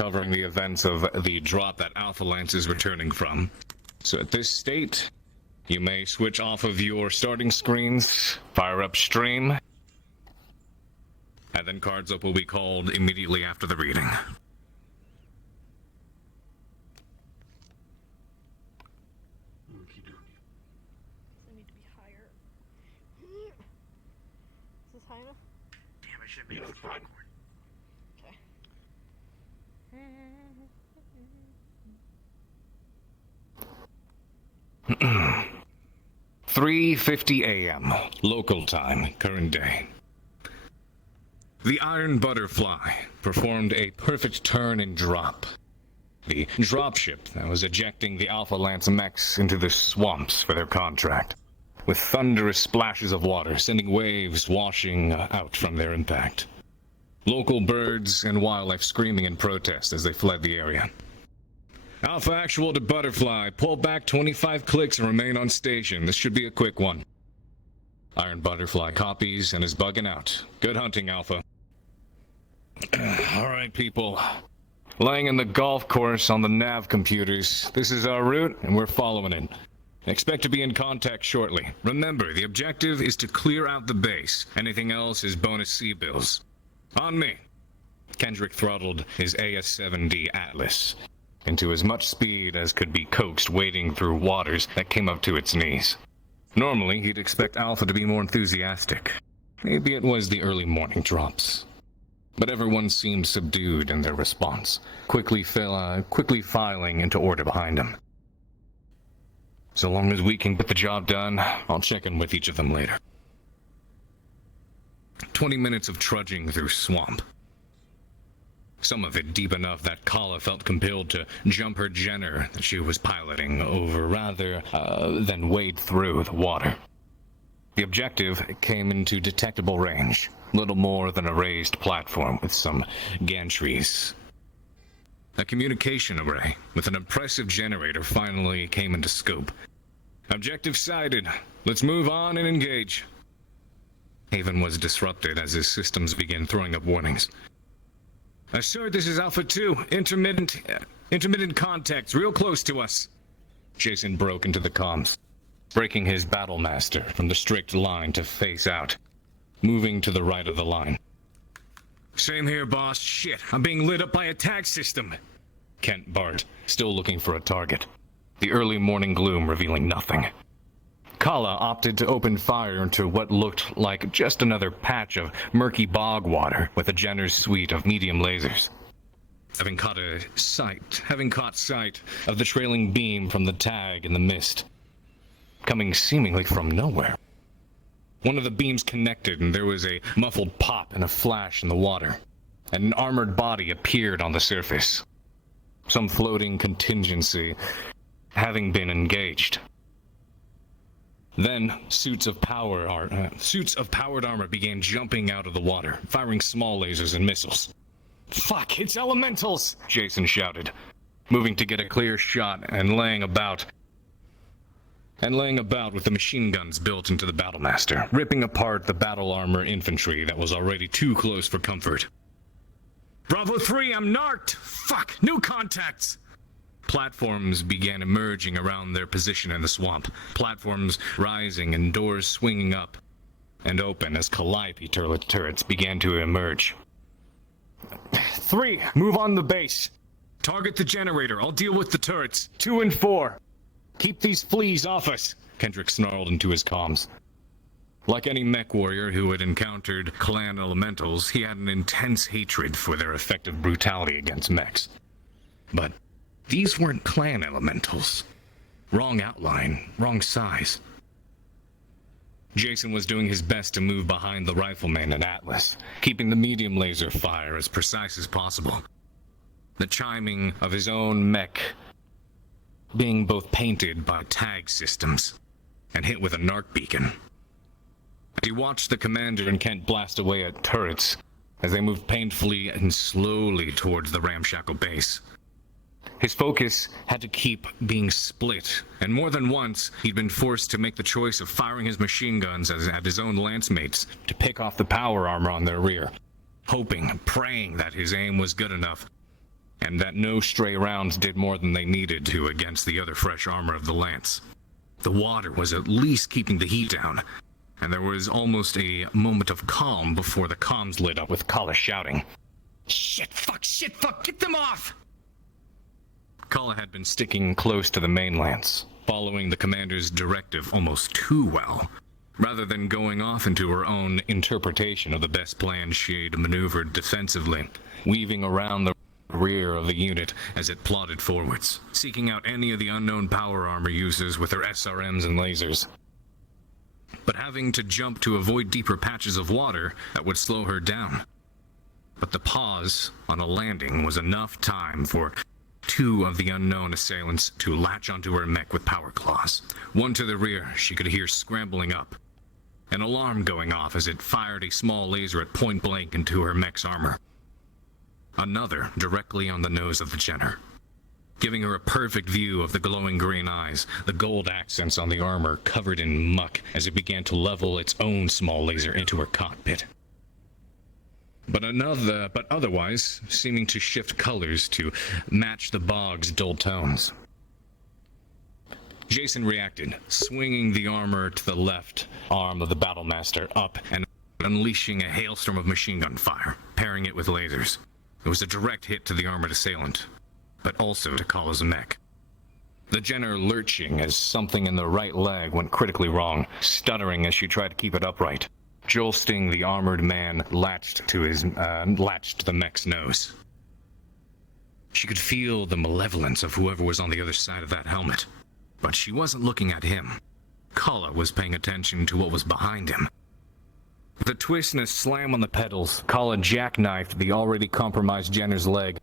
covering the events of the drop that Alpha Lance is returning from. So at this state, you may switch off of your starting screens, fire up stream, and then cards up will be called immediately after the reading. Fine. Okay. 3:50 a.m. local time, current day. The Iron Butterfly performed a perfect turn and drop. The dropship that was ejecting the Alpha Lance mechs into the swamps for their contract, with thunderous splashes of water sending waves washing out from their impact. Local birds and wildlife screaming in protest as they fled the area. Alpha Actual to Butterfly, pull back 25 clicks and remain on station. This should be a quick one. Iron Butterfly copies and is bugging out. Good hunting, Alpha. Alright, people. Laying in the golf course on the nav computers. This is our route, and we're following it. Expect to be in contact shortly. Remember, the objective is to clear out the base. Anything else is bonus C-bills. On me. Kendrick throttled his AS-7D Atlas into as much speed as could be coaxed wading through waters that came up to its knees. Normally, he'd expect Alpha to be more enthusiastic. Maybe it was the early morning drops. But everyone seemed subdued in their response, quickly filing into order behind him. So long as we can get the job done, I'll check in with each of them later. 20 minutes of trudging through swamp. Some of it deep enough that Kala felt compelled to jump her Jenner that she was piloting over rather than wade through the water. The objective came into detectable range, little more than a raised platform with some gantries. A communication array with an impressive generator finally came into scope. Objective sighted. Let's move on and engage. Haven was disrupted as his systems began throwing up warnings. Sir, this is Alpha 2. Intermittent contacts real close to us. Jason broke into the comms, breaking his battlemaster from the strict line to face out, moving to the right of the line. Same here, boss. Shit, I'm being lit up by a tag system. Kent barked, still looking for a target. The early morning gloom revealing nothing. Kala opted to open fire into what looked like just another patch of murky bog water with a Jenner's suite of medium lasers. Having caught sight of the trailing beam from the tag in the mist, coming seemingly from nowhere. One of the beams connected and there was a muffled pop and a flash in the water, and an armored body appeared on the surface. Some floating contingency having been engaged. Then, suits of powered armor began jumping out of the water, firing small lasers and missiles. Fuck, it's elementals! Jason shouted, moving to get a clear shot and laying about with the machine guns built into the Battlemaster, ripping apart the battle armor infantry that was already too close for comfort. Bravo 3, I'm narked! Fuck, new contacts! Platforms began emerging around their position in the swamp, platforms rising and doors swinging up and open as Calliope turrets began to emerge. 3, move on the base. Target the generator, I'll deal with the turrets. 2 and 4. Keep these fleas off us, Kendrick snarled into his comms. Like any MechWarrior who had encountered clan elementals, he had an intense hatred for their effective brutality against mechs. But these weren't clan elementals. Wrong outline, wrong size. Jason was doing his best to move behind the rifleman and Atlas, keeping the medium laser fire as precise as possible. The chiming of his own mech being both painted by tag systems and hit with a narc beacon. He watched the commander and Kent blast away at turrets as they moved painfully and slowly towards the ramshackle base. His focus had to keep being split, and more than once, he'd been forced to make the choice of firing his machine guns at his own lancemates to pick off the power armor on their rear, hoping, praying that his aim was good enough. and that no stray rounds did more than they needed to against the other fresh armor of the lance. The water was at least keeping the heat down, and there was almost a moment of calm before the comms lit up with Kala shouting, "Shit, fuck, get them off!" Kala had been sticking close to the main lance, following the commander's directive almost too well, rather than going off into her own interpretation of the best plan. She'd maneuvered defensively, weaving around the rear of the unit as it plodded forwards, seeking out any of the unknown power armor users with their SRMs and lasers. But having to jump to avoid deeper patches of water, that would slow her down. But the pause on a landing was enough time for two of the unknown assailants to latch onto her mech with power claws. One to the rear she could hear scrambling up, an alarm going off as it fired a small laser at point blank into her mech's armor. Another directly on the nose of the Jenner, giving her a perfect view of the glowing green eyes, the gold accents on the armor covered in muck as it began to level its own small laser into her cockpit. But otherwise seeming to shift colors to match the bog's dull tones. Jason reacted, swinging the armor to the left arm of the Battlemaster up and unleashing a hailstorm of machine gun fire, pairing it with lasers. It was a direct hit to the armored assailant, but also to Kala's mech. The Jenner lurching as something in the right leg went critically wrong, stuttering as she tried to keep it upright. Jolting the armored man latched to the mech's nose. She could feel the malevolence of whoever was on the other side of that helmet, but she wasn't looking at him. Kala was paying attention to what was behind him. With a twist and a slam on the pedals, Kala jackknifed the already compromised Jenner's leg,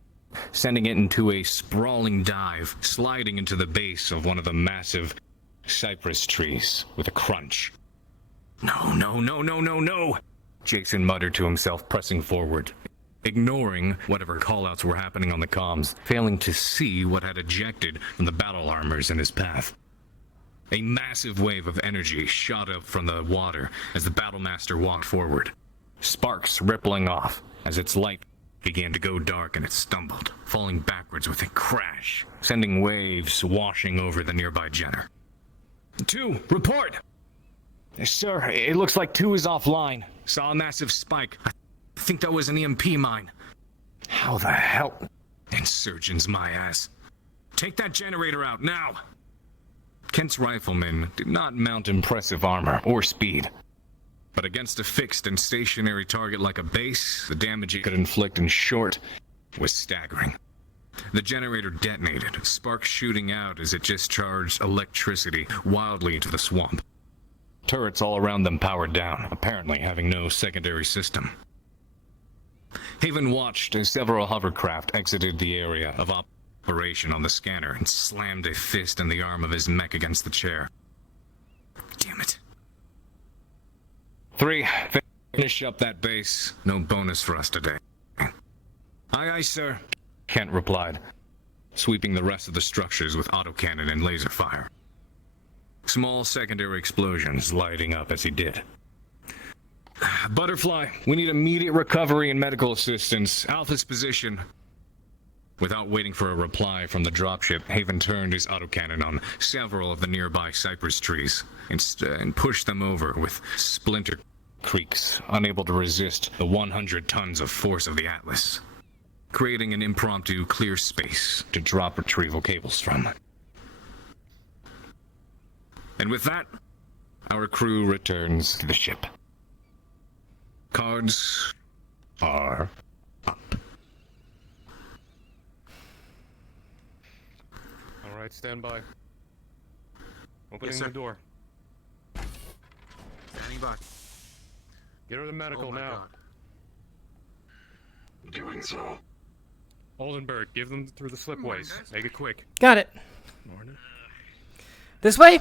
sending it into a sprawling dive, sliding into the base of one of the massive cypress trees with a crunch. No, Jason muttered to himself, pressing forward, ignoring whatever callouts were happening on the comms, failing to see what had ejected from the battle armors in his path. A massive wave of energy shot up from the water as the Battlemaster walked forward, sparks rippling off as its light began to go dark and it stumbled, falling backwards with a crash, sending waves washing over the nearby Jenner. 2, report! Sir, it looks like 2 is offline. Saw a massive spike. I think that was an EMP mine. How the hell? Insurgents, my ass. Take that generator out, now! Kent's riflemen did not mount impressive armor or speed, but against a fixed and stationary target like a base, the damage it could inflict in short was staggering. The generator detonated, sparks shooting out as it discharged electricity wildly into the swamp. Turrets all around them powered down, apparently having no secondary system. Haven watched as several hovercraft exited the area of operation on the scanner and slammed a fist in the arm of his mech against the chair. Damn it. 3, finish up that base. No bonus for us today. Aye, sir, Kent replied, sweeping the rest of the structures with autocannon and laser fire. Small secondary explosions lighting up as he did. Butterfly, we need immediate recovery and medical assistance. Alpha's position. Without waiting for a reply from the dropship, Haven turned his autocannon on several of the nearby cypress trees and pushed them over with splinter creaks, unable to resist the 100 tons of force of the Atlas, creating an impromptu clear space to drop retrieval cables from. And with that, our crew returns to the ship. Cards are up. All right, stand by. Opening the door. Standing by. Get her to medical now. God. Doing so. Aldenburg, give them through the slipways. Make it quick. Got it. Morning. This way?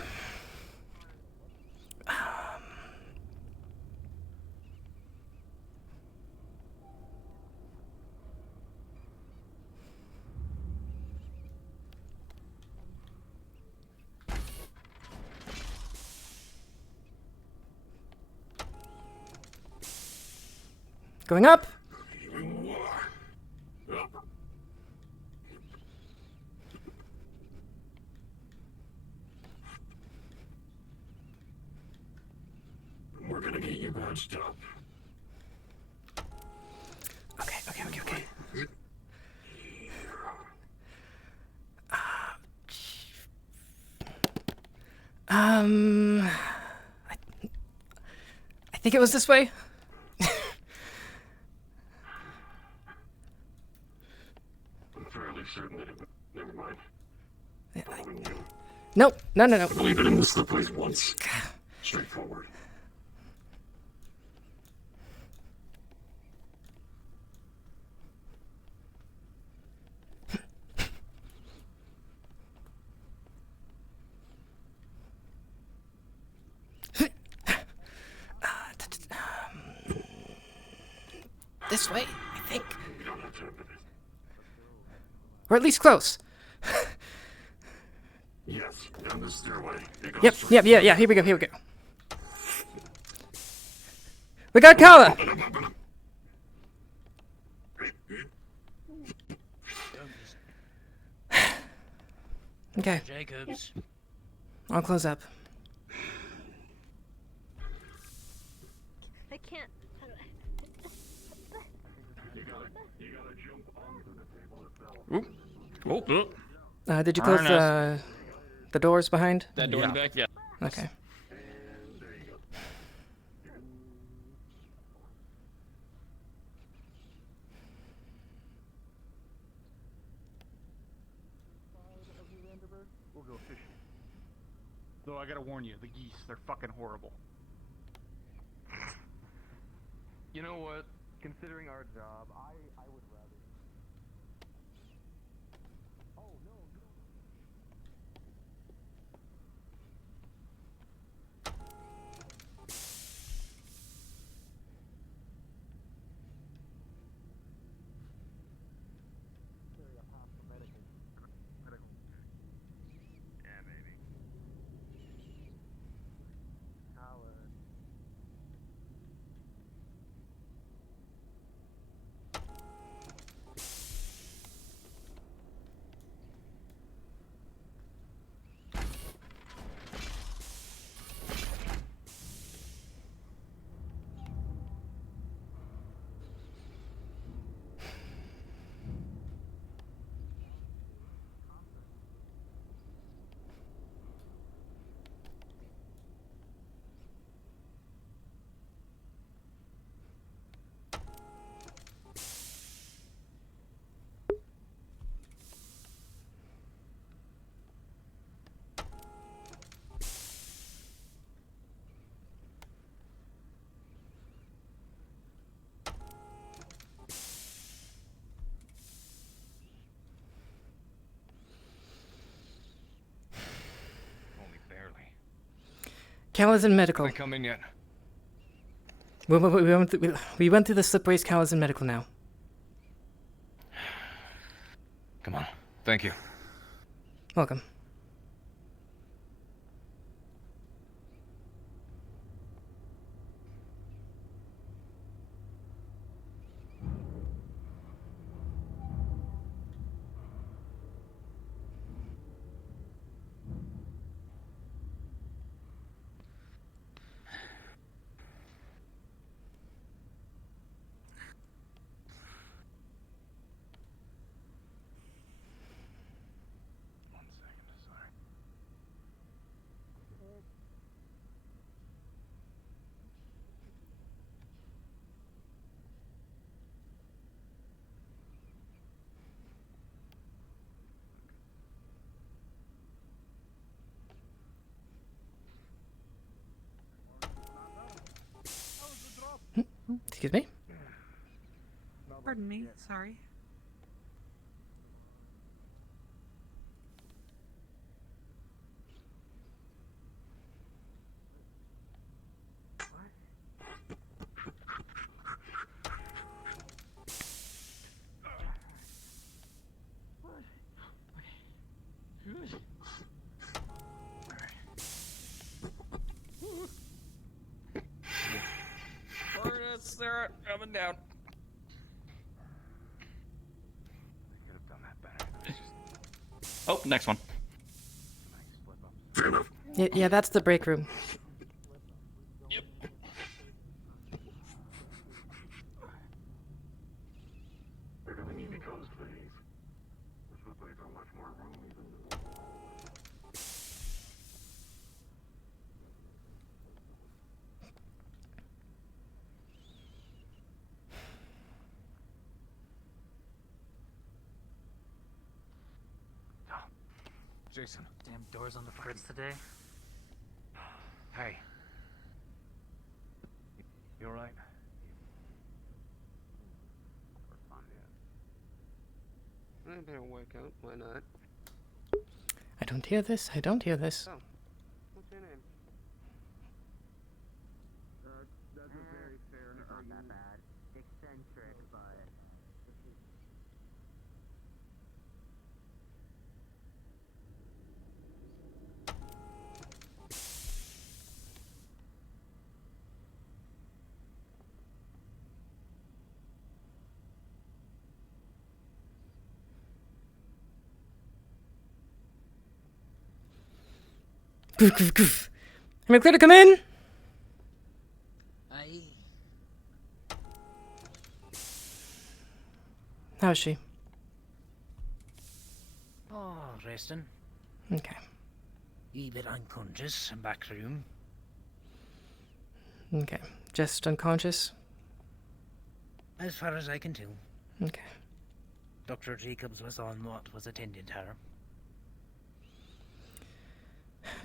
Going up. gonna get you matched up. Okay. I think it was this way. I'm fairly certain that never mind. Nope. No. I believe it in this place once. Straightforward. This way, I think. Or at least close. Yes, down this stairway. Yep. Here we go. We got Kala. Okay. Jacobs. I'll close up. I can't. Did you close the doors behind? That door in the back? Yeah. Okay. We'll go fishing. Though I gotta warn you, the geese, they're fucking horrible. You know what? Considering our job, I would rather. Only barely. Kala's in medical. Can I come in yet? We went through the slip race. Kala's in medical now. Come on. Thank you. Welcome. Excuse me? Pardon me, sorry. They're coming down. Could have done that better. Oh, next one. Yeah, that's the break room. Yep. more room even. Jason. Damn doors on the fritz today. Hey. You alright? I better wake up. Why not? I don't hear this. I don't hear this. Oh, what's your name? That's a very fair argument. Not that bad. Eccentric, but. Goof, goof, goof. Am I clear to come in? Aye. How's she? Oh, resting. Okay. Wee bit unconscious in back room. Okay. Just unconscious? As far as I can tell. Okay. Dr. Jacobs was on what was attending to her.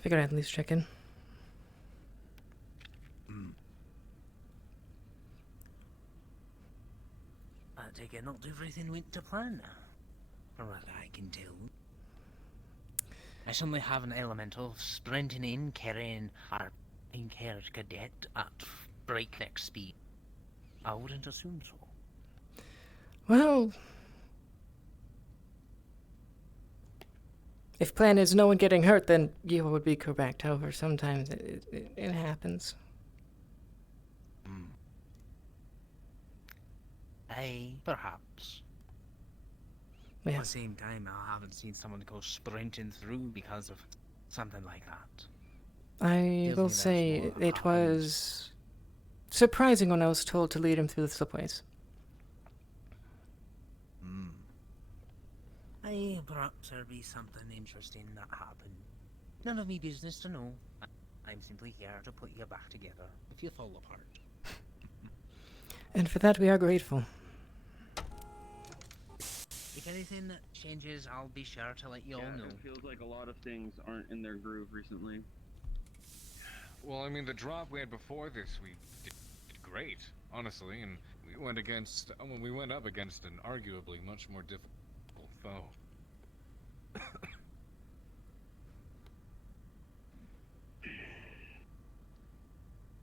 Figured I'd at least check in. I take it not everything went to plan, from what I can tell. I suddenly have an elemental sprinting in, carrying our pink-haired cadet at breakneck speed. I wouldn't assume so. Well, if plan is no one getting hurt, then you would be correct. However, sometimes it happens. Aye, perhaps. Yeah. At the same time, I haven't seen someone go sprinting through because of something like that. I Feels will me that's say more it Harpies. was surprising when I was told to lead him through the slipways. Aye, perhaps there'll be something interesting that happened. None of me business to know. I'm simply here to put you back together if you fall apart. And for that, we are grateful. If anything changes, I'll be sure to let you all know. It feels like a lot of things aren't in their groove recently. Well, I mean, the drop we had before this, we did great, honestly, and we went up against an arguably much more difficult foe.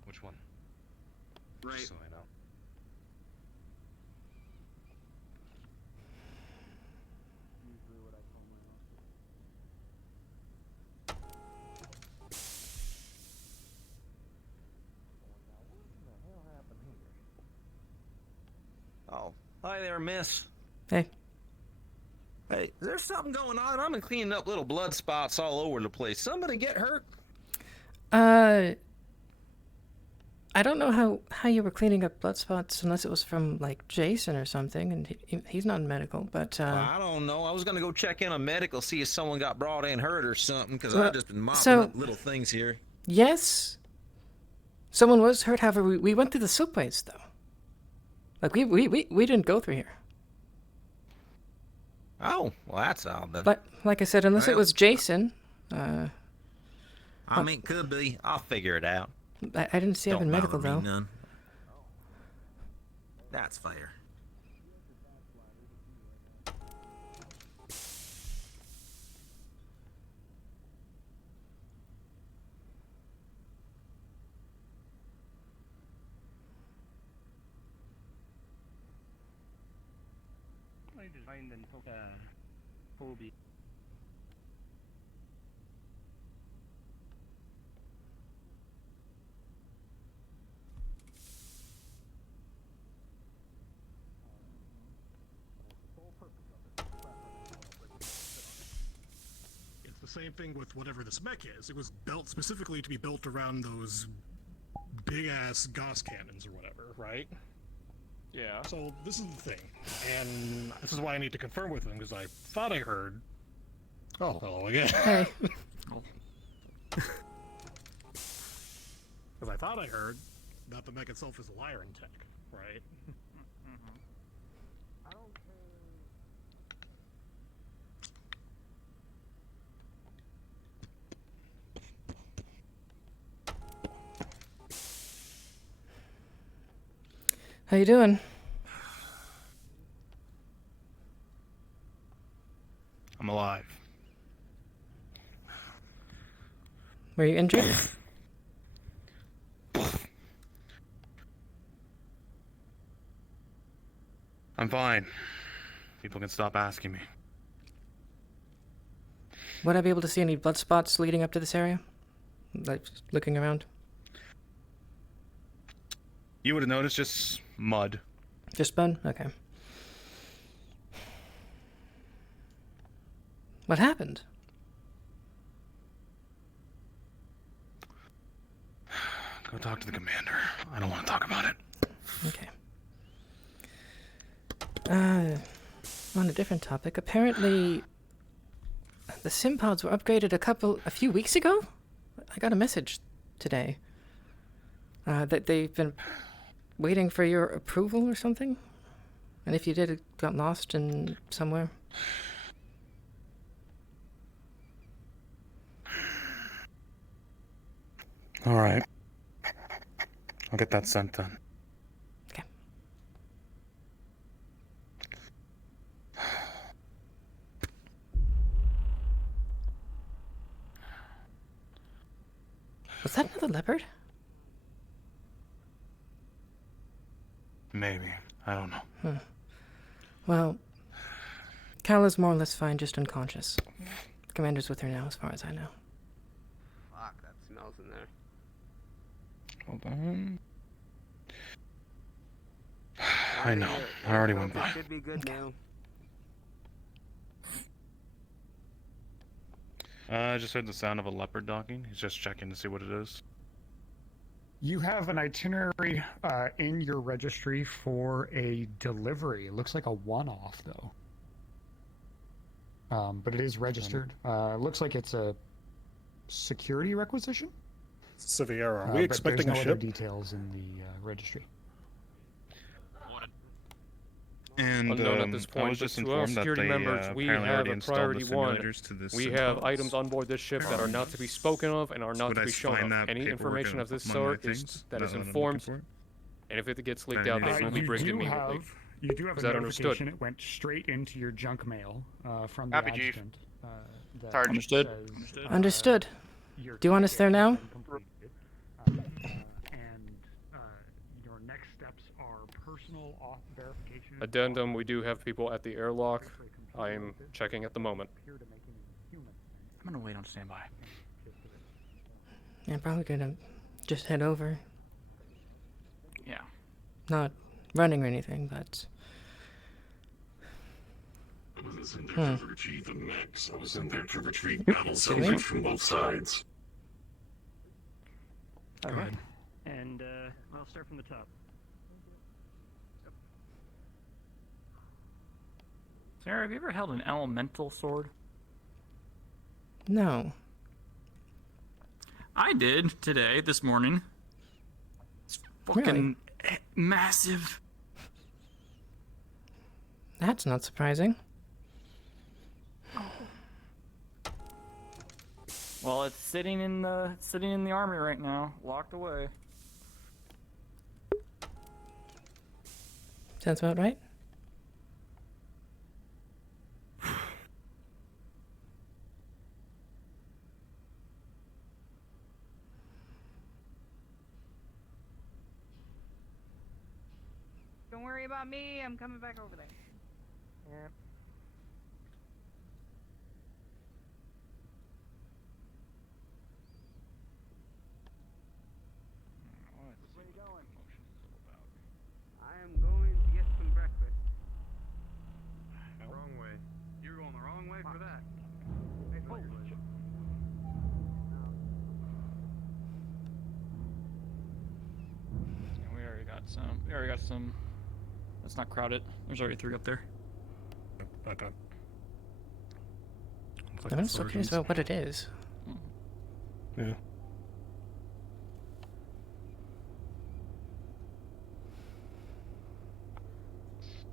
Which one? Right. Just so I know. Oh, hi there, miss. Hey. Hey, is there something going on? I've been cleaning up little blood spots all over the place. Somebody get hurt? I don't know how you were cleaning up blood spots unless it was from, like, Jason or something, and he's not in medical, but, Well, I don't know. I was gonna go check in on medical, see if someone got brought in hurt or something, because Well, I've just been mopping so- up little things here. yes, someone was hurt, however, we went through the slipways, though. Like, we didn't go through here. Oh, well, that's odd. Then. But, like I said, unless it Well- was Jason, I mean, could be. I'll figure it out. I didn't see him in medical, bother me though. none. That's fair. I designed and took Hobie. It's the same thing with whatever this mech is. It was built specifically to be built around those big-ass Gauss cannons or whatever, right? Yeah. So this is the thing, and this is why I need to confirm with them, because I thought I heard Oh, hello again. Hey. Because I thought I heard that the mech itself is wiring tech, right? I don't care. How you doing? I'm alive. Were you injured? I'm fine. People can stop asking me. Would I be able to see any blood spots leading up to this area? Like, looking around? You would have noticed just mud. Just blood? Okay. What happened? Go talk to the commander. I don't want to talk about it. Okay. On a different topic, apparently the sim pods were upgraded a few weeks ago? I got a message today that they've been waiting for your approval or something? And if you did, it got lost in somewhere? Alright. I'll get that sent then. Okay. Was that another leopard? Maybe. I don't know. Huh. Well, Cal is more or less fine, just unconscious. The commander's with her now, as far as I know. Fuck, that smells in there. Hold on. I know. I already went by. Should be good now. I just heard the sound of a leopard docking. He's just checking to see what it is. You have an itinerary in your registry for a delivery. It looks like a one-off, though. But it is registered. Looks like it's a security requisition. Seviera, are we expecting but a there's no ship? other details in the registry. And Unknown at this I point, was but just to our informed that security they members, we apparently have already a installed priority the one. simulators to this. We have items on board this ship that are not to be spoken of and are not to be shown of. Any information of this sort is informed, and if it gets leaked out, they will be bricked immediately. You do have Is a that notification. understood? It went straight into your junk mail from the Copy, Chief. adjutant. That Sergeant. Understood. says, Understood. your Do you want us there now? ticket has been completed, and your next steps are personal verification. Addendum, we do have people at the airlock. I am checking at the moment. I'm gonna wait on standby. Yeah, I'm probably gonna just head over. Yeah. Not running or anything, but... I wasn't in there to retrieve the mechs. I was in there to retrieve battle salvage from both sides. Alright. And, I'll start from the top. Sarah, have you ever held an elemental sword? No. I did today, this morning. It's fucking massive. That's not surprising. Well, it's sitting in the army right now, locked away. Sounds about right. Don't worry about me, I'm coming back over there. Yep. Where are you going? I am going to get some breakfast. Wrong way. You're going the wrong way for that. Yeah, we already got some. We already got some. That's not crowded. There's already 3 up there. Okay. I'm so curious about what it is. Yeah.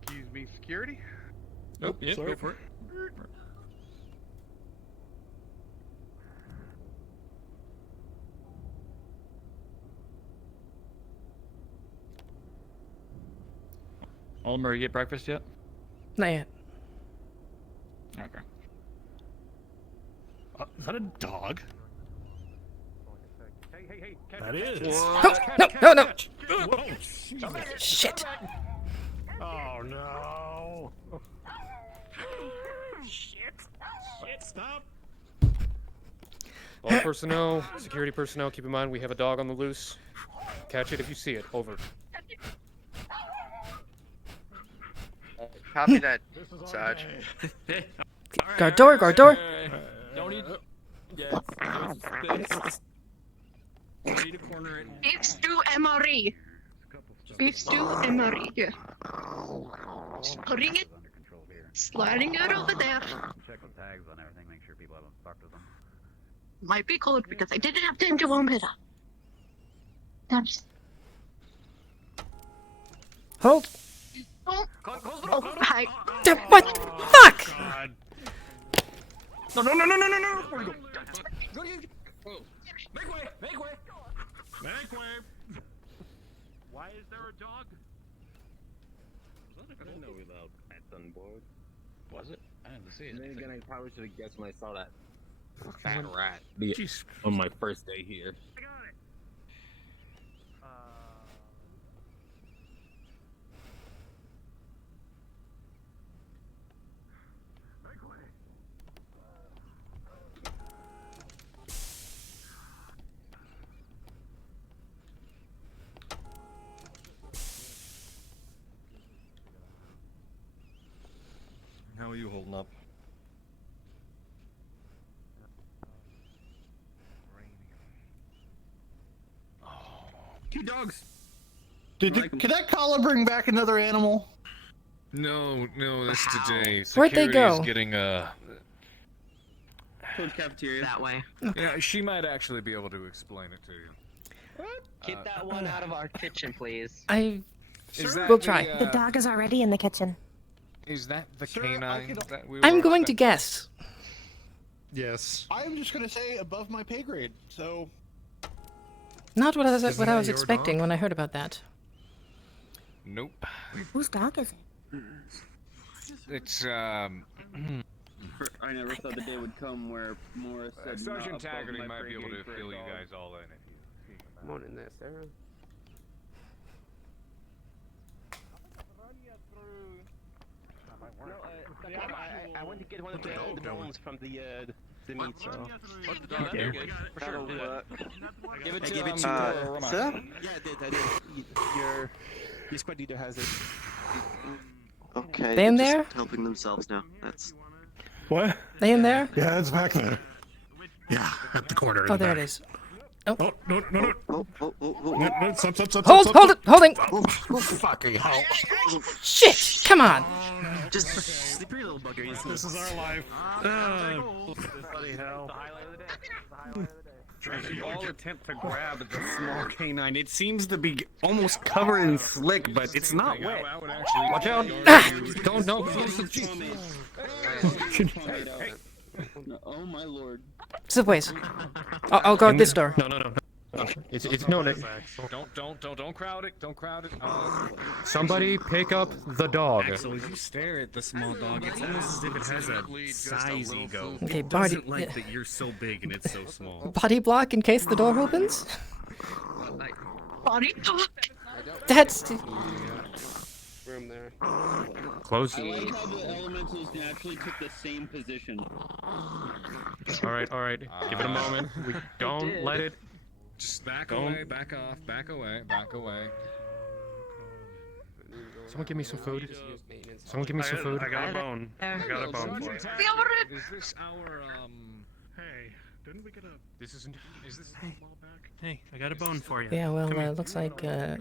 Excuse me, security? Nope, yep, sorry. go for it. Aldenburg, you get breakfast yet? Not yet. Okay. Is that a dog? Hey, That is. No! Whoa. Shit! Oh no! Shit! Stop! All personnel, security personnel, keep in mind we have a dog on the loose. Catch it if you see it. Over. Copy that, Sarge. Guard door, guard door! Don't need... Yes, space. Don't need to corner it. Beef stew MRE. Beef stew MRE, yeah. Putting it, sliding it over there. Check the tags on everything, make sure people haven't fucked with them. Might be cold because I didn't have time to warm it up. That's... Hold! Oh, hi. What? Fuck! No! Where you go? Go to you. Make way! Make way! Make way! Why is there a dog? I didn't know without pets on board. Was it? I didn't see it. And then again, I probably should have guessed when I saw that fat rat on my first day here. I got it. Make way. How are you holding up? Two dogs. Could that collar bring back another animal? No, that's today. Where'd they Security's go? Getting Towards cafeteria. That way. Yeah, she might actually be able to explain it to you. Keep that one out of our kitchen, please. We'll try. The dog is already in the kitchen. Is that the canine that we I'm were going to guess. Yes. I'm just gonna say above my pay grade, so... Not what I was Isn't that your expecting dog? when I heard about that. Nope. Whose dog is it? It's I never thought the day would come where Morris said Sergeant "Not above Taggart my might be pay able to grade for a fill you dog." guys all in if you. Come on in there, Sarah. No, I went to get one of the bones from the meat, so... Okay. For sure, do that. Give it to Sir? Yeah, I did. Your squad leader has it. Okay. They in they're there? just helping themselves now. That's. What? They in there? Yeah, it's back there. Yeah, at the corner. in Oh, the there it back. is. Oh, no. Oh. No, stop. Hold it, holding! Oh, fucking hell. Shit! Come on! Just slippery little buggers. This is our life. Bloody hell. All attempt to grab the small canine. It seems to be almost covered in slick, but it's not wet. Watch out! Don't, no. Oh my lord. Subways. I'll go out this door. No. It's no. Don't crowd it. Don't crowd it. Somebody pick up the dog. So as you stare at the small dog, it's almost as if it has a size ego. Okay, It body- doesn't like that you're so big and it's so small. Body block in case the door opens? Body block. That's... Room there. Close. I like how the elementals naturally took the same position. All right. Give it a moment. We don't let it. Just back Don't. away, back off, back away. Someone give me some food. Someone give me some food. I got a bone. I got a bone for you. Is this our Hey, Didn't we get a? This isn't. Is this? Hey, I got a bone for you. Yeah, well, looks like the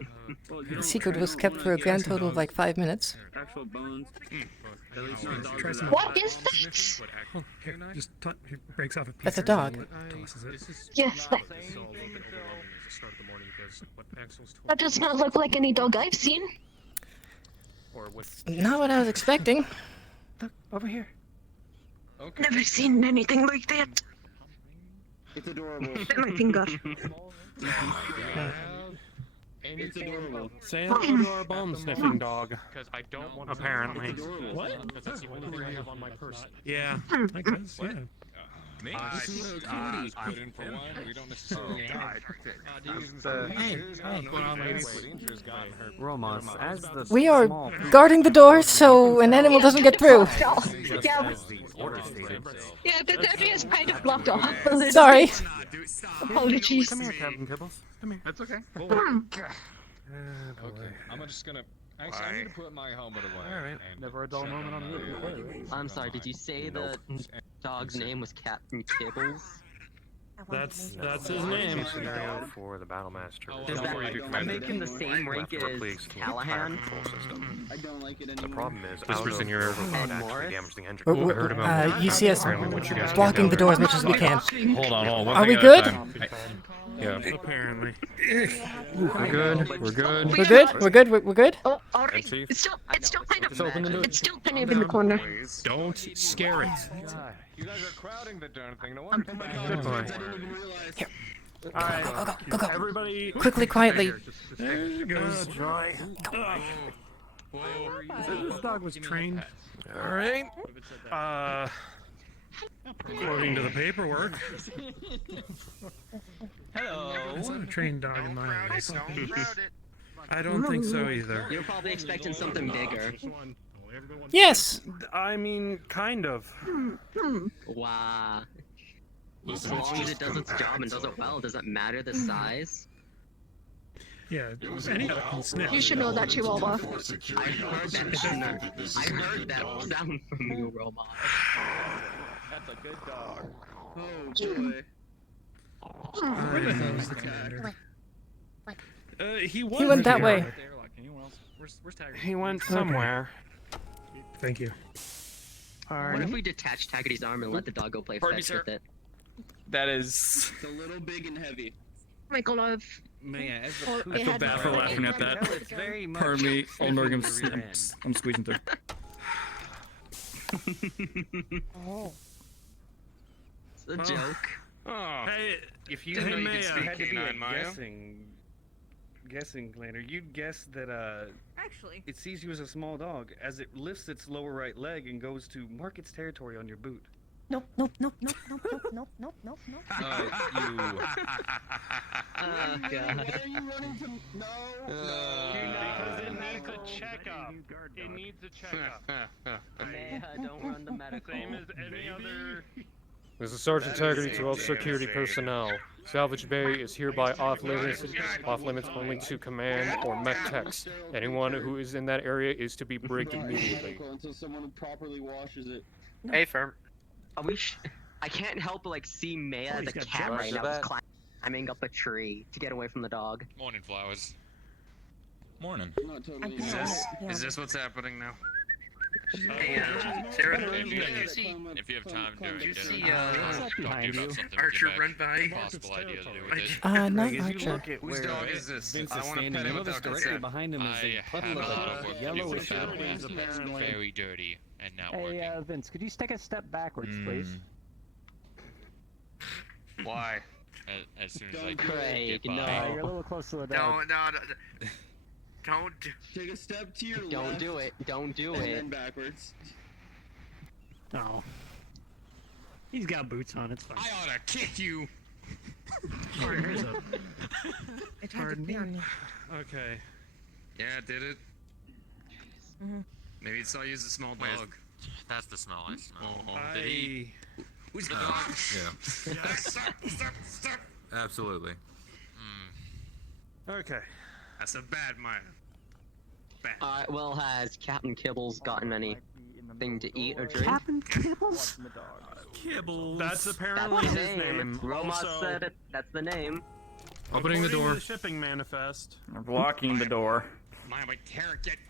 secret was kept for a grand total of like 5 minutes. Actual bones. What is this? Just he breaks off a piece. That's a dog. Tosses it. Yes, that does not look like any dog I've seen. Or with. Not what I was expecting. Look, over here. Okay. Never seen anything like that. It's adorable. My finger. It's adorable. Say hello to our bone sniffing dog. Because I don't want. Apparently. What? Because that's the only thing I have on my person. Yeah. I guess, yeah. Me? Put in for one. We don't necessarily Romos, as the We are guarding the door so an animal doesn't get through. Yeah, that is kind of blocked off. Sorry. Apologies. Come here, Captain Kibbles. Come here. That's okay. Okay, I'm just gonna. Actually, I need to put my helmet away. Alright. Never a dull moment on the I'm sorry, did you say the dog's name was Captain Kibbles? That's his name. Scenario for the Battle Master. Does that make him the same rank as Callahan? I don't like it anymore. The problem is, Whispers in your ear. actually damaging engine. I heard about You see us what you guys blocking the door as much as we can. Hold on. Are we good? Yeah. Apparently. We're good. We're good. We're good? We're good? We're good? Oh, alright. It's still kind of in the corner. Don't scare it. You guys are crowding the darn thing. No wonder. Here. Alright. Go. Everybody. Quickly, quietly. There it goes. Joy. This dog was trained. Alright. According to the paperwork. Hello. It's not a trained dog in my eyes. I don't think so either. You're probably expecting something bigger. Yes. I mean, kind of. Wow. As long as it does its job and does it well, does it matter the size? Yeah, any dog can sniff. You should know that, Chihuahua. I heard that sound from you, Robot. That's a good dog. Oh boy. Where the hell is the commander? He went that way. He went somewhere. Thank you. What if we detach Taggarty's arm and let the dog go play fetch with it? That is. It's a little big and heavy. My glove. Man, I feel bad for laughing at that. Pardon me, Aldenburg, I'm squeezing through. It's a joke. Oh. Hey, if you didn't know you could speak had to be canine, guessing planner, you'd guess that Actually. it sees you as a small dog as it lifts its lower right leg and goes to mark its territory on your boot. Nope. You. Oh, God. Why are you running to? No. Because it needs a checkup. It needs a checkup. Don't run the medical. Same as any other. This is Sergeant Taggarty to all security personnel. Salvage Bay is hereby off limits only to command or mech techs. Anyone who is in that area is to be brigged immediately. Until someone properly washes it. Hey, firm. I can't help but like see Maya the cat right now climbing up a tree to get away from the dog. Morning, flowers. Morning. Not totally. Is this what's happening now? Hey, Sarah, if you have time during dinner, talk to you about something Archer with run by. possible idea to do with it. Not Archer. Whose dog is this? I want to pet him without consent. behind him is a puddle of yellowish It's very dirty and not working. Hey, Vince, could you take a step backwards, please? Why? As soon as I Craig, get by. no. You're a little close to the dog. Don't. Take a step to your left. Don't do it. Don't do and it. then backwards. No. He's got boots on, it's fine. I ought to kick you. It had to be on me. Okay. Yeah, it did it. Maybe it saw you as a small dog. That's the smell I smell. Did he? Who's the dog? Yeah. Stop. Absolutely. Okay. That's a bad mind. Alright, well, has Captain Kibbles gotten anything to eat or drink? Captain Kibbles? Kibbles. That's apparently That's the his name. Roma Also, said it. That's the name. Opening the according door. to the shipping manifest. We're blocking the door.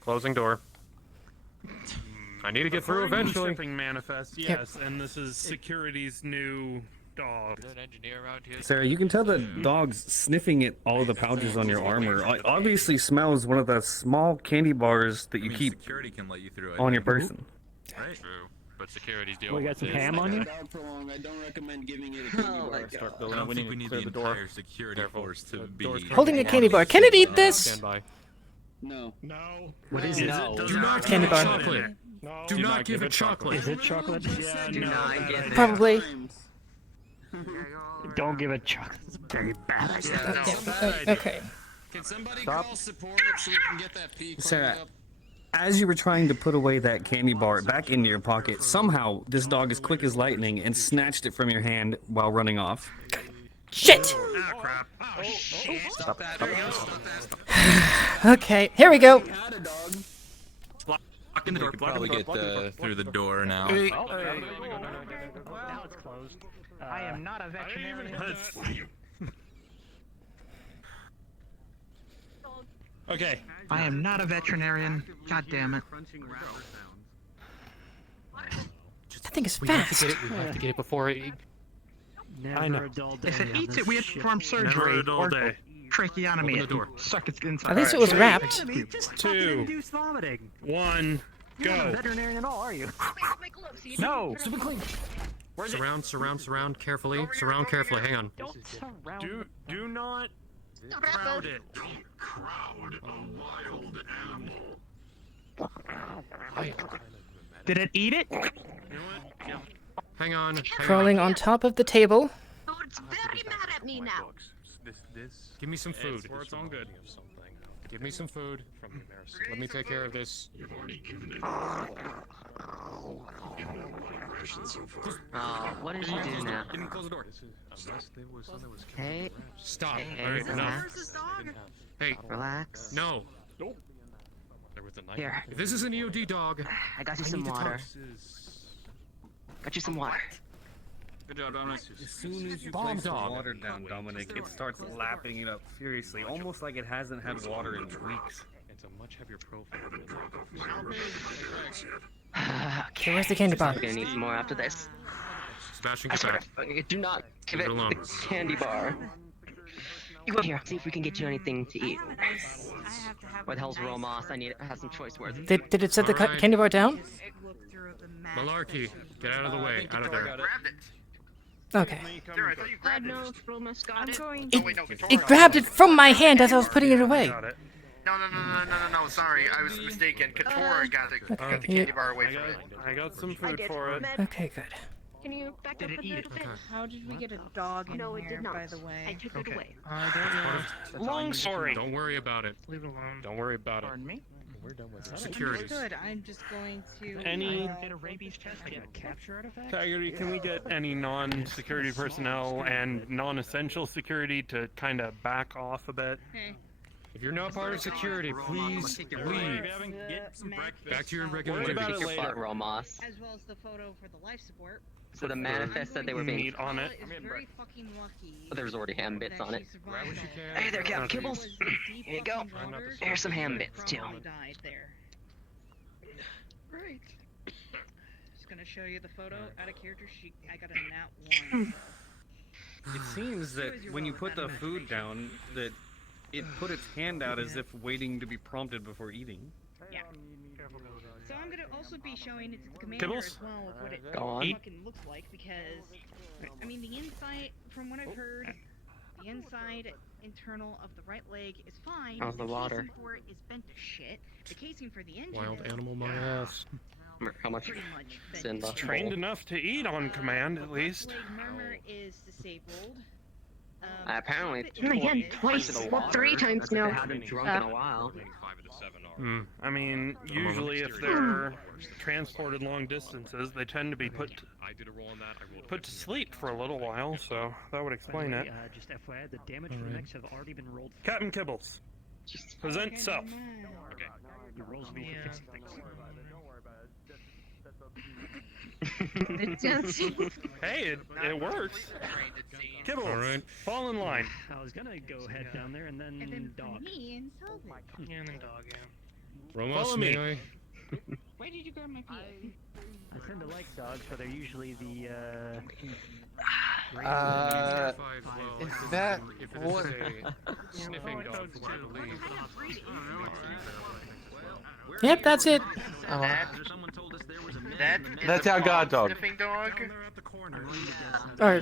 Closing door. I need to get through According to the eventually. shipping manifest, yes, and this is security's new dog. Is there an engineer around here? Sarah, you can tell the dog's sniffing at all of the pouches on your armor. It obviously smells one of the small candy bars that you keep Security can let you through. on your person. Right. True. But security's We dealing got with some this. ham on you? I don't recommend giving it I don't think we need the entire security force to be Holding a candy bar. Can it eat this? Stand by. No. No. What is it? Do not give Candy it bar. chocolate. Do not give it chocolate. Is it chocolate? Yeah, Do no. not get Probably. Don't give it chocolate. Dirty bastard. Okay. Can somebody Stop. call support so we can get that P Sarah, cleaned up? as you were trying to put away that candy bar back into your pocket, somehow this dog is quick as lightning and snatched it from your hand while running off. Shit! Ah, crap. Oh, shit. Stop that. Stop that. Okay, here we go. Blocking the door. We could probably get through the door now. Now it's closed. I am not a veterinarian. Okay. I am not a veterinarian. God damn it. That thing is We have to fast. get it. We have to get it before it. I know. If it eats it, we have to perform surgery Never a dull or day. tracheotomy Open the door. Suck its inside. At least it was wrapped. Just 2, induce vomiting. 1, You're not a go. veterinarian at all, are you? No. Surround carefully. Surround carefully. Hang on. Don't surround. Do not crowd it. Don't crowd a wild animal. Did it eat it? You know what? Yeah. Hang on. Crawling on top of the table. Dude, it's very mad at me now. This. Give me some food. It's where it's all good. Give me some food. Let me take care of this. You've already given it. Given it a lot of rations so far. Oh, what did you do now? Didn't close the door. Hey. Stop. Hey, All right, enough. relax. Hey. Relax. No. There was a knife. Here. If this is an EOD dog, I got you I some need to water. talk. Got you some water. Good job, Dominic. As soon as you Bomb place the dog. water down, Dominic, it starts lapping it up furiously, almost like it hasn't had water in weeks. It's a much heavier profile. Okay, where's the candy bar? I'm gonna need some more after this. Sebastian, I get swear, back. do not give Leave it it alone. the candy bar. You go here. See if we can get you anything to eat. What the hell's Romas? I have some choice words. Did it set the Alright. candy bar down? Malarkey, get out of the way. Out of there. Okay. I know Romas got it. It grabbed it from my hand as I was putting it away. No, sorry, I was mistaken. Katora got the candy bar away from it. I got some food for it. Okay, good. Can you back up a little bit? How did we get a dog in No, it here, did not. by the way? I took it away. I don't know. Long story. Don't worry about it. Leave it alone. Don't worry about it. Pardon me? We're done with that. Security. Securities. Good. I'm just going to. Any- Get a rabies test. Get a capture artifact. Tigery, can we get any non-security personnel and non-essential security to kind of back off a bit? Hey. If you're not part of security, please leave. Back to your regular Worry about duties. it later. Romas. As well as the photo for the life support. So the manifest said they were being. Meat on it. Is very fucking lucky. But there was already ham bits that on she it. survived that. Hey there, Cap She Kibbles. was in deep Here you go. fucking waters. Here's some ham bits too. Probably died there. Right. Just gonna show you the photo out of character sheet. I got a nat 1. It seems that when you put the food down, that it put its hand out as if waiting to be prompted before eating. Yeah. So I'm gonna also be showing it to the commander Kibbles? as well of what it Go on. fucking looks like because I mean the inside, from what I've heard, the inside internal of the right leg is fine. How's the water? casing for it is bent to shit. The casing for the engine Wild is animal, my ass. How much? pretty much bent Simba. to shit. Trained enough to eat on command, at The least. right leg murmur is disabled. Apparently, Again, twice. Well, 3 times now. I haven't drunk in a while. I mean, usually if they're transported long distances, they tend to be put to sleep for a little while, so that would explain it. Just FYI, the damage for the mechs have already been rolled. Captain Kibbles, present self. The rolls will be for fixing things. Hey, it works. Kibbles, All right. fall in line. I was gonna go head down there and then dog. Me and Salvage. Yeah, and then dog, yeah. Ramos, Follow me. may I? Why did you grab my PA? I tend to like dogs, so they're usually the Is that if it what? is a sniffing dog, from what I believe. Yep, that's it. That's our guard dog. Sniffing dog. Or,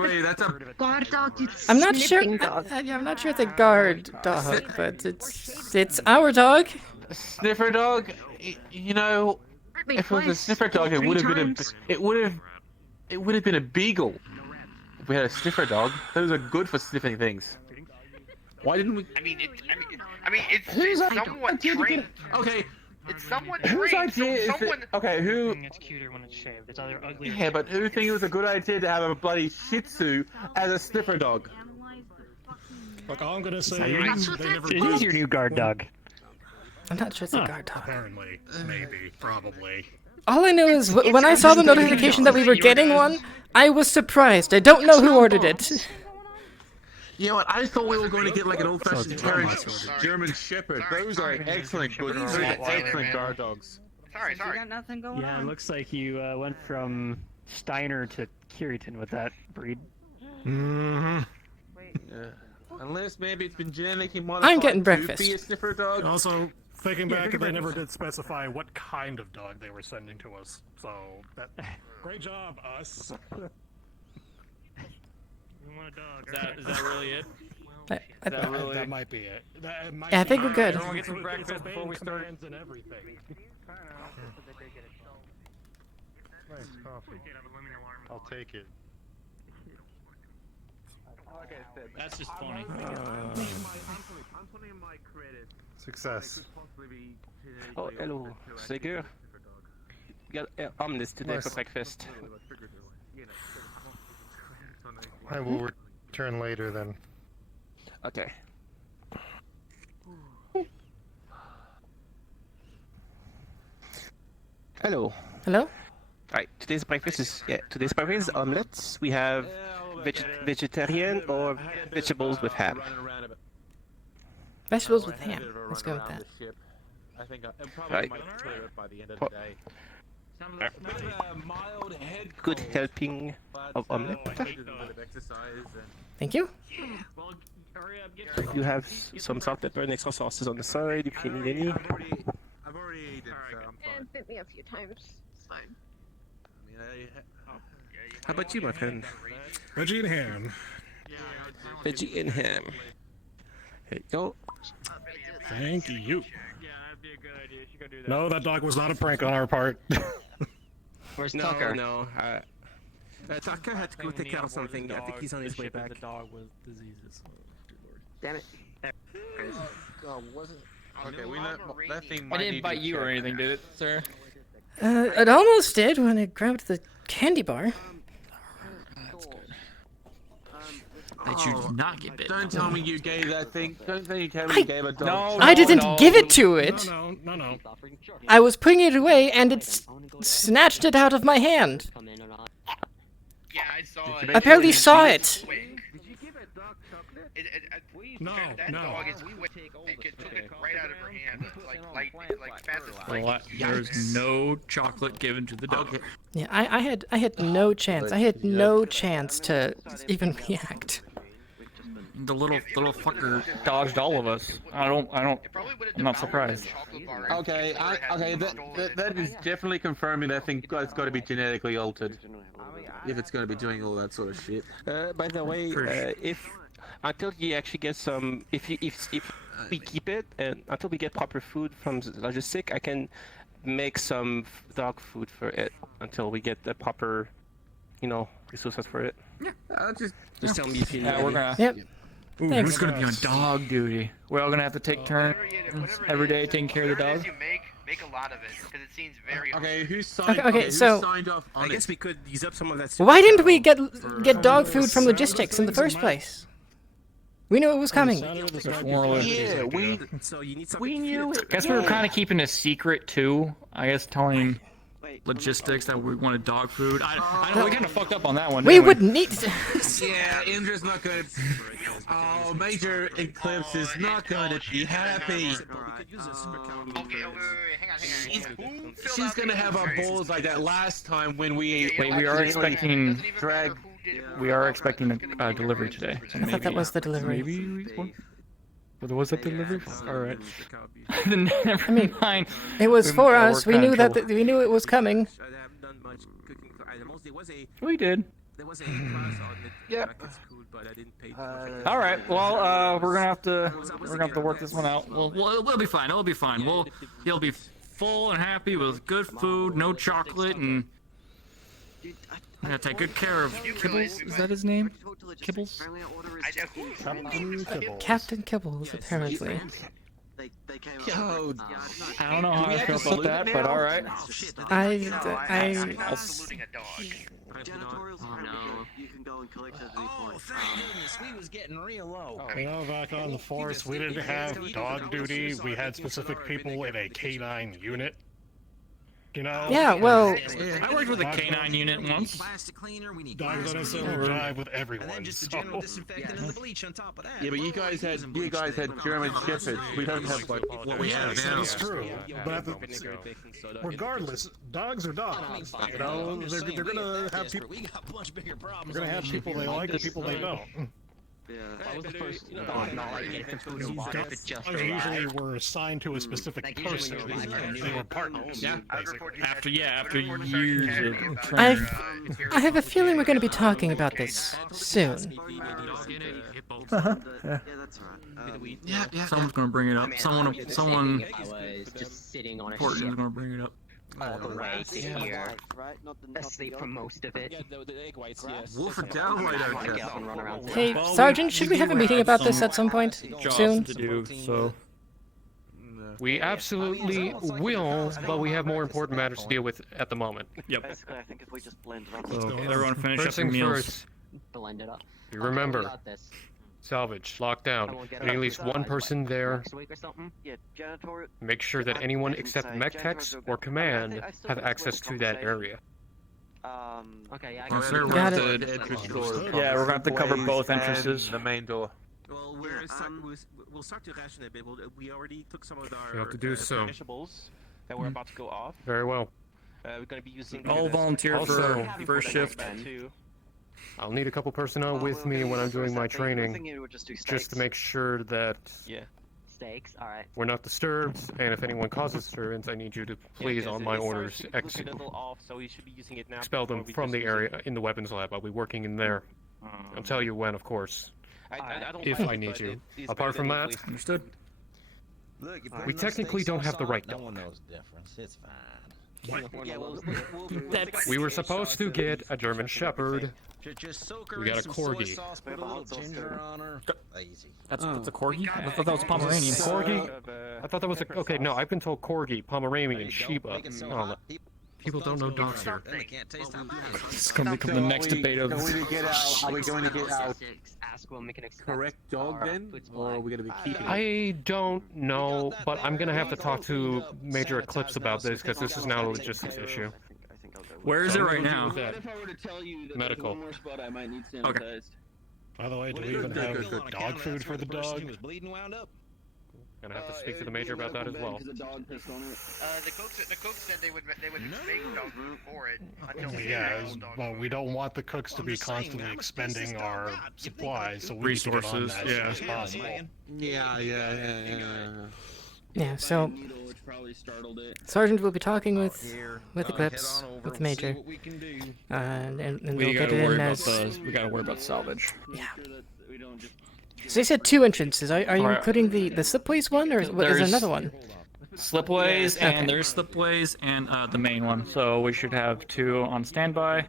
Wait, that's a Guard dog. I'm not sure. Sniffing dog. I'm not sure it's a guard dog, but it's our dog. sniffer dog. You know, if it was a sniffer dog, it would have been it would have been a beagle. If we had a sniffer dog, those are good for sniffing things. Why didn't we? I mean, it's somewhat trained. Okay. It's someone Whose trained. idea is someone. it? Okay, who? It's cuter when it's shaved. It's either ugly or Yeah, but who think it was a good idea to have a bloody Shih Tzu as a sniffer dog? Look, all I'm gonna say It is is they never. your new guard dog. I'm not sure it's a guard dog. Apparently, maybe, probably. All I know is when I saw the notification that we were getting one, I was surprised. I don't know who ordered it. You know what? I thought we were going to get like an old-fashioned German Shepherd. Those are excellent, good, excellent guard dogs. Sorry. You got nothing going Yeah, on. it looks like you went from Steiner to Kiriton with that breed. Mm-hmm. Unless maybe it's been genetically modified I'm getting to breakfast. be a sniffer dog. Also, thinking back, they never did specify what kind of dog they were sending to us. So, great job, us. Is that really it? That might be it. Yeah, I think we're good. Everyone get some breakfast before we start. Commands and everything. Nice coffee. I'll take it. That's just funny. Success. Oh, hello, Seger. Got omelets today for breakfast. I will return later then. Okay. Hello. Hello? Right, today's breakfast is omelets. We have vegetarian or vegetables with ham. Vegetables with ham. Let's go with that. I think I'll Right. probably might clear it by the end of the day. Good helping of omelette. Thank you. You have some salt, pepper, and extra sauces on the side if you need any. I've already ate it, so I'm fine. It bit me a few times. It's fine. How about you, my friend? Veggie and ham. Veggie and ham. Here you go. Thank you. No, that dog was not a prank on our part. Where's Tucker? No, Tucker had to go take care of something. I think he's on his way back. The dog with diseases. Damn it. Okay, we let that thing. I didn't bite you or anything, did it, sir? It almost did when it grabbed the candy bar. That you did not get bit. Don't tell me you gave that thing. Don't tell me you gave a dog. I didn't give it to it. No. I was putting it away and it snatched it out of my hand. Yeah, I saw it. I barely saw it. No. Dog is quick. It took it right out of her hand, like fast as Well, lightning. there's no chocolate given to the dog. Yeah, I had no chance. I had no chance to even react. The little fucker dodged all of us. I'm not surprised. Okay, that is definitely confirming that thing has got to be genetically altered. If it's going to be doing all that sort of shit. By the way, if until you actually get some, if we keep it and until we get proper food from the logistic, I can make some dog food for it until we get the proper, resources for it. Yeah, just tell me if you need. Yeah, we're gonna. Yep. Ooh, Thanks. who's gonna be on dog duty? We're all gonna have to take turns every day taking care of the dog. You make a lot of it because it seems very. Okay, who's signed? Okay, so who signed off on I guess we could use up some of that. why didn't we get dog food from logistics in the first place? We knew it was coming. Yeah, So you need we knew it. Guess we were kind of keeping a secret too. I guess telling logistics that we wanted dog food. I know we kind of fucked up on that one. We didn't would need to... Yeah, Indra's not gonna. Oh, Major Eclipse is not going to be happy. She's gonna have our bowls like that last time when we. Wait, we are expecting drag. We are expecting a delivery today. So I thought that was the delivery. Maybe. Well, was that delivery? All right. Never mind. It was for us. We knew that. We knew it was coming. We did. Yeah. All right. Well, we're gonna have to work this one out. We'll be fine. It'll be fine. He'll be full and happy with good food, no chocolate, and I'm gonna take good care of Kibbles. Is that his name? Kibbles? Captain Kibbles, apparently. Yo, I don't know how I feel about that, but all right. We was getting real low. You know, back on the force, we didn't have dog duty. We had specific people in a canine unit. You know? Yeah, well... I worked with a canine unit once. Dogs don't necessarily drive with everyone, so... Yeah, but you guys had German shepherds. We don't have like what we have now. That's true. But regardless, dogs are dogs. You know, they're gonna have people. They're gonna have people they like and people they don't. Yeah, I was the first Dogs usually were assigned to a specific person. They were partners. Yeah. After years of I have a feeling we're going to be talking about this soon. Yeah. Someone's gonna bring it up. Someone just sitting on a important ship is gonna bring it up. all the way to here. Asleep for most of it. Wolf and downlight out there. Hey, Sergeant, should we have a meeting about this at some point soon? To do, so we absolutely will, but we have more important matters to deal with at the moment. Yep. Basically, I think if we just blend it up. So everyone finish First up your thing meals. first. Blend it up. You remember, We got this. salvage, lockdown. We need at least one person there. Next week or something? Yeah, janitorial. Make sure that anyone except mech-techs or command have access to that area. Okay, yeah. Yes, sir, Got we're it. at the entrance door. Yeah, we're gonna have to cover both And entrances. the main door. Well, we'll start to ration a bit. We already took some of our You have to do so. perishables that we're about to go off. Very well. We're going to be using. All volunteer Also, for first shift. I'll need a couple personnel with me when I'm doing my training, Just just to make sure that Steaks, alright. we're not disturbed, and if anyone causes disturbance, I need you to please, on my orders, expel them from the area in the weapons lab. I'll be working in there. I'll tell you when, of course, if I need you. Apart from that, understood? We technically don't have the right dog. No one knows the difference. It's fine. We were supposed to get a German Shepherd. We got a Corgi. That's a corgi? I thought that was Pomeranian. Corgi? I thought that was a... Okay, no, I've been told Corgi, Pomeranian, Shiba. Oh, people don't know dogs here. It's gonna become the next debate of... Are we going to get out correct dog then? Or are we going to be keeping it? I don't know, but I'm gonna have to talk to Major Eclipse about this, because this is now a logistics issue. Where is it right now? Medical. Okay. By the way, do we even have dog food for the dog? Gonna have to speak to the Major about that as well. The cooks said they would make dog food for it until we Yeah, well, we don't want the cooks to be constantly expending our supplies, so we need to get on that as soon as possible. Yeah, so Sergeant will be talking with Eclipse, with the Major, and We they'll get gotta it in worry about as... we gotta worry about salvage. Yeah. So they said 2 entrances. Are you Alright. including the slipways one, or is there another one? Slipways, Okay. and there's slipways and the main one. So we should have 2 on standby.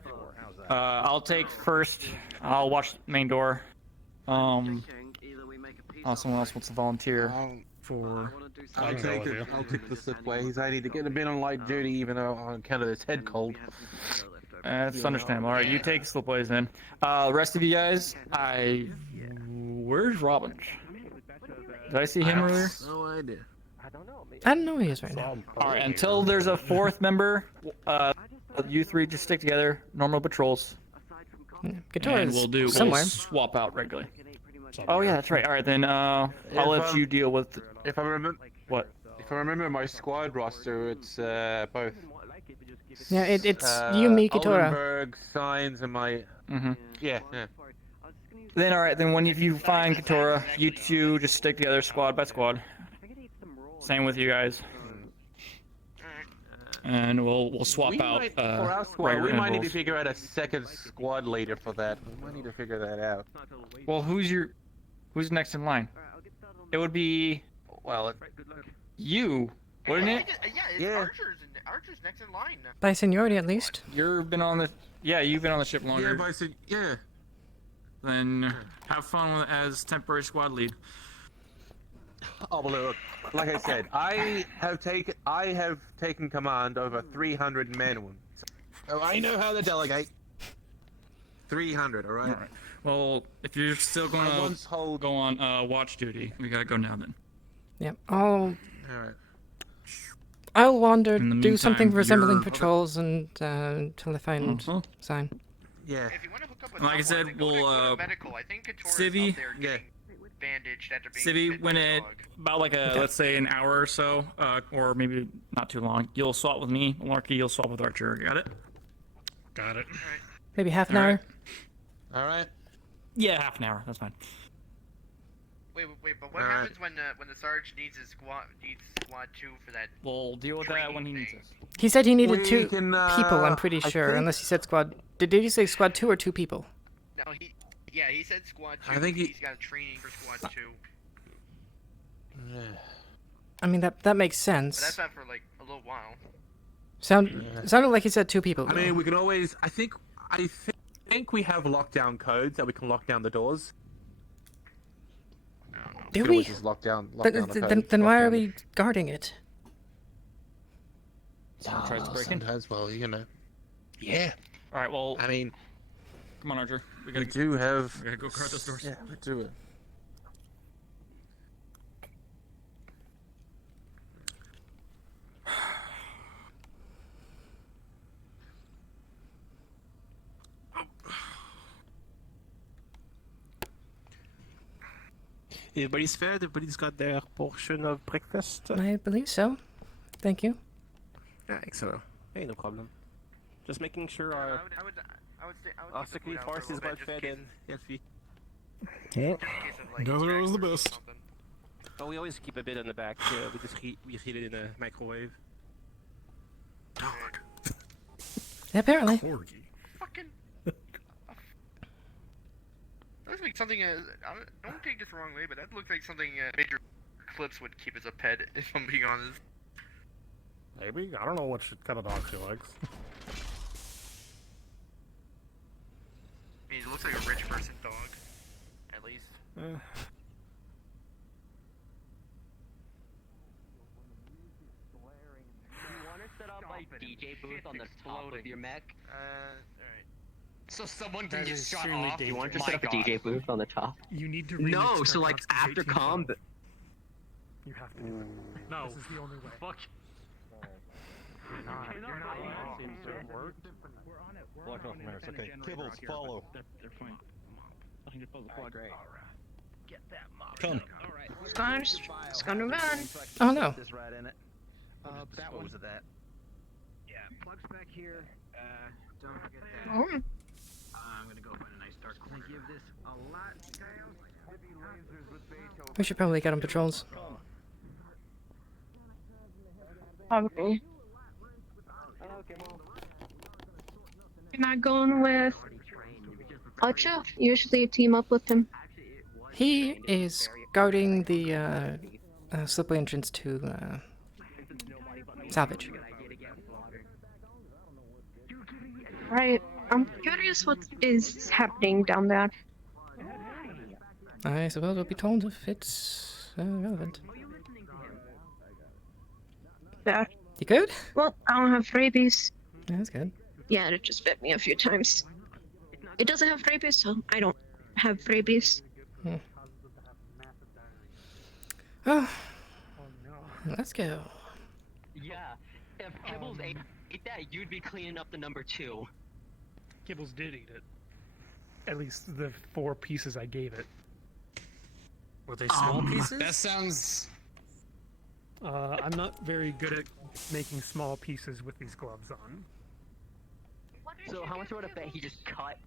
I'll take first. I'll watch main door. Someone else wants to volunteer for. I'll take the slipways. I need to get a bit on light duty, even though on account of this head cold. That's understandable. All right, you take slipways then. Rest of you guys, where's Robin? Did I see him earlier? No idea. I don't know who he is right now. All right, until there's a 4th member, you three just stick together, normal patrols. Katora And is we'll somewhere. swap out regularly. Oh yeah, that's right. All right, then I'll let you deal with. If I remember, what? If I remember my squad roster, it's both. Yeah, it's you, me, Katora. Aldenburg, Signs, and my. Yeah. Then all right, then when you find Katora, you two just stick together, squad by squad. Same with you guys. And we'll swap out. For our squad, Riker we and might need to Wolves. figure out a second squad leader for that. We might need to figure that out. Well, who's next in line? It would be you, wouldn't it? Yeah, Archer's next in line. By seniority, at least. You've been on the ship longer. Yeah, but I said, yeah. Then have fun as temporary squad lead. Oh, well, look, like I said, I have taken command over 300 men. Oh, I know how to delegate. 300, all right? All right. Well, if you're still going to go on watch duty, we gotta go now then. Yep. All right. I'll wander, In the do something meantime, resembling you're- patrols, and until I find sign. Yeah. If you want to hook up with Like I someone, said, then go to we'll medical. I think Katora's Civvy. up there getting bandaged after being Civvy, bit by when a it dog. about like let's say an hour or so, or maybe not too long, you'll swap with me. Larky, you'll swap with Archer. Got it? Got it. Maybe half an All hour. right. All right. Yeah, half an hour. That's fine. Wait, but what happens when the Sarge needs his squad 2 for that? We'll deal with that when he needs us. He said he needed We 2 can, people. I'm pretty I sure, think- unless he said squad. Did you say squad 2 or 2 people? No, he said squad 2. I think he's got a training for squad 2. I mean that makes But that's sense. not for like a little while. Sounded like he said 2 people. I mean, we can always. I think we have lockdown codes that we can lock down the doors. Do can we? always just lock down the Then codes, why lock are down we guarding it? Someone tries to break in. Sometimes, well, you know. Yeah. All right. Well, I mean, come on, Archer. We We do have. gotta go guard those doors. Yeah, we do it. Everybody's fed. Everybody's got their portion of breakfast. I believe so. Thank you. Yeah, excellent. Hey, no problem. Just making sure our I would security keep the food out force for a is little well bit, fed just and healthy. Neither was the best. Oh, we always keep a bit on the back. We just we heat it in a microwave. Yeah, apparently. Fucking. That looks like something. Don't take this the wrong way, but that looks like something Major Clips would keep as a pet. If I'm being honest. Maybe? I don't know what kind of dog she likes. I mean, it looks like a rich person dog, at least. DJ booth on the top of your mech. Alright. So someone That can is just shut extremely off. You want to dangerous. set up a My DJ booth on the top? You need to No, remix so their like after concentration combat. You have to do it. No. This is the only way. Fuck. Block off mirrors. Okay, Kibbles, follow. They're fine. I think it's the plug. Great. Get that mob. Come. Alright. It's gonna run. Oh no. This right in it. That one. Of that. Yeah, plug's back here. Don't forget that. Oh. I'm gonna go find a nice dark corner. Give this a lot. We should probably get on patrols. Probably. Am I going with Acha? Usually you team up with him. He is guarding the slipway entrance to salvage. Right. I'm curious what is happening down there. I suppose we'll be told if it's relevant. There. You good? Well, I don't have rabies. Yeah, that's good. Yeah, it just bit me a few times. It doesn't have rabies, so I don't have rabies. Oh. Let's go. Yeah. If Kibble's eat that, you'd be cleaning up the number 2. Kibbles did eat it. At least the 4 pieces I gave it. Were they small pieces? That sounds... I'm not very good at making small pieces with these gloves on. So how much would I bet he just cut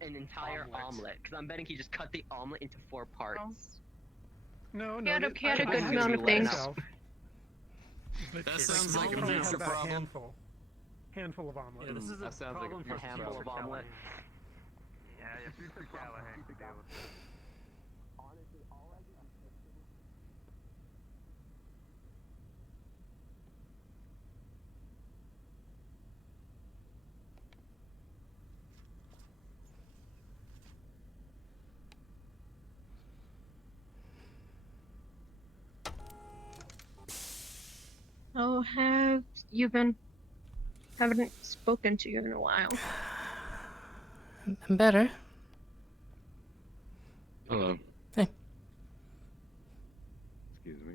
an entire omelet? Because I'm betting he just cut the omelet into 4 parts. No, He had a good amount of things. That sounds like a major problem. Handful of omelet. Yeah, this is a problem for handful of omelet. Yeah, future Callahan could deal with this. Oh, have you been? Haven't spoken to you in a while. I'm better. Hello. Hey. Excuse me.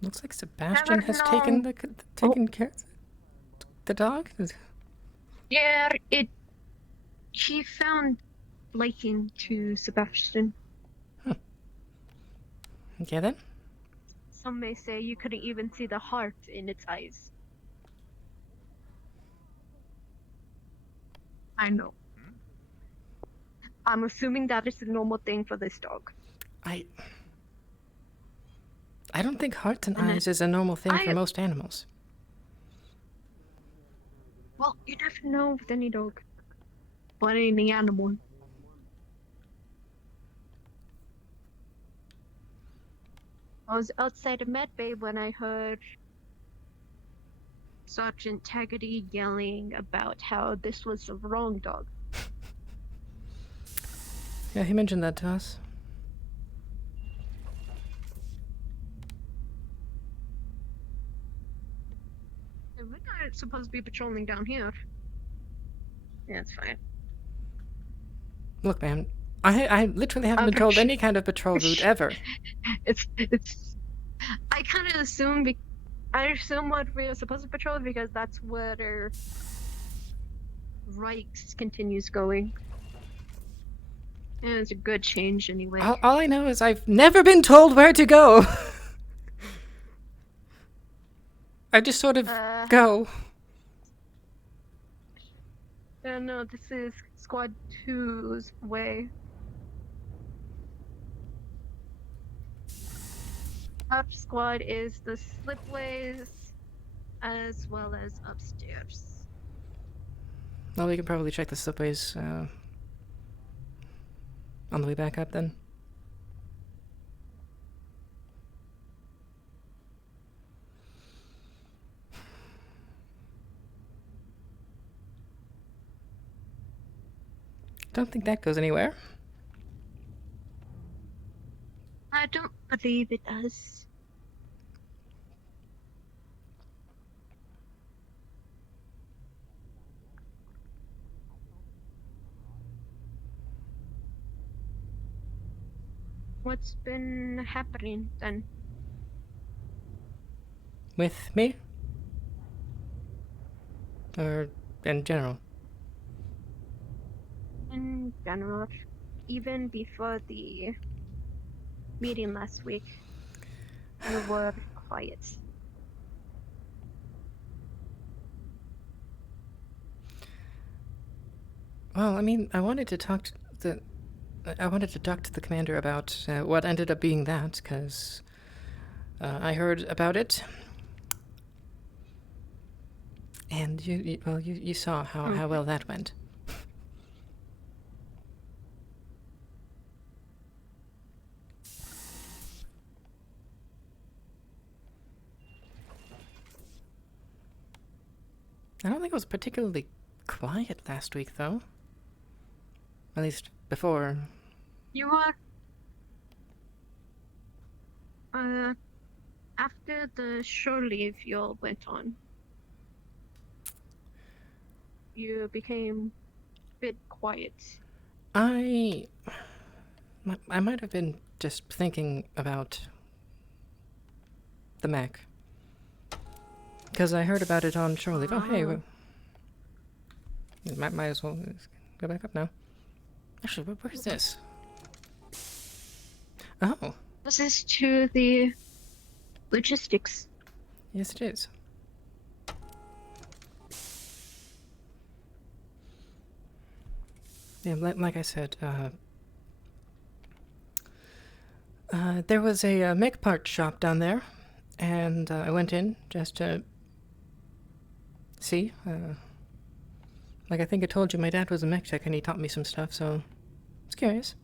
Looks like Sebastian has taken care of the dog. Yeah, he found liking to Sebastian. Okay then. Some may say you couldn't even see the heart in its eyes. I know. I'm assuming that is a normal thing for this dog. I don't think hearts and eyes is a normal thing for most animals. Well, you never know with any dog. Or any animal. I was outside of Medbay when I heard Sergeant Taggart yelling about how this was the wrong dog. Yeah, he mentioned that to us. We're not supposed to be patrolling down here. Yeah, it's fine. Look, man, I literally haven't been told any kind of patrol route ever. It's. I kind of assume. I assume what we're supposed to patrol because that's where Reichs continues going. And it's a good change anyway. All I know is I've never been told where to go. I just sort of go. No, this is Squad 2's way. Up squad is the slipways, as well as upstairs. Well, we can probably check the slipways on the way back up then. Don't think that goes anywhere. I don't believe it does. What's been happening then? With me? Or in general? In general, even before the meeting last week, you were quiet. Well, I mean, I wanted to talk to the commander about what ended up being that, because I heard about it, and you saw how well that went. I don't think it was particularly quiet last week, though. At least before. You are. After the shore leave you all went on, you became a bit quiet. I might have been just thinking about the mech. Because I heard about it on shore leave. Oh, hey. Might as well go back up now. Actually, where is this? Oh. This is to the logistics. Yes, it is. Yeah, like I said, there was a mech part shop down there, and I went in just to see. Like I think I told you, my dad was a mech tech, and he taught me some stuff, so I was curious.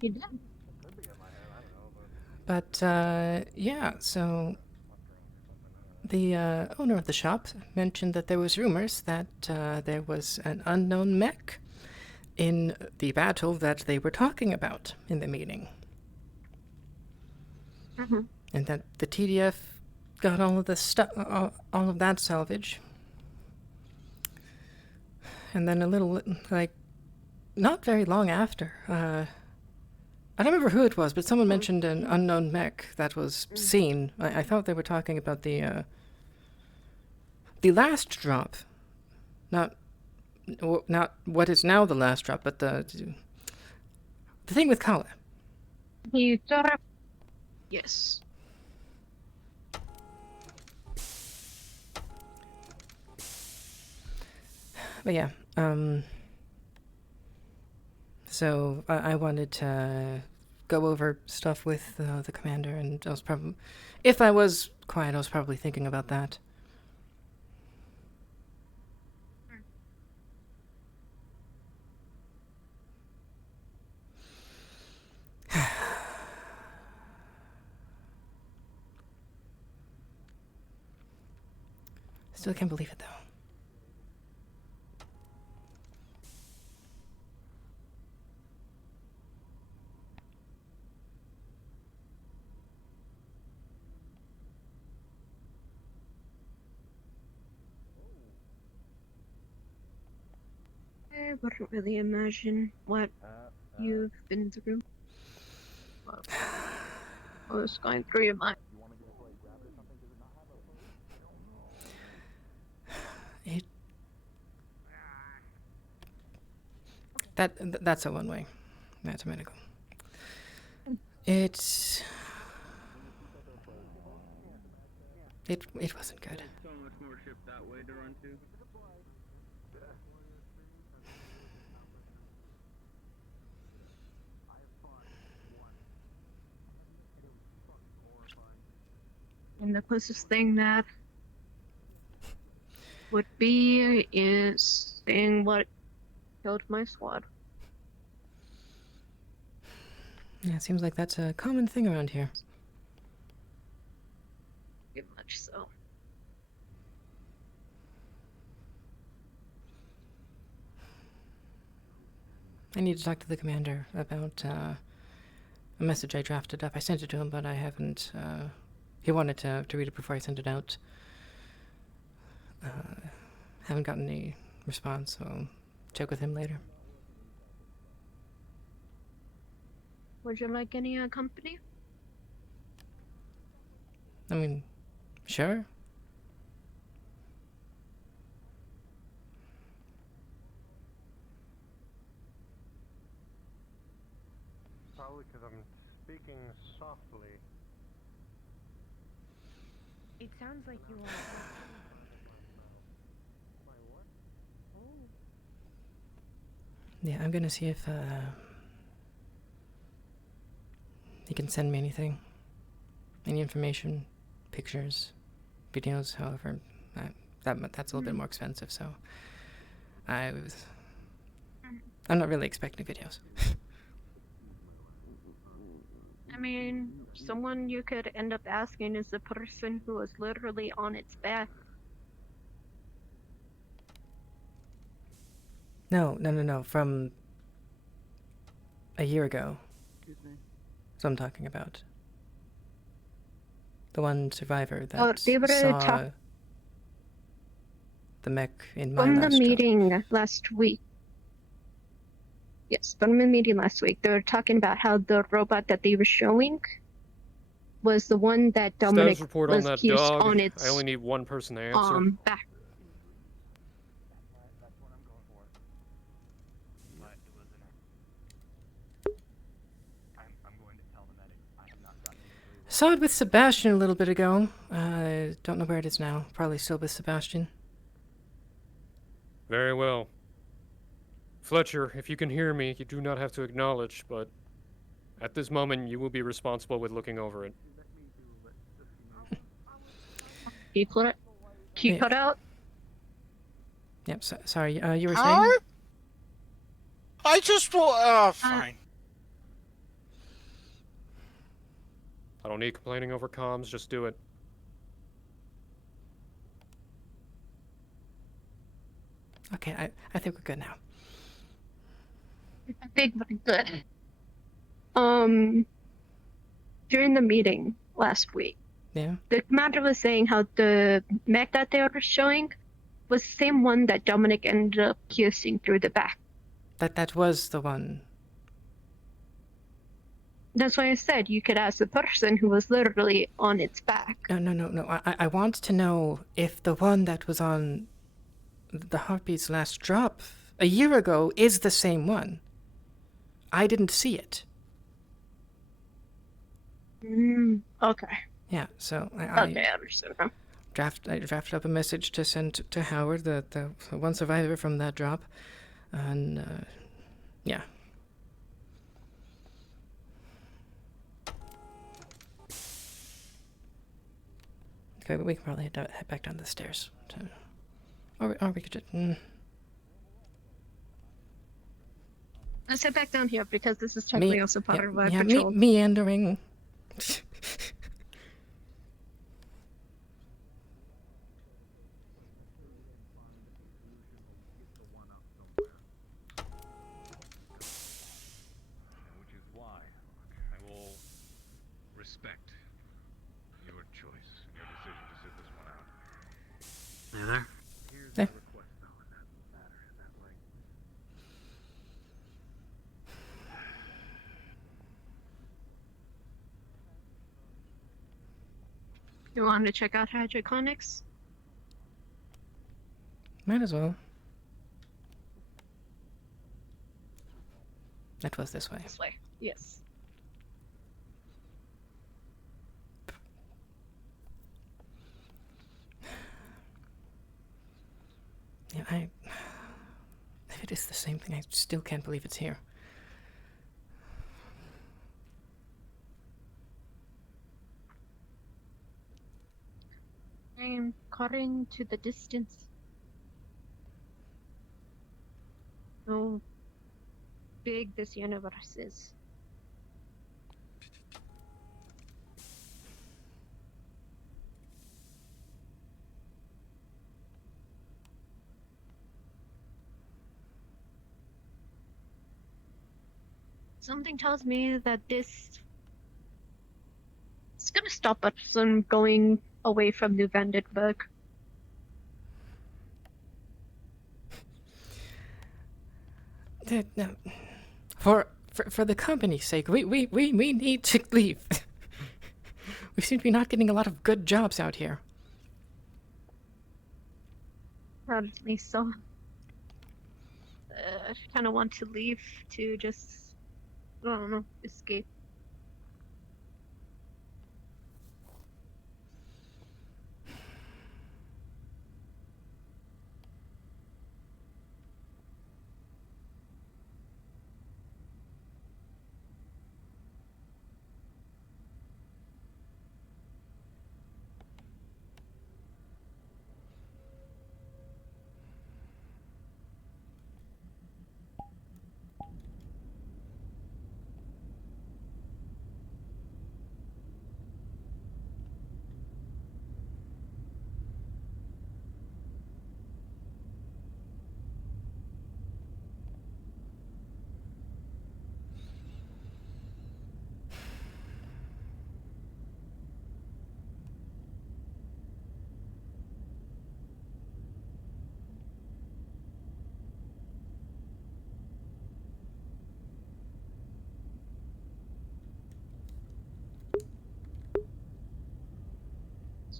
You did. But yeah, so the owner of the shop mentioned that there was rumors that there was an unknown mech in the battle that they were talking about in the meeting. And that the TDF got all of the stuff, all of that salvage. And then a little, like, not very long after, I don't remember who it was, but someone mentioned an unknown mech that was seen. I thought they were talking about the last drop. Not what is now the last drop, but the thing with Kala. Yes. But yeah, so I wanted to go over stuff with the commander, and I was probably, if I was quiet, I was probably thinking about that. Still can't believe it, though. I wouldn't really imagine what you've been through. I was going through your mind. That's a one-way. That's a medical. It wasn't good. So much more ship that way to run to. And the closest thing that would be is seeing what killed my squad. Yeah, it seems like that's a common thing around here. Very much so. I need to talk to the commander about a message I drafted up. I sent it to him, but I haven't. He wanted to read it before I sent it out. Haven't gotten any response, so I'll check with him later. Would you like any company? I mean, sure. Probably because I'm speaking softly. It sounds like you are. Yeah, I'm gonna see if he can send me anything, any information, pictures, videos. However, that's a little bit more expensive. So I'm not really expecting videos. I mean, someone you could end up asking is the person who was literally on its back. No. From a year ago. That's what I'm talking about. The one survivor that saw the mech in my from last the meeting last week. Yes, from the meeting last week, they were talking about how the robot that they were showing was the one that Dominic Status report on was that pierced dog. on its I only need one person to answer. back. Saw it with Sebastian a little bit ago. Don't know where it is now. Probably still with Sebastian. Very well. Fletcher, if you can hear me, you do not have to acknowledge, but at this moment you will be responsible with looking over it. Can you cut out? Yep, sorry, you were saying? I just will. Fine. I don't need complaining over comms, just do it. Okay, I think we're good now. I think we're good. During the meeting last week, Yeah. the commander was saying how the mech that they were showing was the same one that Dominic ended up piercing through the back. That was the one. That's why I said you could ask the person who was literally on its back. No. I want to know if the one that was on the Harpies' last drop a year ago is the same one. I didn't see it. Okay. Yeah, so Okay, I understand now. I drafted up a message to send to Howard, the one survivor from that drop, and yeah. Okay, but we can probably head back down the stairs, or we could just. Let's head back down here because this is technically also part of our yeah, patrol. Meandering. Which is why I will respect your choice and your decision to sit this one out. You there? Here's Yeah. the request, though, and that matter in that way. You want to check out hydroponics? Might as well. That was this way. This way. Yes. Yeah, if it is the same thing, I still can't believe it's here. I am cutting to the distance. How big this universe is. Something tells me that it's gonna stop us from going away from New Vandenberg. No. For the company's sake, we need to leave. We seem to be not getting a lot of good jobs out here. Apparently so. I kind of want to leave to just, I don't know, escape.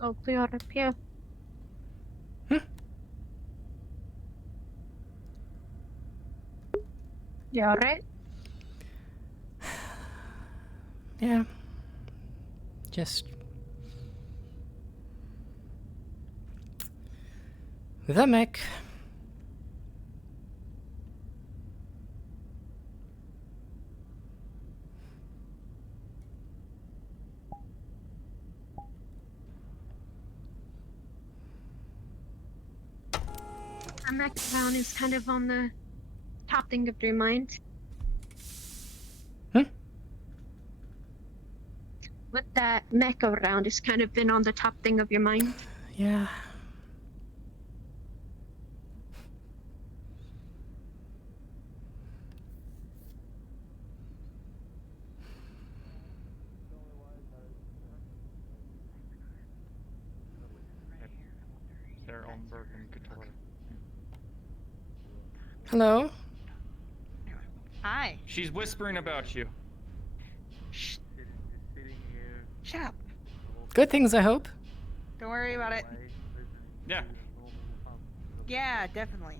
all clear up here. You alright? Yeah. Just... the mech. A mech around is kind of on the top thing of your mind. What that mech around has kind of been on the top thing of your mind. Yeah. They're Aldenburg and Couture. Hello? Hi. She's whispering about you. Shut up. Good things, I hope. Don't worry about it. Yeah. Yeah, definitely.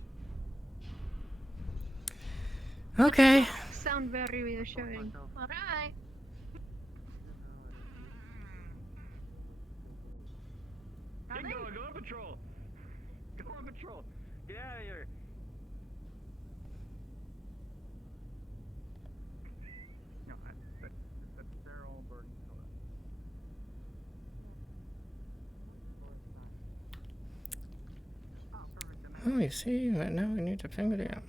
Okay. Sound very reassuring. Alright. Keep going, go on patrol. Go on patrol. Get out of here. No, that's Sarah Aldenburg. Oh, you see, that now we need to figure it out.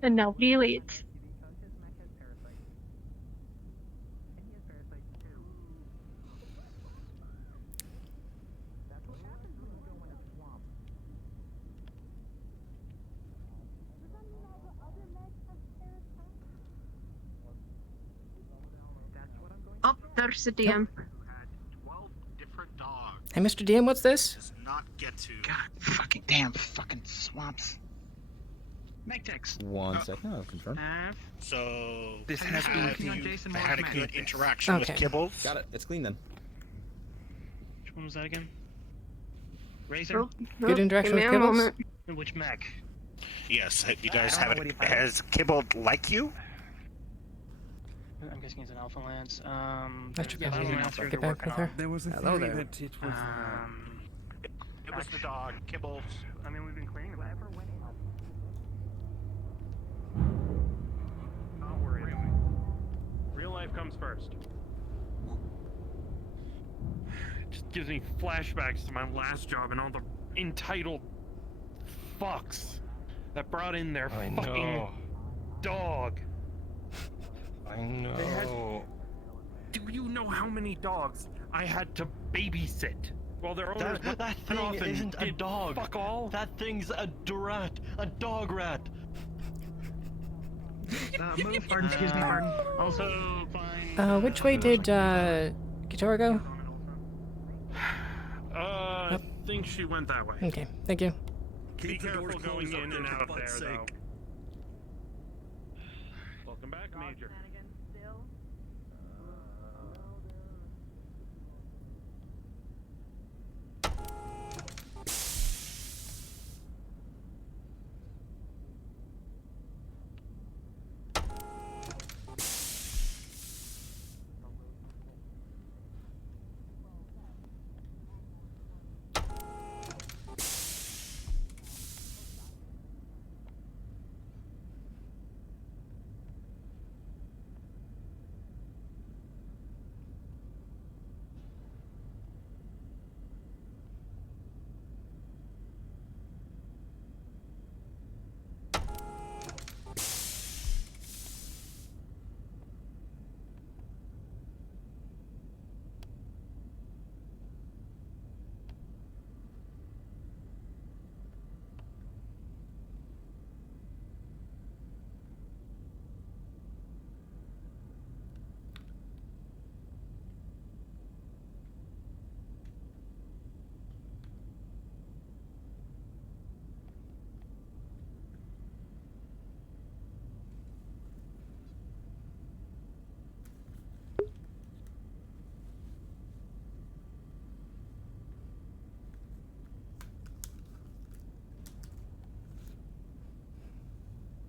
And now really it's... Oh, there's the DM. Hey, Mr. DM, what's this? Not get to. God, fucking damn, fucking swamps. MechTechs. 1 second, I'll confirm. So this has been I had a good interaction Okay. with Kibbles. Got it. It's clean then. Which one was that again? Razor? Good interaction with Kibbles? Which mech? Yes, you guys I don't have know it. what he found. Has Kibble like you? I'm guessing it's an Alpha Lance. That should be there's a easy Battle to Lance get they're back with working her. on. There was a Hello theory there. that it was It was the dog, Kibbles. I mean, we've been cleaning it. Whatever went in. Not worry about it. Real life comes first. It just gives me flashbacks to my last job and all the entitled fucks that brought in their I fucking know. dog. I know. They had... Do you know how many dogs I had to babysit while their owners went That thing off and isn't a did dog. Fuck all. That thing's a rat, a dog rat. Move, pardon, excuse me, pardon. Also, fine. Which way did, Couture go? I think she went that way. Okay, thank you. Be careful going in and out there, though. Welcome back, Major.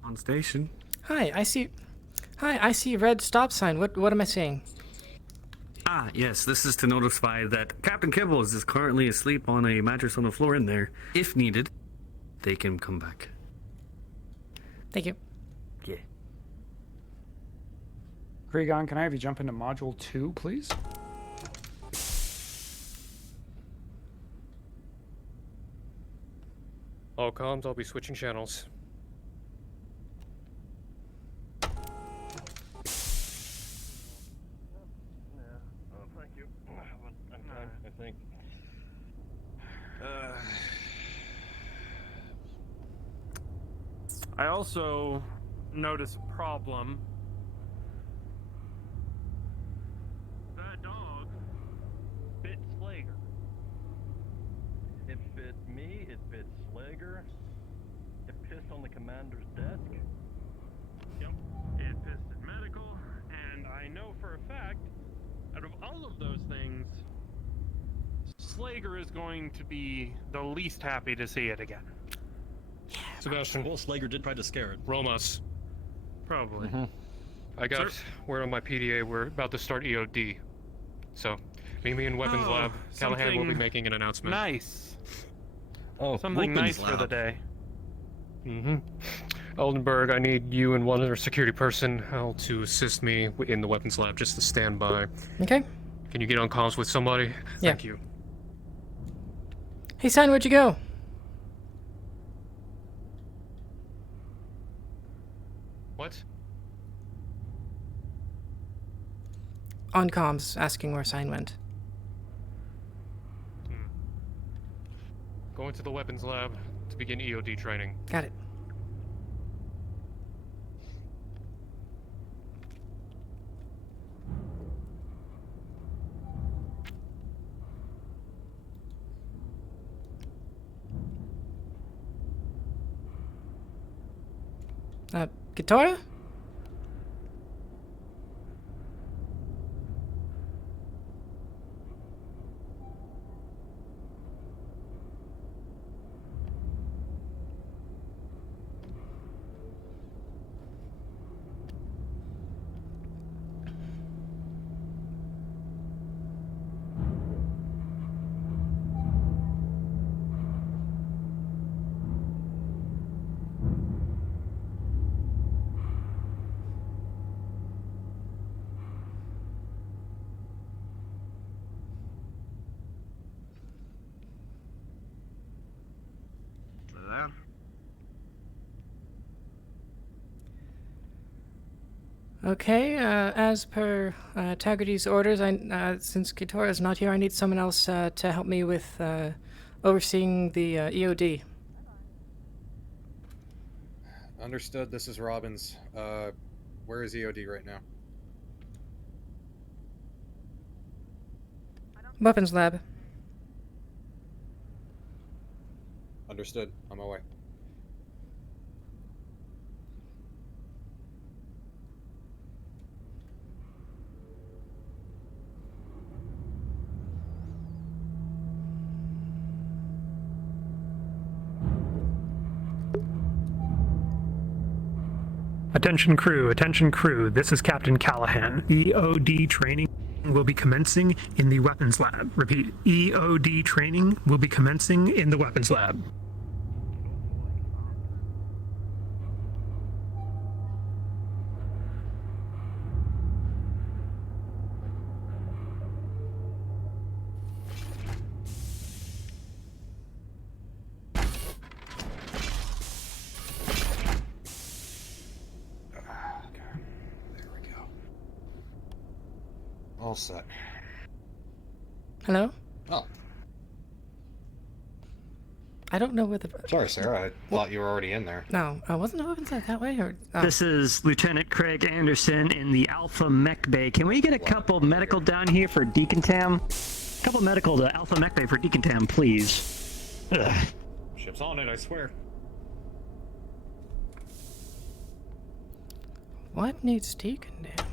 On station. Hi, I see. Hi, I see red stop sign. What am I seeing? Ah, yes, this is to notify that Captain Kibbles is currently asleep on a mattress on the floor in there. If needed, they can come back. Thank you. Yeah. Kregon, can I have you jump into Module 2, please? All comms, I'll be switching channels. Thank you. I'm fine, I think. I also notice a problem. That dog bit Slager. It bit me, it bit Slager, it pissed on the commander's desk. Yep. It pissed at medical, and I know for a fact, out of all of those things, Slager is going to be the least happy to see it again. Sebastian. Well, Slager did try to scare it. Romas. Probably. I got word on my PDA we're about to start EOD. So, meet me in Weapons Lab. Callahan will be making an announcement. Nice. Oh, something nice for the day. Aldenburg, I need you and one other security personnel to assist me in the Weapons Lab, just to stand by. Okay. Can you get on comms with somebody? Yeah. Thank you. Hey, Sign, where'd you go? What? On comms, asking where Sign went. Going to the Weapons Lab to begin EOD training. Got it. Guitar? Okay, as per Taggarty's orders, since Kitora is not here, I need someone else to help me with overseeing the EOD. Understood, this is Robbins. Where is EOD right now? Weapons Lab. Understood, on my way. Attention crew, this is Captain Callahan. EOD training will be commencing in the Weapons Lab. Repeat, EOD training will be commencing in the Weapons Lab. All set. Hello? Oh. I don't know where the... Sorry, Sarah. I thought you were already in there. No, wasn't the Weapons Lab that way? Or, This is Lieutenant Craig Anderson in the Alpha Mech Bay. Can we get a couple medical down here for Decontam? A couple medical to Alpha Mech Bay for Decontam, please. Ugh. Ship's on it, I swear. What needs Decontam?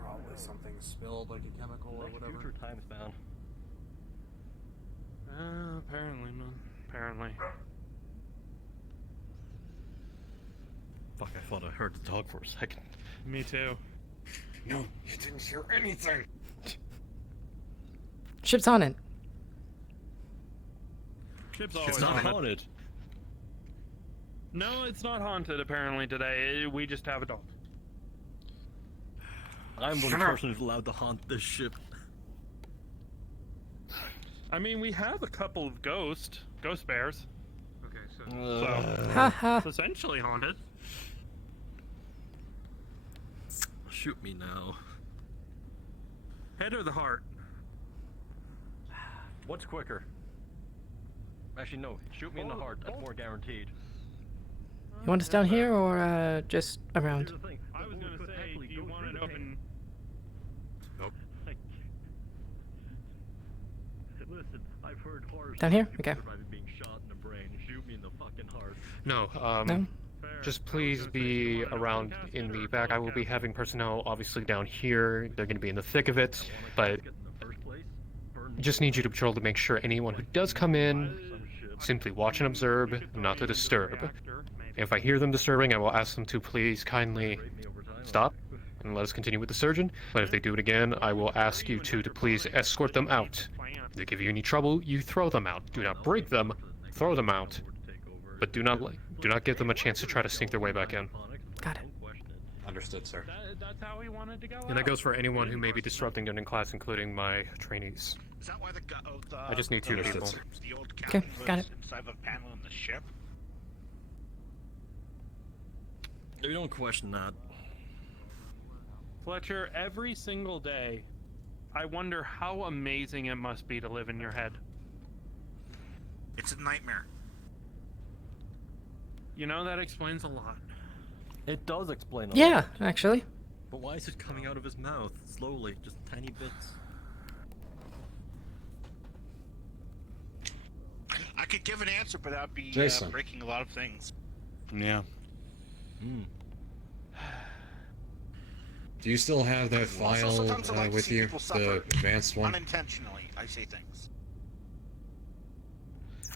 Probably something spilled, like a chemical or whatever. Future times bound. Apparently, man. Apparently. Fuck, I thought I heard the dog for a second. Me too. No, you didn't hear anything. Ship's on it. Ship's always It's not haunted. haunted. No, it's not haunted apparently today. We just have a dog. I'm the person who's allowed to haunt this ship. I mean, we have a couple of ghost bears. Okay, so... So, it's essentially haunted. Shoot me now. Head or the heart? What's quicker? Actually, no. Shoot me in the heart. That's more guaranteed. You want us down here or just around? I was gonna say, do you want it open? Nope. Listen, I've heard horror Down here? stories Okay. about me being shot in the brain. Shoot me in the fucking heart. No, No? just please be around in the back. I will be having personnel obviously down here. They're going to be in the thick of it, but just need you to patrol to make sure anyone who does come in, simply watch and observe, not to disturb. If I hear them disturbing, I will ask them to please kindly stop and let us continue with the surgeon. But if they do it again, I will ask you to please escort them out. If they give you any trouble, you throw them out. Do not break them, throw them out. But do not give them a chance to try to sneak their way back in. Got it. Understood, sir. That's how we wanted to go. And that goes for anyone who may be disrupting during class, including my trainees. Is that why the I just need 2 people. The old Okay, captain got was it. inside of a panel in the ship? We don't question that. Fletcher, every single day, I wonder how amazing it must be to live in your head. It's a nightmare. You know, that explains a lot. It does explain a lot. Yeah, actually. But why is it coming out of his mouth slowly, just tiny bits? I could give an answer, but that'd be Jason. breaking a lot of things. Yeah. Hmm. Do you still have that Also, file sometimes I like to with see you? people The suffer. advanced one? Unintentionally, I say things.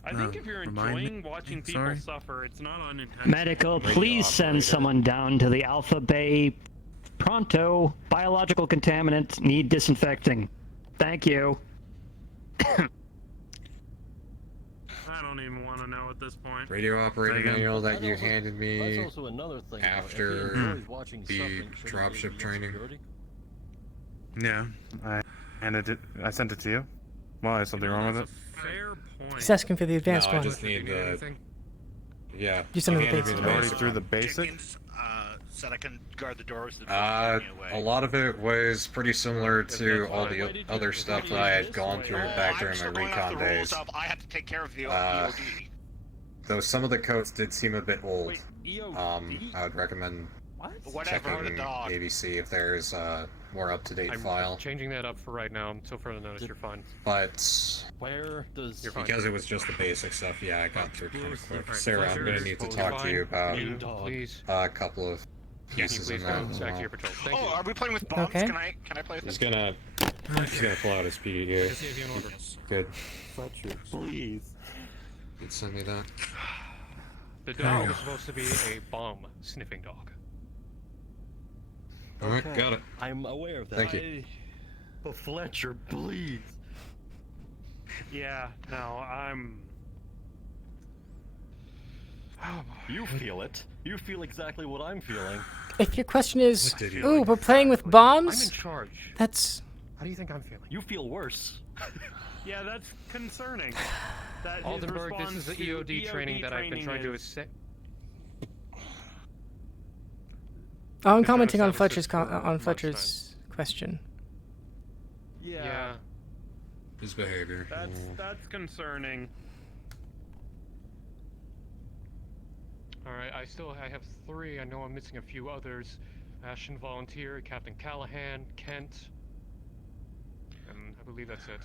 I think if you're remind me? enjoying watching people Sorry? suffer, it's not unintentional. Medical, please send someone down to the Alpha Bay. Pronto. Biological contaminant need disinfecting. Thank you. I don't even want to know at this point. Radio operator manual that you handed That's me also another thing. after If he enjoys watching the suffering, shouldn't he dropship be training. security? Yeah, I sent it to you. Why? Is something wrong with it? Fair point. He's asking for the advanced No, I one. just need the... Yeah. You sent him the handed me basic. the Already basic through one. the basic? Jenkins, said I can guard the doors. A lot of it was pretty similar to all the other stuff that I had gone through back during my recon days. I had to take care of the Uh, EOD. Though some of the codes did seem a bit old. EOD? I would recommend Whatever, checking, the dog. maybe see if there's a more up-to-date I'm file. changing that up for right now until further notice. You're fine. But Where does You're fine. because it was just the basic stuff, yeah, I got through kind of quick. Alright, Sarah, I'm gonna need to talk to you about Can you please. a couple of Can you pieces in please that go as back to well. your patrol? Thank you. Oh, are we playing with bombs? Okay. Can I play with He's this? gonna pull out his PDA. Just see if you can order. Good. Fletcher, please. You'd send me that. The dog is supposed to be a bomb sniffing dog. Alright, got it. I'm aware of that. Thank you. But Fletcher, please. Yeah, no, I'm... You feel it. You feel exactly what I'm feeling. If your question is, What did you ooh, like? we're playing with I'm in bombs, charge. that's... How do you think I'm feeling? You feel worse. Yeah, that's concerning. That his Aldenburg, this response is the to EOD training that I've been trying to is- set. Oh, I'm Been trying to commenting on establish this Fletcher's for months Fletcher's question. Yeah, His behavior. that's concerning. Alright, I have 3. I know I'm missing a few others. Ashton Volunteer, Captain Callahan, Kent. And I believe that's it.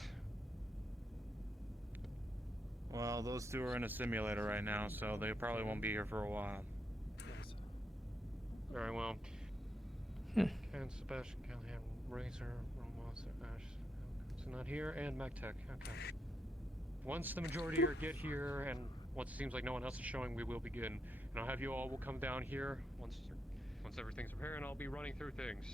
Well, those two are in a simulator right now, so they probably won't be here for a while. Very well. Kent, Sebastian, Callahan, Razor, Ramos, Ash. So not here, and MechTech. Okay. Once the majority get here and once it seems like no one else is showing, we will begin. And I'll have you all will come down here once everything's prepared, and I'll be running through things.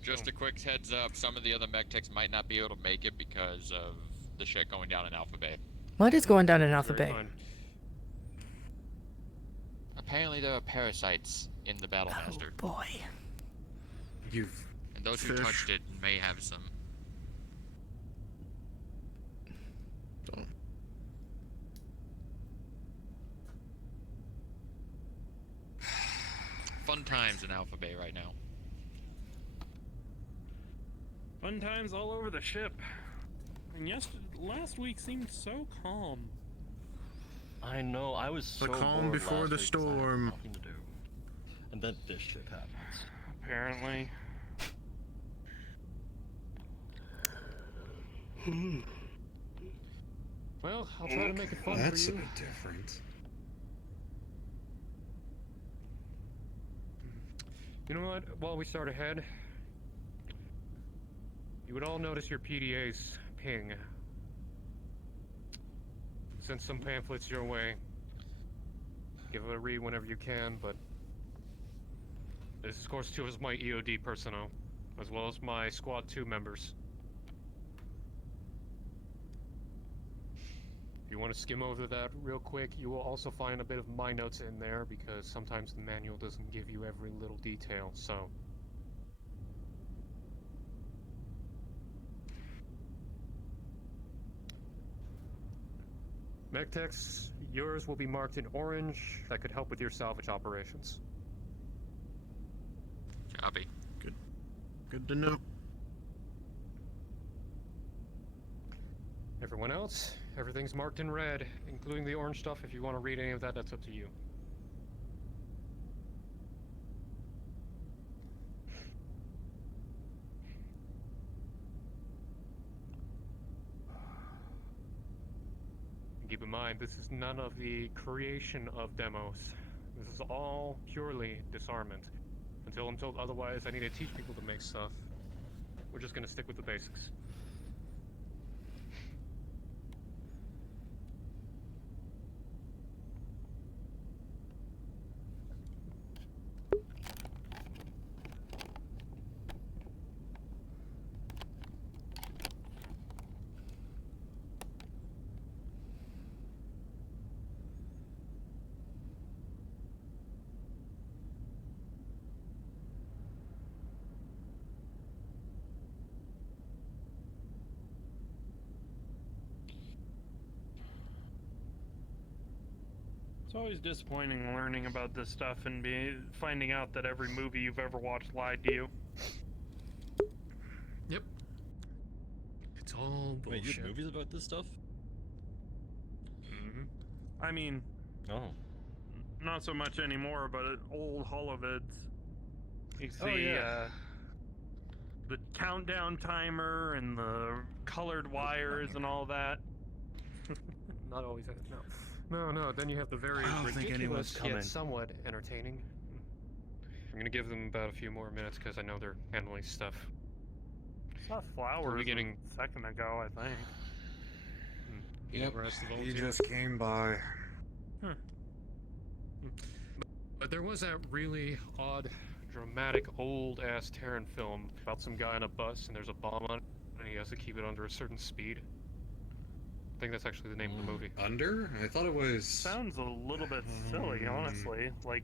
Just a quick heads up, some of the other mech techs might not be able to make it because of the shit going down in Alpha Bay. What is going down in Alpha Bay? Apparently there are parasites in the Battlemaster. Oh boy. And those who touched it may have some. Fun times in Alpha Bay right now. Fun times all over the ship. And last week seemed so calm. I know, I was so The calm bored before last the week 'cause I had storm. nothing to do. And then this shit happens. Apparently. Well, I'll try to make it fun That's for you. a bit different. You know what? While we start ahead, you would all notice your PDA's ping. Send some pamphlets your way. Give it a read whenever you can, but this, of course, too, is my EOD personnel, as well as my Squad 2 members. If you want to skim over that real quick, you will also find a bit of my notes in there, because sometimes the manual doesn't give you every little detail, so... Mech techs, yours will be marked in orange. That could help with your salvage operations. Copy. Good to know. Everyone else, everything's marked in red, including the orange stuff. If you want to read any of that, that's up to you. Keep in mind, this is none of the creation of demos. This is all purely disarmament. Until I'm told otherwise, I need to teach people to make stuff. We're just gonna stick with the basics. It's always disappointing learning about this stuff and finding out that every movie you've ever watched lied to you. Yep. It's all bullshit. Wait, you have movies about this stuff? Mm-hmm. I mean... Oh. Not so much anymore, but old holovids. You see, Oh, yeah. the countdown timer and the colored wires and all that. Not always, no. No, then you have the very ridiculous yet somewhat entertaining. I'm gonna give them about a few more minutes because I know they're handling stuff. Saw flowers a second ago, I think. Yep, he just came by. But there was that really odd, dramatic, old-ass Terran film about some guy on a bus and there's a bomb on it and he has to keep it under a certain speed. I think that's actually the name of the movie. Under? I thought it was... Sounds a little bit silly, honestly. Like...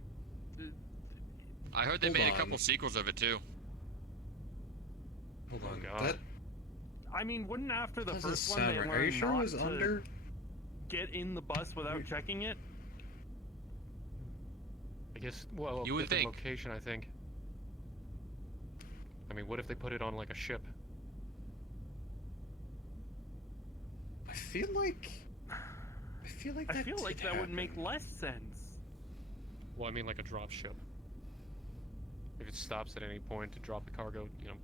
I heard they made a couple sequels of it, too. Hold on, God. that... I mean, wouldn't after the doesn't first one they sound right. learn Are you sure it not was to Under? get in the bus without checking it? I guess, well, you would think. Location, I think. I mean, what if they put it on, like, a ship? I feel like that would make less sense. Well, I mean, like a drop ship. If it stops at any point to drop the cargo, you know.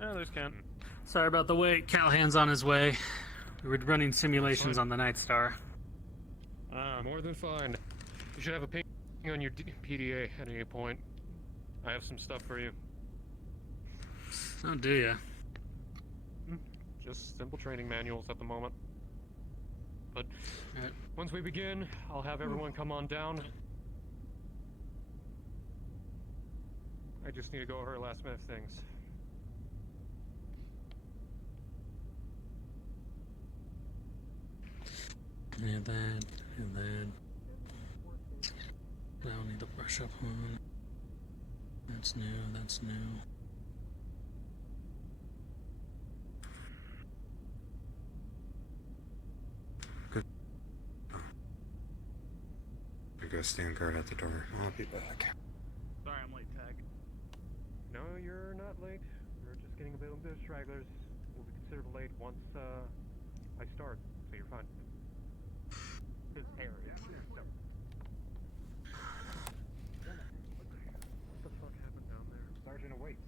Yeah, there's Kent. Sorry about the wait. Callahan's on his way. We were running simulations on the Night Star. More than fine. You should have a ping on your PDA at any point. I have some stuff for you. Oh, do ya? Just simple training manuals at the moment. But once we begin, I'll have everyone come on down. I just need to go over last minute things. And that. I'll need to brush up on. That's new, that's new. Good. I go stand guard at the door. I'll be back. Sorry, I'm late, Tag. No, you're not late. We're just getting a bit of stragglers. We'll be considered late once I start, so you're fine. His hair is so... What the fuck happened down there? Sergeant awaits.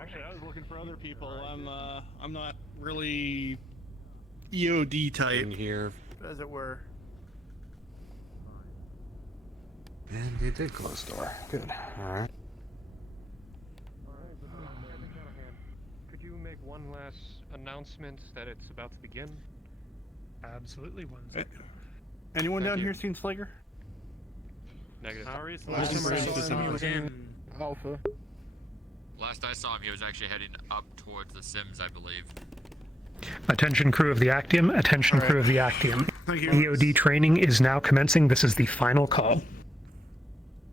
Actually, I was looking for other people. I'm not really EOD type. In here. As it were. And you did close the door. Good. Alright. Could you make one last announcement that it's about to begin? Absolutely, one second. Anyone down here seen Slager? Negative. Last time I saw him, he was in Alpha. Last I saw him, he was actually heading up towards the Sims, I believe. Attention crew of the Actium, attention crew of the Actium. EOD training is now commencing. This is the final call.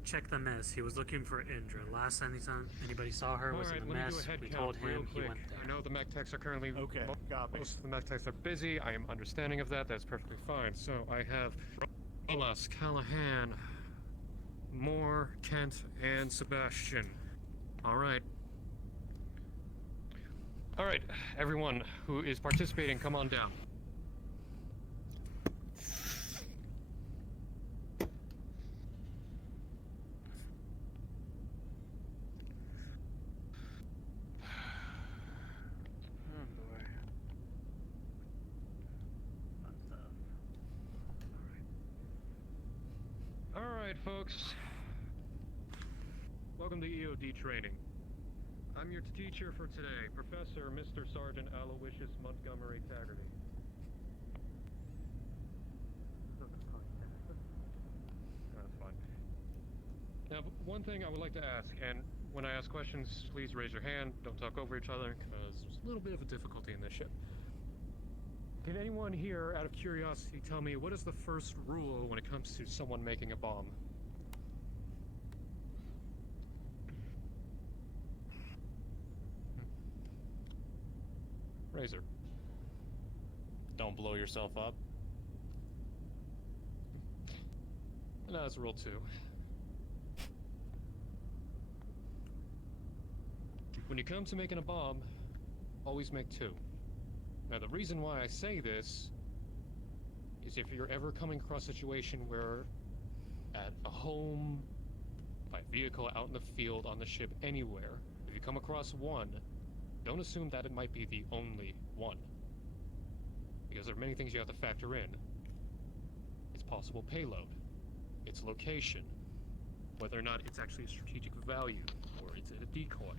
Check the mess. He was looking for Indra. Last time anybody saw her was in the mess. We told him he went there. I know the mech techs are currently... Okay, copy. Most of the mech techs are busy. I am understanding of that. That's perfectly fine. So I have Rolas, Callahan, Moore, Kent, and Sebastian. Alright. Alright, everyone who is participating, come on down. Alright, folks. Welcome to EOD training. I'm your teacher for today, Professor Mr. Sergeant Aloysius Montgomery Taggarty. That's fine. Now, one thing I would like to ask, and when I ask questions, please raise your hand. Don't talk over each other, because there's a little bit of a difficulty in this ship. Can anyone here, out of curiosity, tell me what is the first rule when it comes to someone making a bomb? Razor. Don't blow yourself up. No, that's rule 2. When you come to making a bomb, always make 2. Now, the reason why I say this is if you're ever coming across a situation where at a home, by vehicle, out in the field, on the ship, anywhere, if you come across one, don't assume that it might be the only one. Because there are many things you have to factor in. Its possible payload, its location, whether or not it's actually a strategic value, or it's a decoy,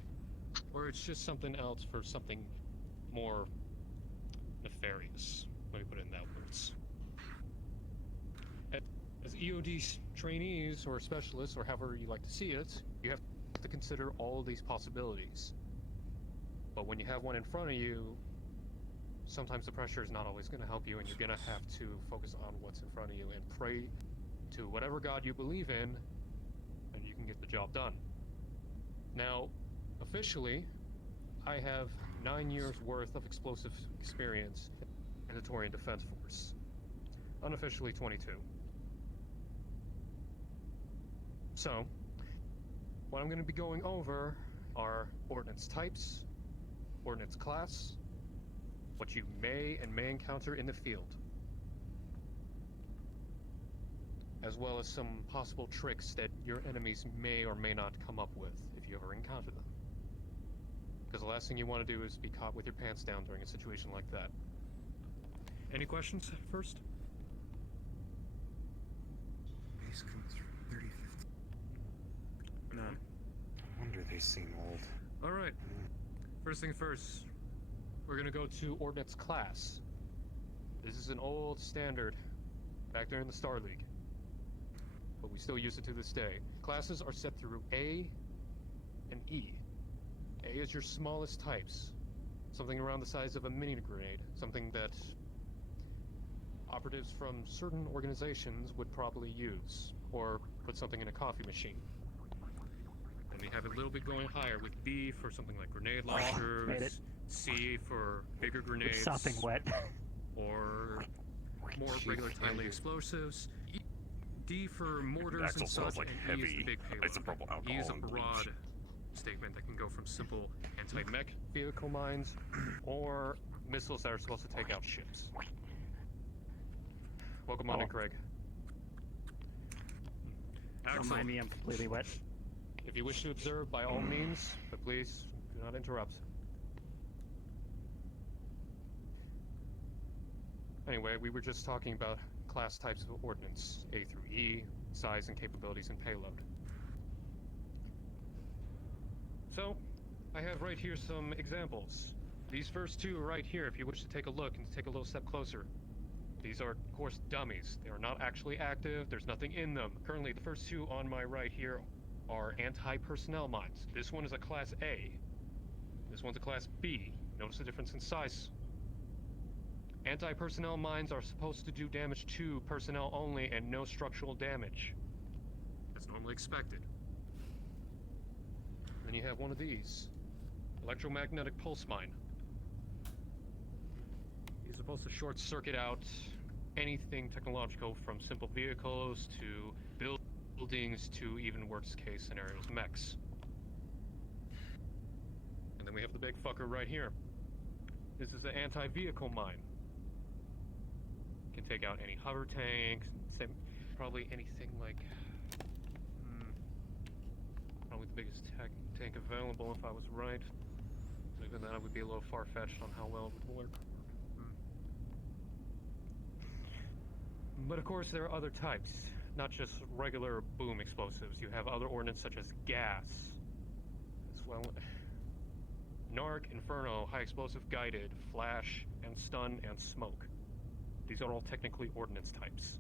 or it's just something else for something more nefarious. Let me put it in that words. As EOD trainees, or specialists, or however you like to see it, you have to consider all of these possibilities. But when you have one in front of you, sometimes the pressure is not always going to help you, and you're going to have to focus on what's in front of you and pray to whatever God you believe in, and you can get the job done. Now, officially, I have 9 years worth of explosive experience in the Torian Defense Force. Unofficially 22. So, what I'm going to be going over are ordnance types, ordnance class, what you may encounter in the field, as well as some possible tricks that your enemies may or may not come up with if you ever encounter them. Because the last thing you want to do is be caught with your pants down during a situation like that. Any questions first? Base comes from 3050. No. I wonder they seem old. Alright. First thing first. we're gonna go to Ordnance Class. This is an old standard back there in the Star League, but we still use it to this day. Classes are set through A and E. A is your smallest types, something around the size of a mini grenade, something that operatives from certain organizations would probably use, or put something in a coffee machine. And we have a little bit going higher with B for something like grenade Made it. launchers, C for bigger grenades, It's sopping wet. or more regular timely explosives, D for mortars and such, and E is the big payload. E is a broad statement that can go from simple anti-mech vehicle mines, or missiles that are supposed to take out ships. Welcome on in, Craig. Don't mind me, I'm completely wet. If you wish to observe, by all means, but please do not interrupt. Anyway, we were just talking about class types of ordnance, A through E, size and capabilities and payload. So, I have right here some examples. These first two right here, if you wish to take a look and take a little step closer. These are, of course, dummies. They are not actually active. There's nothing in them. Currently, the first two on my right here are anti-personnel mines. This one is a Class A. This one's a Class B. Notice the difference in size. Anti-personnel mines are supposed to do damage to personnel only and no structural damage. That's normally expected. Then you have one of these. Electromagnetic pulse mine. He's supposed to short circuit out anything technological, from simple vehicles to buildings to even worst case scenarios, mechs. And then we have the big fucker right here. This is an anti-vehicle mine. Can take out any hover tanks, probably anything like probably the biggest tank available if I was right. Even then, I would be a little far-fetched on how well it would work. But of course, there are other types, not just regular boom explosives. You have other ordnance such as gas, as well. Narc, Inferno, high explosive guided, flash, and stun, and smoke. These are all technically ordnance types,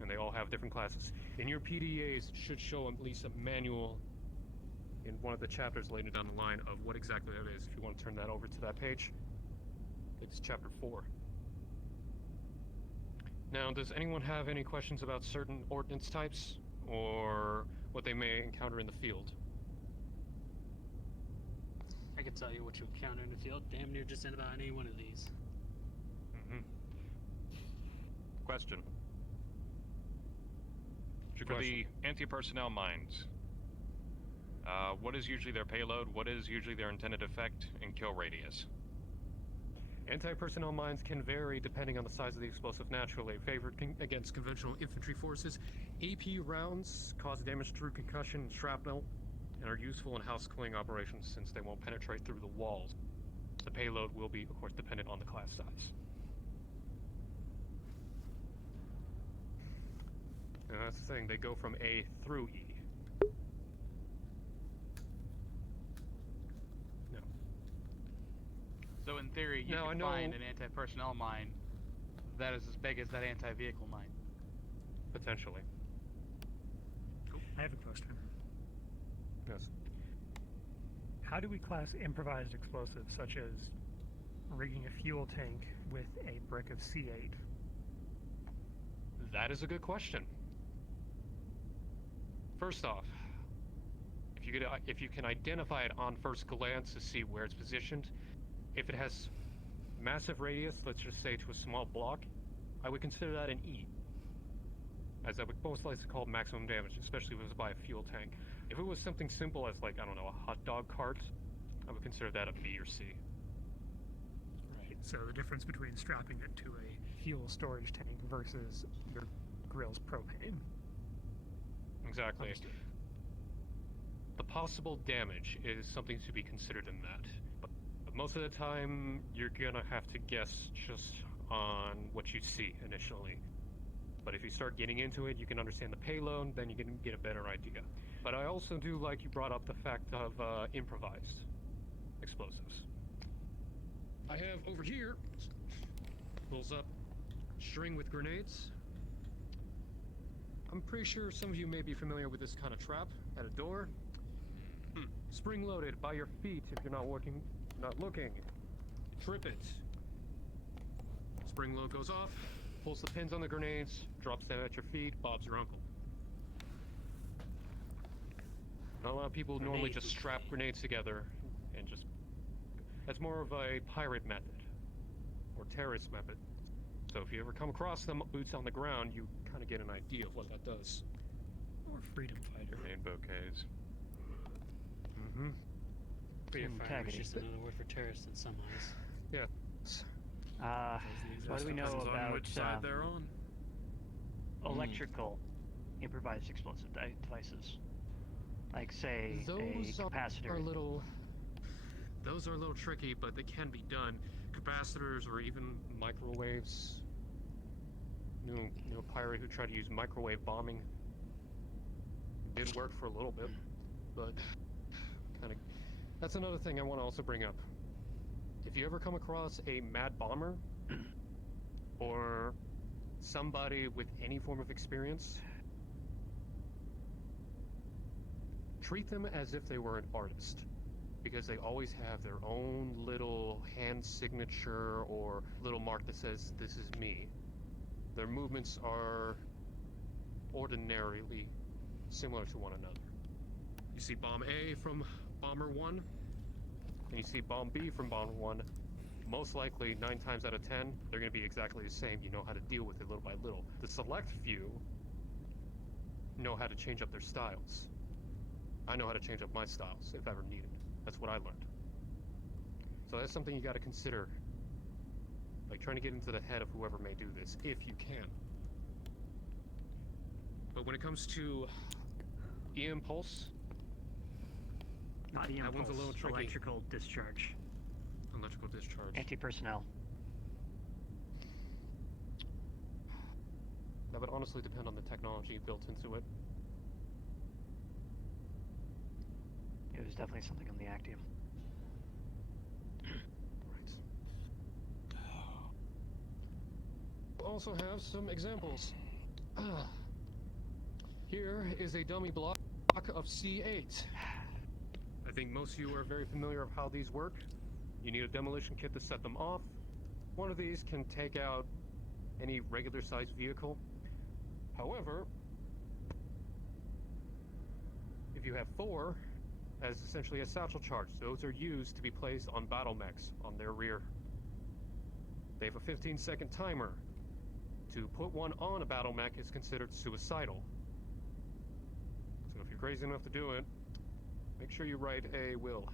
and they all have different classes. In your PDAs, it should show at least a manual in one of the chapters later down the line of what exactly that is. If you want to turn that over to that page, it's chapter 4. Now, does anyone have any questions about certain ordnance types, or what they may encounter in the field? I can tell you what you encounter in the field damn near just in about any one of these. Question. For the anti-personnel mines, what is usually their payload? What is usually their intended effect and kill radius? Anti-personnel mines can vary depending on the size of the explosive naturally. Favored against conventional infantry forces, AP rounds cause damage through concussion and shrapnel, and are useful in house-cleaning operations since they won't penetrate through the walls. The payload will be, of course, dependent on the class size. And that's the thing, they go from A through E. No. So in theory, you can find an anti-personnel mine that is as big as that anti-vehicle mine. Potentially. I have a question. Yes. How do we class improvised explosives, such as rigging a fuel tank with a brick of C8? That is a good question. First off, if you can identify it on first glance to see where it's positioned, if it has massive radius, let's just say to a small block, I would consider that an E, as that would most likely call maximum damage, especially if it was by a fuel tank. If it was something simple as, like, I don't know, a hot dog cart, I would consider that a B or C. Right. So the difference between strapping it to a fuel storage tank versus your grill's propane. Exactly. Understood. The possible damage is something to be considered in that. But most of the time, you're gonna have to guess just on what you see initially. But if you start getting into it, you can understand the payload, then you can get a better idea. But I also do like you brought up the fact of improvised explosives. I have over here, pulls up string with grenades. I'm pretty sure some of you may be familiar with this kind of trap at a door. Spring loaded by your feet if you're not looking. Trip it. Spring load goes off, pulls the pins on the grenades, drops them at your feet. Bob's your uncle. Not a lot of people normally just strap grenades together and just... That's more of a pirate method, or terrorist method. So if you ever come across them boots on the ground, you kind of get an idea of what that does. Or freedom fighter. And bouquets. Mm-hmm. Freedom fighter is just another word for terrorist in some eyes. Yeah. What do we know Depends on about which side they're on. electrical improvised explosive devices? Like, say, a capacitor. Those are a little tricky, but they can be done. Capacitors or even microwaves. Knew a pirate who tried to use microwave bombing. It did work for a little bit, but kind of. That's another thing I want to also bring up. If you ever come across a mad bomber or somebody with any form of experience, treat them as if they were an artist, because they always have their own little hand signature or little mark that says, "This is me." Their movements are ordinarily similar to one another. You see Bomb A from Bomber 1, and you see Bomb B from Bomber 1, most likely 9 times out of 10, they're going to be exactly the same. You know how to deal with it little by little. The select few know how to change up their styles. I know how to change up my styles, if ever needed. That's what I learned. So that's something you got to consider. Like trying to get into the head of whoever may do this, if you can. But when it comes to E-impulse, not E-impulse, that one's a little tricky. electrical discharge. Electrical discharge. Anti-personnel. That would honestly depend on the technology built into it. It was definitely something on the Actium. Right. We'll also have some examples. Here is a dummy block of C8. I think most of you are very familiar with how these work. You need a demolition kit to set them off. One of these can take out any regular sized vehicle. However, if you have 4, as essentially a satchel charge, those are used to be placed on battle mechs on their rear. They have a 15-second timer. To put one on a battle mech is considered suicidal. So if you're crazy enough to do it, make sure you write a will.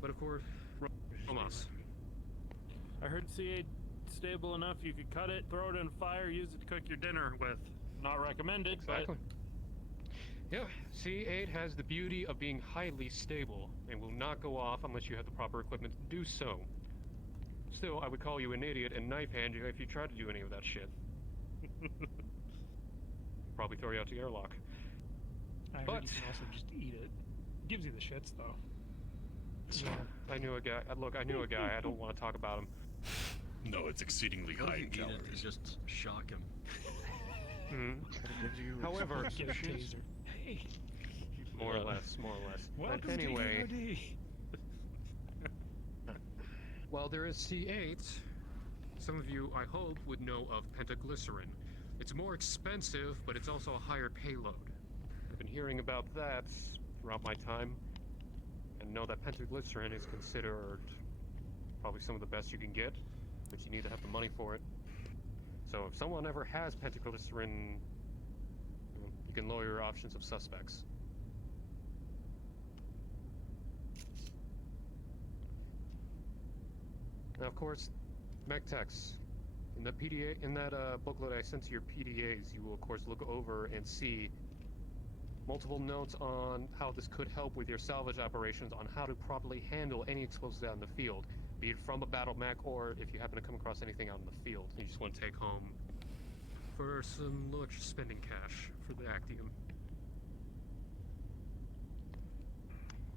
But of course, Romas. I heard C8 stable enough you could cut it, throw it in fire, use it to cook your dinner with. Not recommended, Exactly. Yeah, C8 has the beauty of being highly stable and will not go off unless you have the proper equipment to do so. Still, I would call you an idiot and knife hand you if you tried to do any of that shit. Probably throw you out the airlock. I heard you can also just eat it. Gives you the shits, though. Yeah, I knew a guy. Look, I knew a guy. I don't want to talk about him. No, it's exceedingly high in calories. Eat it, just shock him. However, Get a taser. Hey. more or less. Welcome But anyway, to DoD. while there is C8, some of you, I hope, would know of pentaglycerin. It's more expensive, but it's also a higher payload. I've been hearing about that throughout my time, and know that pentaglycerin is considered probably some of the best you can get, but you need to have the money for it. So if someone ever has pentaglycerin, you can lower your options of suspects. Now, of course, MechTechs. In the PDA, in that booklet I sent to your PDAs, you will of course look over and see multiple notes on how this could help with your salvage operations, on how to properly handle any explosives out in the field, be it from a battle mech or if you happen to come across anything out in the field you just want to take home for some little extra spending cash for the Actium.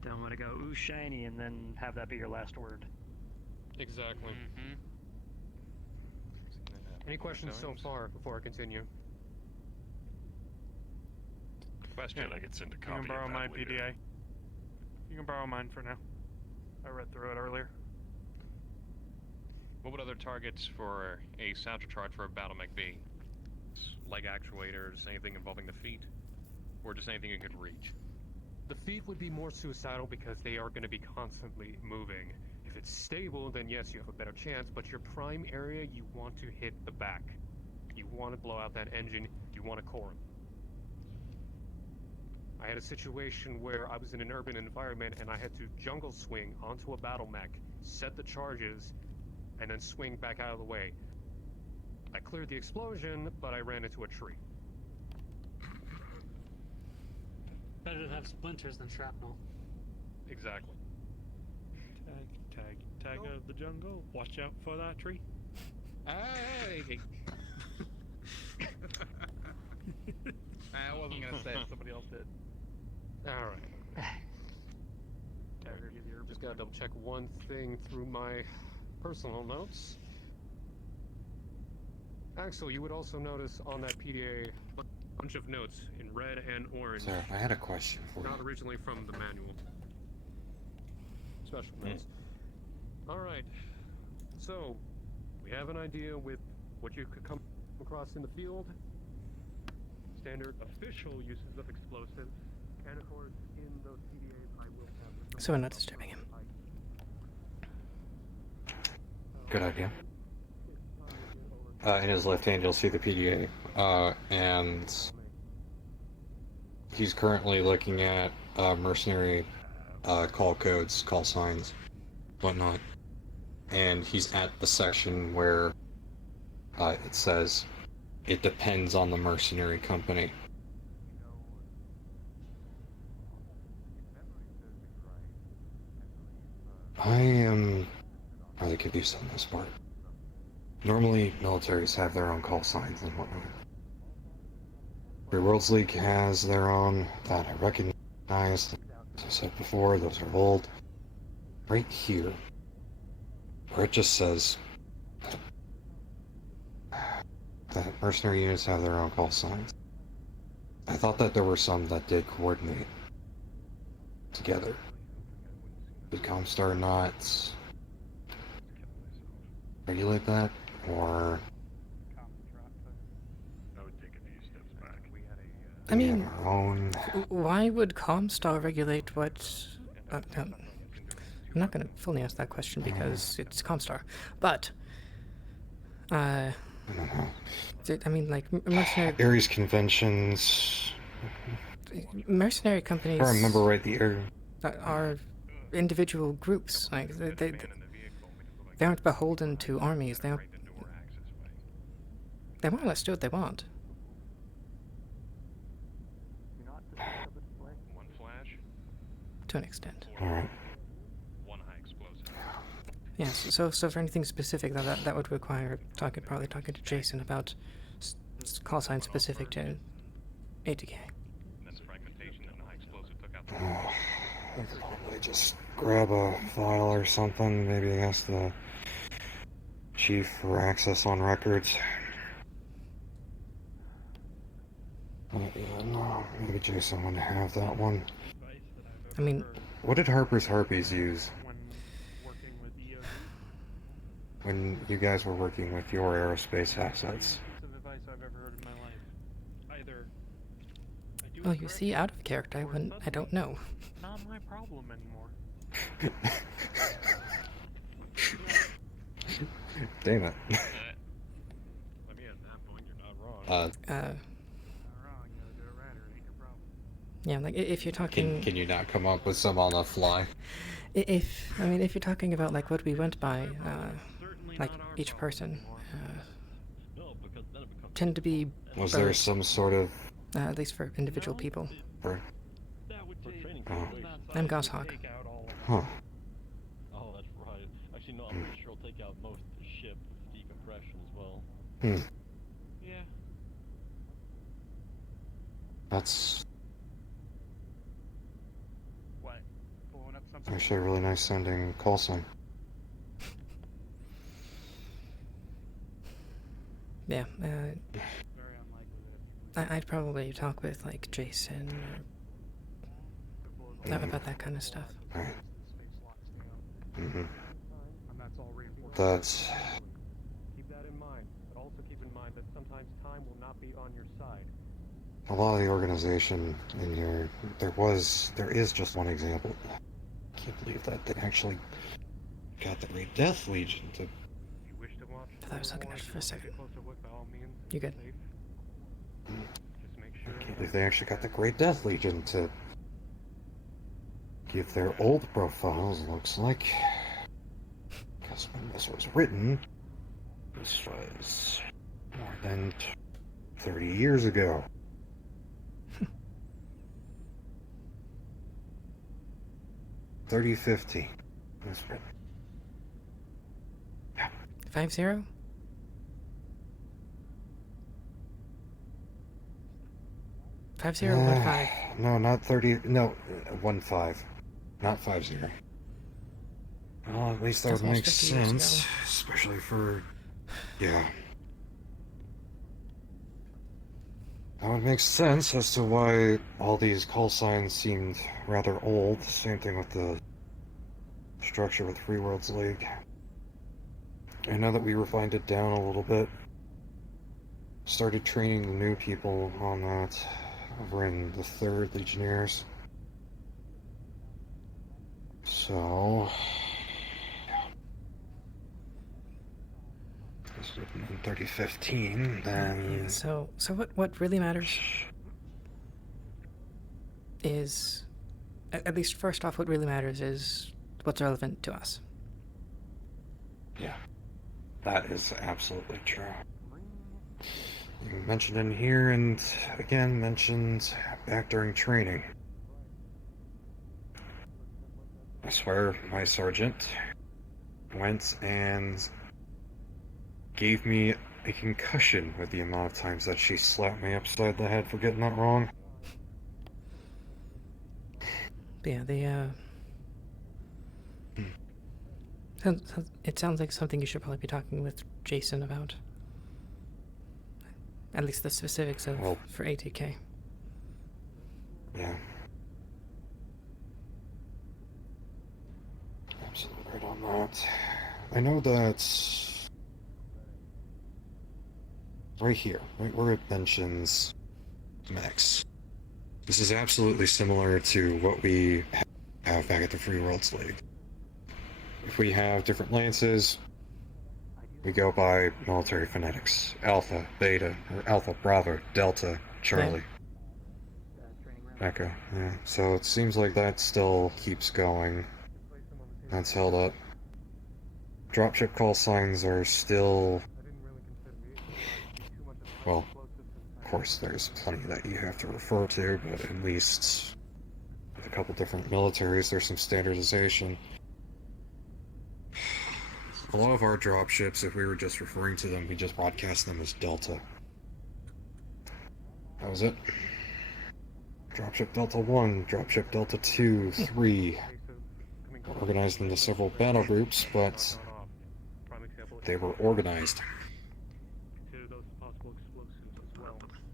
Don't want to go ooh shiny and then have that be your last word. Exactly. Any questions so far before I continue? Question. Yeah, I get sent a You copy can borrow of my that later. PDA. You can borrow mine for now. I read through it earlier. What would other targets for a satchel chart for a battle mech be? Leg actuators, anything involving the feet? Or just anything you could reach? The feet would be more suicidal because they are going to be constantly moving. If it's stable, then yes, you have a better chance, but your prime area, you want to hit the back. You want to blow out that engine, you want to core. I had a situation where I was in an urban environment and I had to jungle swing onto a battle mech, set the charges, and then swing back out of the way. I cleared the explosion, but I ran into a tree. Better to have splinters than shrapnel. Exactly. Tag out of the jungle. Watch out for that tree. Hey! I wasn't gonna say it, somebody else did. Alright. Just gotta double check one thing through my personal notes. Axel, you would also notice on that PDA a bunch of notes in red and orange. Sir, I had a question for Not you. originally from the manual. Special notes. Alright. So, we have an idea with what you could come across in the field. Standard official uses of explosives. And of course, in those PDAs, I will have... So we're not disturbing him. Good idea. In his left hand, you'll see the PDA, and he's currently looking at mercenary call codes, call signs, whatnot. And he's at the section where it says it depends on the mercenary company. I am rather confused on this part. Normally, militaries have their own call signs and whatnot. Free Worlds League has their own that I recognize. As I said before, those are old. Right here, where it just says that mercenary units have their own call signs. I thought that there were some that did coordinate together. Did Comstar not regulate that? Or I mean, our own... why would Comstar regulate what... I'm not going to fully answer that question because it's Comstar, but... I mean, like, mercenary... Ares conventions... Mercenary companies... If I remember right, the area... are individual groups. Like, they aren't beholden to armies. They more or less do what they want. One flash. To an extent. Alright. One high explosive. Yes, so for anything specific, that would require probably talking to Jason about call signs specific to ATK. That's fragmentation and the high explosive took out the I could probably just grab a file or something, maybe ask the chief for access on records. Yeah, no, maybe Jason wouldn't have that one. I mean... What did Harper's Harpies use? When you guys were working with your aerospace assets? Well, you see, out of character, I don't know. Not my problem anymore. Damn it. Let me at that point, you're not wrong. Yeah, like, if you're talking... Can you not come up with some on the fly? If you're talking about, like, what we went by, like, each person, tend to be... Was there some sort of... at least for individual people. Oh. I'm Goshawk. Huh. Oh, that's right. Actually, no, I'm pretty sure it'll take out most of the ship with decompression as well. Yeah. That's... What? Actually, a really nice sounding call sign. Yeah, I'd probably talk with, like, Jason or about that kind of stuff. Alright. That's... Keep that in mind, but also keep in mind that sometimes time will not be on your side. A lot of the organization in here, there is just one example. I can't believe that they actually got the Great Death Legion to... I thought I was looking at it for a second. You good? I can't believe they actually got the Great Death Legion to give their old profiles, looks like. Because when this was written, this was more than 30 years ago. 3015. That's written. 50? Five zero or 15? No, not 30. No, 15. Not 50. Well, at least that would make sense, especially for... Yeah. That would make sense as to why all these call signs seemed rather old. Same thing with the structure with Free Worlds League. I know that we refined it down a little bit. Started training the new people on that over in the 3rd Legionnaires. So... This was written in 3015, then... So what really matters is... At least first off, what really matters is what's relevant to us. Yeah. That is absolutely true. You mentioned in here, and again mentioned back during training. I swear my sergeant went and gave me a concussion with the amount of times that she slapped me upside the head for getting that wrong. But yeah, it sounds like something you should probably be talking with Jason about. At least the specifics of for ATK. Yeah. Absolutely right on that. I know that right here, right where it mentions mechs. This is absolutely similar to what we have back at the Free Worlds League. If we have different lances, we go by military phonetics. Alpha, Beta, or Alpha, Bravo, Delta, Charlie. Echo, yeah. So it seems like that still keeps going. That's held up. Dropship call signs are still... Well, of course there's plenty that you have to refer to, but at least with a couple different militaries there's some standardization. A lot of our dropships, if we were just referring to them, we just broadcast them as Delta. That was it. Dropship Delta 1, Dropship Delta 2, 3. Organized into several battle groups, but they were organized.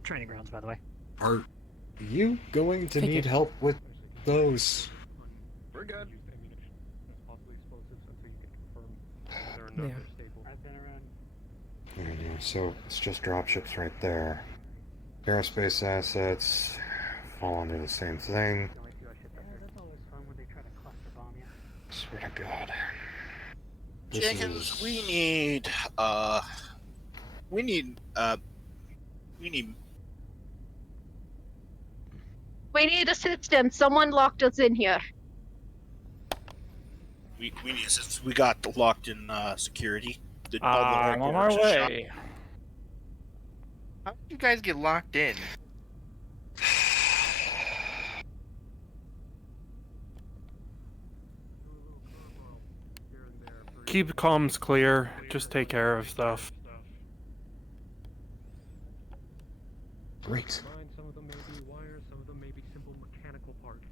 Training grounds, by the way. Are you going to need help with those? We're good. Yeah. Yeah, so it's just dropships right there. Aerospace assets fall under the same thing. Swear to God. Jenkins, we need assistance. Someone locked us in here. We need assistance. We got locked in security. I'm on my way. How did you guys get locked in? Keep comms clear. Just take care of stuff. Great. Some of them may be wires, some of them may be simple mechanical parts.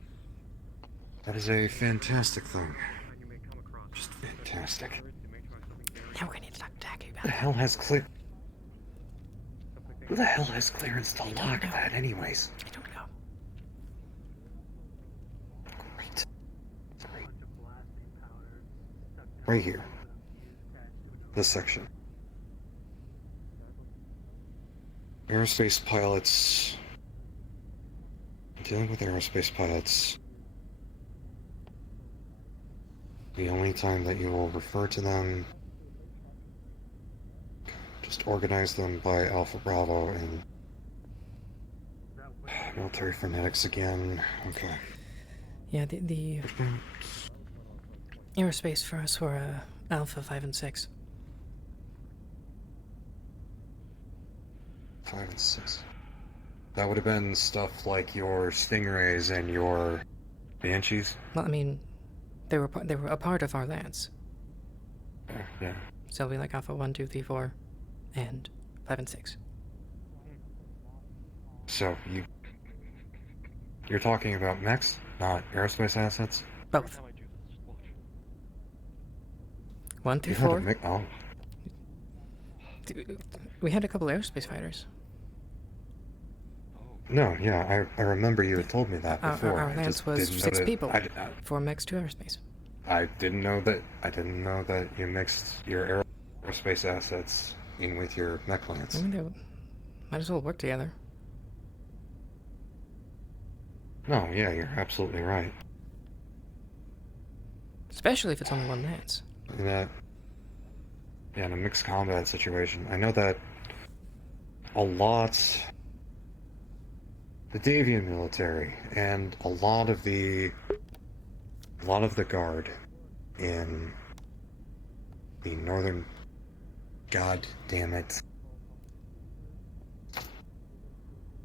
That is a fantastic thing. Just fantastic. Now we're gonna need to talk to Taku about Who the hell has clear? Who the hell has clearance to lock that, anyways? I don't know. Great. Right here. This section. Aerospace pilots. Dealing with aerospace pilots. The only time that you will refer to them, just organize them by Alpha Bravo and military phonetics again. Okay. Yeah, the aerospace for us were Alpha 5 and 6. 5 and 6. That would have been stuff like your Stingrays and your Banshees. Well, I mean, they were a part of our lance. Yeah. So it'll be like Alpha 1, 2, 3, 4, and 5 and 6. So you're talking about mechs, not aerospace assets? Both. 1 through You had a 4. oh. We had a couple aerospace fighters. No, yeah, I remember you had told me that before. Our lance was 6 people. 4 mechs, 2 aerospace. I didn't know that. I didn't know that you mixed your aerospace assets in with your mech lance. I mean, they might as well work together. No, yeah, you're absolutely right. Especially if it's only one lance. Yeah, in a mixed combat situation, I know that a lot. The Davian military and a lot of the guard in the northern. God damn it!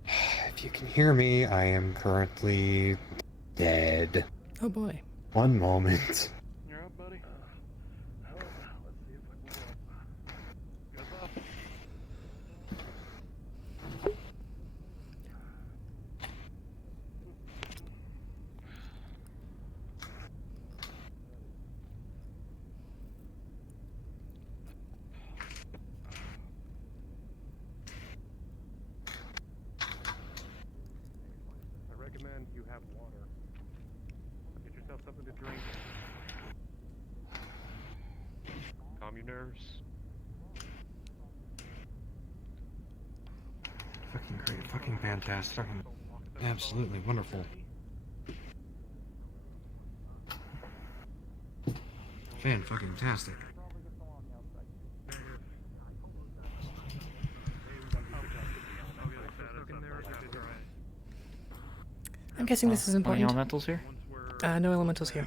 If you can hear me, I am currently dead. Oh boy. One moment. You're up, buddy. I recommend you have water. Get yourself something to drink. Calm your nerves. Fucking great, fucking fantastic, absolutely wonderful. Fan-fucking-tastic. I'm guessing this is important. Any elementals here? No elementals here.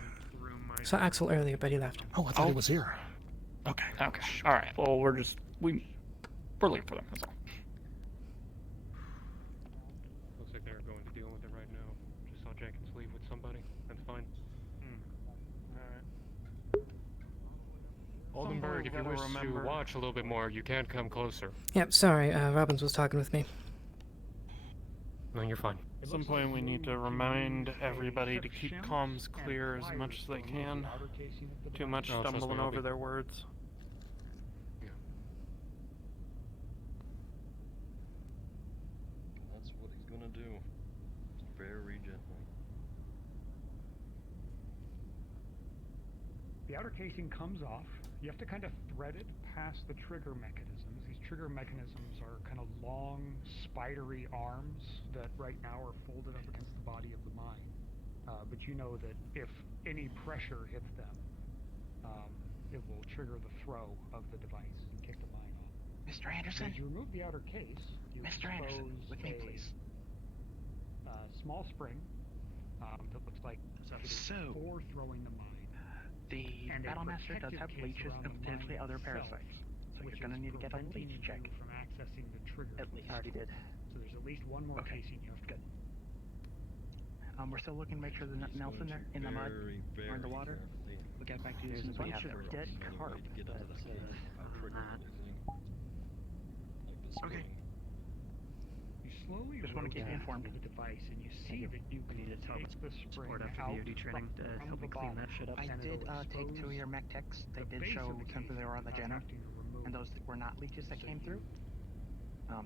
Saw Axel earlier, but he left. Oh, I thought he was here. Okay. Okay. All right. Well, we're late for them. That's all. Looks like they're going to deal with it right now. Just saw Jenkins leave with somebody. That's fine. Aldenburg, if you wish to watch a little bit more, you can come closer. Yep, sorry, Robbins was talking with me. No, you're fine. At some point we need to remind everybody to keep comms clear as much as they can. Too much stumbling over their words. That's what he's gonna do. Very gently. The outer casing comes off. You have to kind of thread it past the trigger mechanisms. These trigger mechanisms are kind of long, spidery arms that right now are folded up against the body of the mine. But you know that if any pressure hits them, it will trigger the throw of the device and kick the mine off. Mr. Anderson? As you remove the outer case, you Mr. Anderson, with me, please. Small spring that looks like So, for throwing the mine. the Battlemaster does have leeches and potentially other parasites. So you're gonna need to get a leech check. From accessing the trigger. At least. I already did. So there's at least one more casing you have to. Good. We're still looking to make sure there's nothing else in there, in the mud, or in the water. We'll get back to you as soon as we have it. Dead carp. You slowly Just want to keep you informed. the device, and you see that you can take the spring Support after out VOD training to from help the me clean that bottom, shit up. and I it'll did take expose 2 of your mech techs. They the did base show of the since they were on the without Jenner, having to remove and those were not leeches that came through.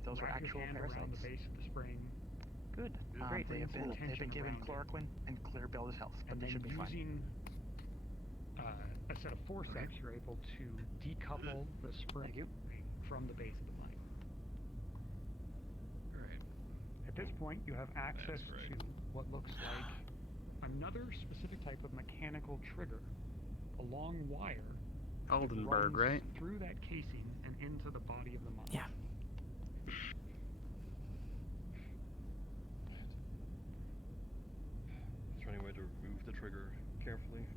Those were wrap your actual hand around parasites. the base of the spring. Good. Great. They've been Tension given around it. chloroquine and clear bill of health, but And they then should be fine. using a set of forceps, you're able to decouple the spring from the base of the mine. Great. At this point, you have access to what looks like another specific type of mechanical trigger, a long wire that Aldenburg, runs right? through that casing and into the body of the mine. Yeah. Is there any way to remove the trigger carefully?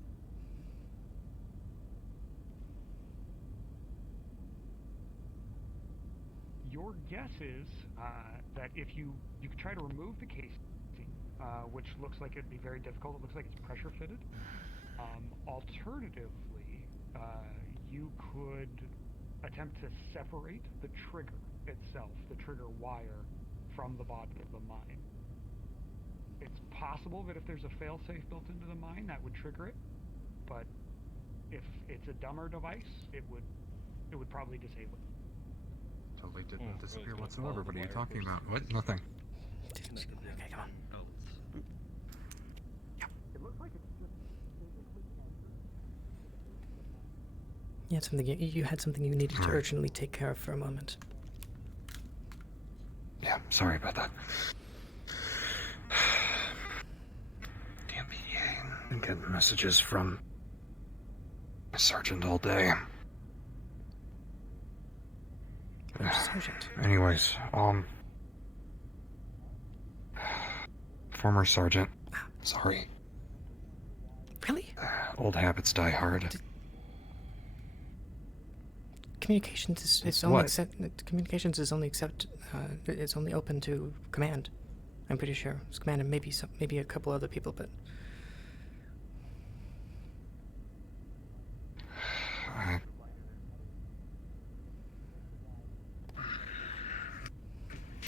Your guess is that if you could try to remove the casing, which looks like it'd be very difficult. It looks like it's pressure fitted. Alternatively, you could attempt to separate the trigger itself, the trigger wire, from the body of the mine. It's possible that if there's a failsafe built into the mine, that would trigger it. But if it's a dumber device, it would probably disable it. Totally didn't disappear whatsoever. What are you talking about? What? Nothing. Okay, come on. It looks like it's just physically You had something you had something you needed to urgently take care of for a moment. Yeah, sorry about that. Damn PDA. Been getting messages from my sergeant all day. Sergeant. Anyways, former sergeant. Sorry. Really? Old habits die hard. Communications is only communications is only it's only open to command. I'm pretty sure it's command and maybe a couple other people, but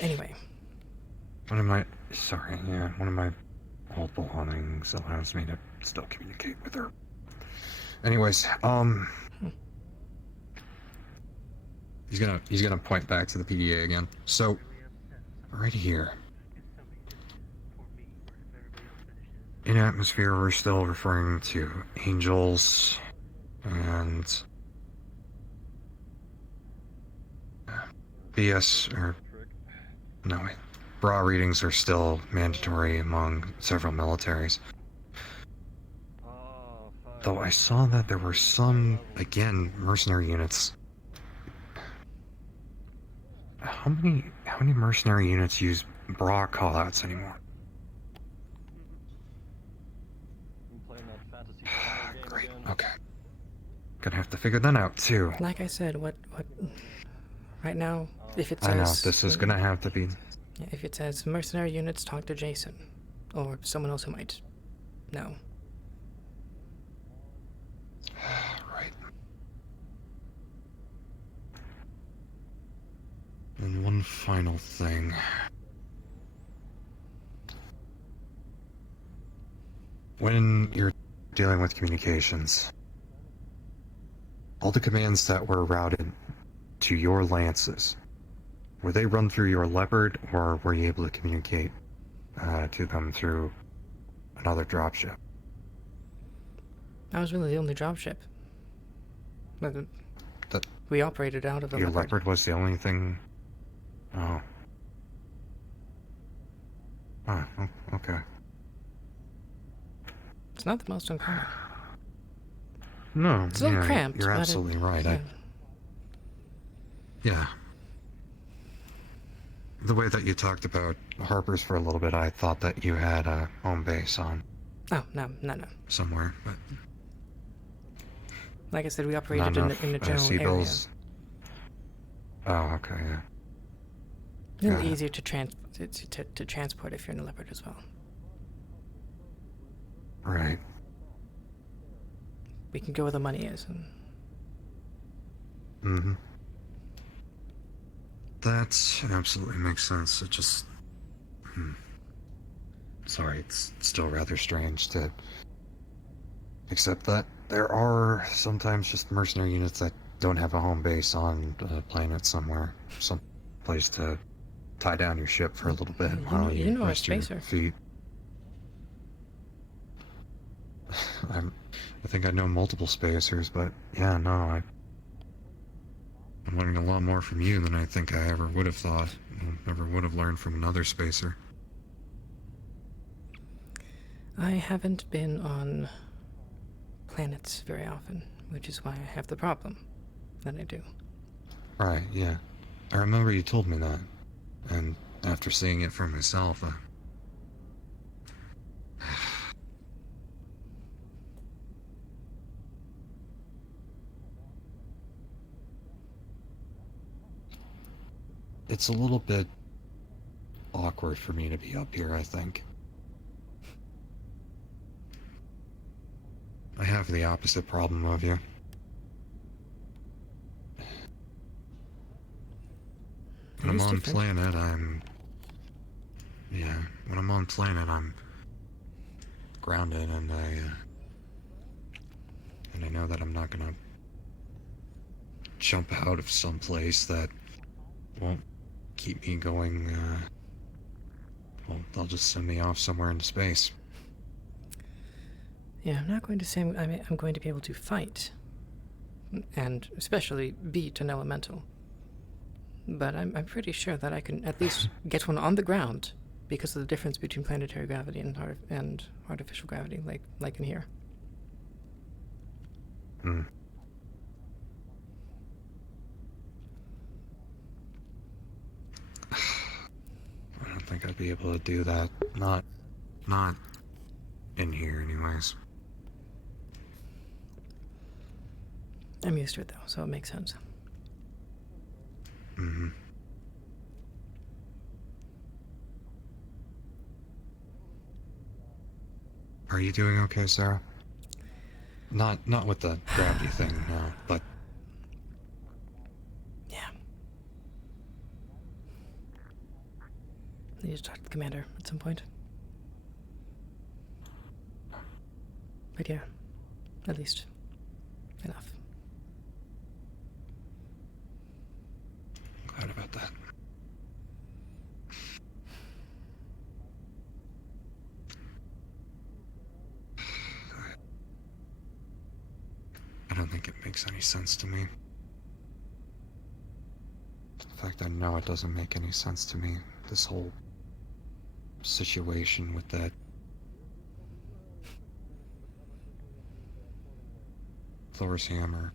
anyway. One of my old belongings allows me to still communicate with her. Anyways, he's gonna point back to the PDA again. So, right here. In atmosphere, we're still referring to angels and BS or no, wait. Bra readings are still mandatory among several militaries. Though I saw that there were some, again, mercenary units. How many mercenary units use bra callouts anymore? Great, okay. Gonna have to figure that out too. Like I said, what right now, if it says I know, this is gonna have to be... Yeah, if it says mercenary units, talk to Jason. Or someone else who might know. Right. And one final thing. When you're dealing with communications, all the commands that were routed to your lances, were they run through your Leopard, or were you able to communicate to them through another dropship? That was really the only dropship. We operated out of the Your Leopard. Leopard was the only thing... Oh. Ah, okay. It's not the most uncommon. No, It's a little cramped, you're but absolutely right. Yeah. The way that you talked about Harper's for a little bit, I thought that you had a home base on Oh, no. somewhere, but Like I said, we not operated in enough the general area. seabills. Oh, okay, yeah. A little Got it. easier to transport if you're in a Leopard as well. Right. We can go where the money is. And Mm-hmm. That absolutely makes sense. It just... Sorry, it's still rather strange to accept that there are sometimes just mercenary units that don't have a home base on a planet somewhere. Some place to tie down your ship for a little bit while you rest your feet. I think I know multiple spacers, but yeah, no, I'm learning a lot more from you than I think I ever would have thought, ever would have learned from another spacer. I haven't been on planets very often, which is why I have the problem that I do. Right, yeah. I remember you told me that. And after seeing it for myself, it's a little bit awkward for me to be up here, I think. I have the opposite problem of you. When I'm on planet, when I'm on planet, I'm grounded, and I know that I'm not gonna jump out of some place that won't keep me going, well, they'll just send me off somewhere into space. Yeah, I'm not going to say I'm going to be able to fight, and especially beat an elemental. But I'm pretty sure that I can at least get one on the ground because of the difference between planetary gravity and artificial gravity, like in here. Hmm. I don't think I'd be able to do that. Not in here, anyways. I'm used to it, though, so it makes sense. Mm-hmm. Are you doing okay, Sarah? Not with the gravity thing, no, but... Yeah. I need to talk to the commander at some point. But yeah, at least enough. Glad about that. I don't think it makes any sense to me. In fact, I know it doesn't make any sense to me. This whole situation with that Thor's hammer.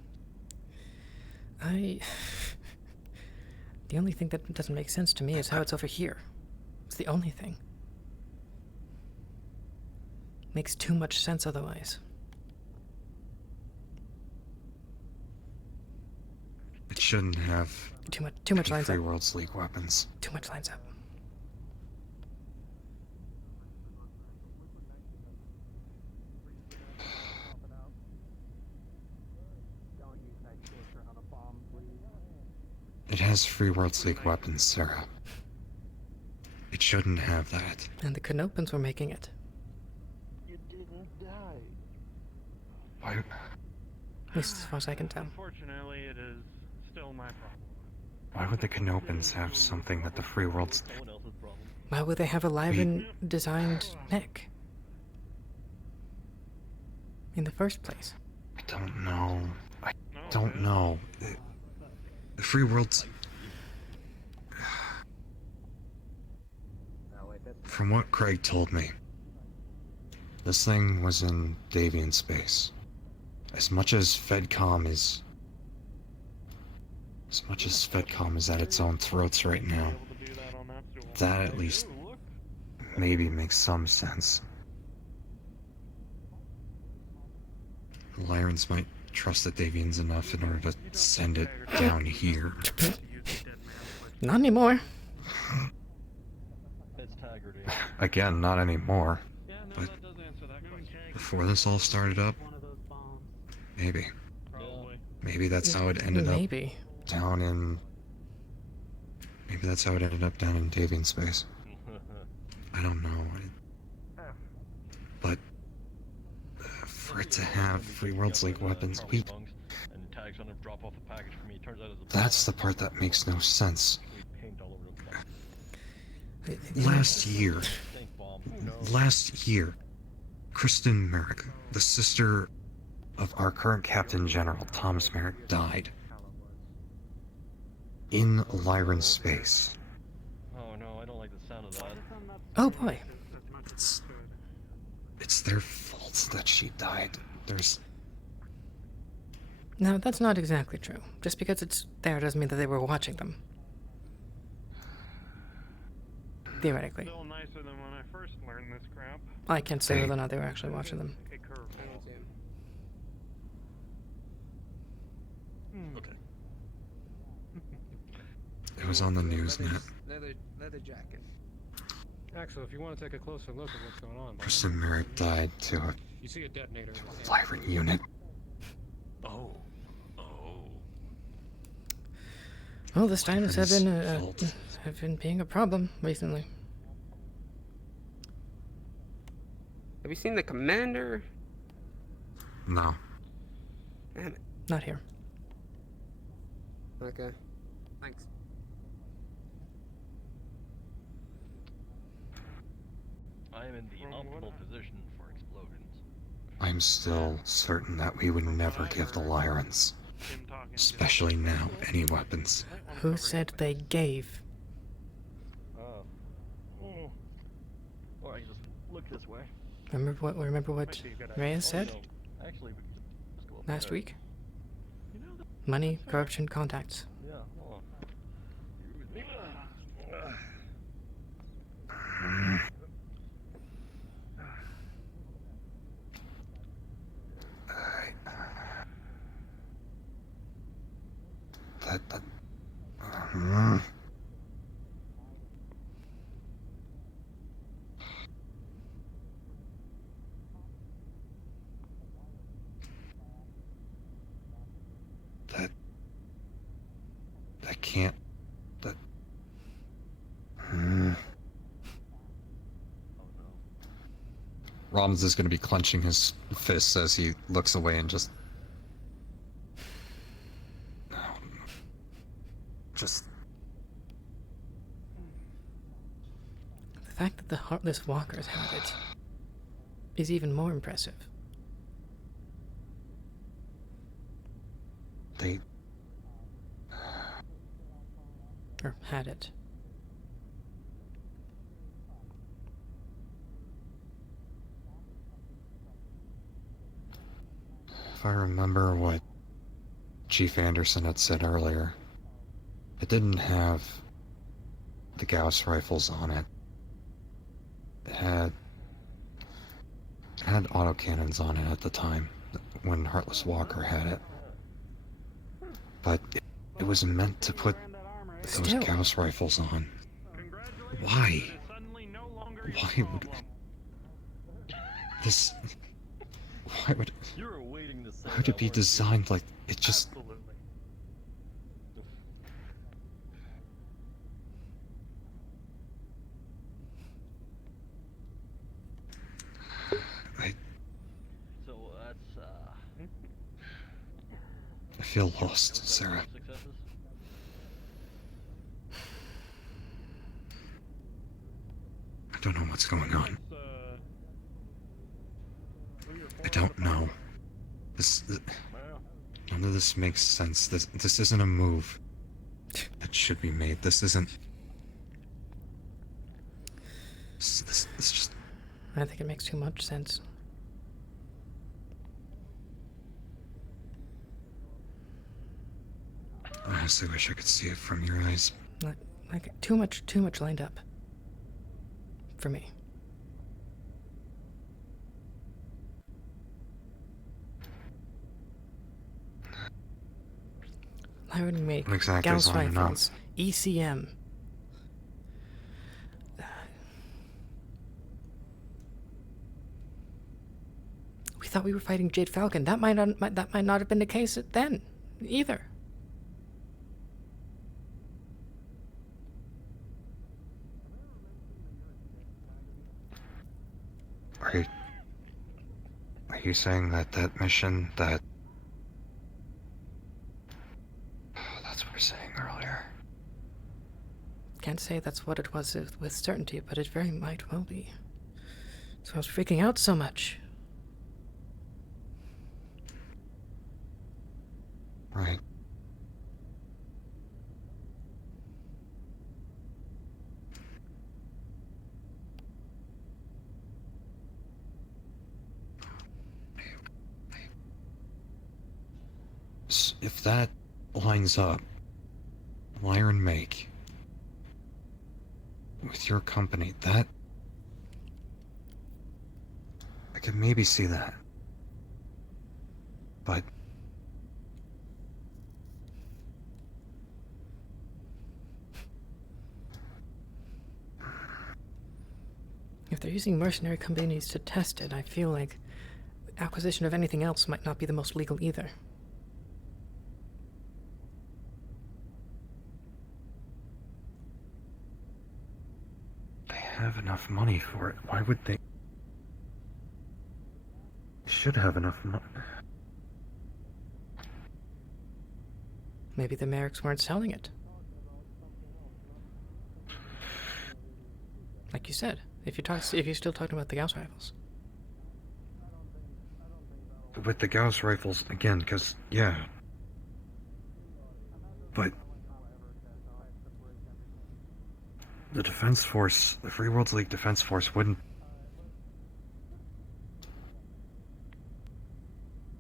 The only thing that doesn't make sense to me is how it's over here. It's the only thing. Makes too much sense otherwise. It shouldn't have too much lines up. Free Worlds League weapons. Too much lines up. It has Free Worlds League weapons, Sarah. It shouldn't have that. And the Canopans were making it. You didn't die. Why? At least as far as I can tell. Unfortunately, it is still my problem. Why would the Canopans have something that the Free Worlds... Why would they have a Lyran designed mech? In the first place? I don't know. I don't know. The Free Worlds... From what Craig told me, this thing was in Davian space. As much as FedCom is at its own throats right now, that at least maybe makes some sense. The Lyrans might trust the Davians enough in order to send it down here. Not anymore. Again, not anymore. But before this all started up, maybe. Maybe that's how it ended up down in... Maybe that's how it ended up down in Davian space. I don't know. But for it to have Free Worlds League weapons, that's the part that makes no sense. Last year, Kristen Merrick, the sister of our current Captain General, Thomas Merrick, died in Lyran space. Oh no, I don't like the sound of that. Oh boy. It's their fault that she died. No, that's not exactly true. Just because it's there doesn't mean that they were watching them. Theoretically. Still nicer than when I first learned this crap. I can't say whether or not they were actually watching them. Okay. It was on the news net. Leather jacket. Axel, if you want to take a closer look at what's going on. Kristen Merrick died to a You see a detonator. Lyran unit. Oh. Well, the Steiners have been being a problem recently. Have you seen the commander? No. Damn it. Not here. Okay. Thanks. I am in the optimal position for explosions. I'm still certain that we would never give the Lyrans, especially now, any weapons. Who said they gave? Or I just look this way. Remember what Reyes said Actually, we could just go up last there. week? Money, corruption, contacts. Yeah, hold That can't. Rams is going to be clenching his fists as he looks away and just. The fact that the Heartless Walkers had it is even more impressive. They. Or had it. If I remember what Chief Anderson had said earlier, it didn't have the Gauss rifles on it. It had autocannons on it at the time, when Heartless Walker had it. But it was meant to put those Gauss rifles on. Why? Why would... This... Why would it be designed like it just... I feel lost, Sarah. I don't know what's going on. I don't know. None of this makes sense. This isn't a move that should be made. This isn't... This just... I think it makes too much sense. I honestly wish I could see it from your eyes. Like too much lined up. For me. I would make exactly Gauss lining up. rifles, ECM. We thought we were fighting Jade Falcon. That might not have been the case then, either. Are you saying that that mission, that... That's what we were saying earlier. Can't say that's what it was with certainty, but it very might well be. So I was freaking out so much. Right. If that lines up, wire and make, with your company, that... I could maybe see that. But... If they're using mercenary companies to test it, I feel like acquisition of anything else might not be the most legal either. They have enough money for it. Why would they? They should have enough money. Maybe the Merrics weren't selling it. Like you said, if you're still talking about the Gauss rifles. With the Gauss rifles, again, because, yeah. But... the Defense Force, the Free Worlds League Defense Force wouldn't...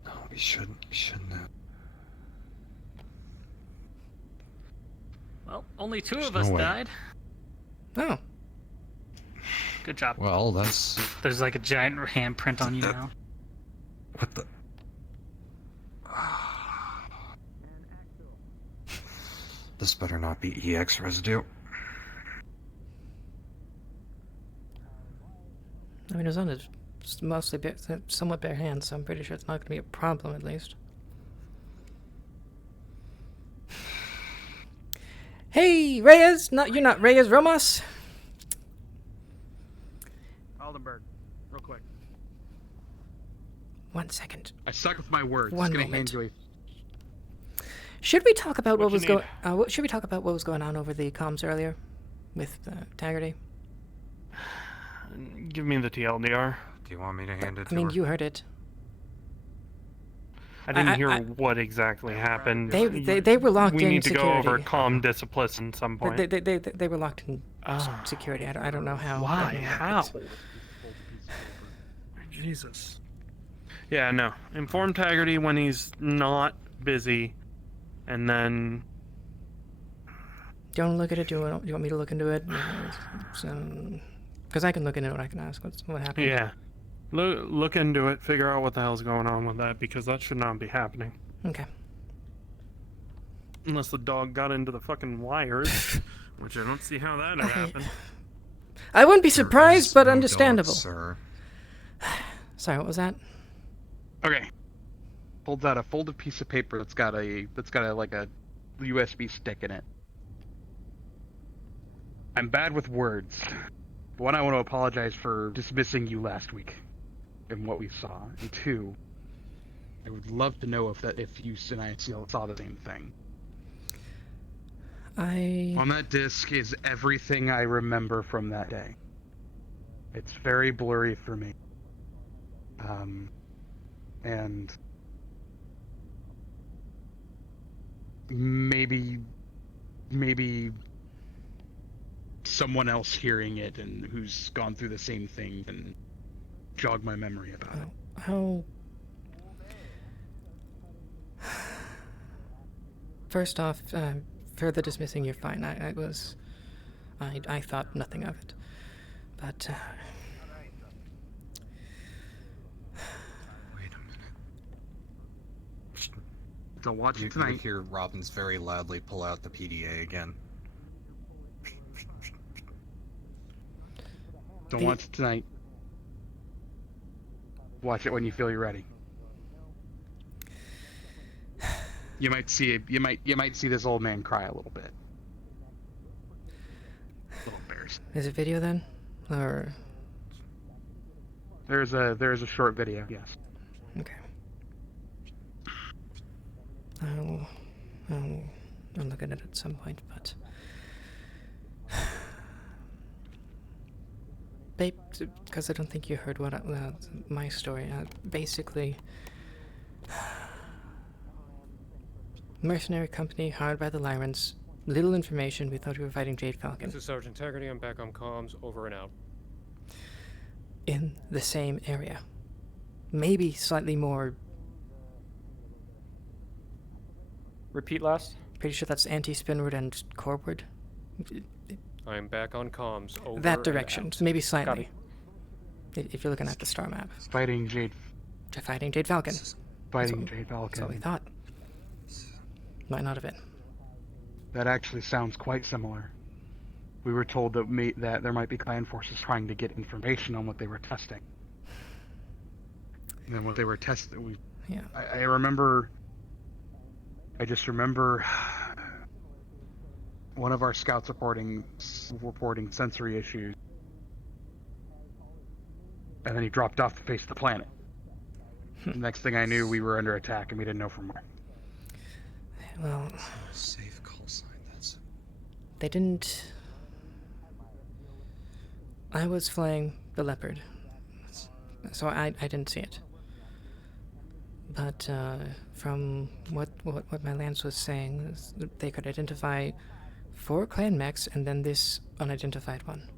No, we shouldn't have. Well, only two There's of us no way. died. Oh. Good job. Well, that's... There's like a giant handprint on you now. What the... This better not be EX residue. I mean, it was on his mostly somewhat bare hands, so I'm pretty sure it's not going to be a problem, at least. Hey, Reyes! You're not Reyes Ramos? Aldenburg, real quick. 1 second. I suck with my words. One Gonna moment. hand you a... Should we talk about what was you going? Should we talk about what was going on over the comms earlier, with Taggarty? Give me the TLDR. Do you want me to hand it to I mean, her? you heard it. I didn't hear what exactly happened. They were locked in We need to security. go over comm discipline at some point. They were locked in security. I don't know how. Why? How? Jesus. Yeah, no. Inform Taggarty when he's not busy, and then... Don't look at it. Do you want me to look into it? Because I can look into it. I can ask what happened. Yeah. Look into it. Figure out what the hell's going on with that, because that should not be happening. Okay. Unless the dog got into the fucking wires, which I don't see how that would happen. I wouldn't be surprised, but understandable. Sir. Sorry, what was that? Okay. Holds out a folded piece of paper that's got like a USB stick in it. I'm bad with words. One, I want to apologize for dismissing you last week and what we saw. And two, I would love to know if you and I saw the same thing. On that disc is everything I remember from that day. It's very blurry for me. And maybe someone else hearing it and who's gone through the same thing and jog my memory about it. How? First off, further dismissing, you're fine. I thought nothing of it, but. Wait a minute. Don't watch it You tonight. hear Robbins very loudly pull out the PDA again. Don't watch it tonight. Watch it when you feel you're ready. You might see it. You might see this old man cry a little bit. A little embarrassed. Is it video then, or? There's a short video. Yes. Okay. I'll look at it at some point, but... Babe, because I don't think you heard what my story. Basically, mercenary company hired by the Lyrans. Little information. We thought we were fighting Jade Falcon. This is Sergeant Integrity. I'm back on comms. Over and out. In the same area. Maybe slightly more. Repeat last. Pretty sure that's anti-spinward and coreward. I am back on comms. Over That direction, so maybe slightly. If you're looking at the star map. Fighting Jade. Fighting Jade Falcon. Fighting Jade Falcon. That's what we thought. Might not have been. That actually sounds quite similar. We were told that there might be clan forces trying to get information on what they were testing. And then what they were testing, Yeah. I just remember one of our scouts reporting sensory issues, and then he dropped off the face of the planet. Next thing I knew, we were under attack, and we didn't know from where. Well, safe call sign. That's. They didn't. I was flying the Leopard, so I didn't see it. But from what my lance was saying, they could identify 4 clan mechs and then this unidentified one.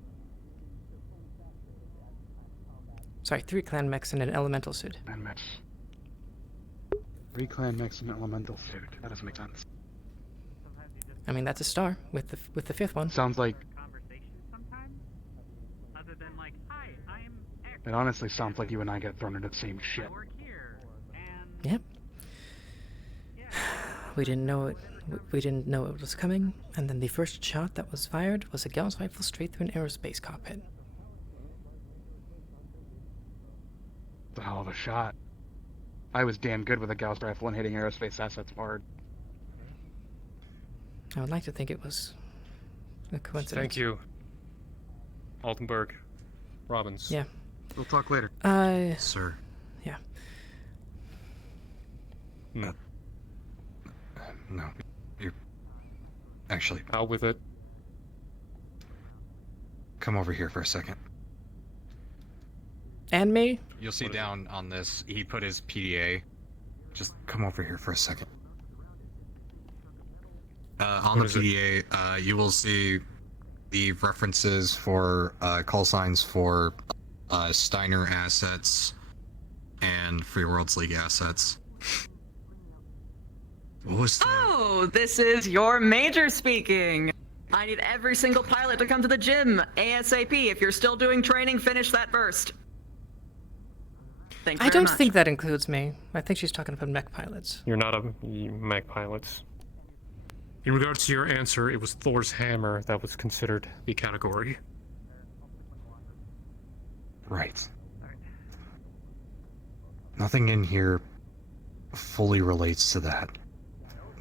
Sorry, 3 clan mechs and an elemental suit. Clan mechs. 3 clan mechs and an elemental suit. That doesn't make sense. I mean, that's a star with the 5th one. Sounds like. It honestly sounds like you and I got thrown into the same shit. Yep. We didn't know it. We didn't know it was coming, and then the first shot that was fired was a Gauss rifle straight through an aerospace cockpit. It's a hell of a shot. I was damn good with a Gauss rifle and hitting aerospace assets hard. I would like to think it was a coincidence. Thank you, Aldenburg, Robbins. Yeah. We'll talk later. Sir. Yeah. No, you're actually out with it. Come over here for a second. And me? You'll see down on this, he put his PDA. Just come over here for a second. On the PDA, you will see the references for call signs for Steiner assets and Free Worlds League assets. What was the... Oh, this is your major speaking. I need every single pilot to come to the gym ASAP. If you're still doing training, finish that first. Thank you I very don't much. think that includes me. I think she's talking about mech pilots. You're not a mech pilots. In regards to your answer, it was Thor's hammer that was considered the category. Right. Nothing in here fully relates to that.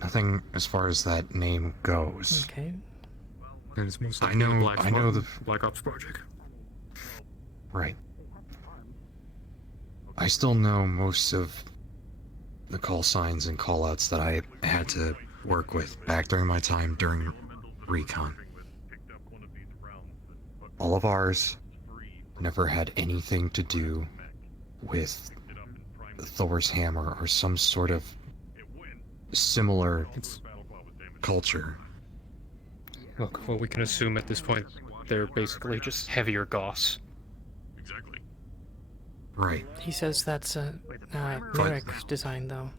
Nothing as far as that name goes. Okay. And it's most I know the Black Ops project. Right. I still know most of the call signs and callouts that I had to work with back during my time during recon. All of ours never had anything to do with Thor's hammer or some sort of similar culture. Look, well, we can assume at this point they're basically just heavier Gauss. Exactly. Right. He says that's Merrick's design, though.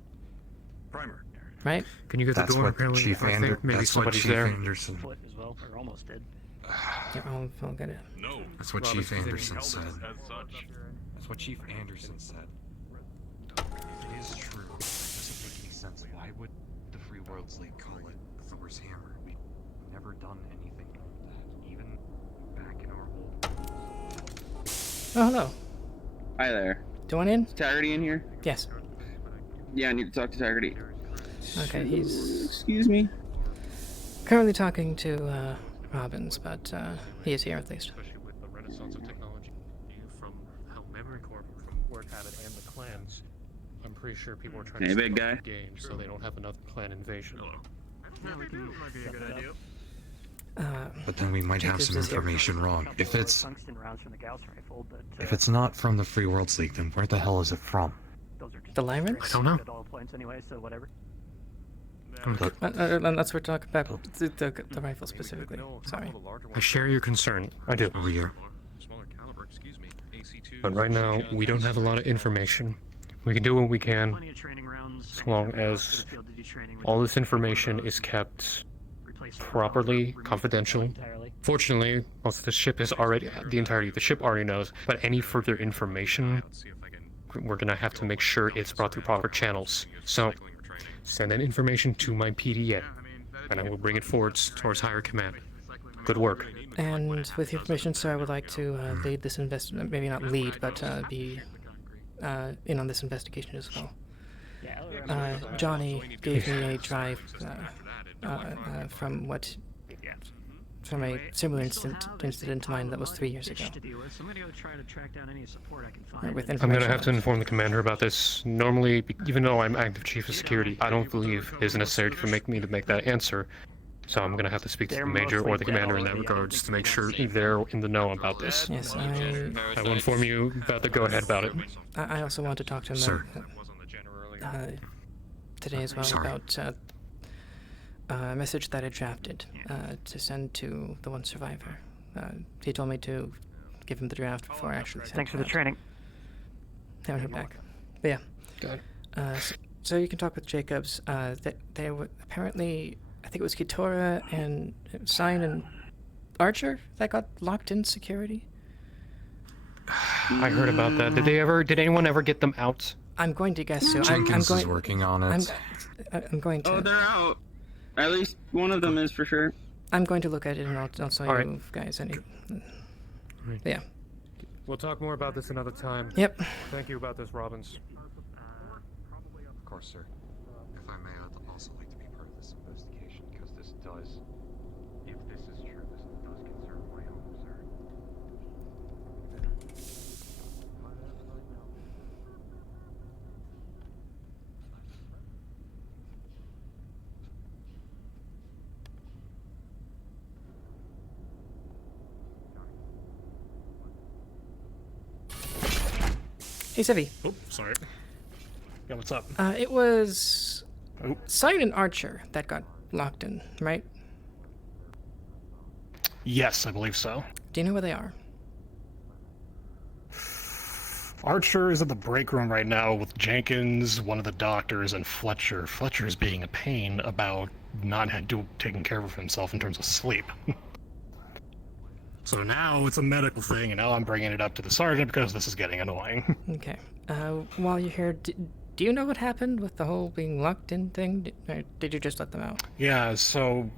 Primer. Right? Can you get the That's door? what Apparently, Chief I think maybe that's what somebody's Chief there. Anderson. Foot as well, or almost did. Yeah, I'll get it. No. That's what Robbins, Chief Anderson Held said. as such. That's what Chief Anderson said. It is true. It doesn't make any sense. Why would the Free Worlds League call it Thor's hammer? We've never done anything like that, even back in our old. Oh, hello. Hi there. Do you want in? Is Taggarty in here? Yes. Yeah, I need to talk to Taggarty. Okay, he's... Excuse me? currently talking to, Robbins, but, he is here at least. Especially with the renaissance of technology from how Memory Corp from work at it and the clans. I'm pretty sure people are trying Hey, to big split up guy. the game so they don't have another clan invasion. Yeah, we can. Might be a good idea. But then we might have some information wrong. If it's Tungsten rounds from the Gauss rifle, but if it's not from the Free Worlds League, then where the hell is it from? those are just The Lyran? straight I don't know. at all points anyway, so whatever. Let's we're talking about the rifle specifically. Sorry. I share your concern. I do. Over here. But right now, we don't have a lot of information. We can do what we can, Plenty of training rounds. as long as all this information is kept properly confidential. Fortunately, most of the ship is already, the entirety of the ship already knows, but any further information, we're gonna have to make sure it's brought through proper channels. So, send that information to my PDA, and I will bring it forwards towards higher command. Good work. And with your permission, sir, I would like to lead this maybe not lead, but be in on this investigation as well. Johnny gave me a drive from a similar incident to mine that was 3 years ago. I'm gonna go try to track down any support I can find. With I'm gonna information have to inform the commander about this. Normally, even though I'm active chief of security, I don't believe it is necessary for me to make that answer. So I'm gonna have to speak to the major or the commander in that regard, just to make sure they're in the know about this. Yes, I will inform you about the go-ahead about it. I also want to talk to him Sir. Today as well Sorry. about a message that I drafted to send to the one survivor. He told me to give him the draft before I actually sent Thanks it for the out. training. Haven't heard back. But yeah. Good. So you can talk with Jacobs. They were apparently, I think it was Kitora and Sign and Archer that got locked in security. I heard about that. Did anyone ever get them out? I'm going to guess so. Jenkins is working on it. I'm going to. Oh, they're out. At least one of them is for sure. I'm going to look at it and I'll tell All you guys any. Yeah. We'll talk more about this another time. Yep. Thank you about this, Robbins. Of course, sir. If I may, I'd also like to be part of this investigation because this does, if this is true, this does concern my home, sir. Hey, Sevi. Oh, sorry. Yeah, what's up? It was Oh. Sign and Archer that got locked in, right? Yes, I believe so. Do you know where they are? Archer is at the break room right now with Jenkins, one of the doctors, and Fletcher. Fletcher's being a pain about not taking care of himself in terms of sleep. So now it's a medical thing, and now I'm bringing it up to the sergeant because this is getting annoying. Okay. While you're here, do you know what happened with the whole being locked in thing? Or did you just let them out? Yeah, so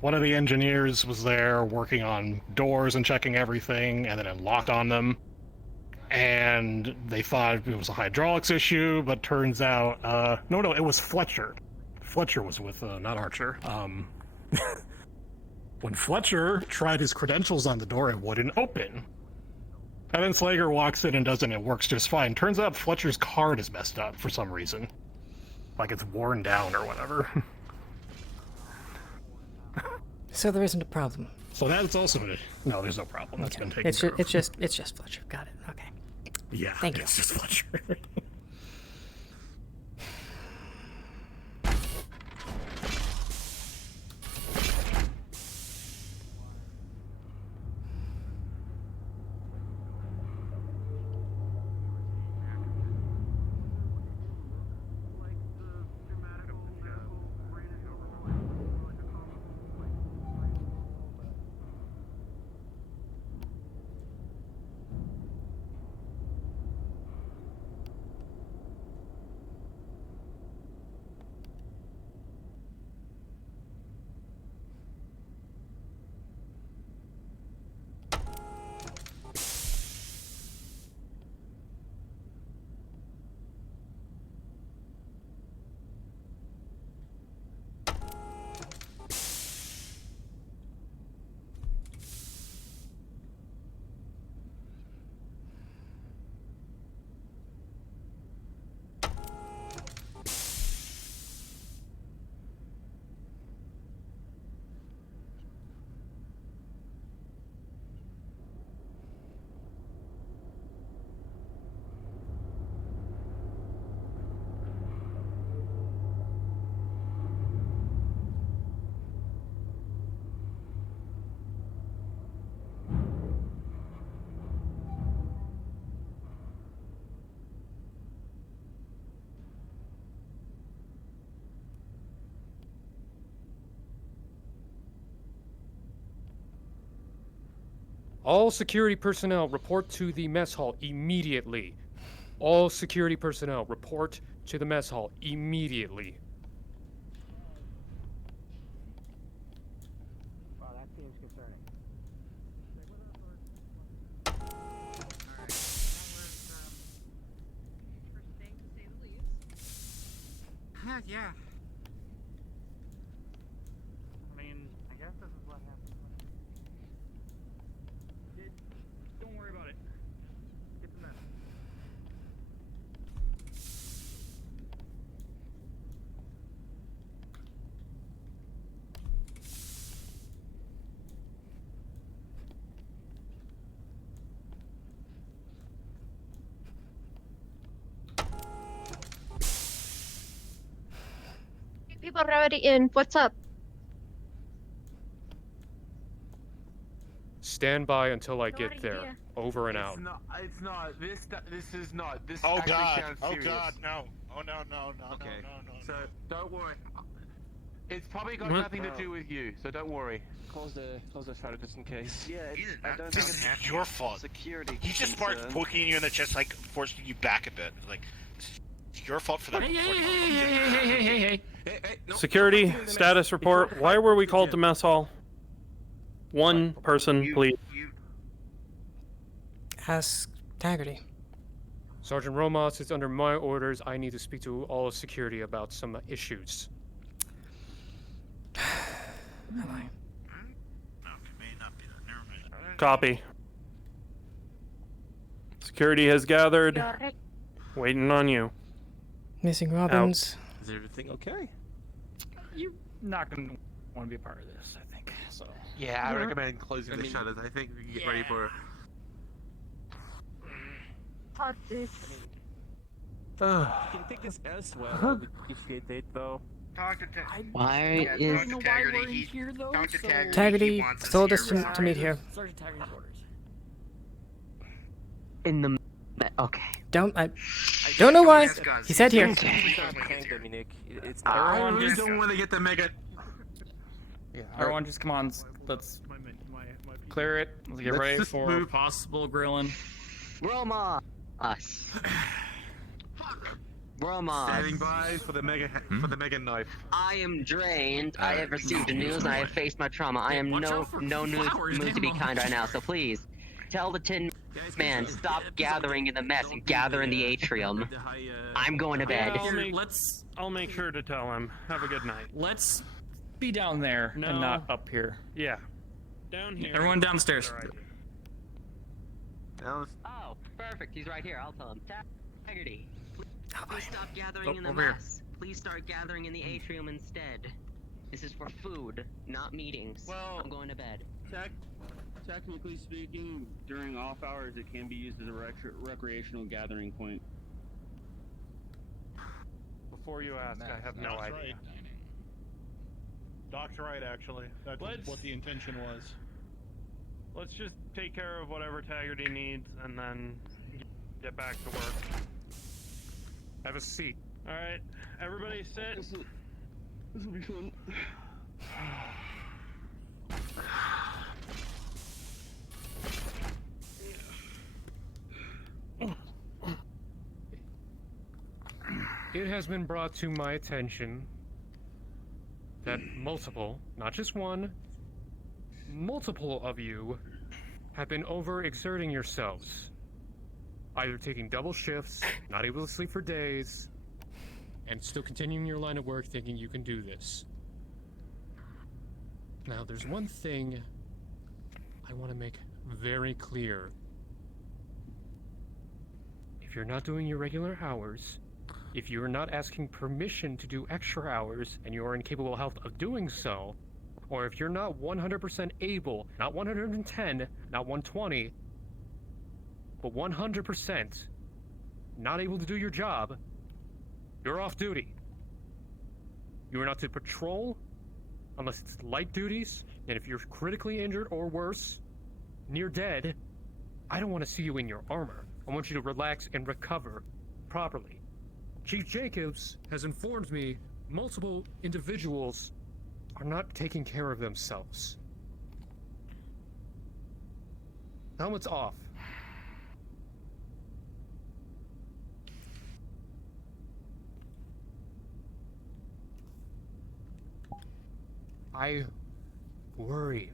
one of the engineers was there working on doors and checking everything, and then it locked on them. And they thought it was a hydraulics issue, but turns out, no, it was Fletcher. Fletcher was with, not Archer. When Fletcher tried his credentials on the door, it wouldn't open. And then Slager walks in and does it, and it works just fine. Turns out Fletcher's card is messed up for some reason. Like it's worn down or whatever. So there isn't a problem. So that's also no, there's no problem. That's been taken It's care just, of. it's just Fletcher. Got it. Okay. Yeah, Thank you. it's just Fletcher. All security personnel report to the mess hall immediately. All security personnel report to the mess hall immediately. Wow, that seems concerning. Yeah. I mean, I guess this is what happens. Don't worry about it. Get the map. People are already in. What's up? Stand by until I get there. Over and out. It's not. This is not. This Oh actually god. sounds Oh serious. god, no. Oh no, no, no, Okay. no, no, no. So don't worry. It's probably got What? nothing to do with you, so don't worry. Close the shutter just in case. Yeah, I don't this think is your fault. security. He just starts poking you in the chest, like forcing you back a bit. Like, it's your fault for that. Hey. Security status report. Why were we called to mess hall? One person, please. Ask Taggarty. Sergeant Romos, it's under my orders. I need to speak to all of security about some issues. Copy. Security has gathered. Waiting on you. Missing Robbins. Is everything okay? You're not gonna want to be a part of this, I think. So. Yeah, I recommend closing the shutters. I think we can get ready for. Fuck this. Can you take this elsewhere? I would appreciate it though. Talk to Why is... I don't know why we're in here though. Taggarty told us to meet here. Sergeant Taggarty's orders. In the... Okay. Don't know why. He said here. I really don't want to get the mega. Yeah. Everyone, just come on. Let's clear it. Let's get ready just for move. Possible grilling. Roma! Us. Roma. Standing by for the mega knife. I am drained. I have received the news and I have faced my trauma. I am no mood to be kind right now, so please, tell the Tin Man, stop gathering in the mess and gather in the atrium. I'm going to bed. I'll make sure to tell him. Have a good night. Let's be down there and not up here. Yeah. Down here. Everyone downstairs. Oh, perfect. He's right here. I'll tell him. Taggarty, please stop gathering in the over here. mess. Please start gathering in the atrium instead. This is for food, not meetings. Well, I'm going to bed. Technically speaking, during off hours, it can be used as a recreational gathering point. Before you ask, I have no idea. Right. Doc's right, actually. That's what the intention was. Let's just take care of whatever Taggarty needs and then get back to work. Have a seat. Alright, everybody sit. This will be fun. It has been brought to my attention that multiple, not just one, multiple of you have been overexerting yourselves. Either taking double shifts, not able to sleep for days, and still continuing your line of work thinking you can do this. Now, there's one thing I want to make very clear. If you're not doing your regular hours, if you're not asking permission to do extra hours and you are in capable health of doing so, or if you're not 100% able, not 110, not 120, but 100% not able to do your job, you're off duty. You are not to patrol unless it's light duties, and if you're critically injured or worse, near dead, I don't want to see you in your armor. I want you to relax and recover properly. Chief Jacobs has informed me multiple individuals are not taking care of themselves. Helmets off. I worry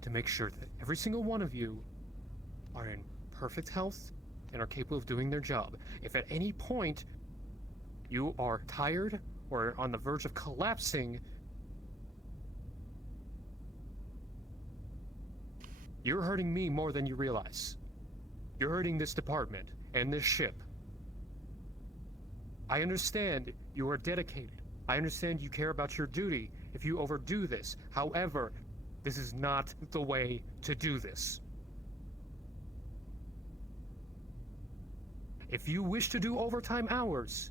to make sure that every single one of you are in perfect health and are capable of doing their job. If at any point you are tired or on the verge of collapsing, you're hurting me more than you realize. You're hurting this department and this ship. I understand you are dedicated. I understand you care about your duty if you overdo this. However, this is not the way to do this. If you wish to do overtime hours,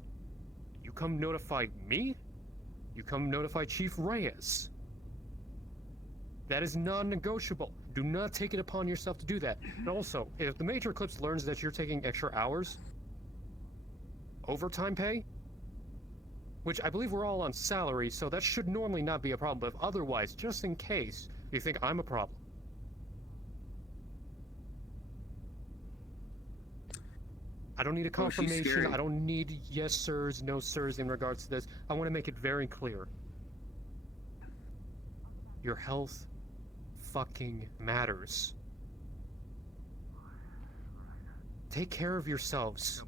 you come notify me, you come notify Chief Reyes. That is non-negotiable. Do not take it upon yourself to do that. And also, if the Major Eclipse learns that you're taking extra hours, overtime pay, which I believe we're all on salary, so that should normally not be a problem, but otherwise, just in case you think I'm a problem. I don't need a confirmation, I don't need yes sirs, no sirs in regards to this. I want to make it very clear. Your health fucking matters. Take care of yourselves.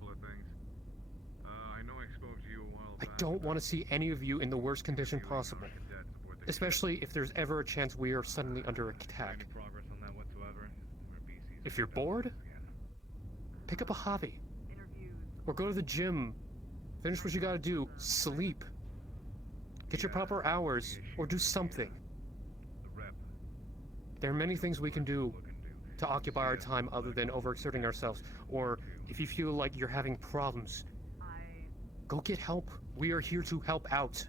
I don't want to see any of you in the worst condition possible. Especially if there's ever a chance we are suddenly under attack. If you're bored, pick up a hobby. Or go to the gym. Finish what you gotta do. Sleep. Get your proper hours. Or do something. There are many things we can do to occupy our time other than overexerting ourselves. Or if you feel like you're having problems, go get help. We are here to help out.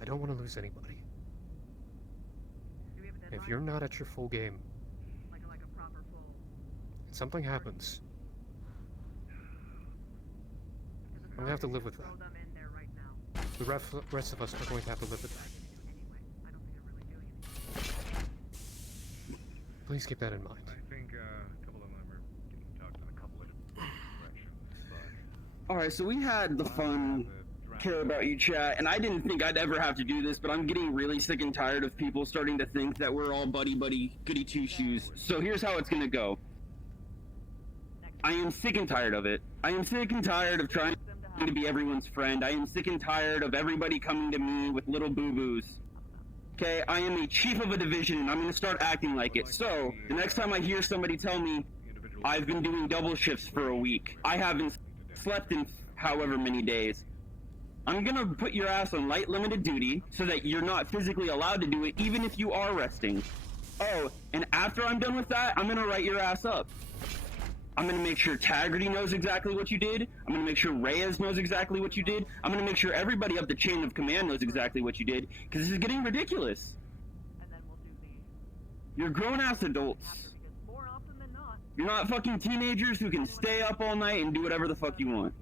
I don't want to lose anybody. If you're not at your full game, and something happens, I'm going to have to live with that. The rest of us are going to have to live with that. Please keep that in mind. I think a couple of them are getting talked in a couple of directions. Alright, so we had the fun care about you chat, and I didn't think I'd ever have to do this, but I'm getting really sick and tired of people starting to think that we're all buddy-buddy goody two-shoes. So here's how it's gonna go. I am sick and tired of it. I am sick and tired of trying to be everyone's friend. I am sick and tired of everybody coming to me with little boo-boos. Okay, I am a chief of a division, and I'm gonna start acting like it. So, the next time I hear somebody tell me I've been doing double shifts for a week, I haven't slept in however many days, I'm gonna put your ass on light limited duty so that you're not physically allowed to do it even if you are resting. Oh, and after I'm done with that, I'm gonna write your ass up. I'm gonna make sure Taggart knows exactly what you did. I'm gonna make sure Reyes knows exactly what you did. I'm gonna make sure everybody up the chain of command knows exactly what you did, because this is getting ridiculous. You're grown-ass adults. You're not fucking teenagers who can stay up all night and do whatever the fuck you want.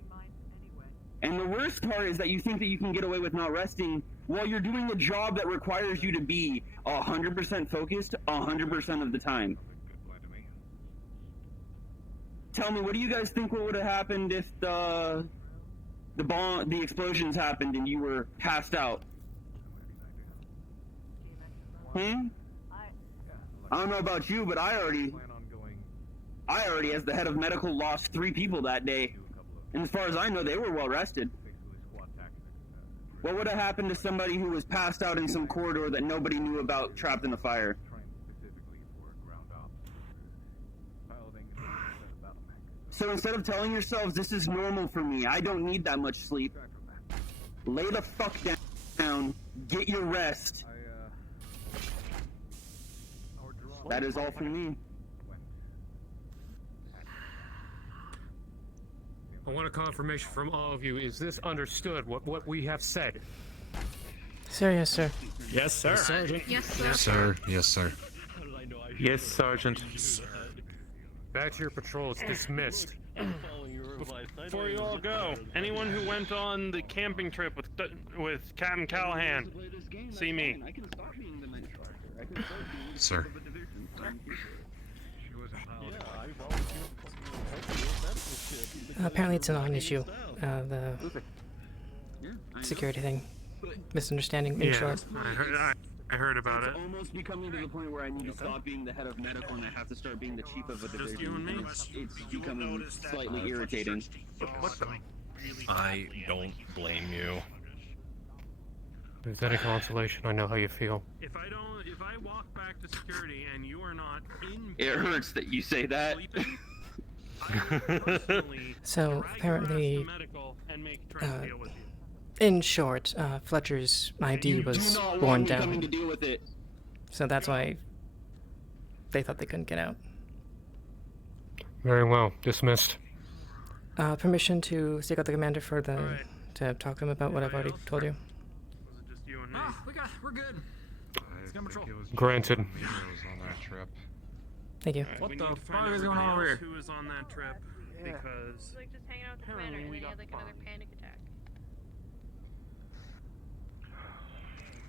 And the worst part is that you think that you can get away with not resting while you're doing a job that requires you to be 100% focused 100% of the time. Tell me, what do you guys think what would have happened if the explosions happened and you were passed out? I don't know about you, but I already, as the head of medical, lost 3 people that day. And as far as I know, they were well rested. What would have happened to somebody who was passed out in some corridor that nobody knew about, trapped in a fire? So instead of telling yourselves, this is normal for me, I don't need that much sleep, lay the fuck down, get your rest. That is all from me. I want a confirmation from all of you. Is this understood, what we have said? Sir, yes, sir. Yes, sir. Yes, Sergeant. Yes, sir. Yes, sir. Yes, sir. Yes, Sergeant. Back to your patrol. It's dismissed. Following your revised before you all go, anyone who went on the camping trip with Captain Callahan, see me. Sir. Apparently it's a non-issue. The security thing. Misunderstanding, in short. I heard about it. It's almost becoming to the point where I need to stop being the head of medical and I have to start being the chief of a division. Just you and me? It's becoming slightly irritating. What the? I don't blame you. Is that a consolation? I know how you feel. If I walk back to security and you are not in, It hurts that you say that. So, apparently, in short, Fletcher's ID was worn down. To deal with it. So that's why they thought they couldn't get out. Very well. Dismissed. Permission to seek out the commander for to talk to him about what I've already told you. We're good. Let's go patrol. Granted. Thank you. What the fuck is going on over here? Who was on that trip? Because Like just hanging out with the commander, and then he had like another panic attack.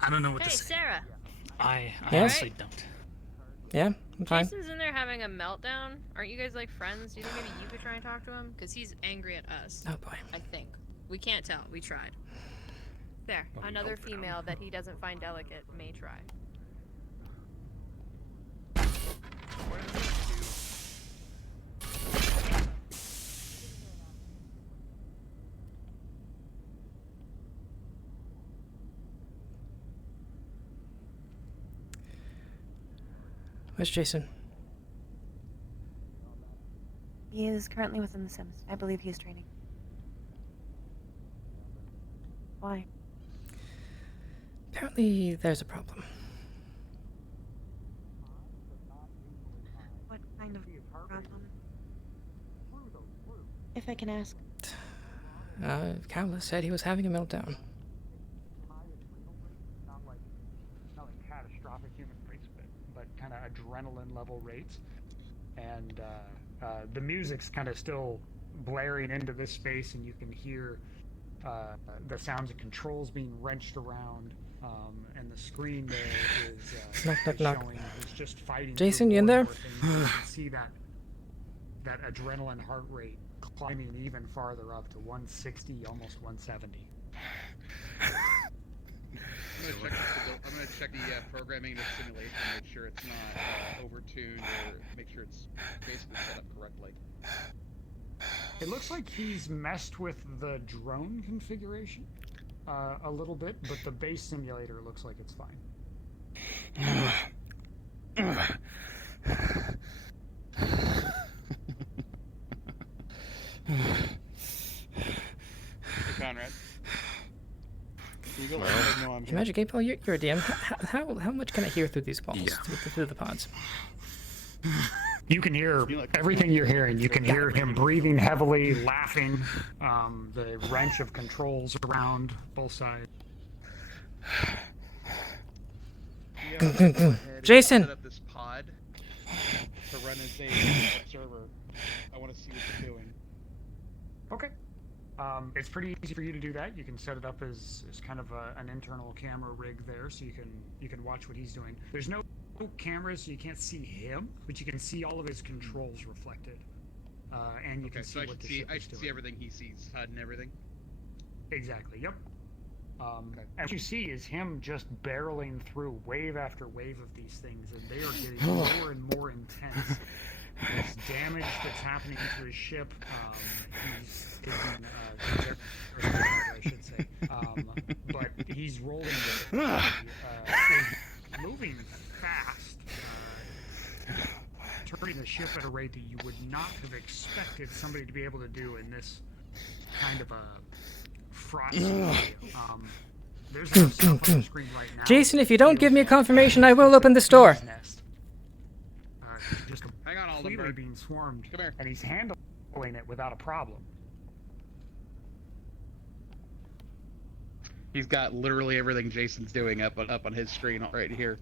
I don't know what Hey, to say. Sarah. I Yeah? honestly don't. Yeah, I'm fine. Jason's in there having a meltdown. Aren't you guys like friends? Do you think maybe you could try and talk to him? Because he's angry at us. Oh boy. I think. We can't tell. We tried. There. Another female that he doesn't find delicate may try. Where's Jason? He is currently within the Sims. I believe he is training. Why? Apparently, there's a problem. What kind of problem? If I can ask. Cowless said he was having a meltdown. Not like catastrophic human rates, but kind of adrenaline level rates. And the music's kind of still blaring into this space, and you can hear the sounds of controls being wrenched around, and the screen there is knock. showing he's just fighting. Jason, you in there? You can see that adrenaline heart rate climbing even farther up to 160, almost 170. I'm gonna check the programming of the simulation, make sure it's not overtuned, or make sure it's basically set up correctly. It looks like he's messed with the drone configuration a little bit, but the base simulator looks like it's fine. Hey, Conrad. Magic 8 Ball, you're a DM. How much can I hear through these walls? Through the pods? You can hear everything you're hearing. You can hear him breathing heavily, laughing, the wrench of controls around both sides. Jason! Set up this pod to run as a observer. I want to see what you're doing. Okay. It's pretty easy for you to do that. You can set it up as kind of an internal camera rig there, so you can watch what he's doing. There's no cameras, so you can't see him, but you can see all of his controls reflected, and you can see what the ship is doing. I should see everything he sees, HUD and everything. Exactly. Yep. And what you see is him just barreling through wave after wave of these things, and they are getting more and more intense. There's damage that's happening to his ship. He's taking, I should say. But he's rolling with it. He's moving fast, turning the ship at a rate that you would not have expected somebody to be able to do in this kind of a fraught scenario. There's no stuff on the screen right now. Jason, if you don't give me a confirmation, I will open this door. Just hang on, completely Aldenburg. being swarmed, Come here. and he's handling it without a problem. He's got literally everything Jason's doing up on his screen right here.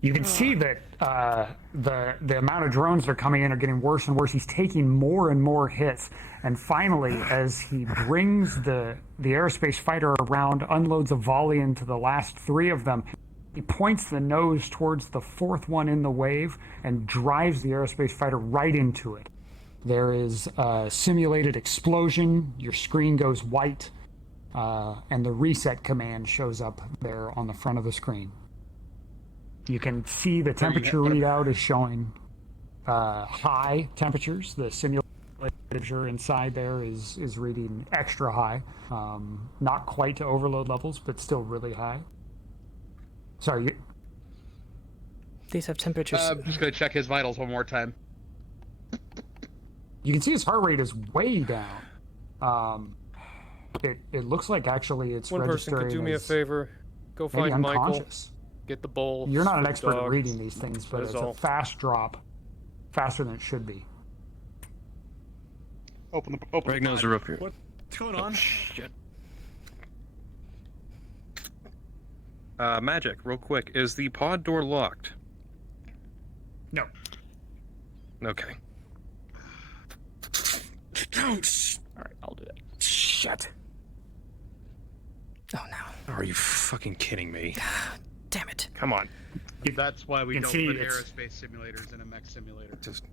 You can see that the amount of drones that are coming in are getting worse and worse. He's taking more and more hits. And finally, as he brings the aerospace fighter around, unloads a volley into the last 3 of them, he points the nose towards the 4th one in the wave and drives the aerospace fighter right into it. There is a simulated explosion, your screen goes white, and the reset command shows up there on the front of the screen. You can see the temperature readout is showing high temperatures. The simulated temperature inside there is reading extra high. Not quite to overload levels, but still really high. Sorry. These have temperatures. I'm just going to check his vitals one more time. You can see his heart rate is way down. It looks like actually it's One person could do me a favor. Go find Michael. Get the bowl. You're not an the expert at dog. reading these things, but it's a fast drop. Faster than it should be. Open Ragnos are up here. What's going on? Shit. Magic, real quick. Is the pod door locked? No. Okay. Don't. Alright, I'll do that. Shut. Oh no. Are you fucking kidding me? Damn it. Come on. That's why we You don't can put see it's- aerospace simulators in a mech simulator. Just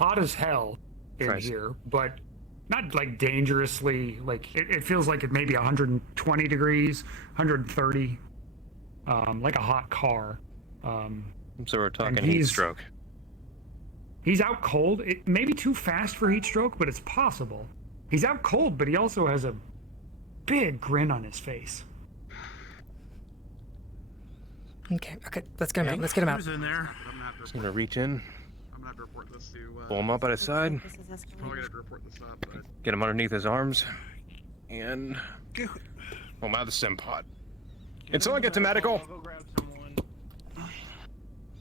Hot as hell in Christ. here, but not like dangerously. Like it feels like it may be 120 degrees, 130, like a hot car. So we're talking and heat stroke. He's out cold. It may be too fast for heat stroke, but it's possible. He's out cold, but he also has a big grin on his face. Okay, let's get him out. Let's get him out. Who's in there? Just gonna reach in, I'm gonna have to report this to. pull him up at his side, Probably gonna have to report this up. But get him underneath his arms, and pull him out of the sim pod. Can someone get to medical?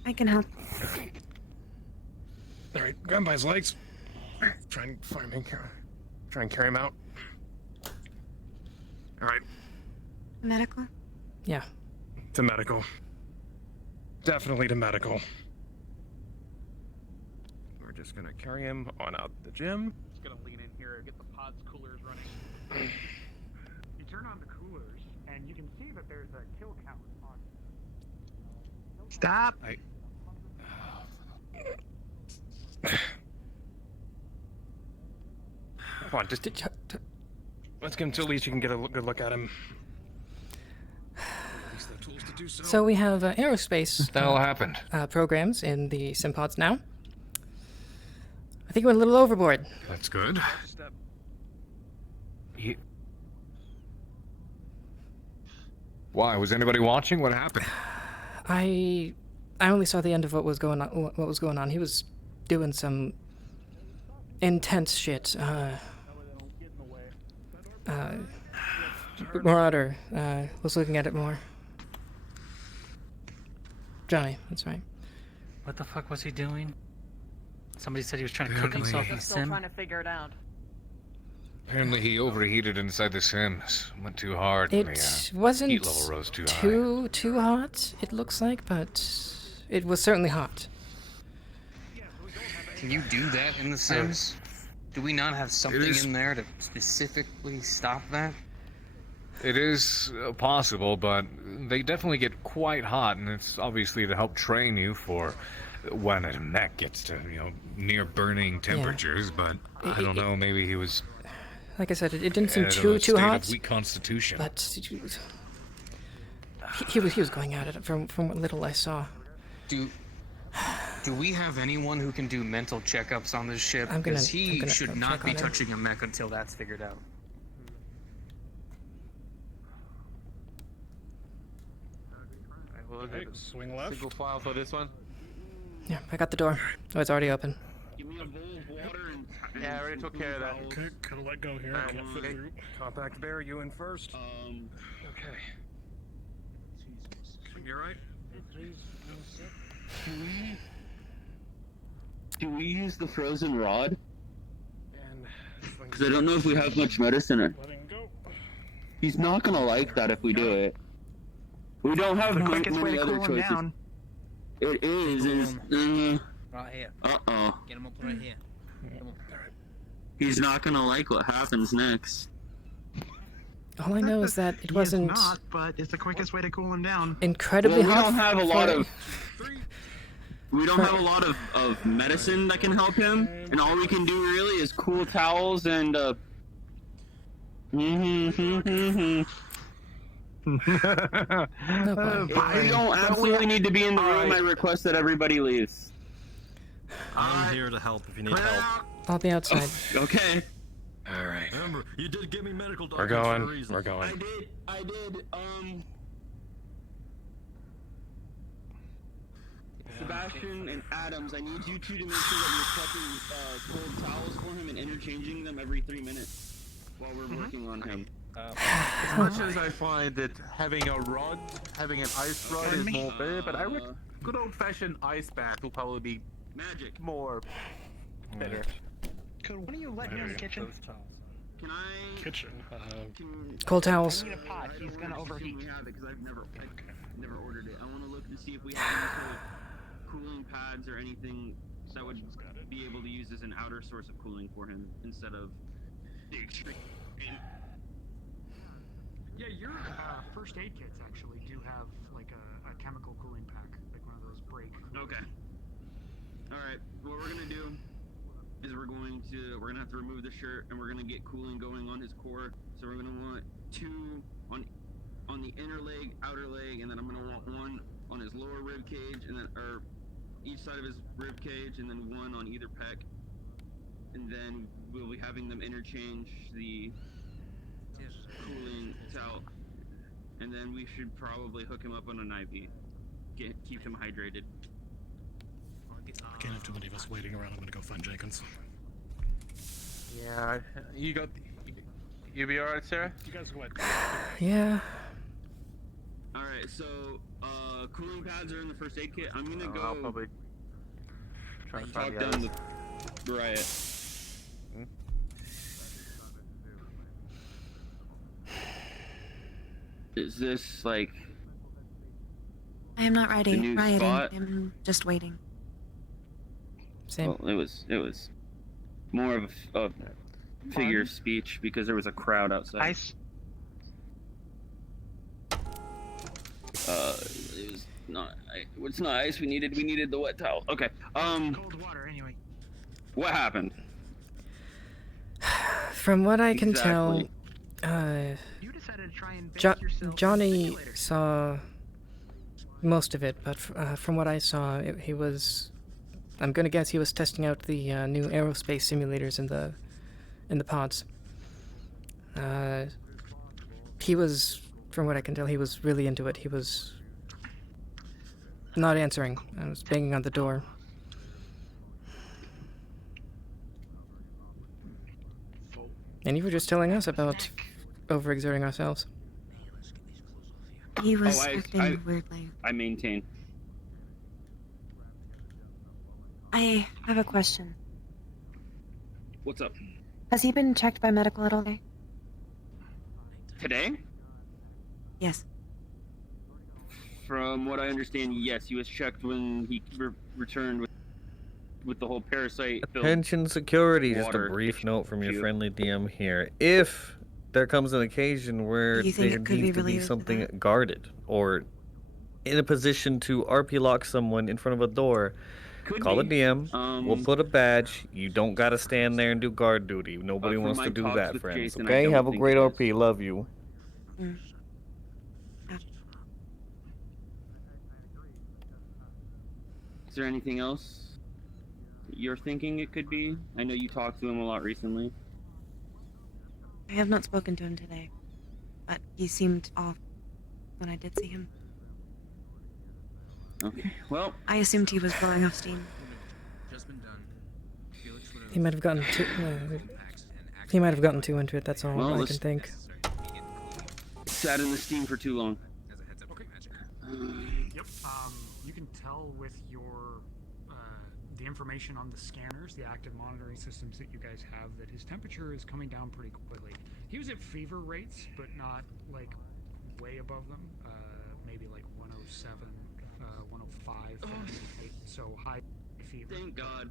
I can help. All right, grab him by his legs. Try and carry him out. All right, Medical? Yeah. to medical. Definitely to medical. We're just gonna carry him on out the gym. just gonna lean in here and get the pods coolers running. You turn on the coolers, and you can see that there's a kill count on. Stop! Come on, just let's get him to at least you can get a good look at him. So we have aerospace The hell happened? programs in the SimPods now. I think we went a little overboard. That's good. Why? Was anybody watching? What happened? I only saw the end of what was going on. He was doing some intense shit. Marauder was looking at it more. Johnny, that's right. What the fuck was he doing? Somebody said he was trying to cook himself in the Still sim. trying to figure it out. Apparently he overheated inside the sims. Went too hard. It and the wasn't heat level rose too high. too hot, it looks like, but it was certainly hot. Can you do that in The Sims? Do we not have something in there to specifically stop that? It is possible, but they definitely get quite hot, and it's obviously to help train you for when a mech gets to, near burning temperatures. But I don't know, maybe he was. Like I said, it didn't seem at a too state hot. of weak constitution. But he was going at it from what little I saw. Do we have anyone who can do mental checkups on this ship? I'm gonna Because he should check not be on him. touching a mech until that's figured out. Swing left. Single file for this one. Yeah, I got the door. Oh, it's already open. Give me a bowl of water and. Yeah, I already took care of that. Okay, gotta let go here. I can't fit through. Compact bear, you in first. Okay. You alright? Do we use the frozen rod? Because I don't know if we have much medicine. He's not gonna like that if we do it. We don't have The quickest way many to other cool him choices. down. It is. Right here. Uh-oh. Get him up right here. Come on. He's not gonna like what happens next. All I know is that it wasn't It's not, but it's the quickest way to cool him down. incredibly Well, we hot. don't have a for- lot of. We don't have a lot of medicine that can help him, and all we can do really is cool towels and You don't absolutely need to be in the room. I request that everybody leaves. I'm here to help if you need help. I'll be outside. Okay. All right. Remember, you did give me medical We're documents for a going. reason. We're going. I did. Sebastian and Adams, I need you two to make sure that you're prepping cold towels for him and interchanging them every 3 minutes while we're working on him. As much as I find that having an ice rod is more better, but I reckon good old-fashioned ice bath will probably be magic more better. Could one of you let me in the kitchen? Can I? Kitchen. Cold towels. I need a pot. He's gonna overheat. We have it because I've never ordered it. I want to look to see if we have any sort of cooling pads or anything that would be able to use as an outer source of cooling for him instead of the extreme. Yeah, your first aid kits actually do have like a chemical cooling pack, like one of those break. Okay. All right. What we're gonna do is we're gonna have to remove the shirt and we're gonna get cooling going on his core. So we're gonna want 2 on the inner leg, outer leg, and then I'm gonna want 1 on his lower rib cage, and then each side of his rib cage, and then 1 on either pec. And then we'll be having them interchange the cooling towel, and then we should probably hook him up on an IV. Keep him hydrated. I can't have too many of us waiting around. I'm gonna go find Jenkins. Yeah, you be alright, Sarah? You guys go ahead. Yeah. All right, so cooling pads are in the first aid kit. I'm gonna go. I'll probably try to talk find down the riot. Is this like? I am not The rioting. new spot? I'm just waiting. Same. Well, it was more of a figure of speech because there was a crowd outside. Ice. It was not. It's not ice. We needed the wet towel. Okay. Cold water, anyway. What happened? From what I can Exactly. tell, You decided to try and bake yourself Johnny saw most of it, but from what I saw, he was. I'm gonna guess he was testing out the new aerospace simulators in the pods. He was, from what I can tell, he was really into it. He was not answering. I was banging on the door. And you were just telling us about overexerting ourselves. He was I acting weirdly. I maintain. I have a question. What's up? Has he been checked by medical at all day? Today? Yes. From what I understand, yes, he was checked when he returned with the whole parasite. Attention security, just a water brief note from your issue. friendly DM here. If there comes an occasion where Do you think there it could be needs to be related to something guarded or in a position to RP lock someone in front of a door, call a DM, we'll put a badge. You don't gotta stand there and do guard duty. Nobody from wants my to do talks that, with friends. Jason, I Okay, don't have a think great it is. RP. Love you. Is there anything else you're thinking it could be? I know you talked to him a lot recently. I have not spoken to him today, but he seemed off when I did see him. Okay, well. I assumed he was blowing off steam. He might have gotten too. He might have gotten too into it. That's all Well, I this- can think. Sat in the steam for too long. Yep. You can tell with your the information on the scanners, the active monitoring systems that you guys have, that his temperature is coming down pretty quickly. He was at fever rates, but not like way above them. Maybe like 107 105. So high fever. Thank God.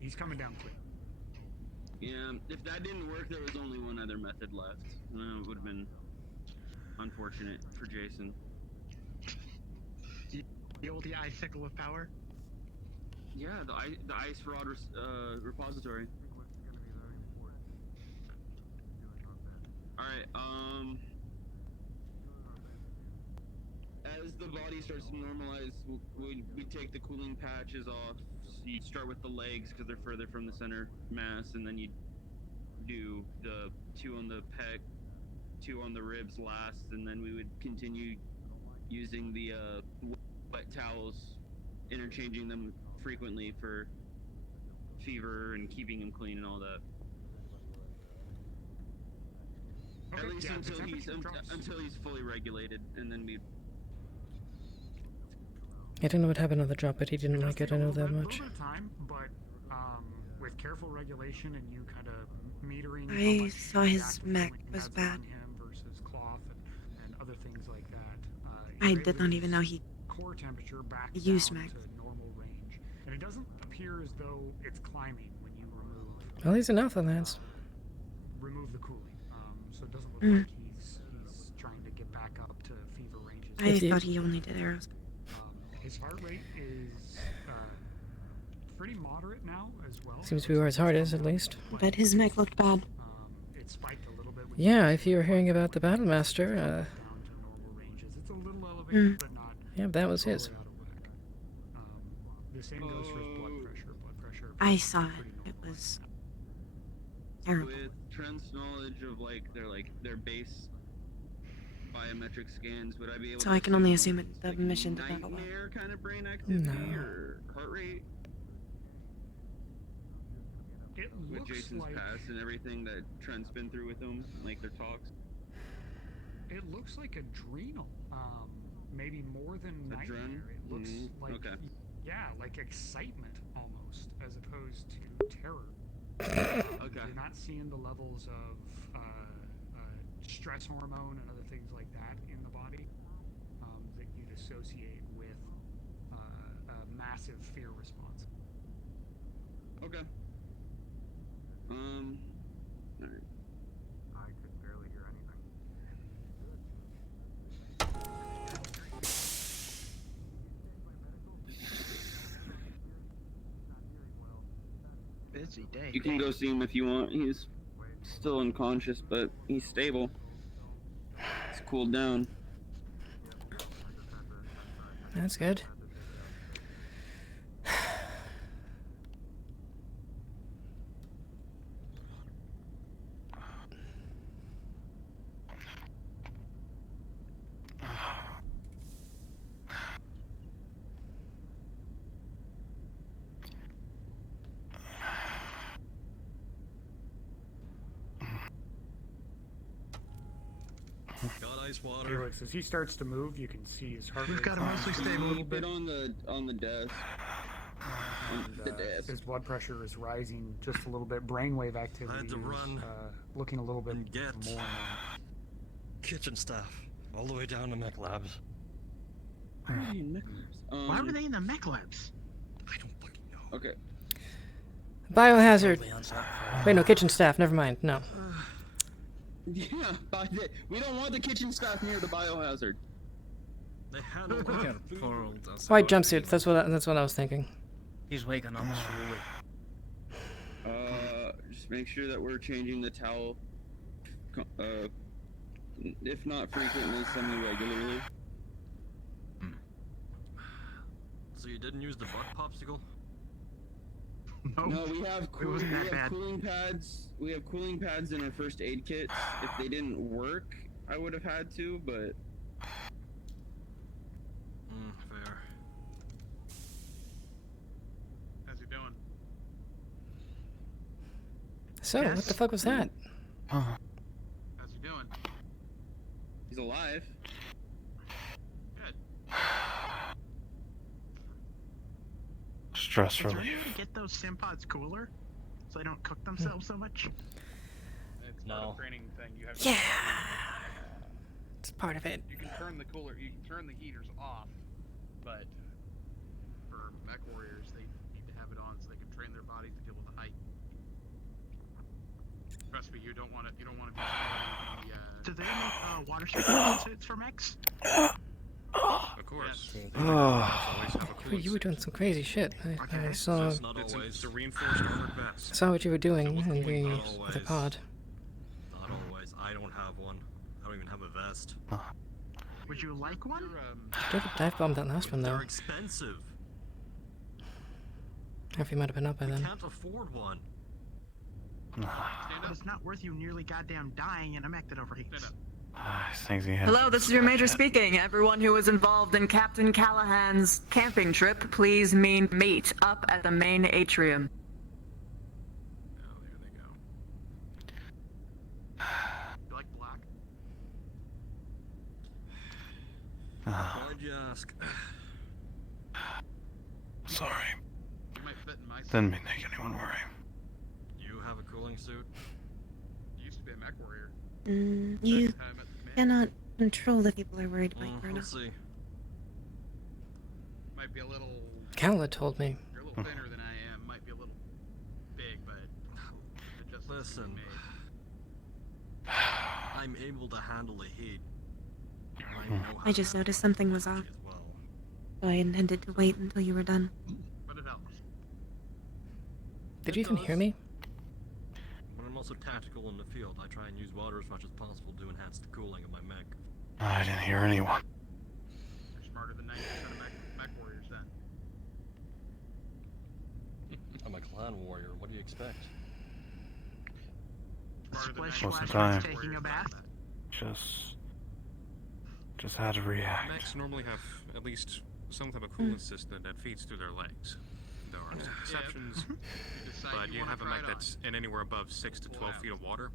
He's coming down quick. Yeah, if that didn't work, there was only one other method left. It would have been unfortunate for Jason. The old icicle of power? Yeah, the ice rod repository. Alright, as the body starts to normalize, we take the cooling patches off. So you start with the legs because they're further from the center mass, and then you do the 2 on the pec, 2 on the ribs last, and then we would continue using the wet towels, interchanging them frequently for fever and keeping him clean and all that. Okay, At least until he's fully regulated, and then we. I don't know what happened on the drop, but he didn't like it. I know that much. A little bit of time, but with careful regulation and you kind of metering. I saw his mech was bad. Versus cloth and other things like that. I did not even know he core temperature back used down mech. to normal range, and it doesn't appear as though it's climbing when you Well, he's an alpha, lads. remove the cooling. So it doesn't look Mm. like he's trying to get back up to fever ranges. I thought he only did arrows. His heart rate is pretty moderate now as well. Seems to be where his heart is, at least. But his mech looked bad. It spiked a little bit. Yeah, if you were hearing about the Battlemaster, It's a little elevated, but not. yeah, that was his. The same goes for his blood pressure. I saw it. It was terrible. With Trent's knowledge of their base biometric scans, would I be able So to I can only assume the mission did not go well. nightmare kind of brain activity No. or heart rate? It With looks Jason's like past and everything that Trent's been through with him, like their talks. it looks like adrenal. Maybe more than nightmare. It looks like okay. yeah, like excitement almost, as opposed to terror. Okay. You're not seeing the levels of stress hormone and other things like that in the body that you'd associate with a massive fear response. Okay. Alright. I could barely hear anything. Busy day. You can go see him if you want. He's still unconscious, but he's stable. He's cooled down. That's good. Got ice water. Felix, as he starts to move, you can see his heart We've rate. got him mostly stable. A little bit on the desk. His blood pressure is rising just a little bit. Brainwave activity I had to is run looking a little bit and get more. kitchen staff all the way down to mech labs. Why were they in the mech labs? Okay. Biohazard. Wait, no, kitchen staff. Never mind. No. Yeah, we don't want the kitchen staff near the biohazard. They had a White jumpsuit. That's what I was thinking. He's waking up slowly. Just make sure that we're changing the towel. If not frequently, semi-regularly. So you didn't use the butt popsicle? No, we have wasn't that bad. cooling pads. We have cooling pads in our first aid kits. If they didn't work, I would have had to, but. Fair. How's he doing? So, what the fuck was that? How's he doing? He's alive. Good. Stress Is there any way relief. to get those sim pods cooler, so they don't cook themselves so much? It's not a training thing. You have to. Yeah. It's part of it. You can turn the cooler. You can turn the heaters off but for mech warriors, they need to have it on so they can train their bodies to deal with the height. Trust me, you don't want to be sweating the. Do they make water suits for mechs? Of course. You were doing some crazy shit. I saw. It's a reinforced armored vest. Saw what you were doing in the other pod. Not always. I don't have one. I don't even have a vest. Would you like one? Did you dive bomb that last one though? They're expensive. Harper might have been up by then. Can't afford one. But it's not worth you nearly goddamn dying in a mech that overheats. Hello, this is your major speaking. Everyone who was involved in Captain Callahan's camping trip, please meet up at the main atrium. You like black? Why'd you ask? Sorry. You might fit in my suit. Didn't mean to make anyone worry. You have a cooling suit? You used to be a mech warrior. You cannot control the people are worried about you, Bruno. We'll see. Might be a little. Kala told me. You're a little thinner than I am. Might be a little big, but it just Listen, I'm able to handle the heat. I just noticed something was off. So I intended to wait until you were done. But it helps. Did you even hear me? When I'm also tactical in the field, I try and use water as much as possible to enhance the cooling of my mech. I didn't hear anyone. You're smarter than 90% of mech warriors then. I'm a clan warrior. What do you expect? Splish Most of the Splash time. taking a bath? Just had to react. Mechs normally have at least some type of coolant system that feeds through their legs. There are some exceptions, but you have a mech that's in anywhere above 6 to 12 feet of water.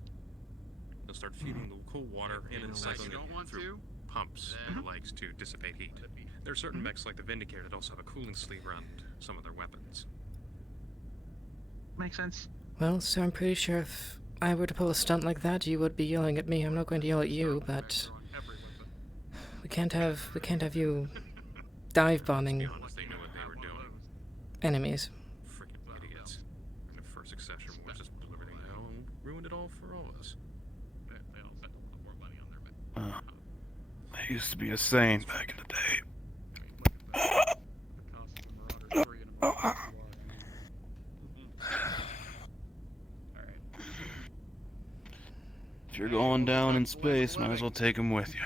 They'll start feeding the cool water in and cycling it through pumps in the legs to dissipate heat. There are certain mechs like the Vindicator that also have a cooling sleeve around some of their weapons. Makes sense. Well, so I'm pretty sure if I were to pull a stunt like that, you would be yelling at me. I'm not going to yell at you, but we can't have you dive bombing enemies. Freaking idiots. In the first succession war just blew everything down and ruined it all for all of us. They all spent a lot more money on their mech. That used to be a saying back in the day. If you're going down in space, might as well take them with you.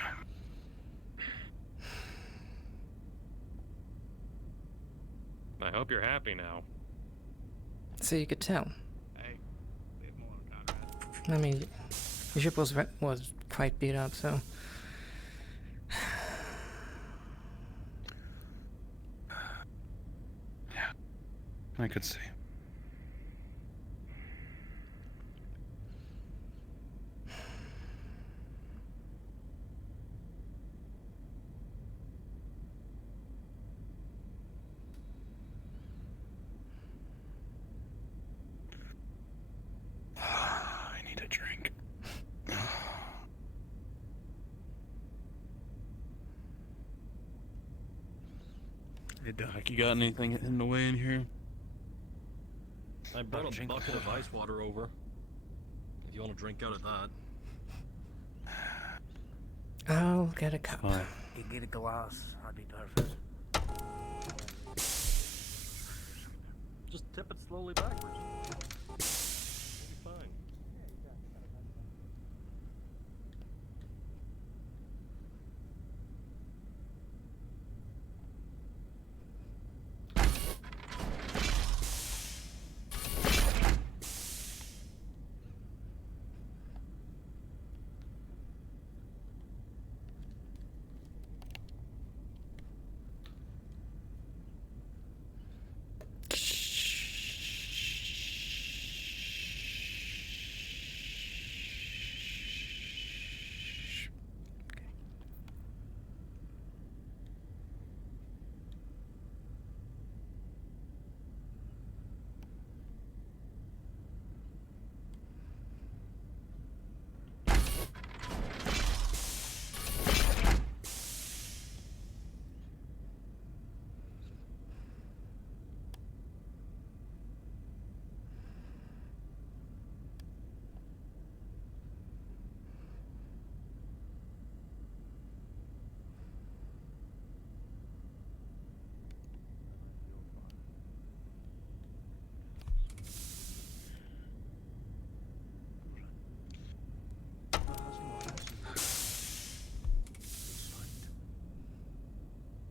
I hope you're happy now. So you could tell. I mean, your ship was quite beat up, so. Yeah, I could see. I need a drink. Hey Doc, you got anything in the way in here? I brought a bucket of ice water over. If you want to drink out of that. I'll get a cup. You get a glass, I'd be perfect. Just tip it slowly backwards. You'll be fine.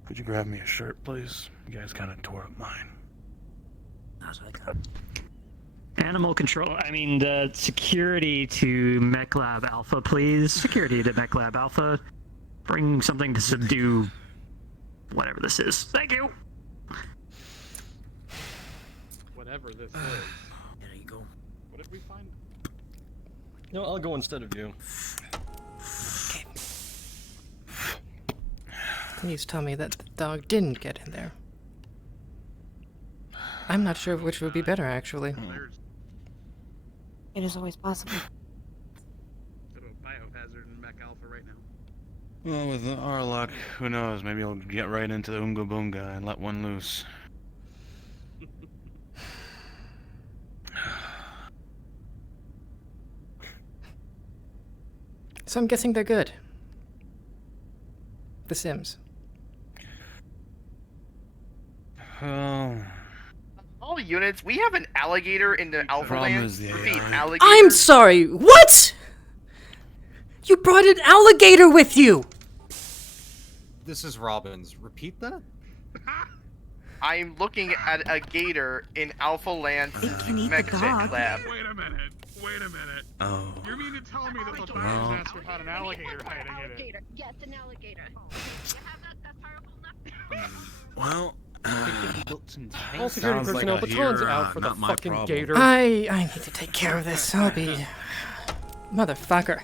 Could you grab me a shirt, please? You guys kind of tore up mine. Animal control. I mean, the security to Mech Lab Alpha, please. Security to Mech Lab Alpha. Bring something to subdue whatever this is. Thank you. Whatever this is. There you go. What did we find? No, I'll go instead of you. Please tell me that the dog didn't get in there. I'm not sure which would be better, actually. It is always possible. Bit of a biohazard in Mech Alpha right now. Well, with our luck, who knows? Maybe I'll get right into the Oonga Boonga and let one loose. So I'm guessing they're good. The Sims. All units, we have an alligator in the Alpha Land. Repeat, alligator. I'm sorry, what? You brought an alligator with you! This is Robbins. Repeat that? I'm looking at a gator in Alpha Land Mech Lab. Wait a minute. Wait a minute. Oh. You mean to tell me that the Biomaster had an alligator hiding in it? Yes, an alligator. Well, all security personnel, batons out for the fucking gator. I need to take care of this. I'll be... Motherfucker.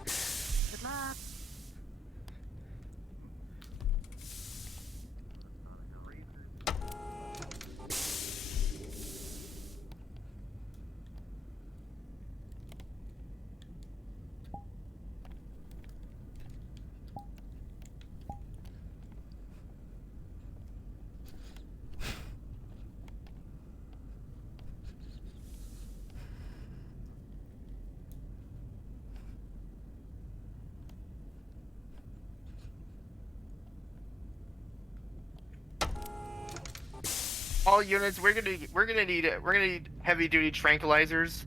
All units, we're gonna need heavy duty tranquilizers.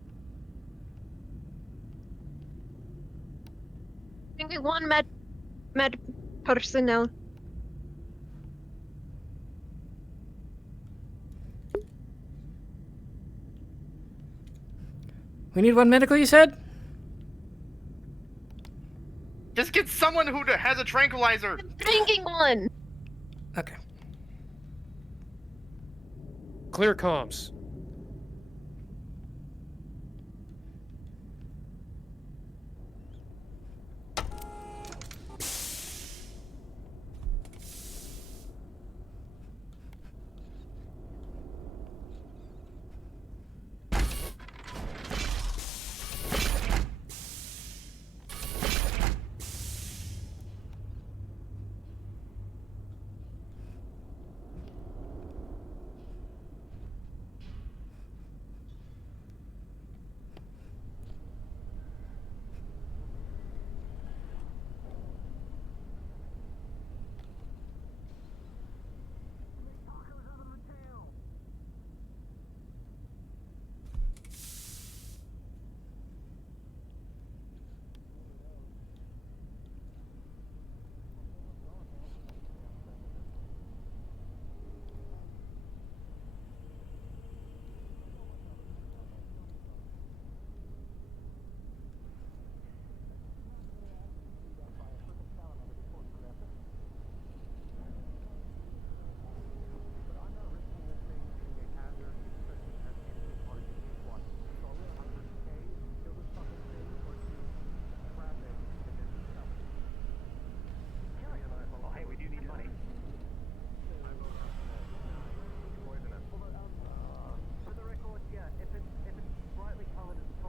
Bringing one med personnel. We need one medical, you said? Just get someone who has a tranquilizer. Bringing one. Okay. Clear comms.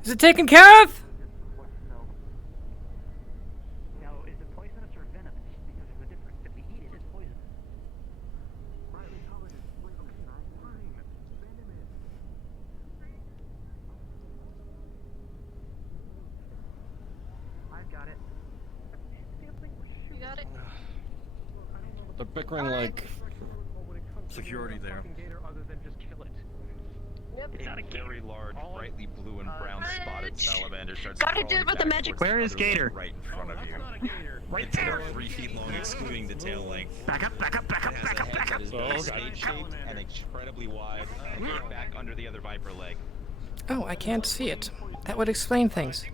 Is it taken care of? Now, is it poisonous or venomous? Because there's a difference. If we eat it, it's poisonous. I've got it. You got it? They're bickering like security there. Other than just kill it. Yep. A very large, brightly blue and brown spotted salamander starts Gotta crawling do it with the back magic. towards Where the is other Gator? one right in front of you. Right it's there. about 3 feet long, excluding the tail length. Back up, back up, back up, It has back a up, head back that up. is very spade-shaped and incredibly wide, back under the other viper leg. Oh, I can't see it. That would explain things.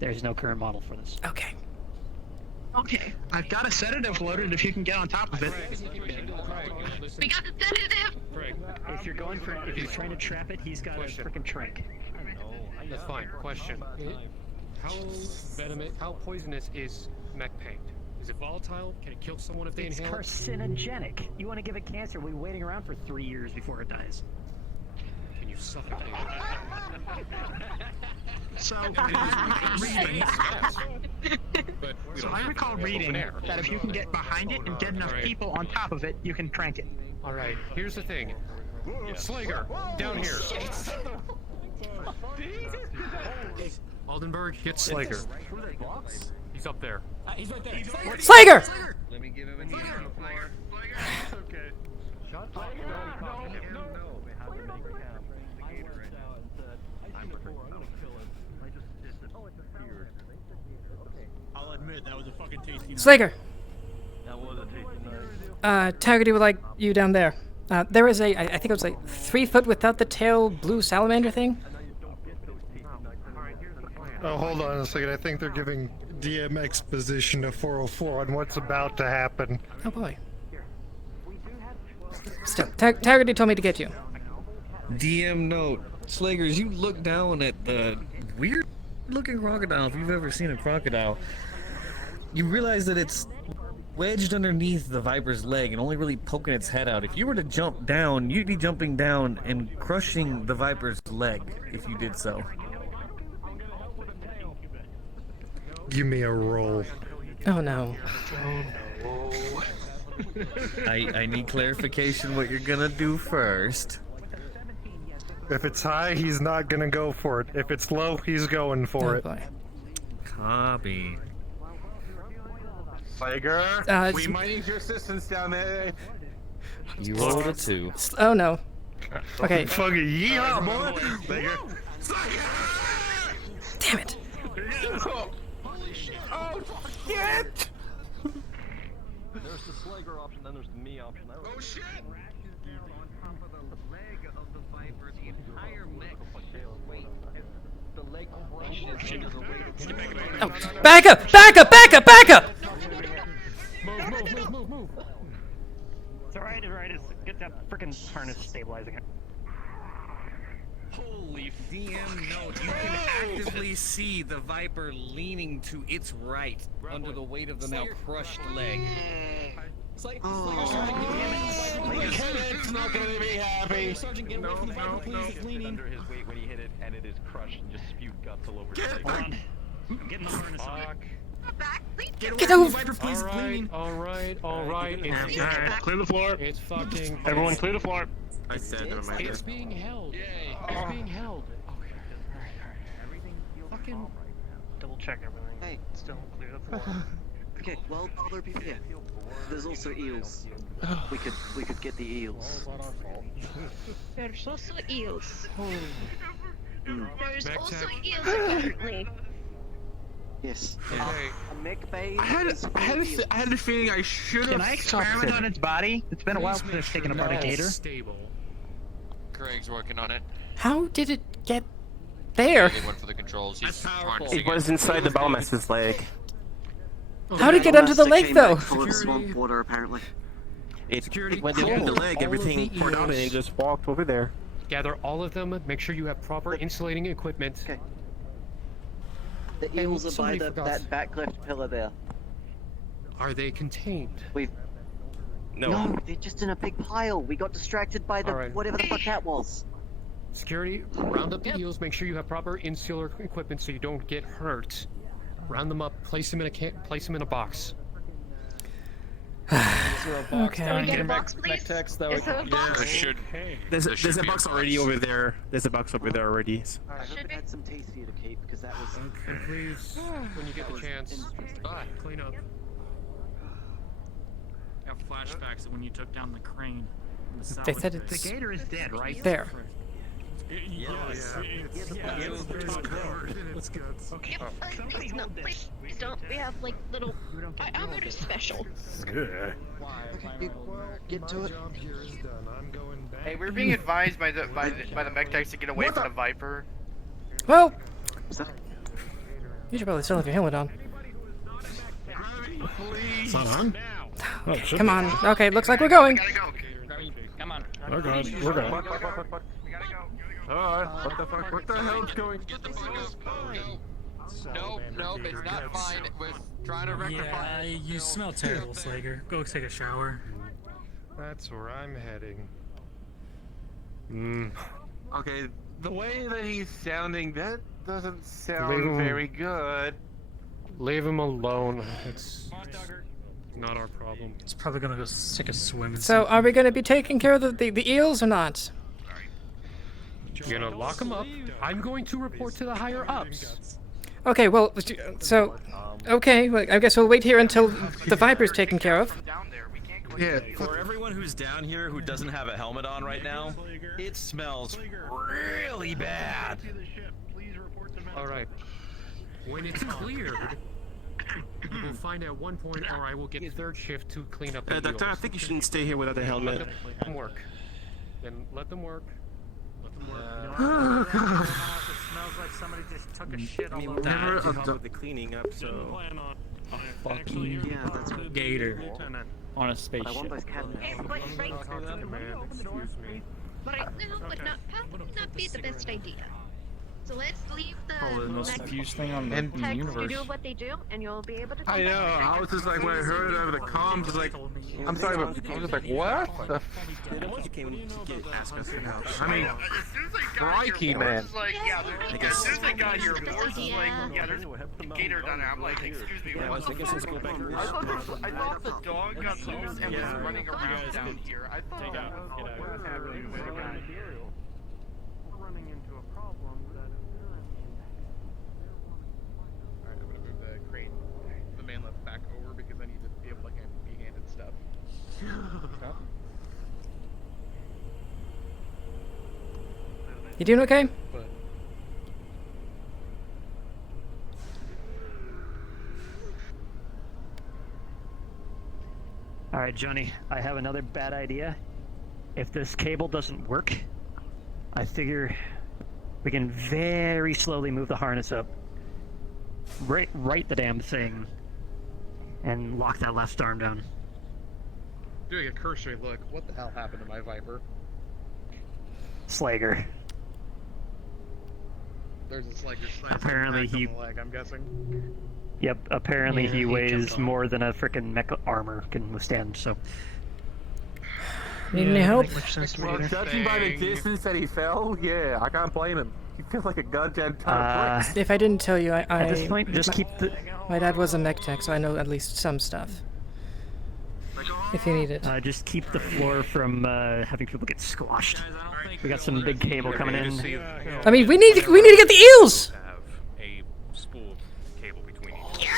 There's no current model for this. Okay. Okay, I've got a sedative loaded if you can get on top of it. We got the sedative! If you're going for, if he's trying to trap it, he's got a freaking trank. That's fine. Question. How poisonous is mech paint? Is it volatile? Can it kill someone if they It's inhale it? carcinogenic. You want to give it cancer? We're waiting around for 3 years before it dies. Can you suffocate it? So, I recall reading that if you can get behind it and get enough people on top of it, you can trank it. Alright, here's the thing. Slager, down here. Aldenburg, get Slager. He's up there. He's right there. Slager! Let me give him a knee on the floor. Okay. Shut up. No. They have to make count. The gator right now. I'm gonna kill him. I just disappeared. I'll admit that was a fucking tasty night. Slager! That was a tasty night. Taggarty would like you down there. There is I think it was like 3 foot without the tail blue salamander thing. Oh, hold on a second. I think they're giving DM exposition of 404 on what's about to happen. Oh boy. Still, Taggarty told me to get you. DM note. Slagers, you look down at the weird looking crocodile, if you've ever seen a crocodile. You realize that it's wedged underneath the viper's leg and only really poking its head out. If you were to jump down, you'd be jumping down and crushing the viper's leg if you did so. Give me a roll. Oh no. I need clarification what you're gonna do first. If it's high, he's not gonna go for it. If it's low, he's going for it. Copy. Slager? We might need your assistance down there. You rolled a 2. Oh no. Okay. Fucking yeehaw, boy! Damn it. Oh, shit! There's the Slager option, then there's the me option. Oh, shit! Oh, back up! Back up! Back up! Back up! Move. It's alright. Get that freaking harness stabilizing it. Holy DM note, you can actively see the viper leaning to its right under the weight of the now crushed leg. It's not gonna be happy. Sergeant, get away from the viper, please. It's leaning. Under his weight when he hit it, and it is crushed and just spewed guts all over his leg. Hold on. I'm getting the harness on. Get over! Viper, please. It's leaning. Alright. Clear the floor. It's fucking... Everyone clear the floor. I said that on my It's being held. It's being held. Okay. Alright. Fucking... Double check everything. Hey. Still clear the floor. Okay, well, other people here. There's also eels. We could get the eels. There's also eels. Mm. There's Mech also tech. eels apparently. Yes. Hey. A mech bay. I had a feeling I should have. Can I experiment on its body? It's been a while since I've taken apart a gator. Stable. Craig's working on it. How did it get there? He went for the controls. He's It was inside the Bowmaster's leg. How did it get under the leg though? Full of swamp water, apparently. It went into the leg, everything poured out, and it just walked over there. Gather all of them. Make sure you have proper insulating equipment. Okay. The Hey, eels are by somebody forgot. that backleft pillar there. Are they contained? No, they're just in a big pile. We got distracted by the Alright. whatever the fuck that was. Security, round up the eels. Make sure you have proper insular equipment so you don't get hurt. Round them up. Place them in a box. Okay. Can we get a box, please? Is there a box? There's a box already over there. There's a box over there already. I hope it had some taste for you to keep, because that was. And please, when you get the chance, clean up. have flashbacks of when you took down the crane. They said it's The gator is dead, right? there. Yes. Let's go. Okay. Please, no, please don't. We have like little. I'm going to special. Get to it. Hey, we're being advised by the mech techs to get away from the Viper. Well, you should probably still have your helmet on. It's not on? Oh, it should Come be. on. Okay, looks like we're going. Come on. Oh god, we're going. Alright, what the fuck? What the hell's going? Nope, it's not fine. We're trying to rectify Yeah, it. you smell terrible, Slager. Go take a shower. That's where I'm heading. Okay, the way that he's sounding, that doesn't Leave sound him- very good. Leave him alone. It's not our problem. It's probably gonna go take a swim. So, are we going to be taking care of the eels or not? You're gonna lock him up. I'm going to report to the higher ups. Okay, well, so, okay, well, I guess we'll wait here until the Viper's taken care of. Yeah. For everyone who's down here who doesn't have a helmet on right now, it smells really bad. All right. When it's cleared, we'll find out one point, or I will get third shift to clean up the Doctor, I eels. think you shouldn't stay here without a helmet. Let them work. Then let them work. Let them work. Oh, God. It smells like somebody just took a shit all over Never that. help with the cleaning up, so. Fucking Yeah, that's what gator on a I spaceship. want those cabinets. But right now would not be the best idea. So let's leave Probably the the most mech confused thing on the techs to universe. do what they do, and you'll be able to. I know. I was just like, when I heard it over the comms, I was like, I'm sorry, but I was just like, what? The ask us for help. I mean, crikey, man. Like, yeah, as soon as I got here, Morse was like, yeah, there's a gator down there. I'm like, excuse me, what? I thought the dog got loose and was running around down here. I thought what was happening with the guy. We're running into a problem that is Alright, I'm gonna move the crane, the main lift back over because I need to be able to be handed stuff. You doing okay? But Alright, Johnny, I have another bad idea. If this cable doesn't work, I figure we can very slowly move the harness up. Right the damn thing. And lock that left arm down. doing a cursory look, what the hell happened to my Viper? Slager. There's a Slager slice Apparently he- on the leg, I'm guessing. Yep, apparently Yeah, he he weighs jumped on. more than a frickin' mech armor can withstand, so... Need any help? Well, judging by the distance that he fell, yeah, I can't blame him. He feels like a goddamn ton of bricks. If I didn't tell you, At this point, just keep the... My dad was a mech tech, so I know at least some stuff. If you need it. Just keep the floor from having people get squashed. We got some big cable coming in. I mean, we need to get the eels. A spool cable between each.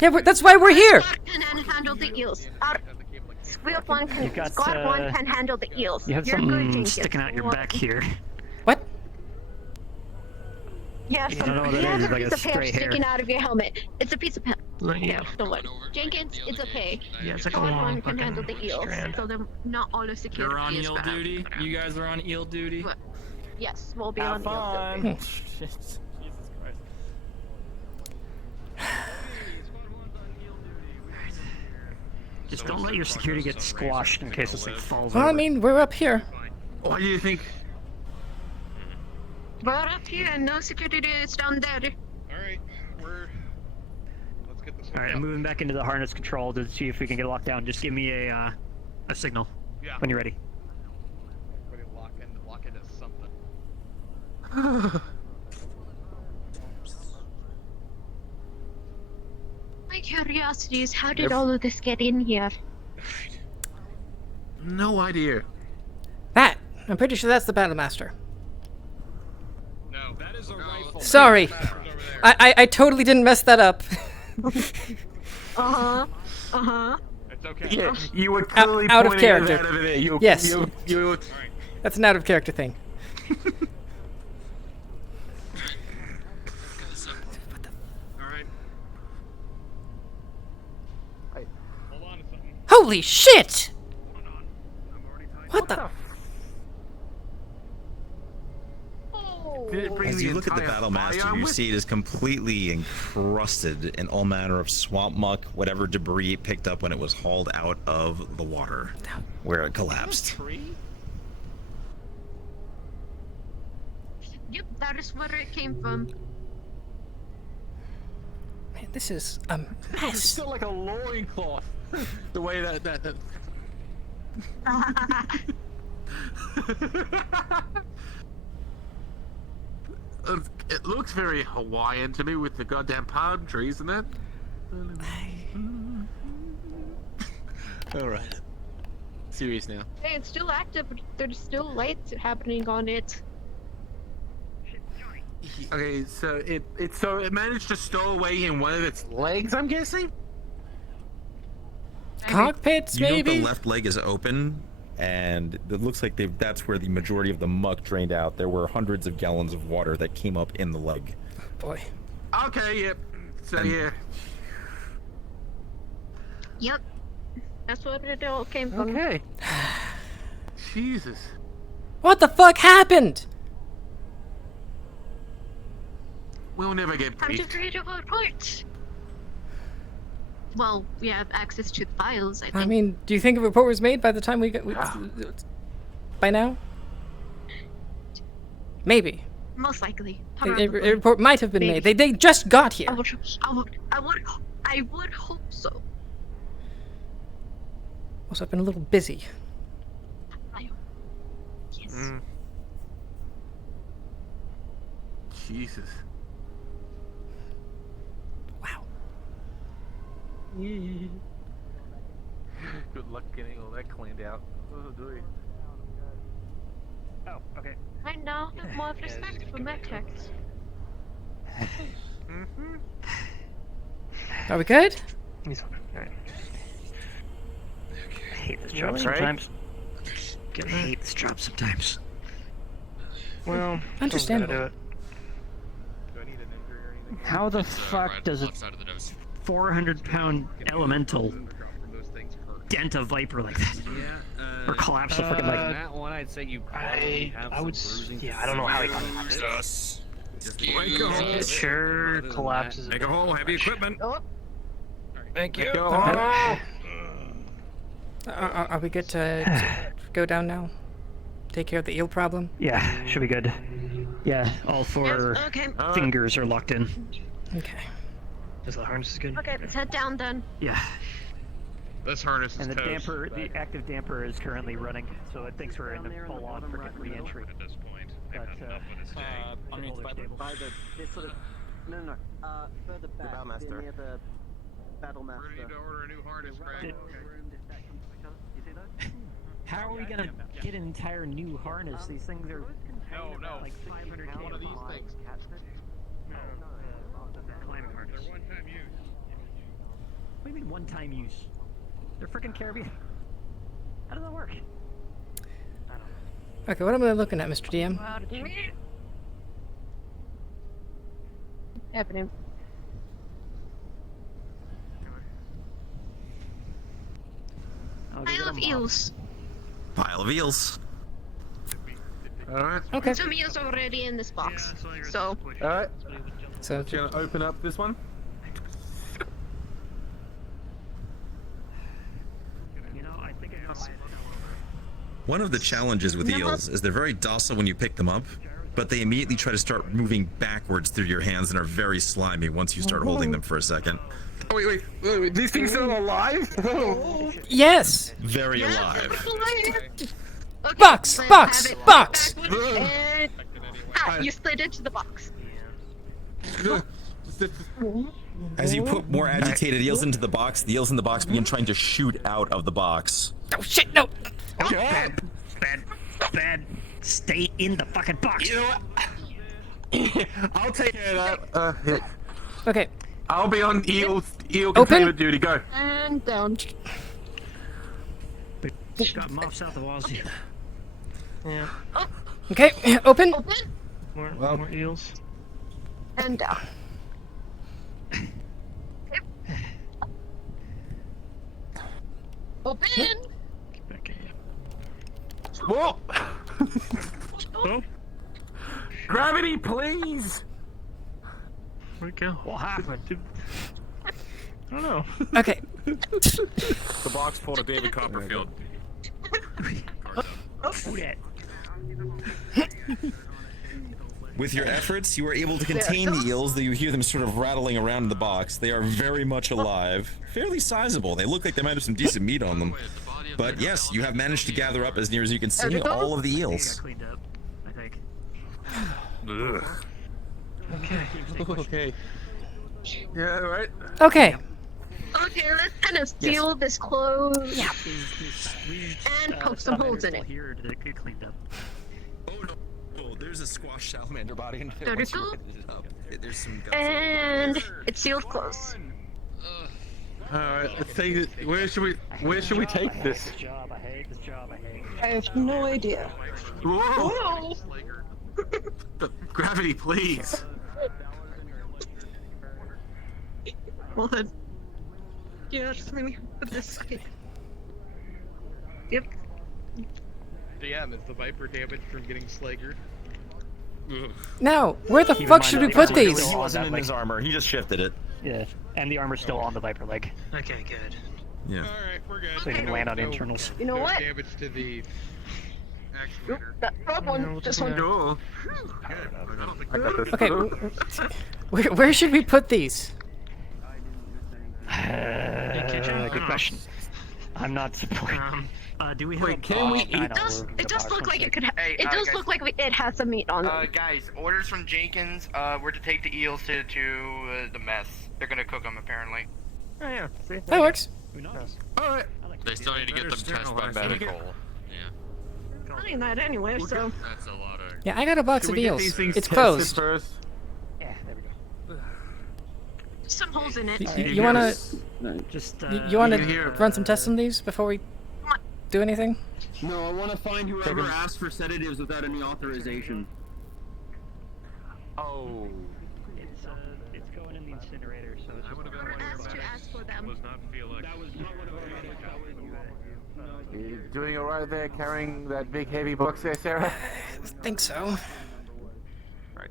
Yeah, that's why we're here. Can handle the eels. Squid one can. You got, Squad one can handle the eels. You have You're something good, Jenkins. sticking out your back here. You have I some. don't know what You it have is, a like piece a of hair stray hair. sticking out of your helmet. It's a piece of hair. Yeah. Don't worry. Jenkins, it's okay. Yeah, it's like a Squad long one can handle the fucking eels, strand. so then not all of security You're on is eel bad. duty? You guys are on eel duty? Yes, we'll be Have on eel fun. duty. Jesus Christ. Just don't let your security get squashed in case this thing falls Well, over. I mean, we're up here. What do you think? We're up here and no security is down there. Alright, let's get this Alright, I'm moving back into the harness control to see if we can get it locked down. Just give me a signal when you're ready. Everybody lock into something. My curiosity is how did all of this get in here? No idea. That. I'm pretty sure that's the Battle Master. No, that is a rifle. Sorry. I totally didn't mess that up. Uh-huh. Uh-huh. It's okay. Yeah, you were clearly Out of pointing at character. that over there. You, Yes. You, That's an out of character thing. Alright. Holy shit! What the? As you look at the Battle Master, you see it is completely encrusted in all manner of swamp muck, whatever debris it picked up when it was hauled out of the water, where it collapsed. Yep, that is where it came from. Man, this is a It's mess. still like a loincloth. The way that. It looks very Hawaiian to me with the goddamn palm trees and that. Alright. Serious now. Hey, it's still active, but there's still lights happening on it. Okay, so it managed to stow away in one of its legs, I'm guessing? Cockpits, You know maybe? the left leg is open, and it looks like that's where the majority of the muck drained out. There were hundreds of gallons of water that came up in the leg. Boy. Okay, yep. So yeah. Yep. That's what it all came from. Okay. Jesus. What the fuck happened? We'll never get Time to briefed. create a report. Well, we have access to the files, I think. I mean, do you think a report was made by the time we got... by now? Maybe. Most likely. A report might have been made. They just got here. I would hope so. Also, I've been a little busy. Yes. Jesus. Wow. Good luck getting all that cleaned out. Oh, okay. I now have more respect for MechTech. Are we good? Alright. I hate this job Really? sometimes. I hate this job sometimes. Well, Understandable. do it. How the fuck does a 400-pound elemental dent a Viper like that? Or collapse a fucking like... that one, I'd say you probably have I would. Yeah, I don't know how he collapsed. Us. Make a hole. Sure, collapses. Make a hole. Heavy equipment. Thank you. Are we good to go down now? Take care of the eel problem? Yeah, should be good. Yeah, all four Yes, okay. fingers are locked in. Okay. Is the harness good? Okay, let's head down then. Yeah. This harness is And the toast. damper, the active damper is currently running, so it thinks we're in the full-on frickin' re-entry. At this point, But, I mean, by the this sort of no, further back, Battlemaster. near the Battlemaster. We're ready to order a new harness, Craig. You see that? How are we gonna get an entire new harness? These things are No. like 500 One of these things. They're one-time use. What do you mean one-time use? They're frickin' Caribbean. How does that work? Okay, what am I looking at, Mr. DM? Happening. Pile of eels. Pile of eels. Alright. Okay. Some eels already in this box. So. Alright. So, Gonna open up this one. You know, I think I know. One of the challenges with eels is they're very docile when you pick them up, but they immediately try to start moving backwards through your hands and are very slimy once you start holding them for a second. Oh, wait. These things are alive? yes! Very alive. Okay, Box! let's Box! have it Box! backward and... you slid into the box. As you put more agitated eels into the box, the eels in the box begin trying to shoot out of the box. Oh shit, no! Oh, bad. Stay in the fucking box. You know what? I'll take care of that. Yeah. Okay. I'll be on eel Open? containment duty. Go. And down. Got them off south of Wazzy. Yeah. Okay, open. More eels. And down. Open. Whoa! Oh. Gravity, please! Where'd it go? What happened? I don't know. Okay. The box pulled a David Copperfield. With your efforts, you are able to contain the eels, though you hear them sort of rattling around in the box. They are very much alive. Fairly sizable. They look like they might have some decent meat on them. But yes, you have managed to gather up, as near as you can see, all of the eels. Cleaned up, I think. Okay. Yeah, right? Okay. Okay, let's kind of seal this close. Yeah. And poke some holes in it. Here to get cleaned up. Oh, there's a squash salamander body in there. There Once we you go. open it up, there's some guts. And it's sealed close. Alright, let's take it. Where should we take this? I have no idea. Whoa! Gravity, please. Well then. Yeah, just let me put this. Yep. DM, is the Viper damaged from getting Slager? Now, where the fuck should we put these? He wasn't in his armor. He just shifted it. Yeah, and the armor's still on the Viper leg. Okay, good. Yeah. Alright, we're good. So you can land on internals. You know no what? damage to the Nope, that wrong one. This one. No. I got this. Okay. Where should we put these? Good question. I'm not supporting. Do we have a box? It does look like it could. It does look like it has some meat on it. Guys, orders from Jenkins. We're to take the eels to the mess. They're gonna cook them apparently. Oh yeah. See? That works. Alright. They still need to get them tested by medical. Yeah. I'm doing that anyway, so. That's a lot of. Yeah, I got a box Should of we get eels. these things It's tested closed. first? Yeah, there we go. Some holes in it. You wanna? Just. You wanna run some tests on these before we do anything? No, I want to find whoever asked for sedatives without any authorization. Oh. It's going in the incinerator, so it's just. To ask for them. Does not feel like. You doing alright there, carrying that big heavy box there, Sarah? I think so. Right.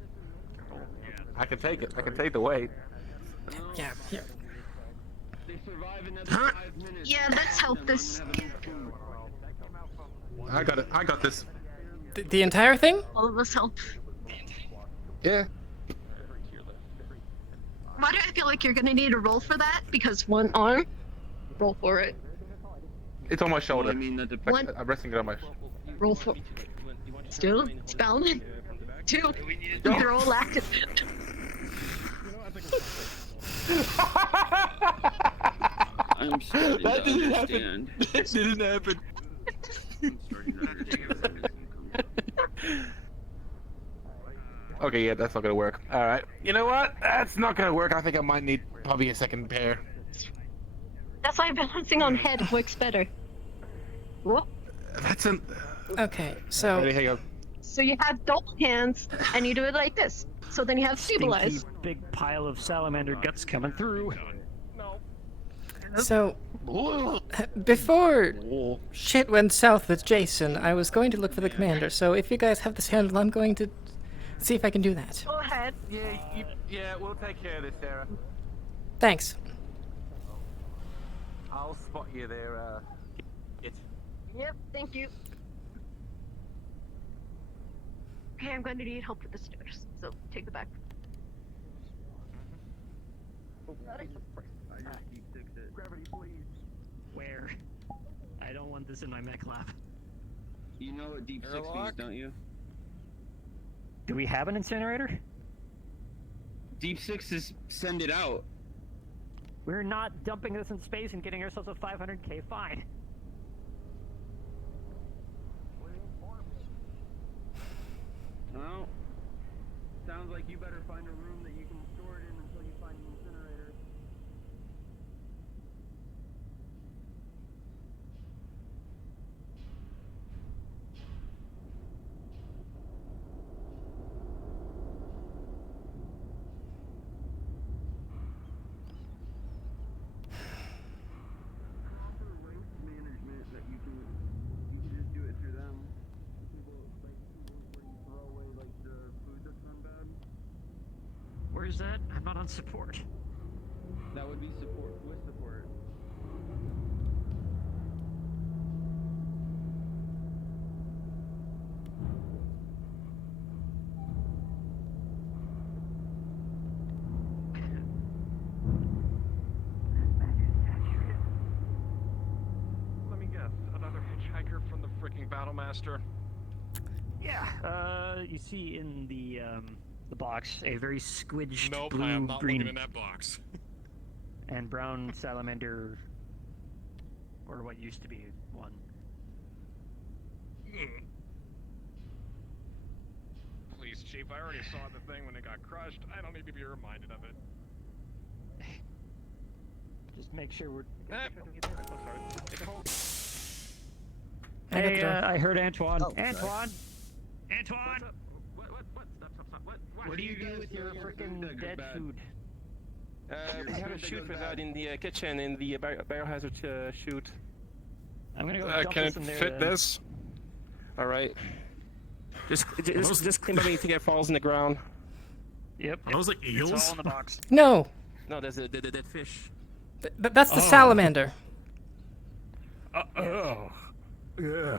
I can take it. I can take the weight. Yeah, here. Yeah, let's help this. I got it. I got this. The entire thing? All of us help. Yeah. Why do I feel like you're gonna need a roll for that? Because one arm. Roll for it. It's on my shoulder. One. I'm resting it on my. Roll for. Still, it's balanced. Two. They're all active. I'm starting That to didn't understand. happen. That didn't happen. Okay, yeah, that's not gonna work. Alright. You know what? That's not gonna work. I think I might need probably a second pair. That's why balancing on head works better. Whoop. That's an. Okay, so. Ready, hang on. So you have double hands, and you do it like this. So then you have stabilize. Stinky big pile of salamander guts coming through. So, before shit went south with Jason, I was going to look for the commander. So if you guys have this handled, I'm going to see if I can do that. Go ahead. Yeah, we'll take care of this, Sarah. Thanks. I'll spot you there, Yep, thank you. Okay, I'm going to need help with the stairs, so take the back. Gravity, please. Where? I don't want this in my mech lab. You know what Deep 6 means, don't you? Do we have an incinerator? Deep 6 is send it out. We're not dumping this in space and getting ourselves a 500k fine. Well, sounds like you better find a room that you can store it in until you find an incinerator. Who's that? I'm not on support. That would be support. Who is support? Let me guess. Another hitchhiker from the freaking Battlemaster. Yeah. You see in the box a very squidged Nope, blue, I am not green, looking in that box. and brown salamander, or what used to be one. Please, Chief, I already saw the thing when it got crushed. I don't need to be reminded of it. Just make sure we're. I got the door. I heard Antoine. Oh, sorry. Antoine! Antoine! What? Stop. What do you do with your freaking dead food? We have a chute for that in the kitchen, in the biohazard chute. I'm gonna go dump can this it in there. fit this? All right. Just clean by me to get falls in the ground. Yep. Are those like eels? It's all in the box. No, No, there's the dead fish. that's the salamander. Oh. Yeah.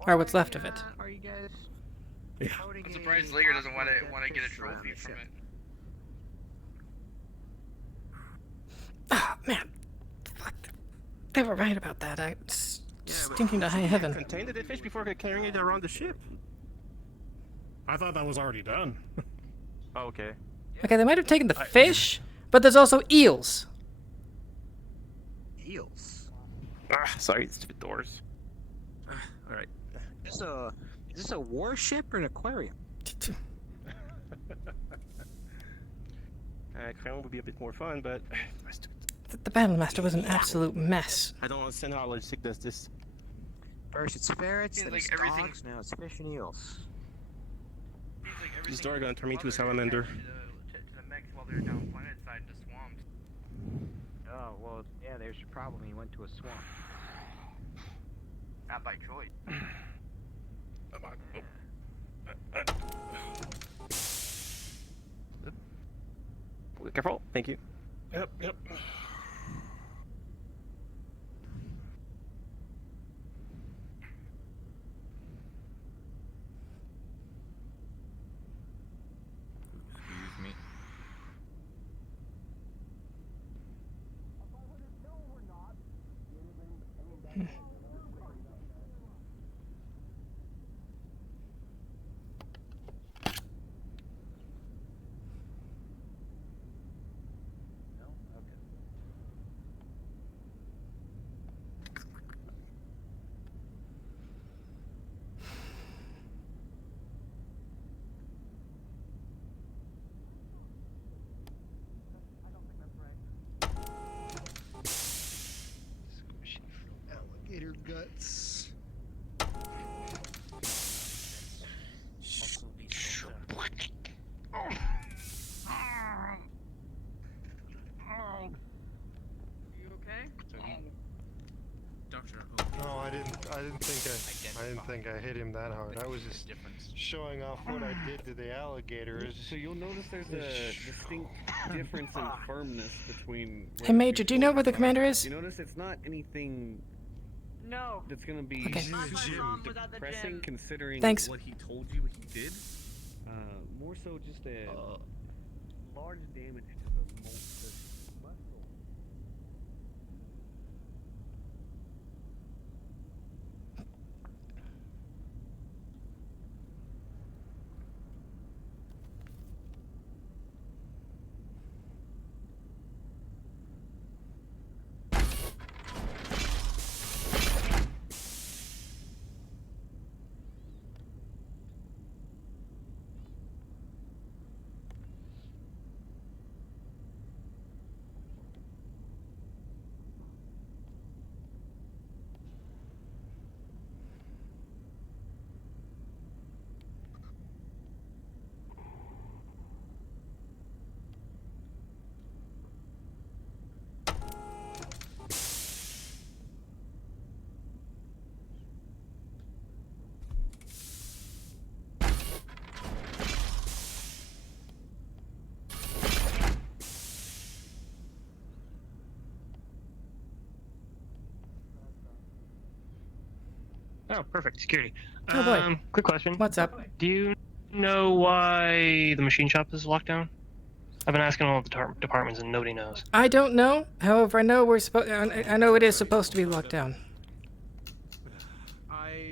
Or what's left of it. Are you guys? Yeah. I'm surprised Slayer doesn't want to get a trophy from it. Ah, man. Fuck. They were right about that. It's stinking to high heaven. Contain the dead fish before carrying it around the ship. I thought that was already done. Oh, okay. Okay, they might have taken the fish, but there's also eels. Eels. Ah, sorry, stupid doors. All right. Is this a warship or an aquarium? Crown would be a bit more fun, but The Battlemaster was an absolute mess. I don't understand how logistic does this. First it's ferrets, then Seems it's like everything- dogs, now it's fish and eels. This door gonna turn me into a salamander. To the mechs while they're down planet side in the swamps. Oh, well, yeah, there's your problem. You went to a swamp. Not by choice. Careful. Thank you. Yep. Excuse me. Alligator guts. You okay? Doctor, No, I didn't think I hit him that hard. I was just showing off what I did to the alligator. So you'll notice there's a distinct difference in firmness between. Hey, Major, do you know where the commander is? You notice it's not anything No. that's gonna be Okay. depressing considering Thanks. what he told you he did. More so just a large damage to the muscle. Oh, perfect. Security. Oh, boy. Quick question. What's up? Do you know why the machine shop is locked down? I've been asking all the departments and nobody knows. I don't know. However, I know we're supposed. I know it is supposed to be locked down.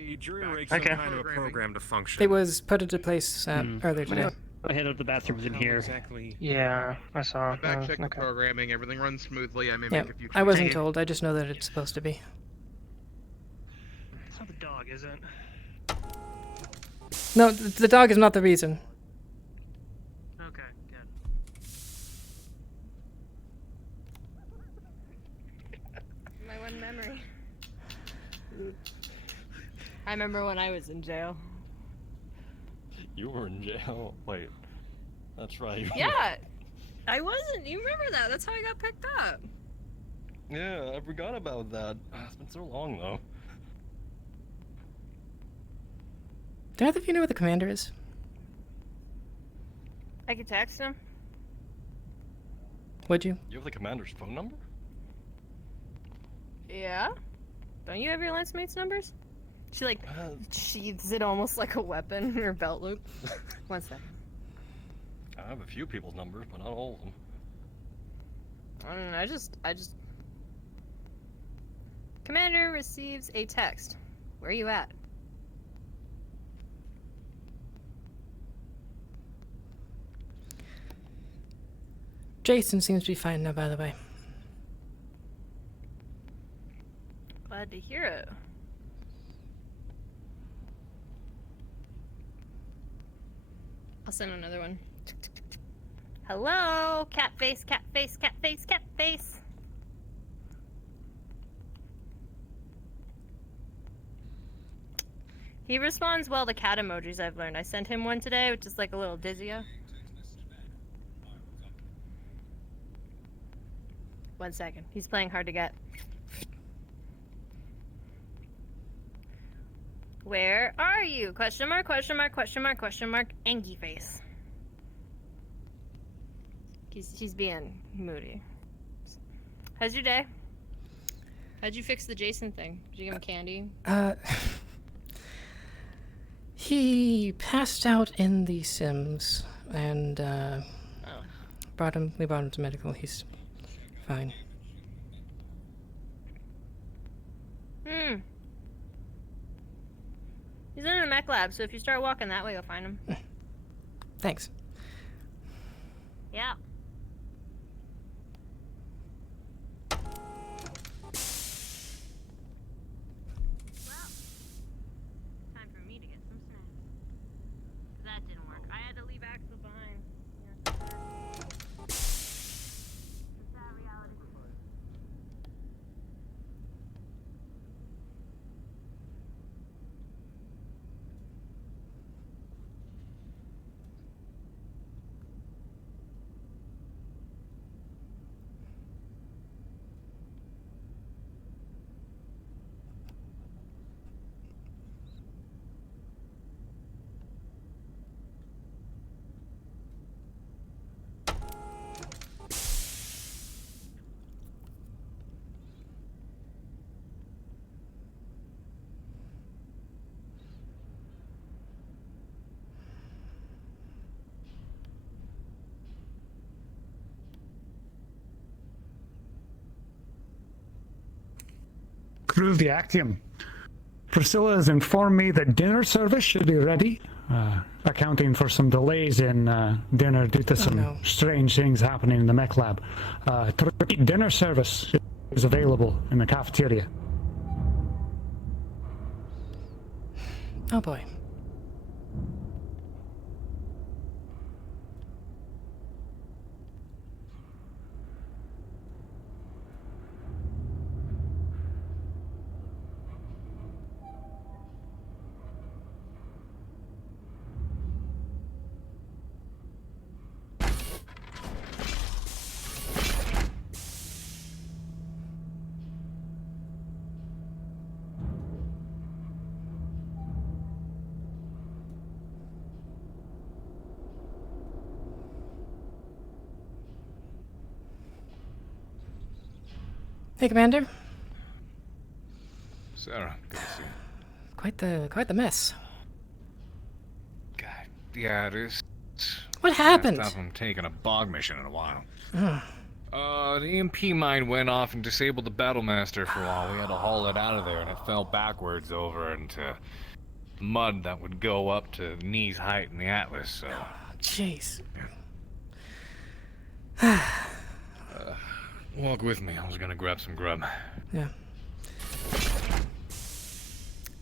The jury rigged some kind of a program to function. It was put into place earlier today. I hit up the bathrooms in here. Exactly. Yeah, I saw. Back check the programming. Everything runs smoothly. I may Yeah, make a few I wasn't changes. told. I just know that it's supposed to be. It's not the dog, is it? No, the dog is not the reason. Okay, good. My one memory. I remember when I was in jail. You were in jail? Wait. That's right. Yeah! I wasn't. You remember that. That's how I got picked up. Yeah, I forgot about that. It's been so long, though. Do either of you know where the commander is? I could text him. Would you? You have the commander's phone number? Yeah? Don't you have your lance mate's numbers? She like sheathes it almost like a weapon in her belt loop. One second. I have a few people's numbers, but not all of them. I don't know, I just... Commander receives a text. Where are you at? Jason seems to be fine now, by the way. Glad to hear it. I'll send another one. Hello, cat face, cat face, cat face, cat face. He responds well to cat emojis, I've learned. I sent him one today, which is like a little Dizia. 1 second. He's playing hard to get. Where are you? Question mark, question mark, question mark, question mark, Angie face. She's being moody. How's your day? How'd you fix the Jason thing? Did you give him candy? He passed out in the Sims, and we brought him to medical. He's fine. He's in the mech lab, so if you start walking that way, you'll find him. Thanks. Yeah. Time for me to get some snacks. That didn't work. I had to leave Axel behind. Sad reality. Crew of the Actium. Priscilla has informed me that dinner service should be ready, accounting for some delays in dinner due to some strange things happening in the mech lab. To repeat, dinner service is available in the cafeteria. Oh boy. Hey, Commander. Sarah, good to see you. quite the mess. Yeah, it is. What happened? Stop him taking a bog mission in a while. Ugh. The EMP mine went off and disabled the Battlemaster for a while. We had to haul it out of there, and it fell backwards over into mud that would go up to knees height in the Atlas, so... Jeez. Walk with me. I was gonna grab some grub. Yeah.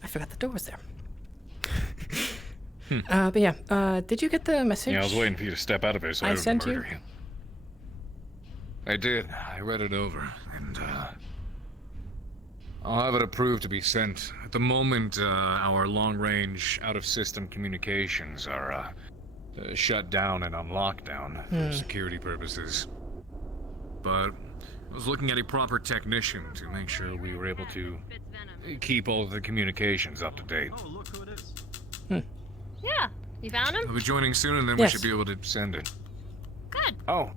I forgot the door was there. But yeah, did you get the message? Yeah, I was waiting for you to step out of it so I would sent murder you. I did. I read it over, and I'll have it approved to be sent. At the moment, our long-range, out-of-system communications are shut down and on lockdown for security purposes. But I was looking at a proper technician to make sure we were able to keep all of the communications up to date. Oh, look who it is. Yeah, you found him? I'll be joining soon, and then Yes. we should be able to send it. Good. Oh.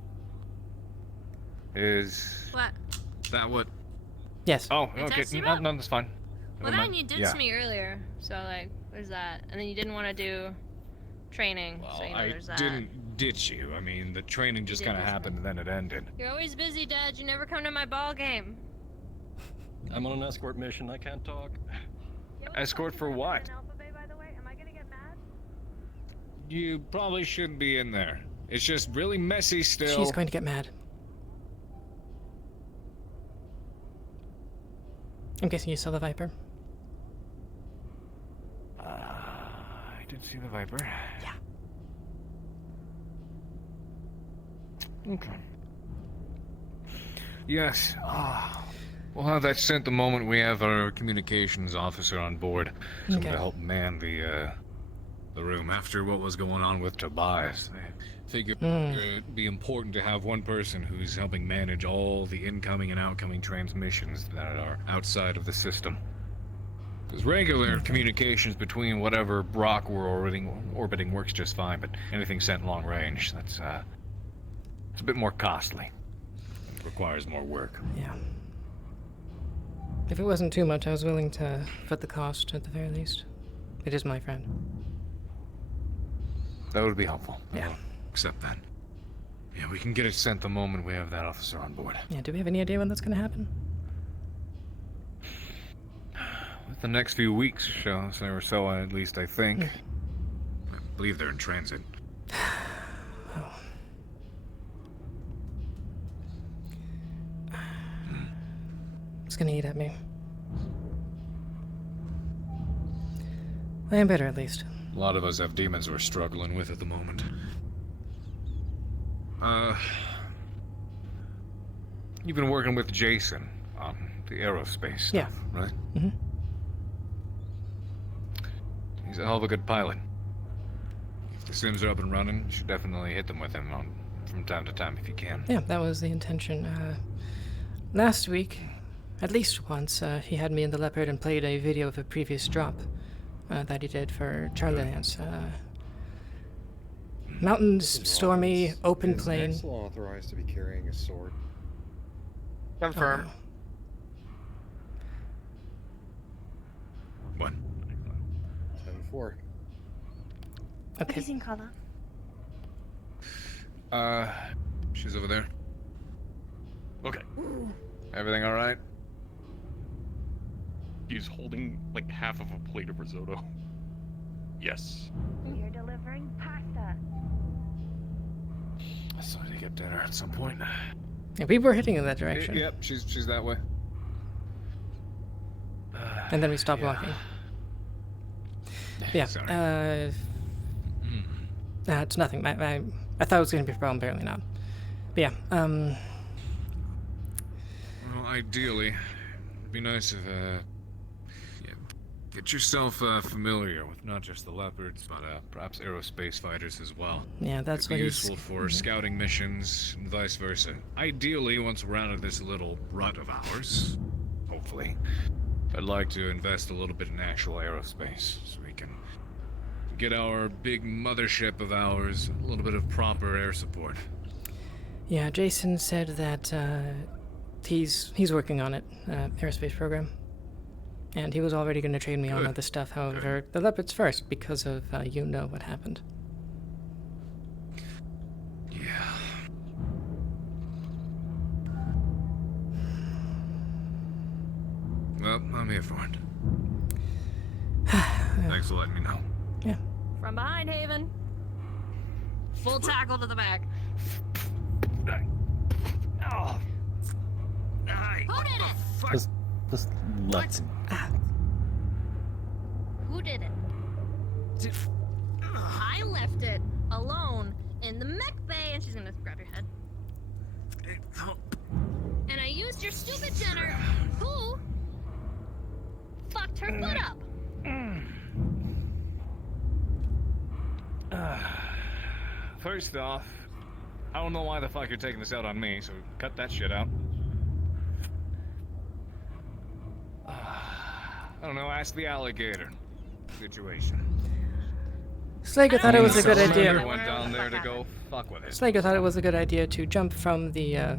Is What? that what? Yes. Oh, I okay. texted you No, up? no, that's fine. Well, Never then mind. you did Yeah. to me earlier. So, like, what is that? And then you didn't want to do training. Well, so, you know, I there's that. didn't ditch you. I mean, the training just did kind of ditch me. happened and then it ended. You're always busy, Dad. You never come to my ball game. I'm on an escort mission. I can't talk. Escort for what? You probably shouldn't be in there. It's just really messy still. She's going to get mad. I'm guessing you saw the Viper. I did see the Viper. Yeah. Okay. Yes. We'll have that sent the moment we have our communications officer on board. Someone to help man the room after what was going on with Tobias. I figured it'd be important to have one person who's helping manage all the incoming and outgoing transmissions that are outside of the system. Because regular communications between whatever rock we're orbiting works just fine, but anything sent long range, that's it's a bit more costly. It requires more work. Yeah. If it wasn't too much, I was willing to foot the cost at the very least. It is my friend. That would be helpful. Yeah. I'll accept that. Yeah, we can get it sent the moment we have that officer on board. Yeah, do we have any idea when that's going to happen? With the next few weeks, or so at least, I think. I believe they're in transit. It's going to eat at me. I am better, at least. A lot of us have demons we're struggling with at the moment. You've been working with Jason on the aerospace stuff, right? Mm-hmm. He's a hell of a good pilot. If the sims are up and running, you should definitely hit them with him from time to time if you can. Yeah, that was the intention. Last week, at least once, he had me in the Leopard and played a video of a previous drop that he did for Charlie Lance. Mountains, stormy, open plain. Is Axel authorized to be carrying a sword? Confirm. What? 10-4. Okay. Using color. She's over there. Okay. Everything all right? He's holding like half of a plate of risotto. Yes. You're delivering pasta. I still need to get dinner at some point. Yeah, we were heading in that direction. Yep, she's that way. And then we stopped walking. Yeah. Sorry. It's nothing. I thought it was going to be a problem, apparently not. But yeah, Well, ideally, it'd be nice if, get yourself familiar with not just the Leopards, but perhaps aerospace fighters as well. Yeah, that's It'd be what he's- useful for scouting missions and vice versa. Ideally, once we're out of this little rut of ours, hopefully, I'd like to invest a little bit in actual aerospace so we can get our big mothership of ours a little bit of proper air support. Yeah, Jason said that he's working on it, aerospace program. And he was already going to train me on other stuff. However, the Leopards first because of you know what happened. Well, I'm here for it. Thanks for letting me know. Yeah. From behind, Haven. Full tackle to the back. Oh. Who did it? Just let's. Who did it? I left it alone in the mech bay, and she's gonna grab your head. And I used your stupid Jenner, who fucked her foot up. First off, I don't know why the fuck you're taking this out on me, so cut that shit out. I don't know, ask the alligator situation. Slager thought it was a good idea. Went down there to go fuck with it. Slager thought it was a good idea to jump from the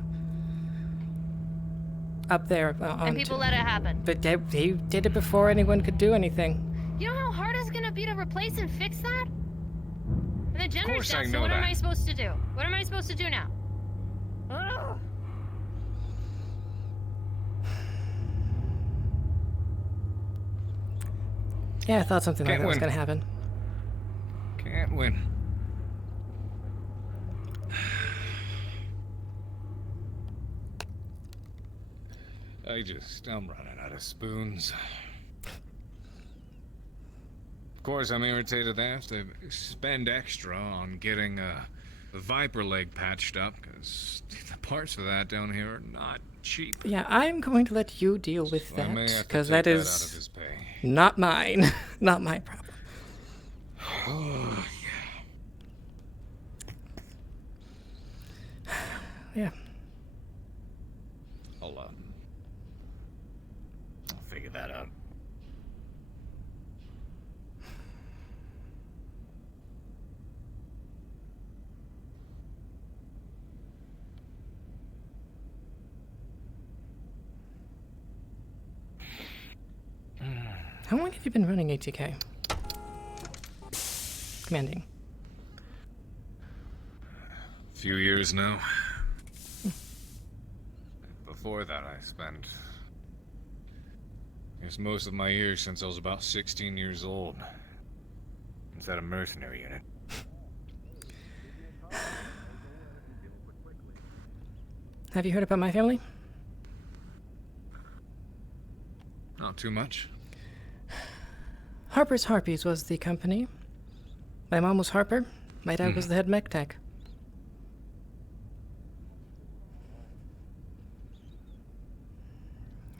up there And people let it happen. But they did it before anyone could do anything. You know how hard it's gonna be to replace and fix that? And the generator's I down, so know what am that. I supposed to do? What am I supposed to do now? Ugh. Yeah, I thought something like Can't that was win. gonna happen. Can't win. I'm running out of spoons. Of course, I'm irritated they have to spend extra on getting the Viper leg patched up, because the parts for that down here are not cheap. Yeah, I'm going to let you deal with So I may have that to because take that that is out of his pay. not mine, not my problem. Oh, Yeah. I'll figure that out. How long have you been running ATK? Commanding. Few years now. Before that, I spent most of my years since I was about 16 years old inside a mercenary unit. Have you heard about my family? Not too much. Harper's Harpies was the company. My mom was Harper. My dad was the head mech tech.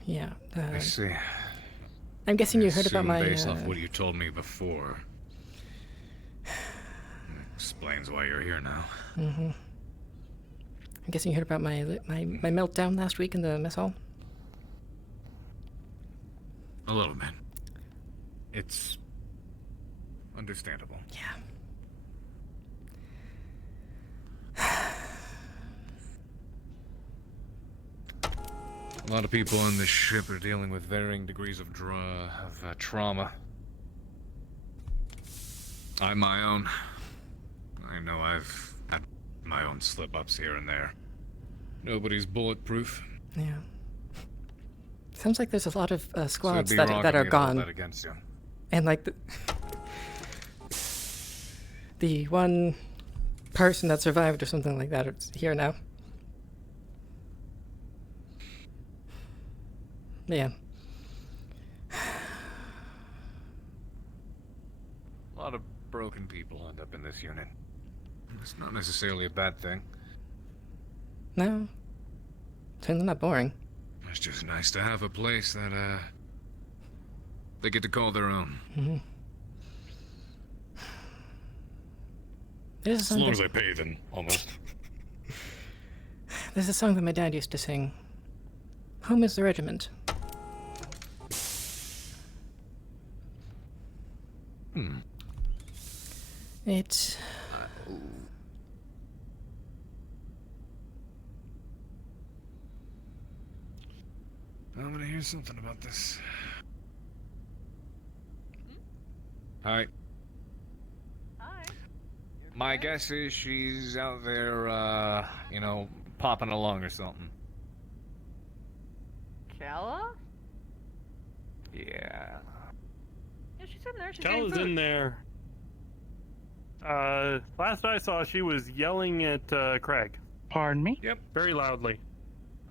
Yeah. I see. I'm guessing you heard about Assume my. Based off what you told me before. Explains why you're here now. I'm guessing you heard about my meltdown last week in the mess hall. A little bit. It's understandable. Yeah. A lot of people on this ship are dealing with varying degrees of trauma. I'm my own. I know I've had my own slip-ups here and there. Nobody's bulletproof. Yeah. Sounds like there's a lot of squads So it'd be wrong that of are me to hold gone. that against you. And like the one person that survived or something like that is here now. Yeah. A lot of broken people end up in this unit. It's not necessarily a bad thing. No. Certainly not boring. It's just nice to have a place that, they get to call their own. There's a As song long as that- I pay them, almost. There's a song that my dad used to sing. Home is the regiment. It's... I'm gonna hear something about this Hi. My guess is she's out there, you know, popping along or something. Kala? Yeah. Yeah, she's in there. She's Kala's getting food. in there. Last I saw, she was yelling at Craig. Pardon me? Yep. Very loudly.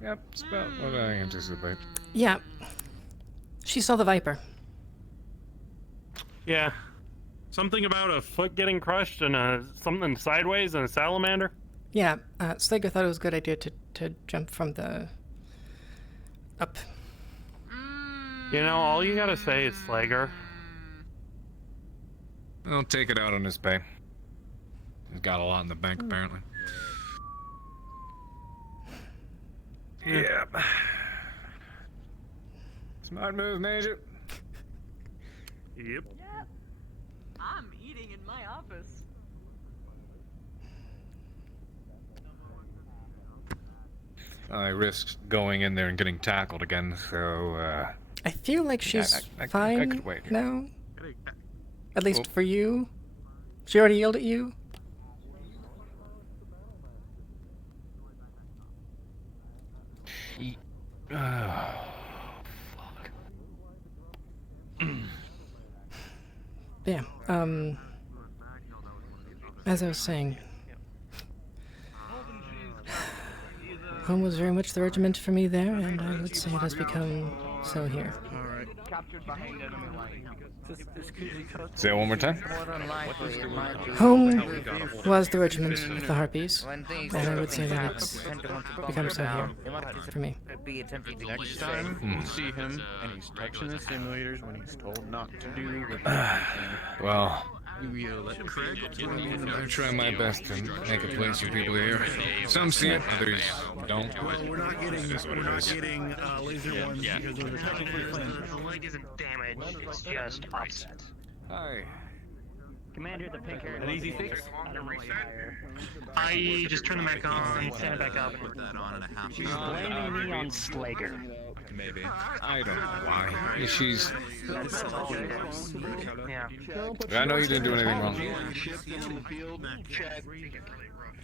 Yep, it's about what I anticipate. Yeah. She saw the Viper. Yeah. Something about a foot getting crushed and something sideways and a salamander. Yeah, Slager thought it was a good idea to jump from the... up. You know, all you gotta say is Slager. I'll take it out on his pay. He's got a lot in the bank, apparently. Yep. Smart move, Major. Yep. I'm eating in my office. I risked going in there and getting tackled again, so, I feel like she's I fine could wait. now. At least for you. She already yelled at you. Yeah, as I was saying, home was very much the regiment for me there, and I would say it has become so here. Say it one more time. Home was the regiment with the Harpies, and I would say that it's become so here for me. Next time you see him and he's touching the simulators when he's told not to do the Well, I'm I'm trying my best to make a place for people here. Some see it, others don't. Well, we're not getting laser ones because those are technically flammable. The leg isn't damaged, it's just offset. Hi. Commander, the pink hair. An easy fix? I just turned the mic on, stand it back up. She's blaming me on Slager. Maybe. I don't know why. She's... Yeah. I know you didn't do anything wrong.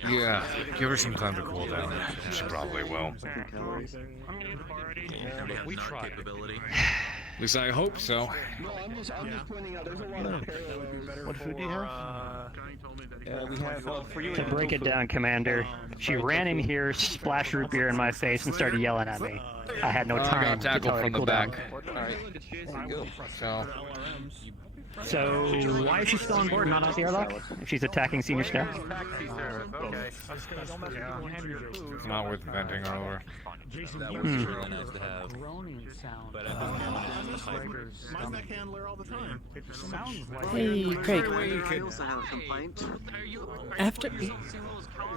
Yeah, give her some time to cool down. She probably will. We tried. At least I hope so. What food do you have? We have for you. To break it down, Commander, she ran in here, splashed root beer in my face, and started yelling at me. I had no I time got to tell tackled her to from the cool back. down. So... So, why is she still on board, not at the airlock? If she's attacking senior staff? It's not worth venting her over. That was really nice to have. But my mech handler all the time. It sounds like Hey, Craig. I also have a complaint.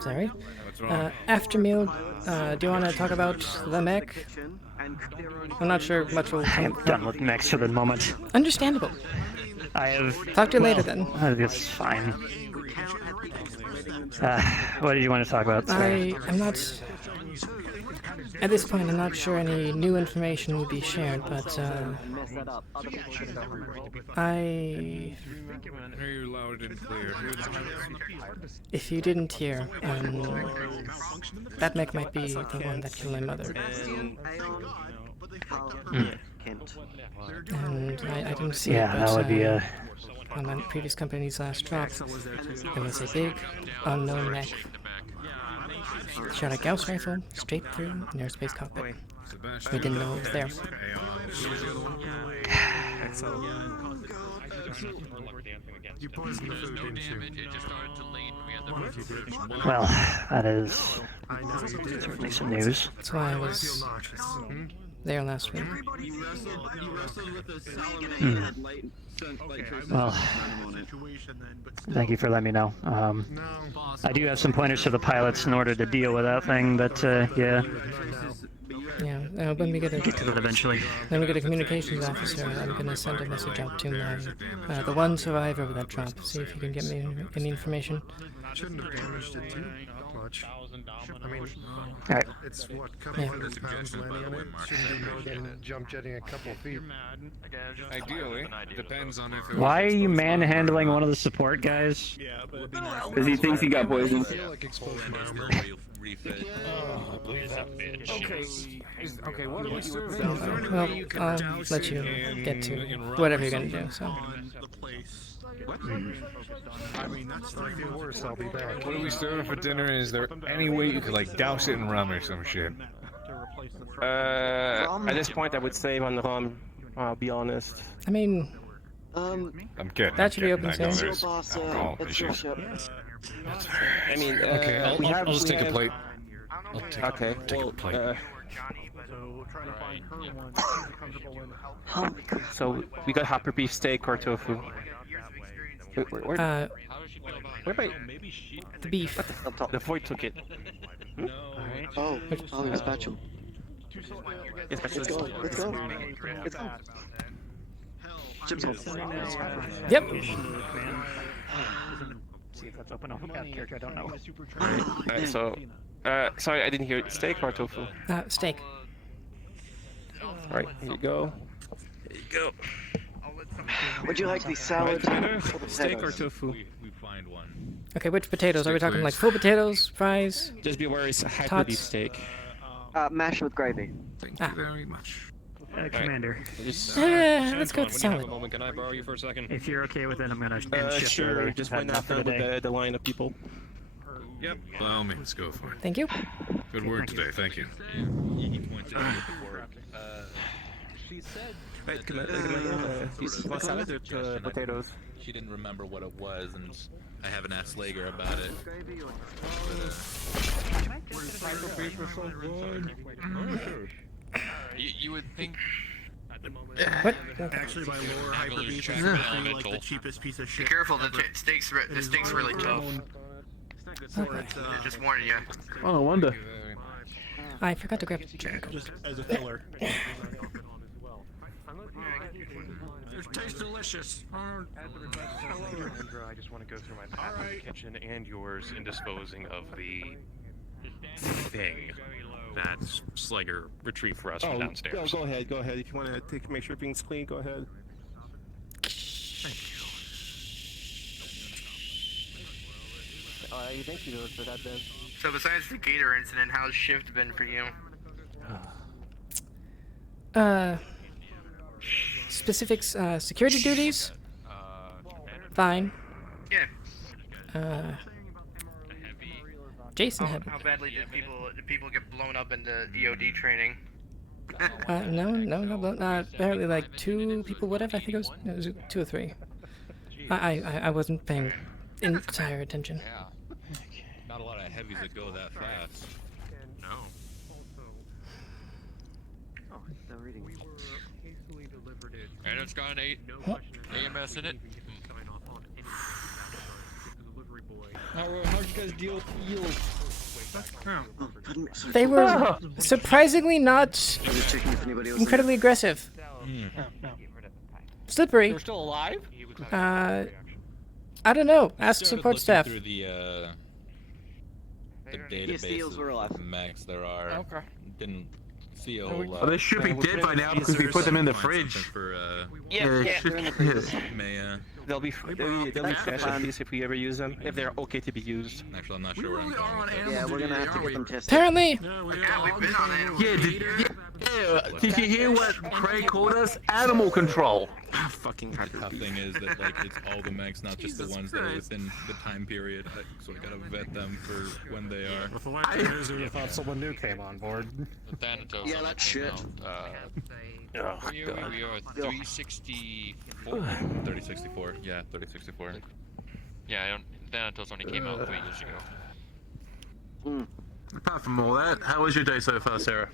Sorry. After meal, do you want to talk about the mech? I'm not sure much will I am done with mechs for the moment. Understandable. I have... Talk to you later, then. It's fine. What did you want to talk about? Sorry. I'm not... At this point, I'm not sure any new information will be shared, but, I... Hear you loud and clear. If you didn't hear, that mech might be the one that killed my mother. And I didn't see it, but, that would be on my previous company's last drop, there was a big, unknown mech. Shot a Gauss rifle straight through an airspace cockpit. We didn't know it was there. You poisoned the food, didn't you? Well, that is certainly some news. That's why I was there last week. Well, thank you for letting me know. I do have some pointers to the pilots in order to deal with that thing, but yeah. Yeah, when we get to that eventually. When we get a communications officer, I'm gonna send a message out to my the one survivor of that drop. See if you can get me any information. Shouldn't have damaged it too much. much. I mean, Alright. it's what, a couple hundred pounds landing on it? Shouldn't be more than jump jetting a couple of feet. Ideally, depends on if it Why are you manhandling one of the support guys? Because he thinks he got poisoned. Okay, what are we serving? Well, I'll let you get to whatever you're gonna do. So. I mean, that's not even worse. I'll be back. What are we serving for dinner? Is there any way you could like douse it in rum or some shit? At this point, I would save on the rum. I'll be honest. I mean, I'm kidding. that should be open I know soon. there's alcohol issues. I mean, Okay, I'll just take a plate. Okay. Take a plate. So we got Harper beef steak or tofu. Where about the beef? The void took it. Oh, it's Batchel. Yes, Let's go. Let's go. Let's go. Chip's on. Yep. See if that's open off a bad character. I don't know. So, sorry, I didn't hear it. Steak or tofu? Steak. Alright, here you go. Here you go. Would you like the salad? Steak or tofu? We find one. Okay, which potatoes? Are we talking like full potatoes, fries? Just be aware it's a Harper tots? beef steak. Mash with gravy. Thank you very much. Commander. Let's go with the salad. Can I borrow you for a second? If you're okay with it, I'm gonna end shift Sure, early. just Had went enough out for there today. with the line of people. Yep. By all means, go for it. Thank you. Good work today. Thank you. He pointed out before. She said. Wait, Commander, what salad or potatoes? She didn't remember what it was, and I haven't asked Slager about it. You would think. What? Actually, by lore, hyper beef is Yeah. like the cheapest piece of shit. Be careful, the steak's really tough. Just warning you. Oh, no wonder. I forgot to grab the drink. Just as a filler. It tastes delicious. I just want to go through my path in the kitchen and yours in disposing of the thing that Slager retrieved for us from downstairs. Go ahead. If you want to make sure everything's clean, go ahead. Thank you for that, Ben. So besides the Gator incident, how's shift been for you? Specifics, security duties? Fine. Yeah. Jason had. How badly did people get blown up in the EOD training? No. Apparently like 2 people, whatever. I think it was 2 or 3. I wasn't paying entire attention. Not a lot of heavies that go that fast. No. Oh, they're reading. And it's got an AMS in it. How'd you guys deal with yield? They were surprisingly not incredibly aggressive. Slippery. They're still alive? I don't know. Ask support staff. Through the database of mechs there are. Okay. Didn't see a whole lot. Well, they should be dead by now because we put them in the fridge. For, Maya. They'll be fresh at least if we ever use them, if they're okay to be used. Actually, I'm not sure where I'm going. Yeah, we're gonna have to get them tested. Apparently. We've been on animals. Did you hear what Craig called us? Animal control. Fucking The tough thing is that like it's all the mechs, not just the ones that are within the time period. So I gotta vet them for when they are. With the way I thought someone new came on board. Yeah, that's shit. We are 364. 3064. Yeah, 3064. Yeah, Thanatos only came out 3 years ago. Apart from all that, how was your day so far, Sarah?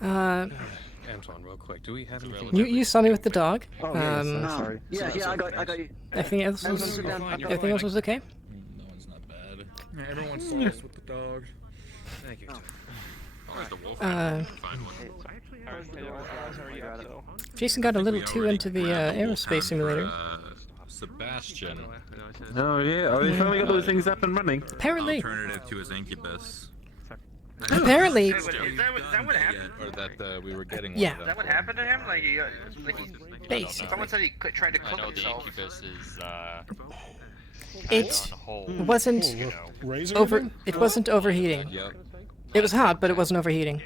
Anton, real quick, do we have anything? You saw me with the dog. Oh, sorry. Yeah, I got you. Everything else was okay. No one's not bad. Yeah, everyone's sliced with the dog. Thank you. Jason got a little too into the aerospace simulator. Sebastian. Oh yeah, oh, they finally got those things up and running. Apparently. Alternative to his incubus. Apparently. Is that what happened? Or that we were getting. Yeah. One Is that what happened to him? Like Basically. someone said he tried to cook I know himself. the incubus is It on hold. wasn't over. It wasn't overheating. Yep. It was hot, but it wasn't overheating.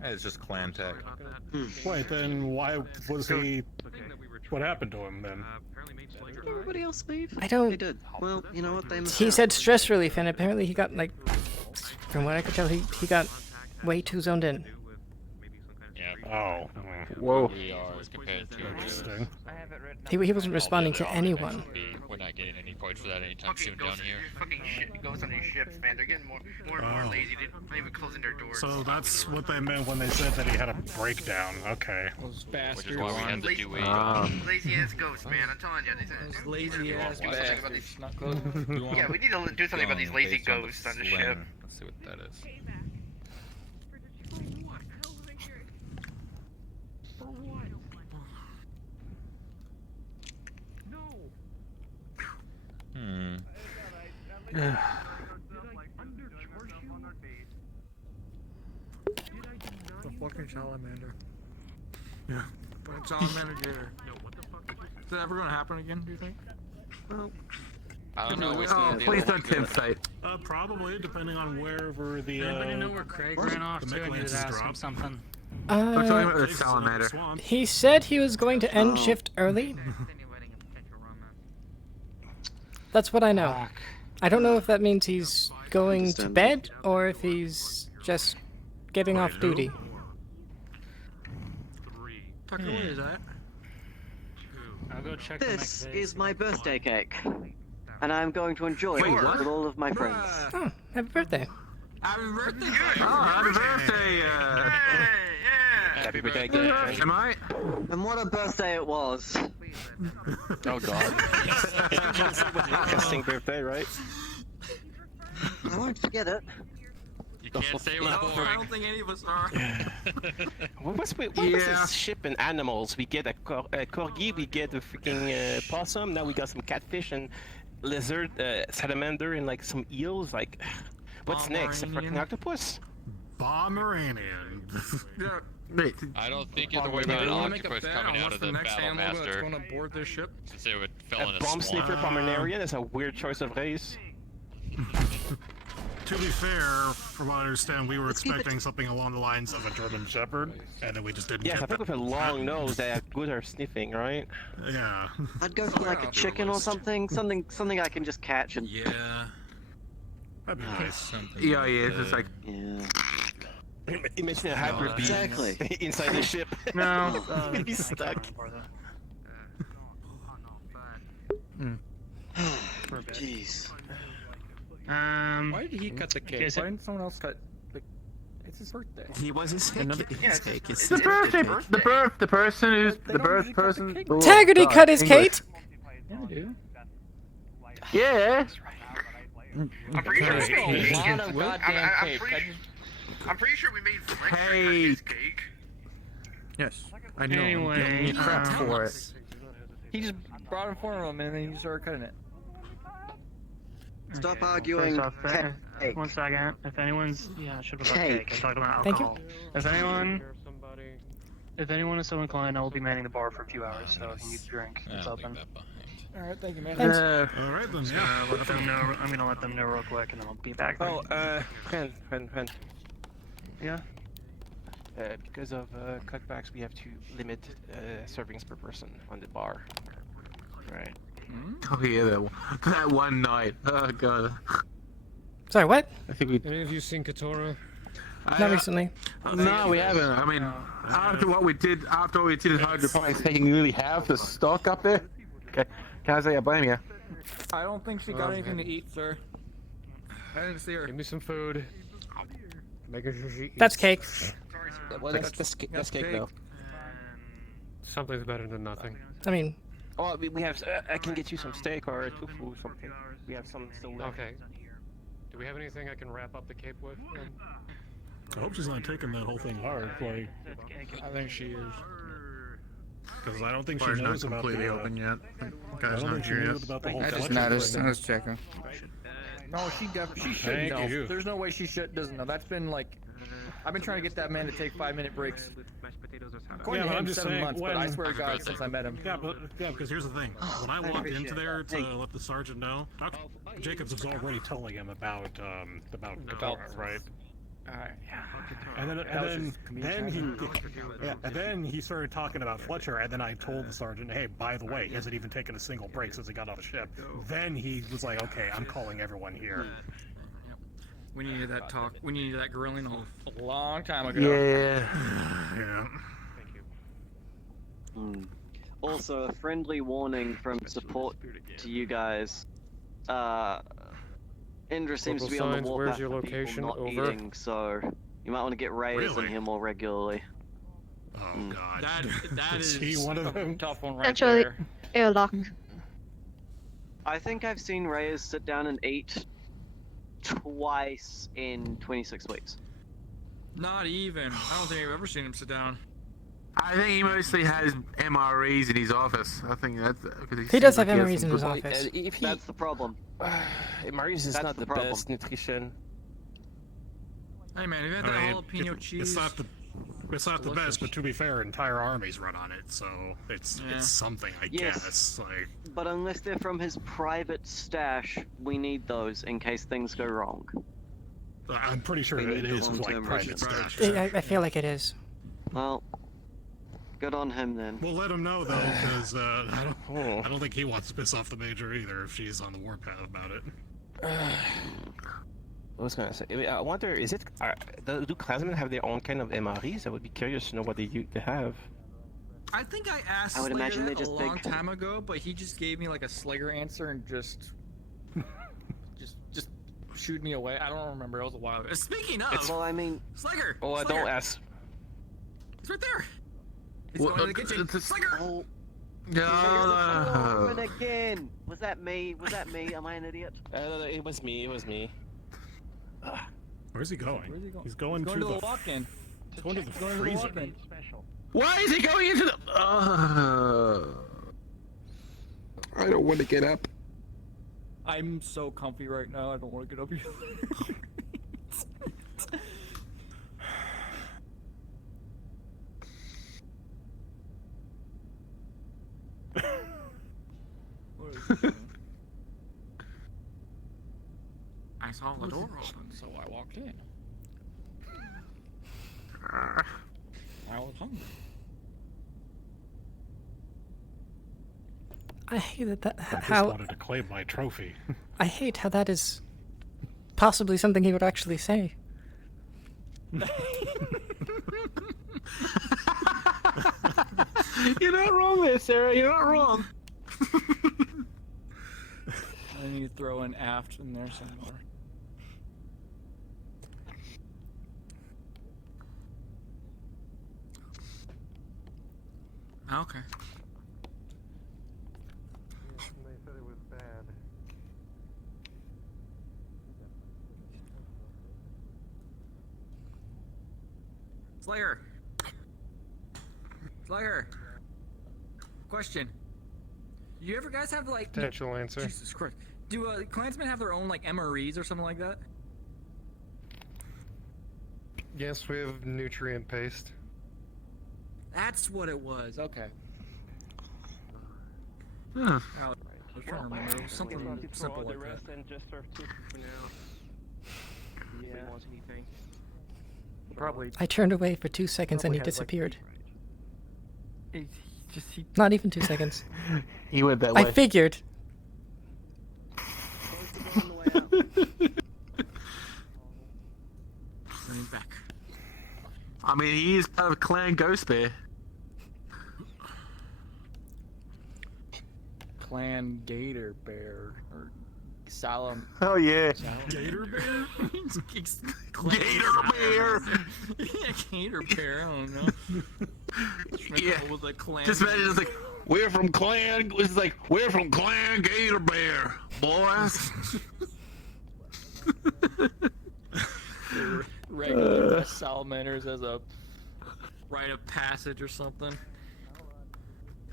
It's just clan tech. Wait, then why was he? What happened to him then? Did everybody else leave? I don't. They did. Well, you know what? They must He have. said stress relief, and apparently he got like, from what I could tell, he got way too zoned in. Yeah. Oh. Whoa. We are as compared to. Interesting. He wasn't responding to anyone. We're not getting any points for that anytime soon down here. Fucking shit goes on these ships, man. They're getting more and more lazy. They're not even closing their doors. So that's what they meant when they said that he had a breakdown. Okay. Which is why we had to do Lazy ass ghosts, man. I'm telling you. These lazy ass bastards. Yeah, we need to do something about these lazy ghosts on the ship. Let's see what that is. The fucking salamander. Yeah. Fucking salamander gator. Is that ever gonna happen again, do you think? Well, I don't know. Please don't tempt. Probably, depending on wherever the. Anybody know where Craig ran off to? I need to ask him something. We're talking about the salamander. He said he was going to end shift early. That's what I know. I don't know if that means he's going to bed or if he's just getting off duty. Tucker, what is that? I'll go check. This is my birthday cake, and I'm going to enjoy it with all of my friends. Oh, happy birthday! Happy birthday! Oh, happy birthday! Happy birthday again. Am I? And what a birthday it was! Oh god. Casting birthday, right? I won't forget it. You can't say it was boring. I don't think any of us are. What was this ship and animals? We get a corgi, we get a freaking possum, now we got some catfish and lizard, salamander, and like some eels. Like, what's next? A freaking octopus? Pomeranian. Yeah. I don't think you have to worry about an octopus coming out of the battle master. Going to board this ship? Since they would fell in A a bomb swamp. sniffer Pomeranian is a weird choice of race. To be fair, from what I understand, we were expecting something along the lines of a German Shepherd, and then we just didn't Yes, get I think with a long nose, they are good at sniffing, right? Yeah. I'd go for like a chicken or something I can just catch and. Yeah. That'd be nice. Yeah, it's just like. Yeah. Imagine a Harper Exactly. inside the ship. No. He's stuck. Jeez. Why did he cut the cake? guys Why didn't someone else cut? It's his birthday. He was his cake. It's The birthday, the person who's the birth person. Taggart cut his cake. Yeah, I do. Yeah. I'm pretty sure we made A lot of goddamn cake. I'm pretty sure we made Sprixer cut his cake. Yes, I know. Anyway, He prepped for it. it. He just brought in front of him and then he started cutting it. Stop arguing. First off, Cake. 1 second. If anyone's, yeah, I should have Cake. cake. I talked about Thank you. alcohol. If anyone is so inclined, I will be manning the bar for a few hours. So if you need a drink, it's open. All right, thank you, man. Thanks. All right then. Yeah. Let them know. I'm gonna let them know real quick, and then I'll be back. Oh, friend. Yeah. Because of cutbacks, we have to limit servings per person on the bar. Right. Oh yeah, that one night. Oh god. Sorry, what? I think we. Any of you seen Katoro? Not recently. No, we haven't. I mean, after what we did at Hydroponics, taking you really have the stock up there. Okay, can I say I blame you? I don't think she got anything to eat, sir. I didn't see her. Give me some food. Making sure she eats. That's cake. Well, that's cake though. Something's better than nothing. I mean, Oh, we have. I can get you some steak or tofu or something. We have some still left. Okay. Do we have anything I can wrap up the cape with? Then? I hope she's not taking that whole thing hard. Like, I think she is. Because I don't think Bar's she not knows about completely the, open yet. I Guy's don't not think she here knows yet. about the whole I just Fletcher noticed. thing. I was checking. No, she should Thank know. you. There's no way she doesn't know. That's been like, I've been trying to get that man to take 5-minute breaks. According to but him, I'm just 7 saying, months, but I swear to God, since I met him. Yeah, because here's the thing. When I walked into there to let the sergeant know, Dr. Jacobs was already telling him about Katara, right? Yeah. And then he started talking about Fletcher, and then I told the sergeant, hey, by the way, he hasn't even taken a single break since he got off the ship. Then he was like, okay, I'm calling everyone here. We needed that talk. We needed that grilling a long time ago. Yeah. Also, a friendly warning from support to you guys. Indra seems to be on the Signs, warpath where's your for people location? not Over. eating, so you might want to get Rays in here more regularly. Oh God. That is is he one of them? Tough one right Actually, there. airlock. I think I've seen Rays sit down and eat twice in 26 weeks. Not even. I don't think I've ever seen him sit down. I think he mostly has MREs in his office. I think that's because He does have MREs in his office. That's the problem. Marius is That's not the the problem. best nutrition. Hey man, you had I that mean, jalapeno cheese. It's not the best, but to be fair, entire armies run on it, so it's something, I Yes. guess. Like, But unless they're from his private stash, we need those in case things go wrong. I'm pretty sure We it need is the like long-term private rations. stash. I feel like it is. Well, good on him then. We'll let him know though, because I don't think he wants to piss off the major either if she's on the warpath about it. I was gonna say, I wonder, is it do clansmen have their own kind of MREs? I would be curious to know what they have. I think I asked I would Slayer imagine that they a just long think- time ago, but he just gave me like a Slayer answer and just shooed me away. I don't remember. It was a while ago. Speaking of, well, I mean, Slayer. Oh, I Slayer. don't ask. He's right there. He's Well, going to the kitchen. Slayer. Oh, No. again. Was that me? Was that me? Am I an idiot? It was me. It was me. Where's he going? Where's he going? He's going He's to going the to the walk-in. He's going to the Going to the freezer. walk-in. Why is he going into the? I don't want to get up. I'm so comfy right now. I don't want to get up here. I saw the door open, so I walked in. Ah. I was hungry. I hate that. I just How wanted to claim my trophy. I hate how that is possibly something he would actually say. You're not wrong there, Sarah. You're not wrong. I need to throw an aft in there somewhere. Okay. They said it was bad. Slayer. Slayer. Question. Do you ever guys have like Potential answer. Jesus Christ. Do Klansmen have their own like MREs or something like that? Yes, we have nutrient paste. That's what it was. Okay. Huh. I was trying to remember. It was something simple like that. And just serve two for now. Yeah. If he wants anything. Probably. I turned away for 2 seconds and he Probably has, like, disappeared. He Not even 2 seconds. He went that I way. figured. Bring it back. I mean, he is kind of a clan ghost bear. Clan Gator Bear or Salam. Oh yeah. Gator bear? Gator bear. Yeah, gator bear. I don't know. Yeah. With a clan. Just imagine it's like we're from clan. It's like we're from clan Gator Bear, boys. Regular salamanders as a rite of passage or something.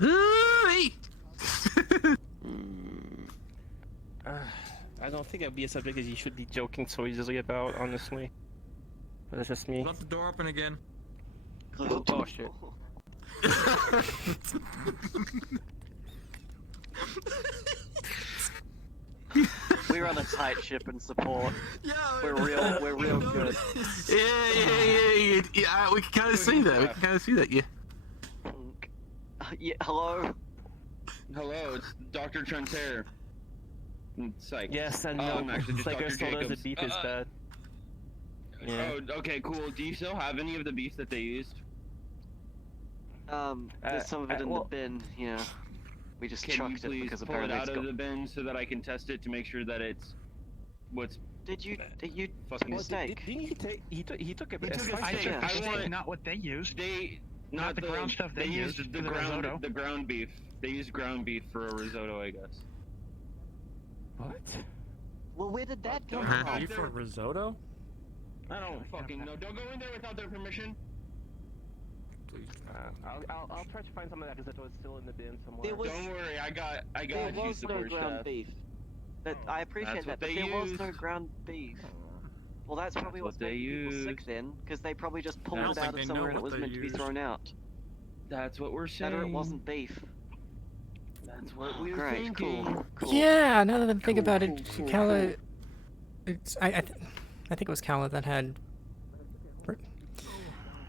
I don't think that'd be a subject that you should be joking so easily about, honestly. But that's just me. Left the door open again. Oh shit. We're on a tight ship and support. We're real good. Yeah, we can kind of see that. We can kind of see that, yeah. Yeah, hello? Hello, it's Dr. Trentaire. Psych. Yes, I Oh, know. I'm actually just Like Dr. I told us Jacobs. the beef is bad. Yeah. Oh, okay, cool. Do you still have any of the beef that they used? There's some of it in the bin, yeah. We just Can you chucked it please because pull it apparently out it's of got... the bin so that I can test it to make sure that it's what's... Did you fucking mistake? He took a steak. I want not what they used. They Not the ground stuff they used the for the risotto. ground beef. They used ground beef for a risotto, I guess. What? Well, where did that come Huh? from? Beef for risotto? I don't fucking know. Don't go in there without their permission. I'll try to find some of that risotto. It's still in the bin somewhere. There was- Don't worry, I got There you, was no support ground staff. beef. I appreciate That's that, what but they there was used. no ground beef. Well, that's probably That's what's what they making people sick used. then, because they probably just I pulled don't it think out they of know somewhere and it what was they meant to be used. thrown out. That's what we're saying. Better it wasn't beef. That's what we're Great, thinking. cool. Yeah, now that I think about it, Kala... It's, I think it was Kala that had...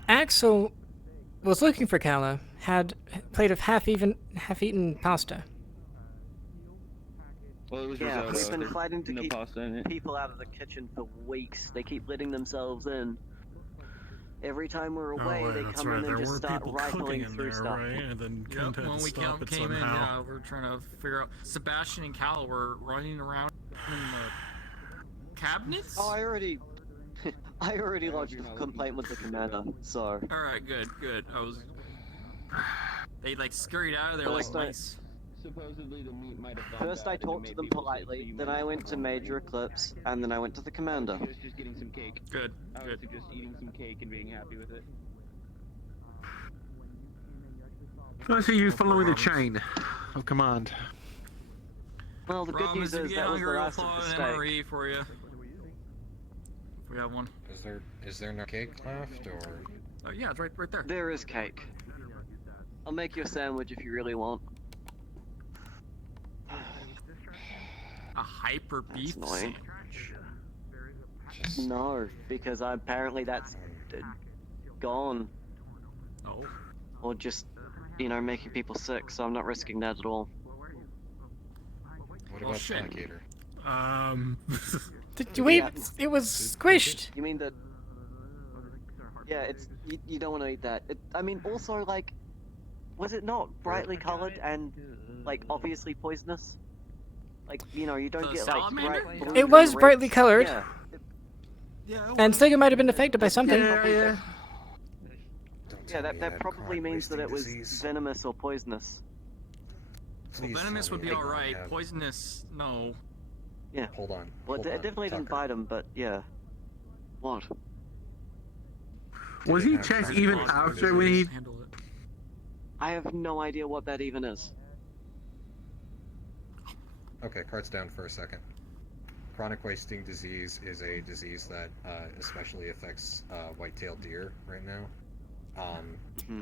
Axel was looking for Kala, had a plate of half-eaten pasta. Well, it was Yeah, risotto. we've been There's fighting to no keep pasta in it. people out of the kitchen for weeks. They keep letting themselves in. Every time we're away, wait, they that's come right. in There and just were start people cooking rifling in through there, stuff. right? And then Yep, Kent had when to we stop it came in, somehow. yeah, we're trying to figure out. Sebastian and Cal were running around in the cabinets. Oh, I already lodged a complaint with the commander, so... Alright, good. I was... They like scurried out of there First like I- mice. Supposedly the meat might have gone First bad I and it talked made to them people sick, so politely, you then might I have went gone to on Major Eclipse, and then I went to the commander. He was just getting some cake. Good, I would suggest eating some cake and being happy with it. I see you following the chain of command. Well, the good Promise news if you is get that was the hungry, we'll last of pull the an steak. MRE for you. If we have one. Is there no cake left, or? Oh yeah, it's right there. There is cake. I'll make you a sandwich if you really want. A hyper beef annoying. sandwich. No, because apparently that's gone. Oh. Or just, you know, making people sick, so I'm not risking that at all. What about Alligator? Wait, Yeah. it was squished. You mean that? Yeah, it's you don't want to eat that. I mean, also like, was it not brightly colored and like obviously poisonous? Like, you know, you don't The get like salamander? bright blue It was and red- brightly colored. Yeah. And Sligo might have been affected by something. Yeah, tell me that you that had probably means that it was disease. venomous or poisonous. Well, Please venomous tell would me be you don't alright. have- Poisonous, no. Yeah. Hold on. Well, hold it on, definitely didn't Tucker. bite him, but yeah. What? Was he checked even after when he... I have no idea what that even is. Okay, cards down for a second. Chronic wasting disease is a disease that especially affects white-tailed deer right now.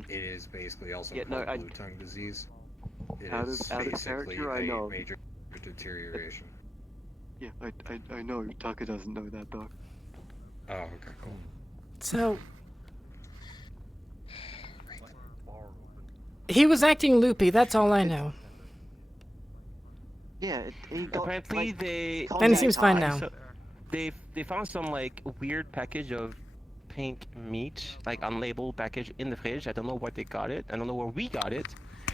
It is basically also Yeah, no, called blue tongue disease. It Out is of basically character, I a know. major deterioration. Yeah, I know. Tucker doesn't know that though. Oh, okay, cool. So he was acting loopy. That's all I know. Yeah, he got Apparently like, they... And he seems fine now. So they found some like weird package of pink meat, like unlabeled package in the fridge. I don't know where they got it. I don't know where we got it.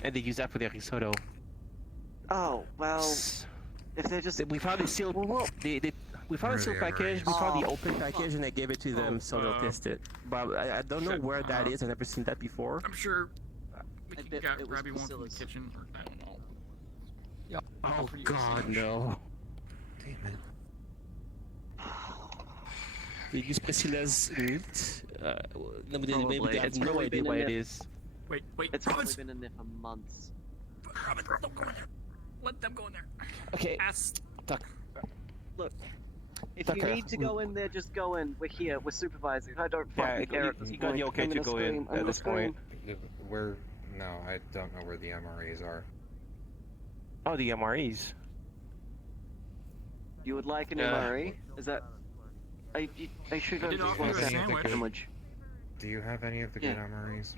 And they use that for their risotto. Oh well, if they're just We found a sealed... we found a sealed package, we found the open package, and I gave it to them so they'll test it. But I don't know where that is. I've never seen that before. I'm sure we I can bet it was grab you one from the Priscilla's. kitchen. Or, I don't know. Oh god, no. Damn it. They use Priscilla's meat. Maybe they Probably. have It's no probably idea been what in it there- is. Wait, It's probably been in there for months. Robin, don't go in there. Let them go in there. Okay. Look, if you need to go in there, just go in. We're here. We're supervising. I don't fucking care at this you got point. the okay I'm to gonna go scream. in I'm at gonna this point. Where? No, I don't know where the MREs are. Oh, the MREs. You would like an MRE? Is that? I should have just want to sandwich. Do you have any of the good MREs?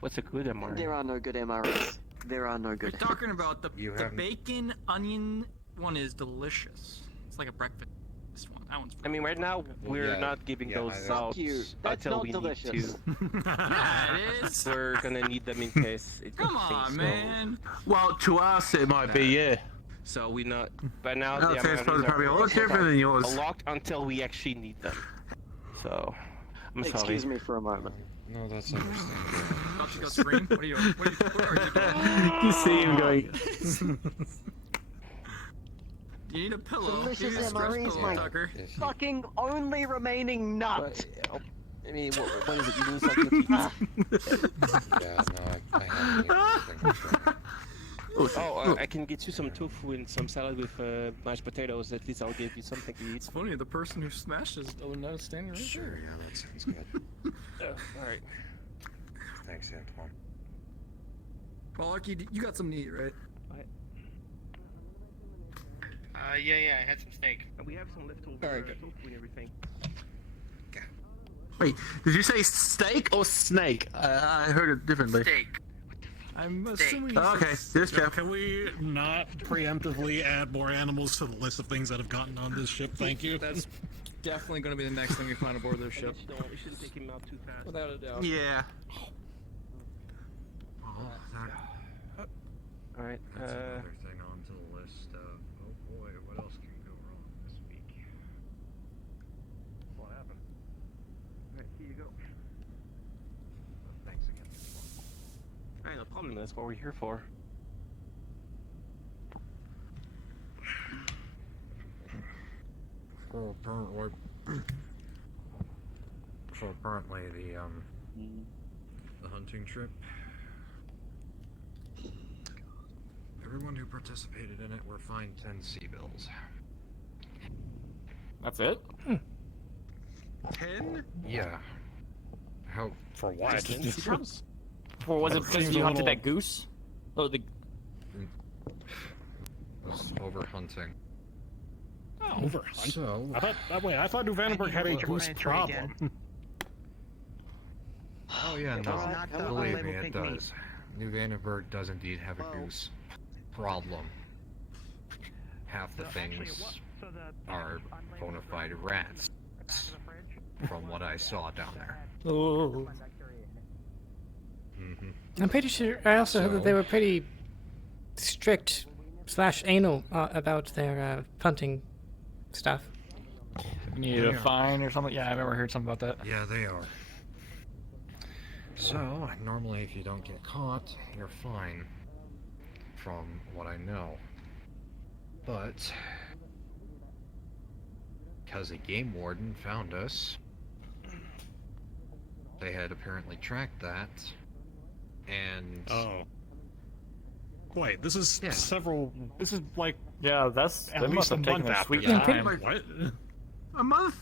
What's a good MRE? There are no good MREs. There are no good. We're talking about the haven't- bacon onion one is delicious. It's like a breakfast one. That one's. I mean, right now we're not giving those out until we need to. Yeah, it is. We're gonna need them in case. Come on, man. Well, to us it might be, yeah. So we not. But now I'll the say it's MREs probably a lot different than yours. Locked until we actually need them. So, I'm sorry. Excuse me for a moment. No, that's understandable. About to go scream? What are you? What are you doing? You see him going. You need a pillow. Delicious You need a stress MREs, pillow, my Tucker. fucking only remaining nut. I mean, what is it? You lose like the Yeah, no, I haven't. I can get you some tofu and some salad with mashed potatoes. At least I'll give you something to eat. It's funny, the person who smashes not standing right Sure, there. yeah, that sounds good. Alright. Thanks, Antoine. Well, Lucky, you got some meat, right? Yeah, I had some steak. We have some leftover tofu and everything. Wait, did you say steak or snake? I heard it differently. Steak. I'm assuming. Okay, this Jeff. Can we not preemptively add more animals to the list of things that have gotten on this ship? Thank you. That's definitely going to be the next thing we find aboard their ship. We shouldn't take him out too fast. Without a doubt. Yeah. Alright, That's another thing onto the list of, oh boy, what else can go wrong this week? What happened? Alright, here you go. Thanks again. Alright, no problem, that's what we're here for. So apparently the hunting trip, everyone who participated in it were fined 10 sea bills. That's it? 10? Yeah. How? For what? Or was it because you hunted that goose? Oh, the. It was over hunting. Over hunting? So. I thought New Vandenberg had a goose problem. Oh yeah, no, believe me, it does. New Vandenberg does indeed have a goose problem. Half the things are bona fide rats, from what I saw down there. Oh. Mm-hmm. I'm pretty sure. I also heard that they were pretty strict / anal about their hunting stuff. You needed a fine or something? Yeah, I remember heard something about that. Yeah, they are. So, normally if you don't get caught, you're fine, from what I know. But, because a game warden found us, they had apparently tracked that, and... Oh. Wait, this is several... This is like... Yeah, that's... At least a month after that. Like, what? A month?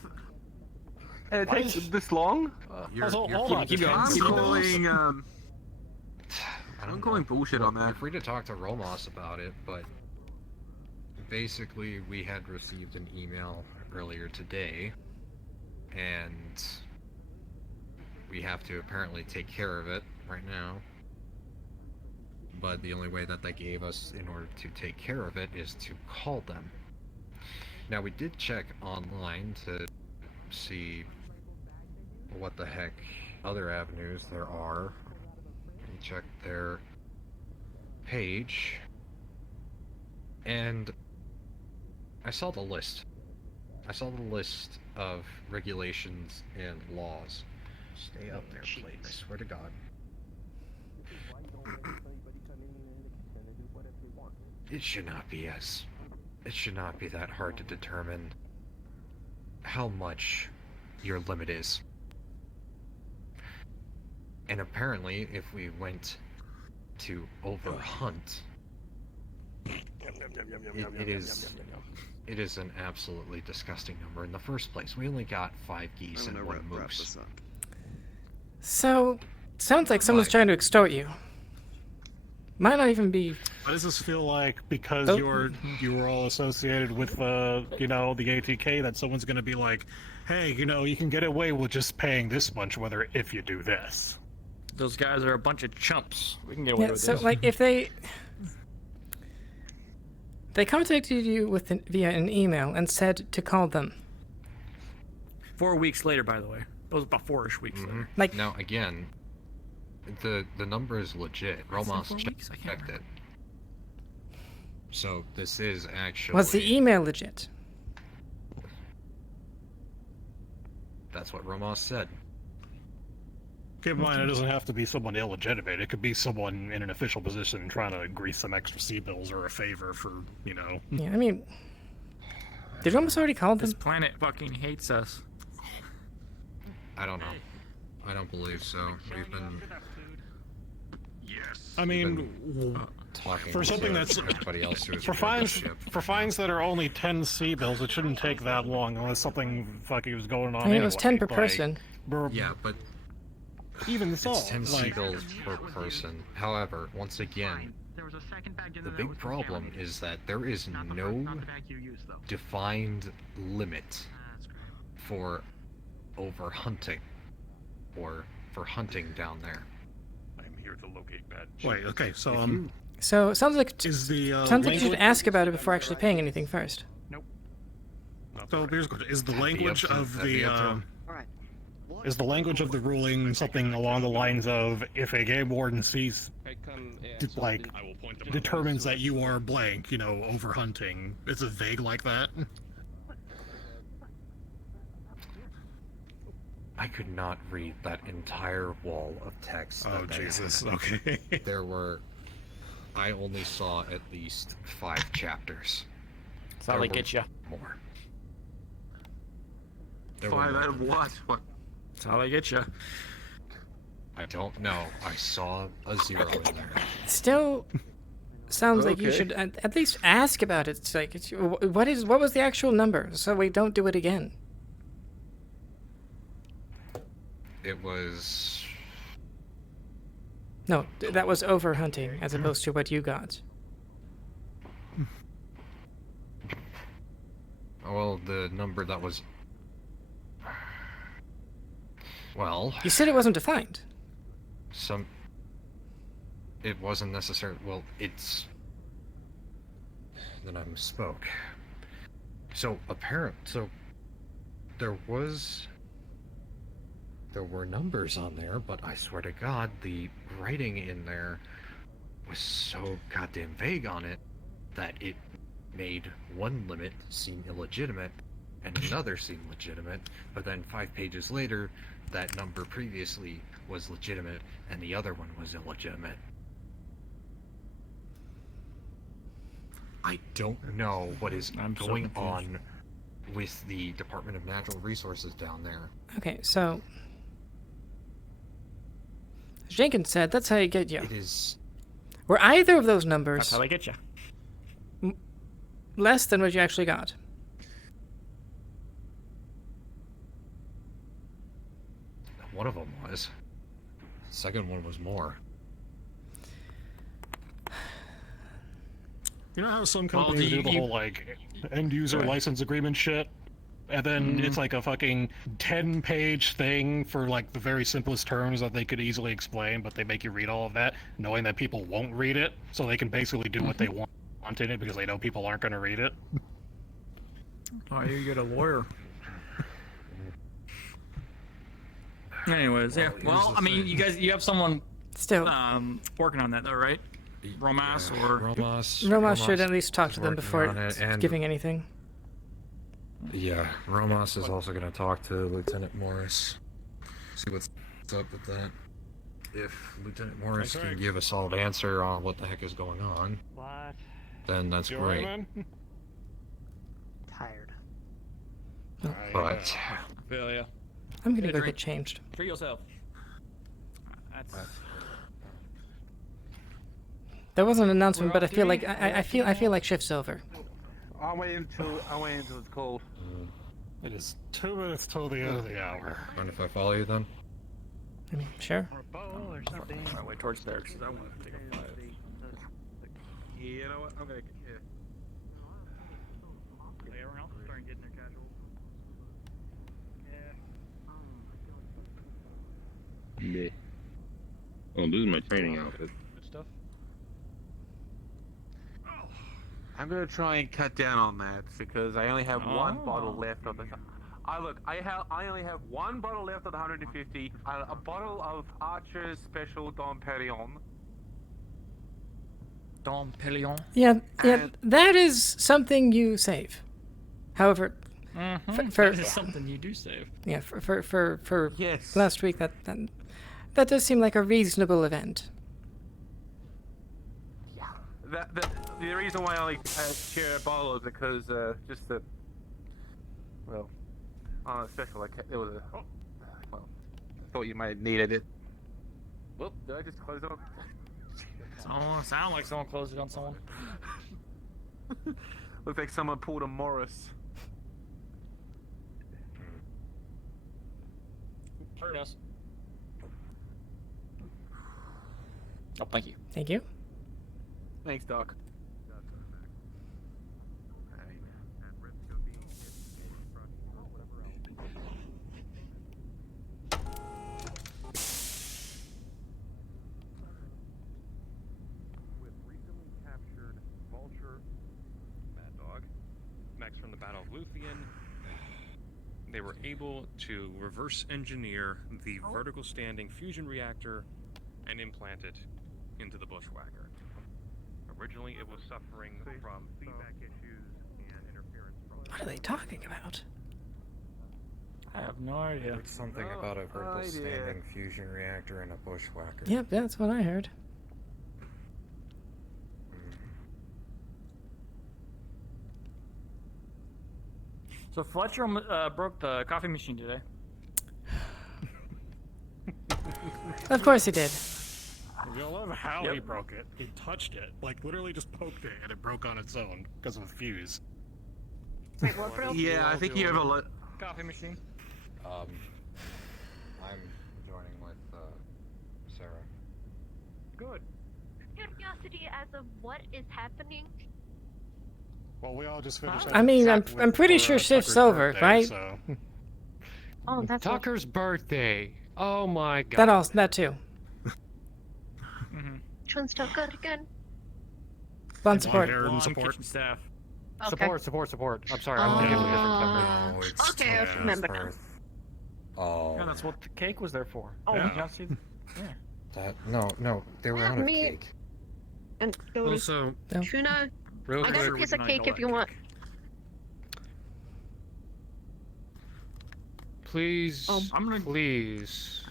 It takes this long? Hold on, keep going. I'm calling bullshit on that. You're free to talk to Romos about it, but basically we had received an email earlier today, and we have to apparently take care of it right now. But the only way that they gave us in order to take care of it is to call them. Now we did check online to see what the heck other avenues there are. We checked their page, and I saw the list. I saw the list of regulations and laws. Stay up there, please. I swear to God. It should not be that hard to determine how much your limit is. And apparently, if we went to overhunt, it is an absolutely disgusting number in the first place. We only got 5 geese and 1 moose. So, sounds like someone's trying to extort you. Might not even be. Why does this feel like because you were all associated with you know, the ATK, that someone's gonna be like, hey, you know, you can get away with just paying this much if you do this. Those guys are a bunch of chumps. We can get away with so this. like if they contacted you via an email and said to call them. 4 weeks later, by the way. It was about 4-ish weeks later. Like now again, the number is legit. Romos checked it. So this is actually. Was the email legit? That's what Romos said. Keep in mind, it doesn't have to be someone illegitimate. It could be someone in an official position trying to grease some extra sea bills or a favor for, you know. Yeah, I mean, did Romos already call them? This planet fucking hates us. I don't know. I don't believe so. We've been. I mean, talking for something to that's everybody else who is for fines that are only 10 sea bills, it shouldn't take that long unless something fucking was going on. I mean, it was anyway. 10 per person. Yeah, but even so, it's 10 sea bills per person. However, once again, the big problem is that there is no defined limit for overhunting or for hunting down there. I'm here to locate bad. Wait, okay, so So it sounds like is the sounds like you should ask about it before actually paying anything first. So here's good. Is the language of the is the language of the ruling something along the lines of if a game warden sees like determines that you are blank, you know, over hunting? Is it vague like that? I could not read that entire wall of text. Oh, Jesus, okay. I only saw at least 5 chapters. That's how they get you. More. 5 out of what? What? That's how they get you. I don't know. I saw a 0 in there. Still, sounds like you should at least ask about it. It's like, what was the actual number, so we don't do it again. It was. No, that was over hunting as opposed to what you got. Well, the number that was. Well. You said it wasn't defined. It wasn't necessary. Well, it's. Then I misspoke. So there were numbers on there, but I swear to God, the writing in there was so goddamn vague on it that it made one limit seem illegitimate and another seem legitimate, but then 5 pages later, that number previously was legitimate and the other one was illegitimate. I don't know what is going on with the Department of Natural Resources down there. Okay, so as Jenkins said, that's how you get you. It is. Were either of those numbers That's how they get you. less than what you actually got? One of them was. The second one was more. You know how some companies do the whole like end user license agreement shit? And then it's like a fucking 10-page thing for like the very simplest terms that they could easily explain, but they make you read all of that, knowing that people won't read it, so they can basically do what they want in it because they know people aren't going to read it. Oh, you get a lawyer. Anyways, yeah. Well, I mean, you have someone still working on that, though, right? Romas or Romas should at least talk to them before giving anything. Yeah, Romos is also going to talk to Lieutenant Morris. See what's up with that. If Lieutenant Morris can give a solid answer on what the heck is going on, then that's great. Tired. But feel ya. I'm gonna go get changed. Treat yourself. That's. There was an announcement, but I feel like I feel like shift's over. I'll wait until it's cold. It is 2 minutes till the end of the hour. Mind if I follow you then? I mean, sure. Or a bow or something. My way towards there, because I want to take a 5. You know what? I'm gonna. Yeah. Everyone else is starting getting their casual. Yeah. I'm losing my training outfit. Good stuff. I'm gonna try and cut down on that because I only have one bottle left of the. I only have one bottle left of the 150. A bottle of Archer's Special Dom Perignon. Dom Perignon. Yeah, that is something you save. However, that is something you do save. Yeah, for yes. Last week that does seem like a reasonable event. The reason why I only share a bottle is because on a special it was I thought you might have needed it. Whoop! Did I just close it up? Sound like someone closed it on someone. Looks like someone pulled a Morris. Very nice. Oh, thank you. Thank you. Thanks, Doc. From the Battle of Luthien, they were able to reverse engineer the vertical standing fusion reactor and implant it into the Bushwhacker. Originally, it was suffering from feedback issues and interference from... What are they talking about? I have no idea. It's something about a vertical standing fusion reactor and a Bushwhacker. Yep, that's what I heard. So Fletcher broke the coffee machine today. Of course he did. You'll love how he broke it. He touched it, like literally just poked it, and it broke on its own because of a fuse. Wait, what broke? Yeah, I think you have a coffee machine. I'm joining with Sarah. Good. Curiosity as of what is happening. Well, we all just finished. I mean, I'm pretty sure shift's over, birthday, right? So. Oh, that's Tucker's birthday. Oh my god. That too. Which one's Tucker again? Bond support. Kitchen staff. Okay. Support. I'm sorry, I'm thinking of a different Tucker. No, it's Okay, I remember now. Oh. Yeah, that's what the cake was there for. Oh, Did you not see? Yeah. No, they were out of Me. cake. And those Also, tuna. real I got a quick, piece of cake if you want. please, please,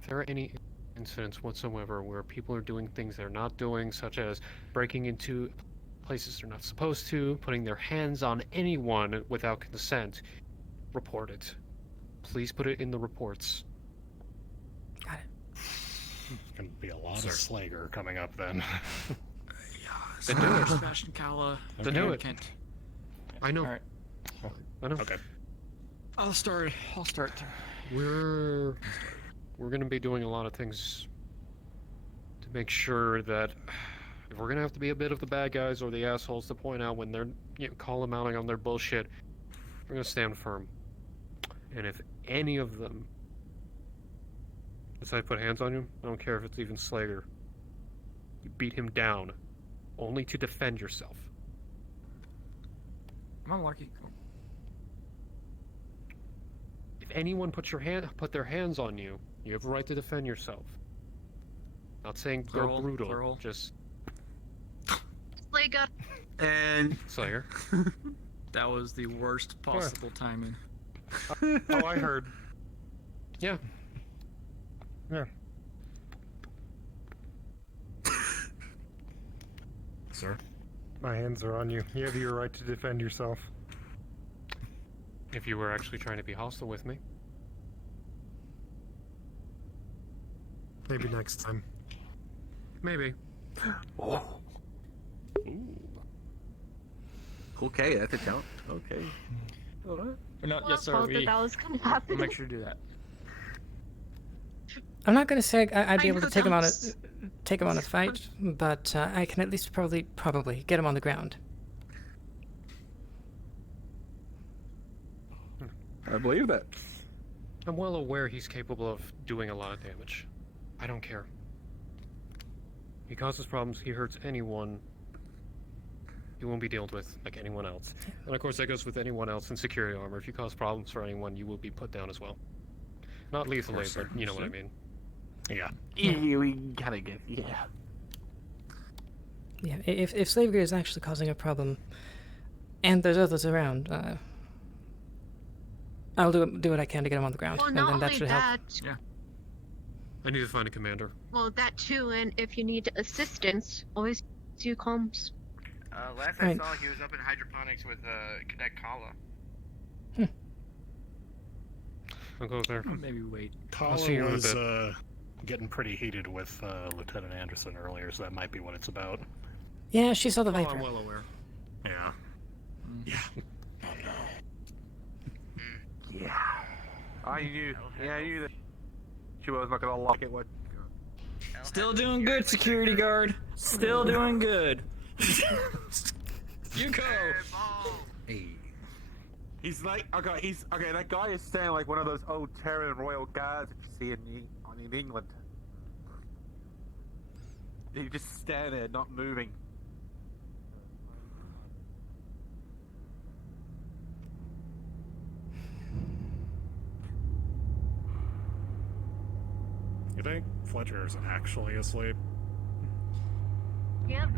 if there are any incidents whatsoever where people are doing things they're not doing, such as breaking into places they're not supposed to, putting their hands on anyone without consent, report it. Please put it in the reports. Got it. There's gonna be a lot of Slager coming up then. Then do it. Sebastian Kala. Then do it. Kent. I know. All right. I know. Okay. I'll start. We're gonna be doing a lot of things to make sure that if we're gonna have to be a bit of the bad guys or the assholes to point out when they're call them out on their bullshit, we're gonna stand firm. And if any of them decide to put hands on you, I don't care if it's even Slager. You beat him down, only to defend yourself. I'm unlucky. If anyone put their hands on you, you have a right to defend yourself. Not saying Plural, they're brutal, plural. just Slayer. And Slayer. That was the worst possible timing. Oh, I heard. Yeah. Yeah. Sir? My hands are on you. You have your right to defend yourself. If you were actually trying to be hostile with me. Maybe next time. Maybe. Oh. Okay, that's a challenge. Okay. Alright. No, yes, sir. Well, that was gonna happen. We'll make sure to do that. I'm not gonna say I'd be I able to know take him on a that's- fight, but I can at least probably get him on the ground. I believe that. I'm well aware he's capable of doing a lot of damage. I don't care. He causes problems, he hurts anyone. He won't be dealt with like anyone else. And of course that goes with anyone else in security armor. If you cause problems for anyone, you will be put down as well. Not lethally, but you know what I mean. Yeah. We gotta get, yeah. Yeah, if slave gear is actually causing a problem, and there's others around, I'll do what I can to get him on the ground, Well, and not then that only should that, help. Yeah. I need to find a commander. well, that too, and if you need assistance, always do comms. Last Right. I saw, he was up in hydroponics with Cadet Kala. I'll go there. Maybe wait. I'll see you Kala in a was bit. getting pretty heated with Lieutenant Anderson earlier, so that might be what it's about. Yeah, she saw the Oh, Viper. I'm well aware. Yeah. Yeah. I knew that she was not gonna lock it. What? Still doing good, security guard. Still doing good. You go. Hey. He's like, okay, that guy is standing like one of those old Terran royal guards that you see in England. He just stand there, not moving. You think Fletcher's actually asleep? Yep.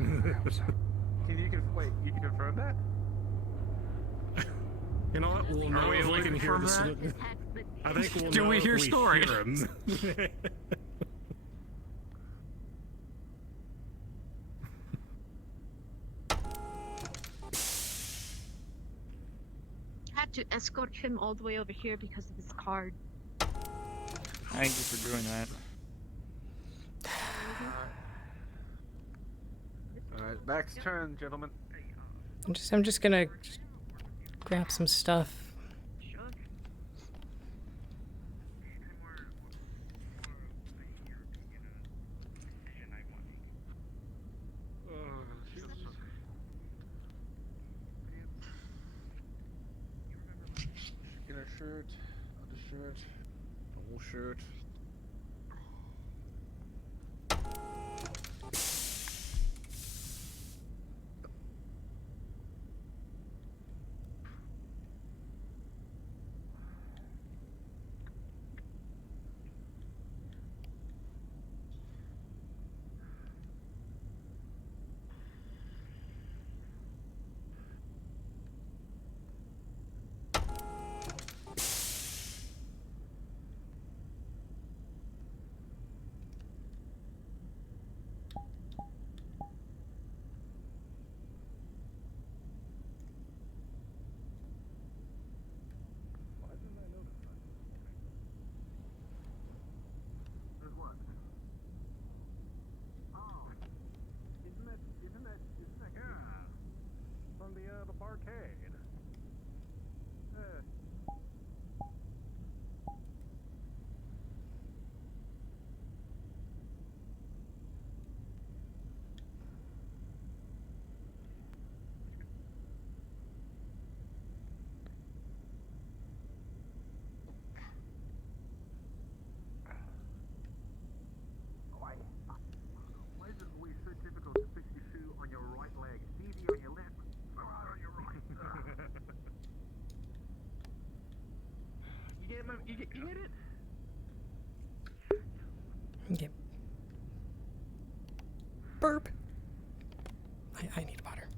You can confirm that? You know what? We'll know if we can hear this. I think we'll Do know we if hear story? hear him. Had to escort him all the way over here because of his card. Thank you for doing that. Alright, Mac's turn, gentlemen. I'm just gonna grab some stuff. Get a shirt, undershirt, whole shirt. From the barcade. Why is it always so difficult to fix your shoe on your right leg? It's easy on your left, but hard on your right. You get it? Yep. Burp. I need water.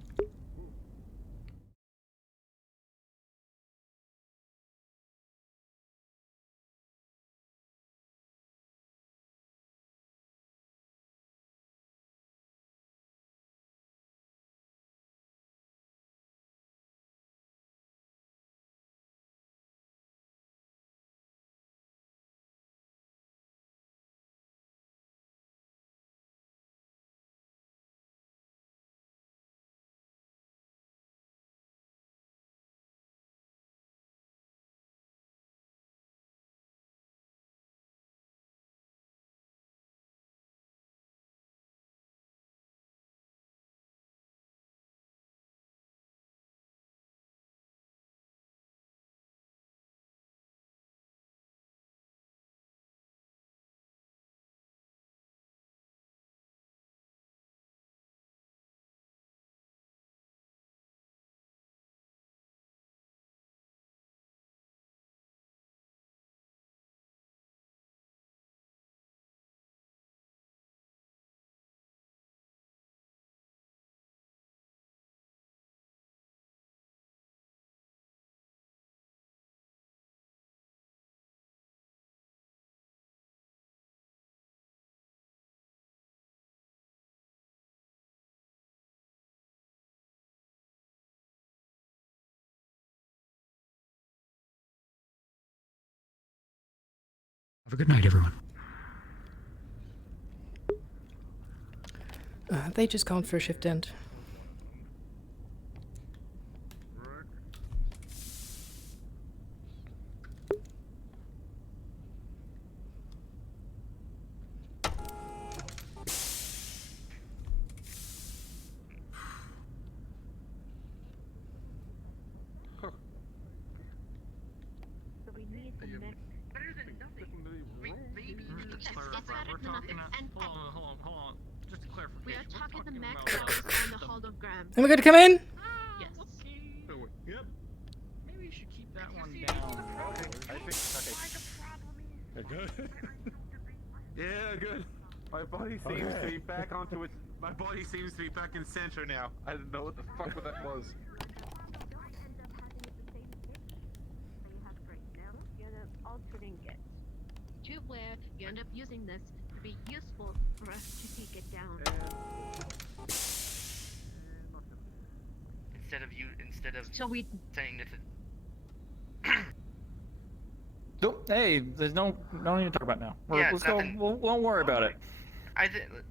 Have a good night, everyone. They just called for a shift end. Am I going to come in? Yes. Yep. Maybe you should keep that one down. Good. Yeah, good. My body seems to be back onto its. My body seems to be back in center now. I didn't know what the fuck that was. To where you end up using this to be useful for us to take it down. Instead of so we saying if it. Nope. Hey, there's no need to talk about it now. Yeah, Let's go. nothing. We won't worry about it.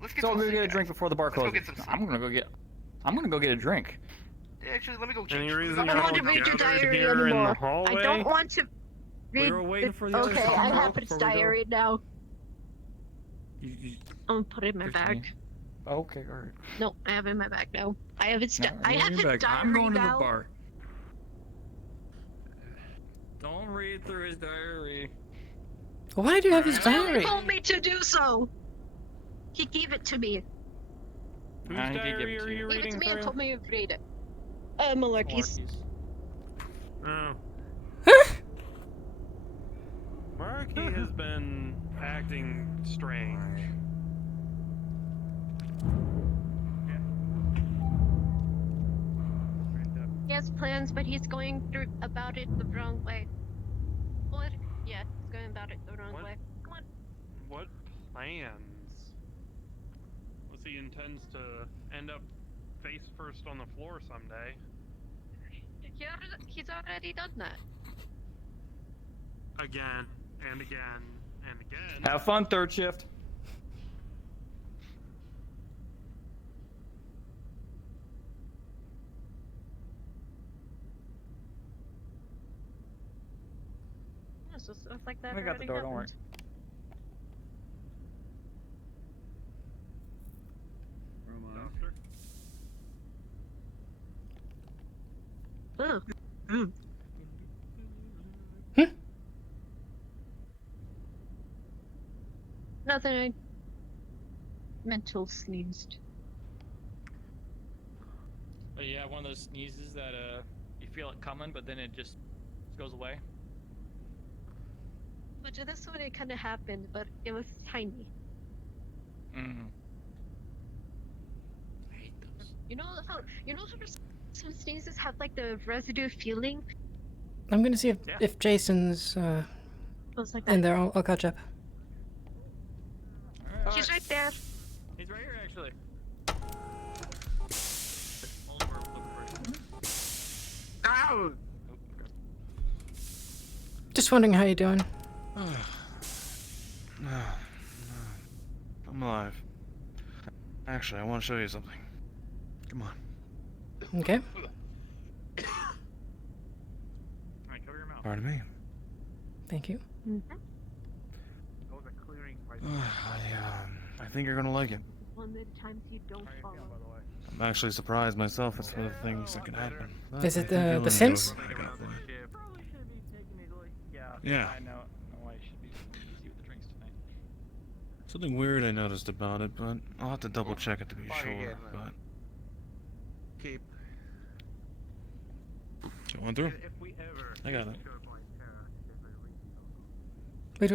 Let's get. So some we're gonna sleep, get a drink guys. before the bar Let's go closes. get some I'm gonna go get a drink. Actually, let me go Any change. reason I don't want to read your diary anymore. I don't want to read. We were waiting for the other okay, I song have its before we go. diary now. You, I'm gonna put it in my bag. Okay, alright. No, I have it in my bag now. I have its. No, I have its diary I'm going to the now. bar. Don't read through his diary. Why do you have his He diary? told me to do so. He gave it to me. Whose I did give diary it are to you He gave it reading to me and through? told me to read it. Malarkey's. Oh. Marky has been acting strange. He has plans, but he's going through about it the wrong way. What? Yeah, he's going about it the wrong way. Come on. What plans? Well, he intends to end up face first on the floor someday. He's already done that. Again, and again, and again. Have fun, third shift. Yeah, so stuff like that We got the already door, don't worry. happened. Oh. Nothing. I mental sneezed. Oh, yeah, one of those sneezes that you feel it coming, but then it just goes away. But this one, it kind of happened, but it was tiny. Mm. You know how some sneezes have like the residue feeling? I'm gonna see if Jason's It's like in that. there. I'll catch up. She's right there. He's right here, actually. Ow! Just wondering how you're doing. I'm alive. Actually, I want to show you something. Come on. Okay. Alright, cover your mouth. Pardon me. Thank you. I think you're gonna like it. One of the times you don't follow. I'm actually surprised myself. It's one of the things that can happen. But Is I it think you'll the enjoy Sims? what I got for you. Yeah. Yeah. I know why I should be easy with the drinks tonight. Something weird I noticed about it, but I'll have to double check it to be sure. But Keep. going through. I got it.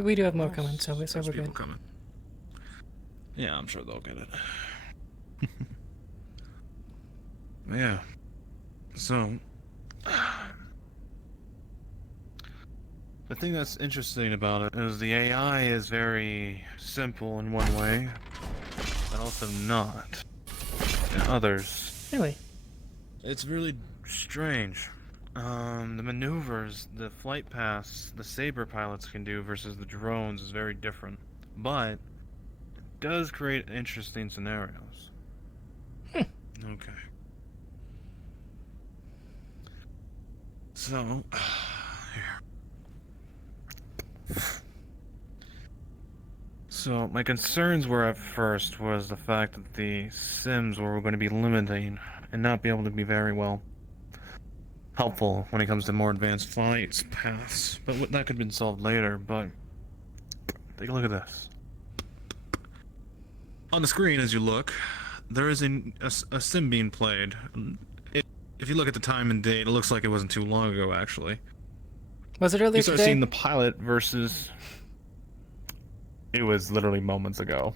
We do have more coming, so we're There's good. people coming. Yeah, I'm sure they'll get it. Yeah. So, the thing that's interesting about it is the AI is very simple in one way, but also not in others. Really? It's really strange. the maneuvers, the flight paths the Saber pilots can do versus the drones is very different, but it does create interesting scenarios. Okay. So, here. So, my concerns were at first was the fact that the sims were going to be limiting and not be able to be very well helpful when it comes to more advanced flight paths. But that could have been solved later, but take a look at this. On the screen, as you look, there is a sim being played. If you look at the time and date, it looks like it wasn't too long ago, actually. Was it earlier You start today? seeing the pilot versus... It was literally moments ago.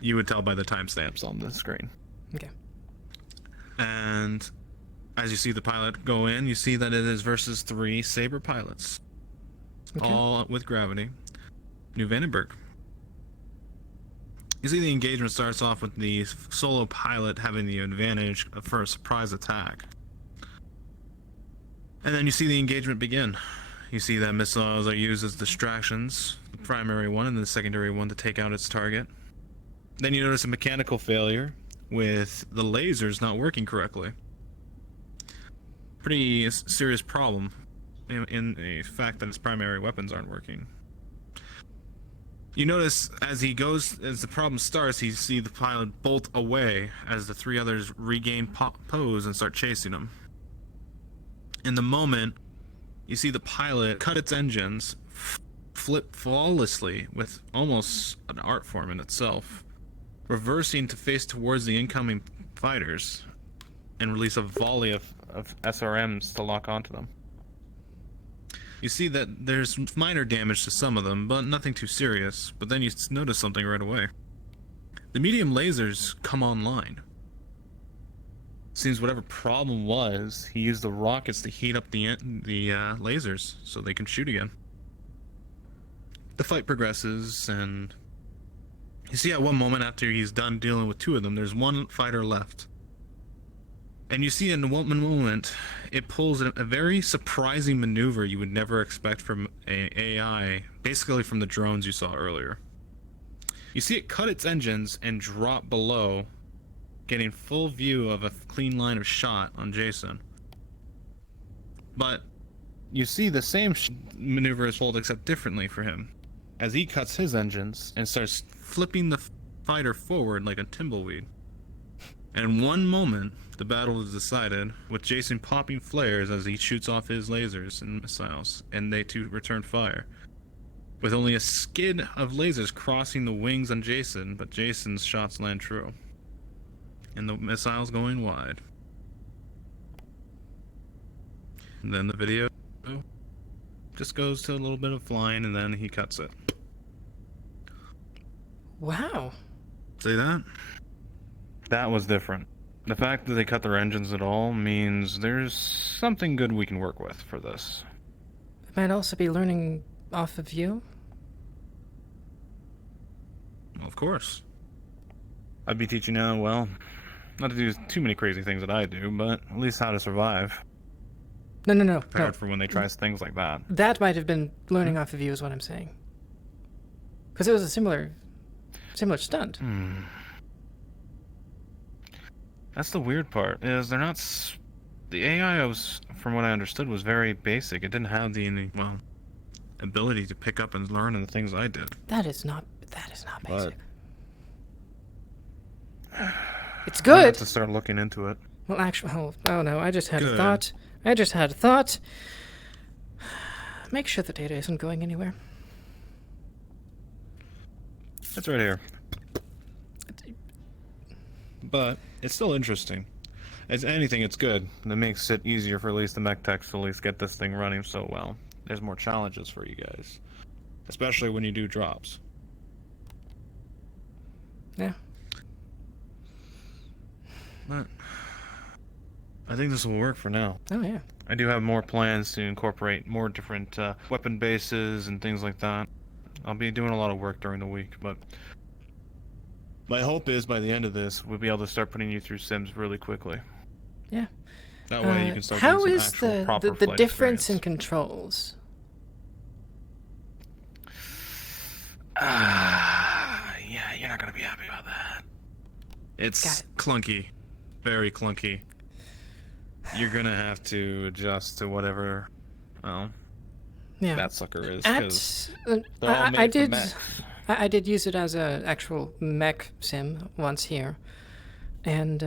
You would tell by the timestamps on the screen. Okay. And as you see the pilot go in, you see that it is versus 3 Saber pilots. Okay. All with gravity. New Vandenberg. You see the engagement starts off with the solo pilot having the advantage for a surprise attack. And then you see the engagement begin. You see that missiles are used as distractions, the primary one and the secondary one to take out its target. Then you notice a mechanical failure with the lasers not working correctly. Pretty serious problem in the fact that its primary weapons aren't working. You notice as the problem starts, you see the pilot bolt away as the 3 others regain pose and start chasing him. In the moment, you see the pilot cut its engines, flip flawlessly with almost an art form in itself, reversing to face towards the incoming fighters, and release a volley of SRMs to lock onto them. You see that there's minor damage to some of them, but nothing too serious, but then you notice something right away. The medium lasers come online. Seems whatever problem was, he used the rockets to heat up the lasers so they can shoot again. The fight progresses, and you see at one moment after he's done dealing with 2 of them, there's 1 fighter left. And you see in one moment, it pulls a very surprising maneuver you would never expect from an AI, basically from the drones you saw earlier. You see it cut its engines and drop below, getting full view of a clean line of shot on Jason. But you see the same maneuver is pulled except differently for him, as he cuts his engines and starts flipping the fighter forward like a tumbleweed. And in one moment, the battle is decided, with Jason popping flares as he shoots off his lasers and missiles, and they too return fire. With only a skid of lasers crossing the wings on Jason, but Jason's shots land true. And the missiles going wide. And then the video just goes to a little bit of flying, and then he cuts it. Wow. See that? That was different. The fact that they cut their engines at all means there's something good we can work with for this. It might also be learning off of you. Of course. I'd be teaching now, well, not to do too many crazy things that I do, but at least how to survive. No. Prepared for when they try things like that. That might have been learning off of you is what I'm saying. Because it was a similar stunt. That's the weird part, is they're not... The AI, from what I understood, was very basic. It didn't have the, well, ability to pick up and learn the things I did. That is not basic. But It's good. I have to start looking into it. Well, actually, oh no, I just had a Good. thought. I just had a thought. Make sure the data isn't going anywhere. It's right here. But it's still interesting. As anything, it's good. It makes it easier for at least the mech techs to at least get this thing running so well. There's more challenges for you guys. Especially when you do drops. Yeah. But I think this will work for now. Oh, yeah. I do have more plans to incorporate more different weapon bases and things like that. I'll be doing a lot of work during the week, but my hope is by the end of this, we'll be able to start putting you through sims really quickly. Yeah. That way you can start how doing is some actual proper the flight difference experience. in controls? Yeah, you're not gonna be happy about that. It's clunky, very clunky. You're gonna have to adjust to whatever, well, Yeah. that sucker is. At, 'Cause uh, they're all made I for did. mech. I did use it as a actual mech sim once here, and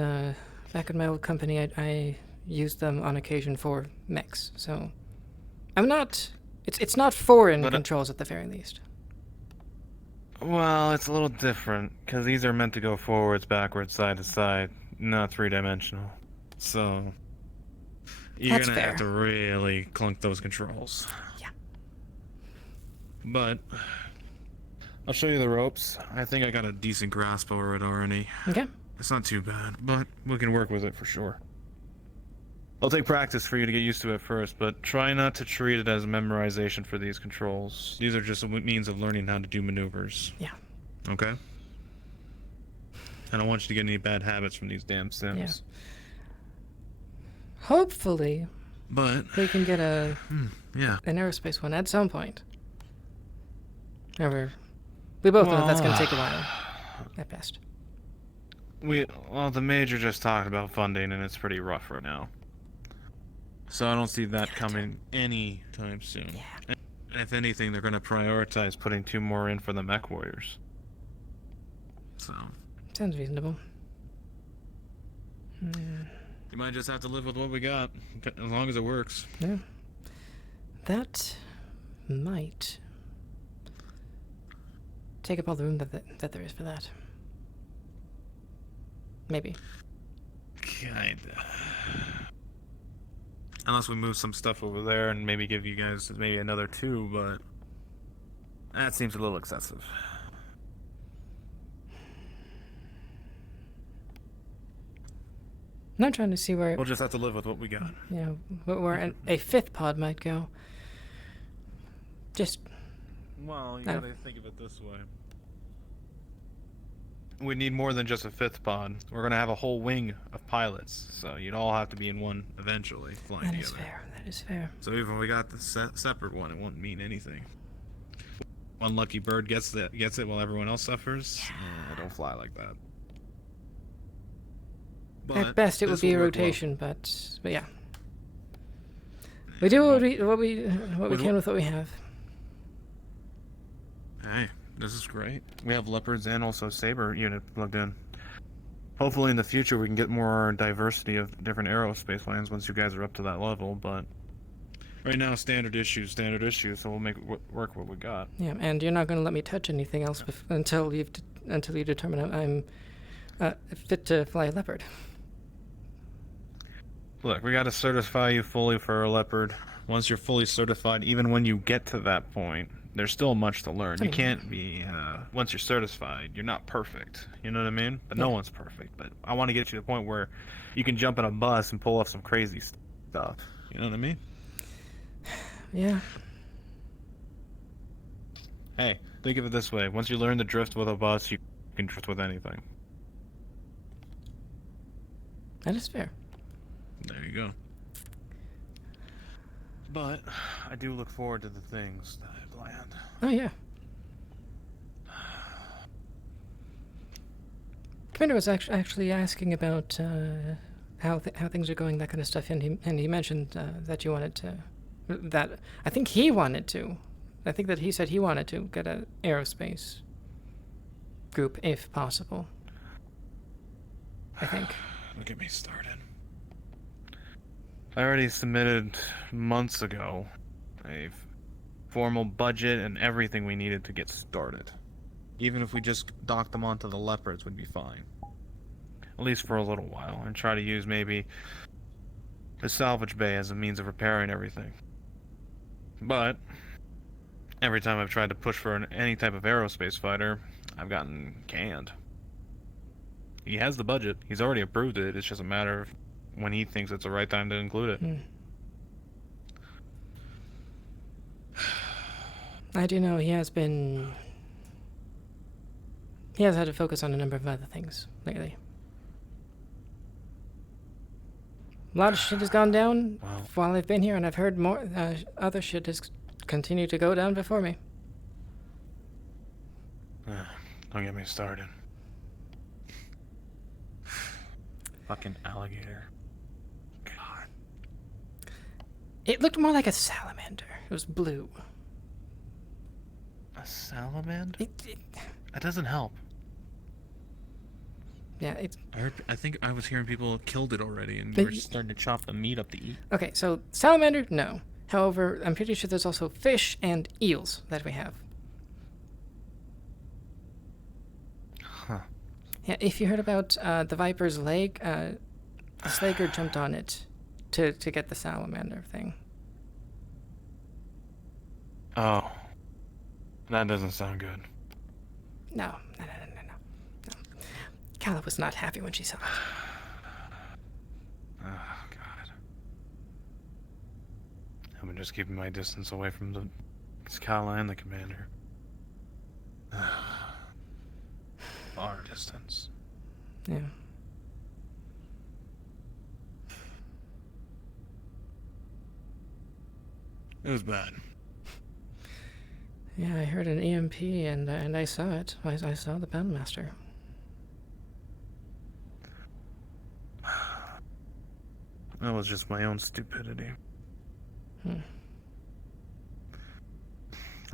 back in my old company, I used them on occasion for mechs. So I'm not. It's not foreign controls at the very least. Well, it's a little different, because these are meant to go forwards, backwards, side to side, not three-dimensional. So, you're That's gonna fair. have to really clunk those controls. Yeah. But, I'll show you the ropes. I think I got a decent grasp over it already. Okay. It's not too bad, but we can work with it for sure. It'll take practice for you to get used to it first, but try not to treat it as memorization for these controls. These are just a means of learning how to do maneuvers. Yeah. Okay? I don't want you to get any bad habits from these damn sims. Yeah. Hopefully, But we can get an aerospace one at some point. However, we both know that's going to take a while, at best. Well, the major just talked about funding, and it's pretty rough right now. So I don't see that coming anytime soon. Yeah. And if anything, they're going to prioritize putting 2 more in for the MechWarriors. So. Sounds reasonable. You might just have to live with what we got, as long as it works. Yeah. That might take up all the room that there is for that. Maybe. Kinda. Unless we move some stuff over there and maybe give you guys maybe another 2, but that seems a little excessive. I'm not trying to see where. We'll just have to live with what we got. You know, where a 5th pod might go. Just. Well, you gotta think of it this way. We need more than just a 5th pod. We're gonna have a whole wing of pilots, so you'd all have to be in one eventually, flying That together. is fair. That is fair. So even if we got the separate one, it won't mean anything. One lucky bird gets it while everyone else suffers. Don't fly like that. At best, it would this be a will work well. rotation, but yeah. We do what we can with what we have. Hey, this is great. We have leopards and also saber unit plugged in. Hopefully in the future we can get more diversity of different aerospace lines once you guys are up to that level, but right now standard issue, so we'll make it work what we got. Yeah, and you're not going to let me touch anything else until you determine I'm fit to fly a leopard. Look, we got to certify you fully for a leopard. Once you're fully certified, even when you get to that point, there's still much to learn. You can't be, once you're certified, you're not perfect. You know what I mean? But no one's perfect. But I want to get you to the point where you can jump in a bus and pull off some crazy stuff. You know what I mean? Yeah. Hey, think of it this way. Once you learn to drift with a bus, you can drift with anything. That is fair. There you go. But I do look forward to the things that I planned. Oh yeah. Commander was actually asking about how things are going, that kind of stuff, and he mentioned that you wanted to. That I think he wanted to. I think that he said he wanted to get an aerospace group if possible. I think. Don't get me started. I already submitted months ago a formal budget and everything we needed to get started. Even if we just docked them onto the Leopards would be fine. At least for a little while, and try to use maybe the salvage bay as a means of repairing everything. But every time I've tried to push for any type of aerospace fighter, I've gotten canned. He has the budget. He's already approved it. It's just a matter of when he thinks it's the right time to include it. I do know he has had to focus on a number of other things lately. A lot of shit has gone down while I've been here, and I've heard more. Other shit has continued to go down before me. Don't get me started. Fucking alligator. God. It looked more like a salamander. It was blue. A salamander? That doesn't help. Yeah, it's... I think I was hearing people killed it already, and we're starting to chop the meat up to eat. Okay, so salamander, no. However, I'm pretty sure there's also fish and eels that we have. Huh. Yeah, if you heard about the viper's leg, the Slager jumped on it to get the salamander thing. Oh. That doesn't sound good. No. Kala was not happy when she saw it. Oh, God. I've been just keeping my distance away from the Kala and the commander. Far distance. Yeah. It was bad. Yeah, I heard an EMP and I saw it. I saw the Boundmaster. That was just my own stupidity.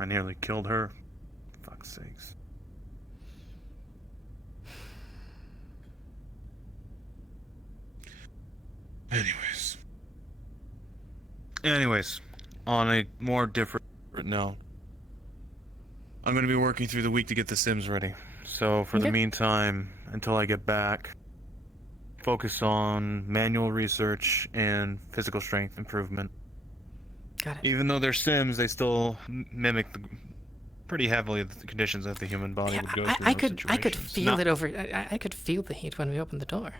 I nearly killed her. Fuck's sakes. Anyways, on a more different note, I'm going to be working through the week to get the Sims ready. So for the meantime, until I get back, focus on manual research and physical strength improvement. Got it. Even though they're Sims, they still mimic pretty heavily the conditions that the human body would go through. I could feel it over. I could feel the heat when we opened the door.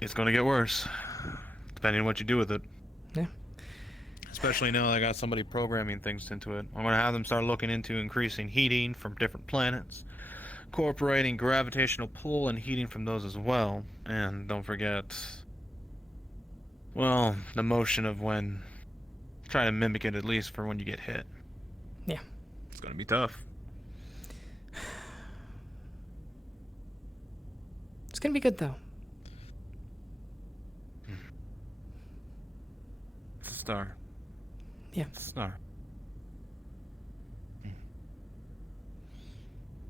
It's going to get worse, depending on what you do with it. Yeah. Especially now I got somebody programming things into it. I'm going to have them start looking into increasing heating from different planets, incorporating gravitational pull and heating from those as well. And don't forget, well, the motion of when, try to mimic it at least for when you get hit. Yeah. It's going to be tough. It's going to be good though. It's a star. Yeah. It's a star.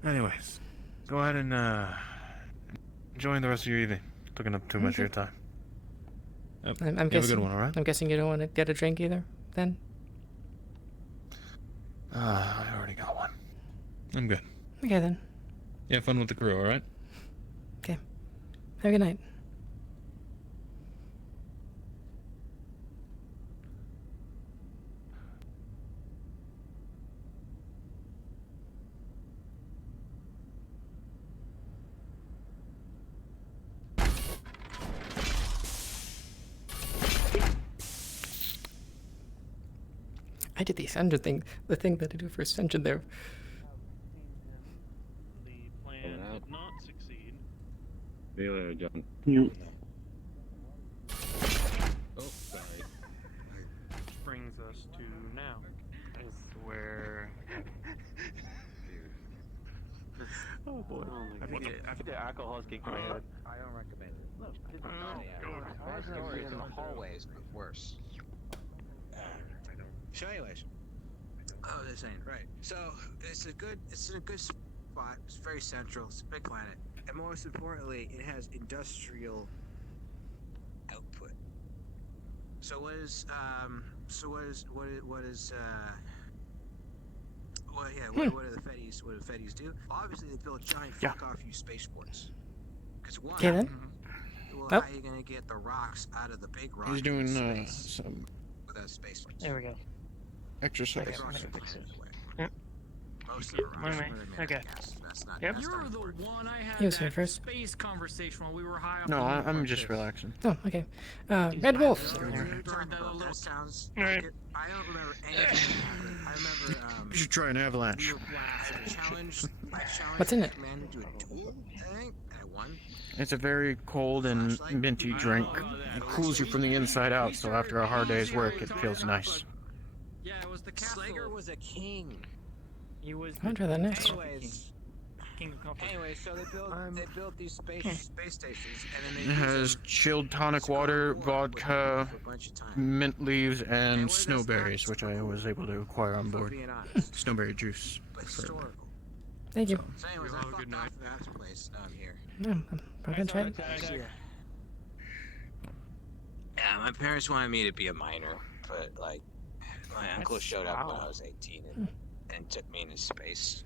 Anyways, go ahead and enjoy the rest of your evening. Taking up too much of your time. Yep. I'm You have guessing, a good one, alright? I'm guessing you don't want to get a drink either, then? I already got one. I'm good. Okay then. You have fun with the crew, alright? Okay. Have a good night. I did the Ascension thing, the thing that I do for Ascension there. The plan did not succeed. See you later, John. Oh, sorry. Which brings us to now. Is where. Oh boy. I think the alcohol is kicking my head. I don't recommend it. Look, in the hallways, but worse. So, anyways, oh, this ain't right. So it's in a good spot. It's very central. It's a big planet, and most importantly, it has industrial output. So what are the Feddies? What do the Feddies do? Obviously, they build giant fuck off you spaceports. Because one, Okay, then. well, how are you gonna get the rocks out of the big rocks? He's doing some without space. There we go. Exercise. Yep. Most of the rocks are made Okay. of gas. That's not. Yep. That's You're not the important. one I had You was that here first. space conversation while we were high up. No, on the I'm just Harpies. relaxing. Oh, okay. Red Wolf. That sounds. Alright. I don't remember anything that happened. I remember. You should try an avalanche. I challenged What's in it? Commander to a duel, I think, and I It's a very cold and minty drink. It cools you from the inside out, so after a hard day's work, it feels nice. Yeah, it was the Slager was a king. He was. I'll try that next. Anyway, so they built these space stations, and then It they has chilled tonic water, vodka, mint leaves, and snowberries, which I was able to acquire on board. Snowberry juice. preferably. Thank you. So anyways, I fucked off that place here. Yeah, I'm gonna try it. Yeah, my parents wanted me to be a miner, but like, my uncle showed up when I was 18 and took me into space.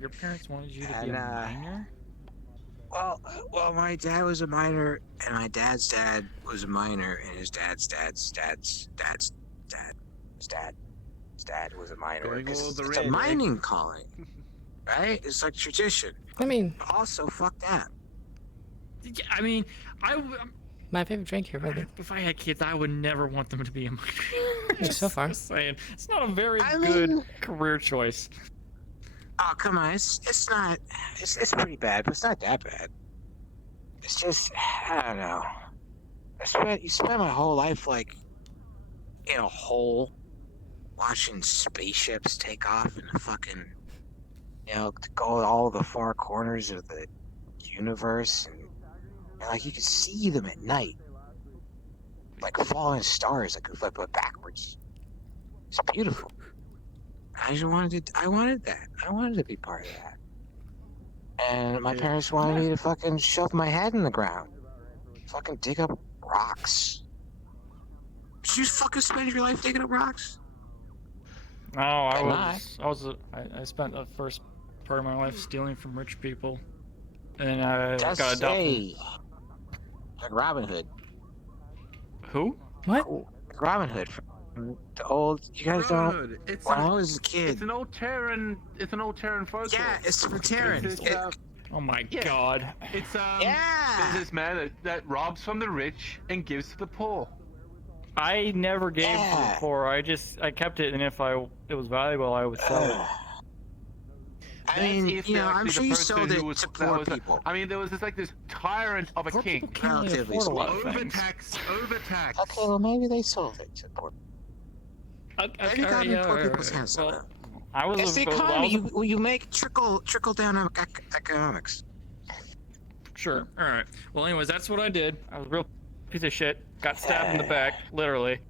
Your parents wanted you to be a miner? Well, my dad was a miner, and my dad's dad was a miner, and his dad's dad was a miner. It's a mining colony, right? It's like tradition. I mean, also fuck that. I mean, my favorite drink here, brother. If I had kids, I would never want them to be a miner. So far. Just saying, it's not a very good career choice. Oh, come on, it's not, it's pretty bad, but it's not that bad. It's just, I don't know. You spend my whole life, like, in a hole, watching spaceships take off in the fucking, to go to all the far corners of the universe, and like, you can see them at night. Like falling stars that could flip backwards. It's beautiful. I wanted that. I wanted to be part of that. And my parents wanted me to fucking shove my head in the ground. Fucking dig up rocks. Did you fucking spend your life digging up rocks? No, I spent the first part of my life stealing from rich people. And I got adopted. Like Robin Hood. Who? What? Like Robin Hood. The old, you guys don't. When I was a kid, it's an old Terran folklore. Yeah, it's from Terran. Oh my god. It's businessman that robs from the rich and gives to the poor. I never gave to the poor. I kept it, and if it was valuable, I would sell it. I mean, I'm sure you sold it to poor people. I mean, there was this tyrant of a king. Relatively Overtax. Okay, well, maybe they sold it to poor people. Maybe poor people's hands on it. It's the economy. You make trickle down economics. Sure. All right. Well, anyways, that's what I did. I was a real piece of shit. Got stabbed in the back, literally,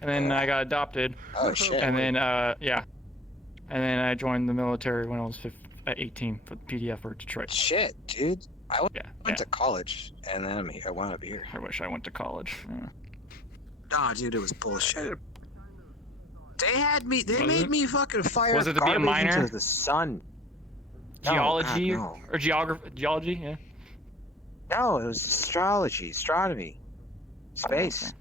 and then I got adopted. Oh shit. And then and then I joined the military when I was 18 for the PDF for Detroit. Shit, dude. I went to college, and then I wound up here. I wish I went to college. Yeah. Nah, dude, it was bullshit. They made me fucking fire. Was it to be a miner? Into the sun. Geology or geology? Yeah. No, it was astronomy, space. Okay.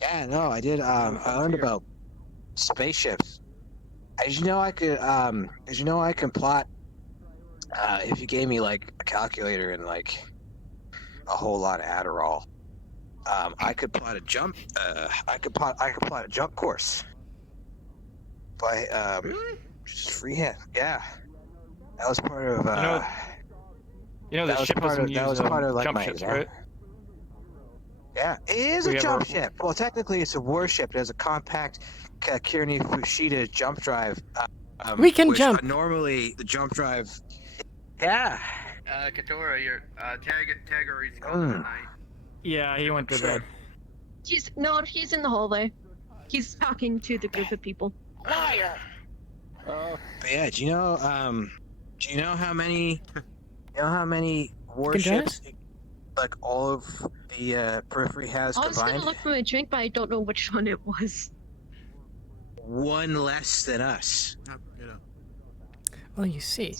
Yeah, no, I did. I learned about spaceships. As you know, I can plot. If you gave me like a calculator and like a whole lot of Adderall, I could plot a jump. I could plot a jump course. By just freehand. Yeah, that was part of. The ship doesn't use jump ships, right? Yeah, it is a jump ship. Well, technically, it's a warship. It has a compact Kearney Fushida jump drive. We can jump. Normally, the jump drive. Yeah. Katora, your Tagori's going tonight. Yeah, he went to bed. He's in the hallway. He's talking to the group of people. Liar. But yeah, do you know how many warships like all of the periphery has I was combined? gonna look for my drink, but I don't know which one it was. One less than us. Well, you see.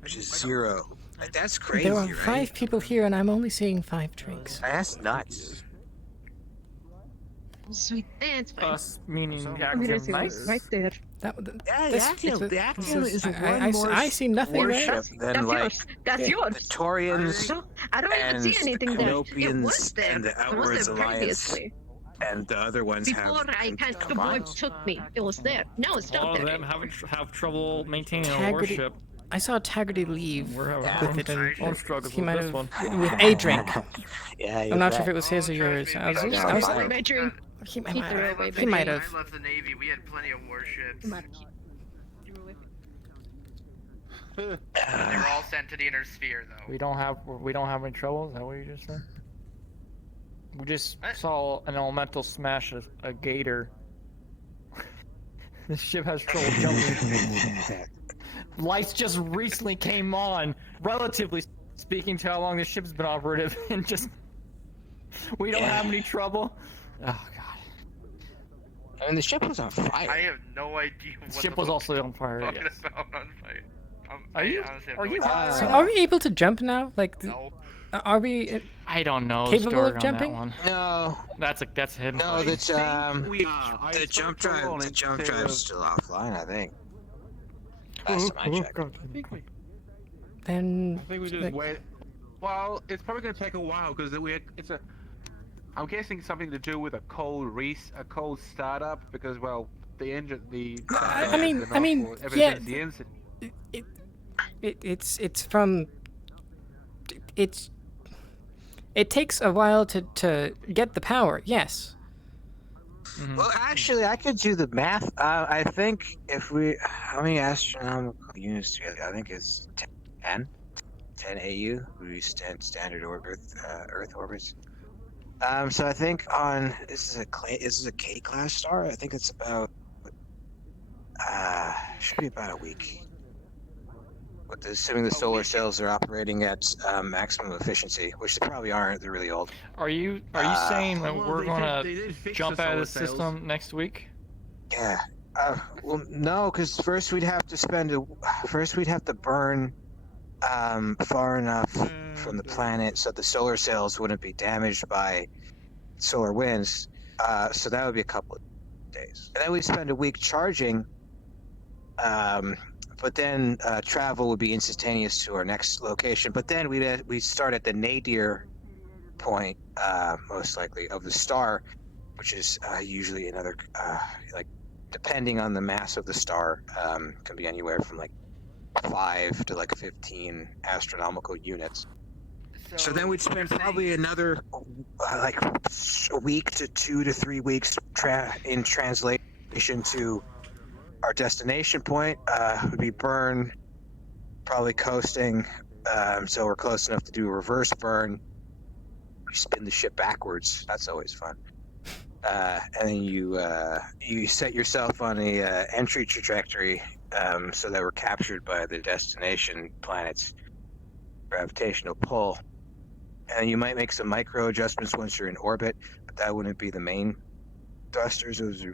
Which is 0. Like, that's crazy, There are right? 5 people here, and I'm only seeing 5 drinks. That's nuts. Sweet dance. Us meaning Actium Knights? Right there. The Actium is one more I see nothing warship than That's like yours. That's yours. the Taurians I don't even see anything there. It was Canopians there. and the It was Outwards there Alliance. previously. And the other ones Before the boy took me, it was there. Now it's All not of there. them have trouble maintaining a Integrity. warship. I saw Taggarty leave We're having with it, and more struggles he with might this have one. with a drink. Yeah, I'm not sure if it was his or yours. I was Away my drink. He might Keep have. it away, He might have. I left the Navy. We had plenty of warships. I'm about to keep you away. They were all sent to the inner sphere, though. We don't have any trouble. Is that what you just said? We just saw an elemental smash a gator. The ship has trouble jumping. Lights just recently came on, relatively speaking to how long the ship's been operative, and just we don't have any trouble. Oh god. I mean, the ship was on fire. I have no idea what The ship the was fuck also you're on fire. talking Yes. about on fire. Are you? Honestly have Are no you? idea. So are we able to jump now? Like, are we? I don't know. Capable the story of on jumping? That one. No. That's him. No, that's the jump drive's still offline, I think. Last time I checked. Then I think we just wait. Well, it's probably going to take a while because I'm guessing something to do with a cold startup because the engine, I mean, yeah. It takes a while to get the power. Yes. Mm-hmm. Well, actually, I could do the math. I think how many astronomical units do we have? I think it's 10 AU. We standard Earth orbits. So I think this is a K-class star. I think it's about should be about a week. But assuming the solar cells are operating at maximum efficiency, which they probably aren't. They're really old. Are you saying that we're gonna jump out of the system next week? Yeah. Well, no, because first we'd have to burn far enough from the planet so the solar cells wouldn't be damaged by solar winds. So that would be a couple of days, and then we'd spend a week charging. But then travel would be instantaneous to our next location. But then we'd start at the nadir point, most likely, of the star, which is usually another, depending on the mass of the star, can be anywhere from 5 to 15 astronomical units. So then we'd spend probably another a week to 2 to 3 weeks in translation to our destination point. Would be burn, probably coasting, so we're close enough to do a reverse burn. We spin the ship backwards. That's always fun. And then you set yourself on a entry trajectory so that we're captured by the destination planet's gravitational pull. And you might make some micro adjustments once you're in orbit, but that wouldn't be the main thrusters. Those would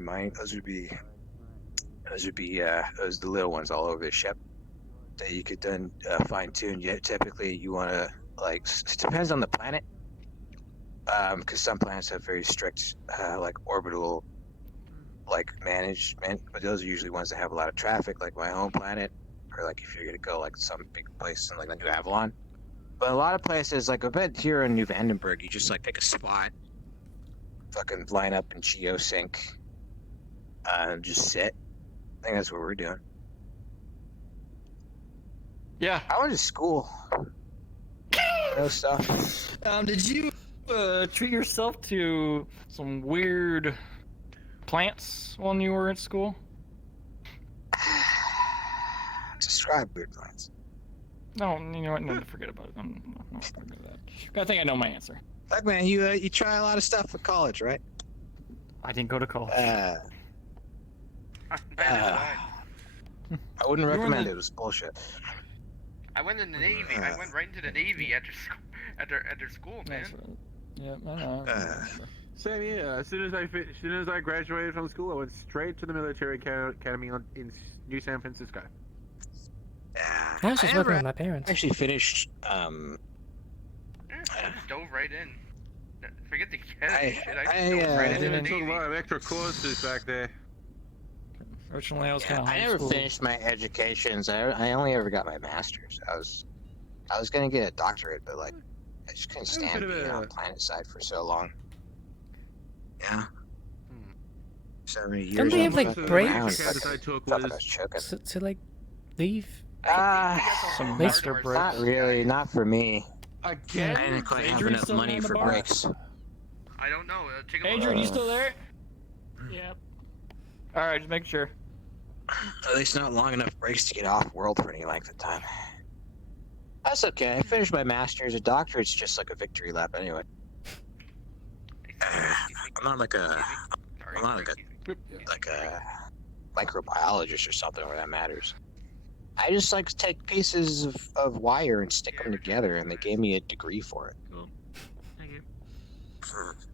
be the little ones all over the ship that you could then fine tune. Yet typically you want to it depends on the planet, because some planets have very strict orbital management, but those are usually ones that have a lot of traffic, like my home planet, or if you're gonna go some big place in the New Avalon. But a lot of places, I bet here in New Vandenberg, you just pick a spot, fucking line up in geosync, and just sit. I think that's what we're doing. Yeah. I went to school. No stuff. Did you treat yourself to some weird plants when you were at school? Describe weird plants. No, you know what? No, forget about it. I'm not gonna do that. I think I know my answer. Look, man, you try a lot of stuff at college, right? I didn't go to college. I wouldn't recommend it. It was bullshit. I went in the Navy. I went right into the Navy after school, man. Yeah, I know. Same here. As soon as I graduated from school, I went straight to the military academy in New San Francisco. I was just working with my parents. Actually finished. I just dove right in. Forget the academy shit. I just dove right into the took a Navy. lot of extra courses back there. Fortunately, I was kind of I never finished my educations. I only ever got my master's. I was gonna get a doctorate, but I just couldn't stand being on planet side for so long. Yeah. So many years. Don't they have breaks? I thought I was choking. To leave Some Mr. Bricks. Not really, not for me. Again? I didn't quite have Adrian enough still money on the for bar? breaks. I don't know. Take a look. Adrian, you still there? Yep. Alright, just make sure. At least not long enough breaks to get off world for any length of time. That's okay. I finished my master's. A doctorate's just like a victory lap anyway. I'm not like a microbiologist or something where that matters. I just like to take pieces of wire and stick them together, and they gave me a degree for it. Cool. Thank you.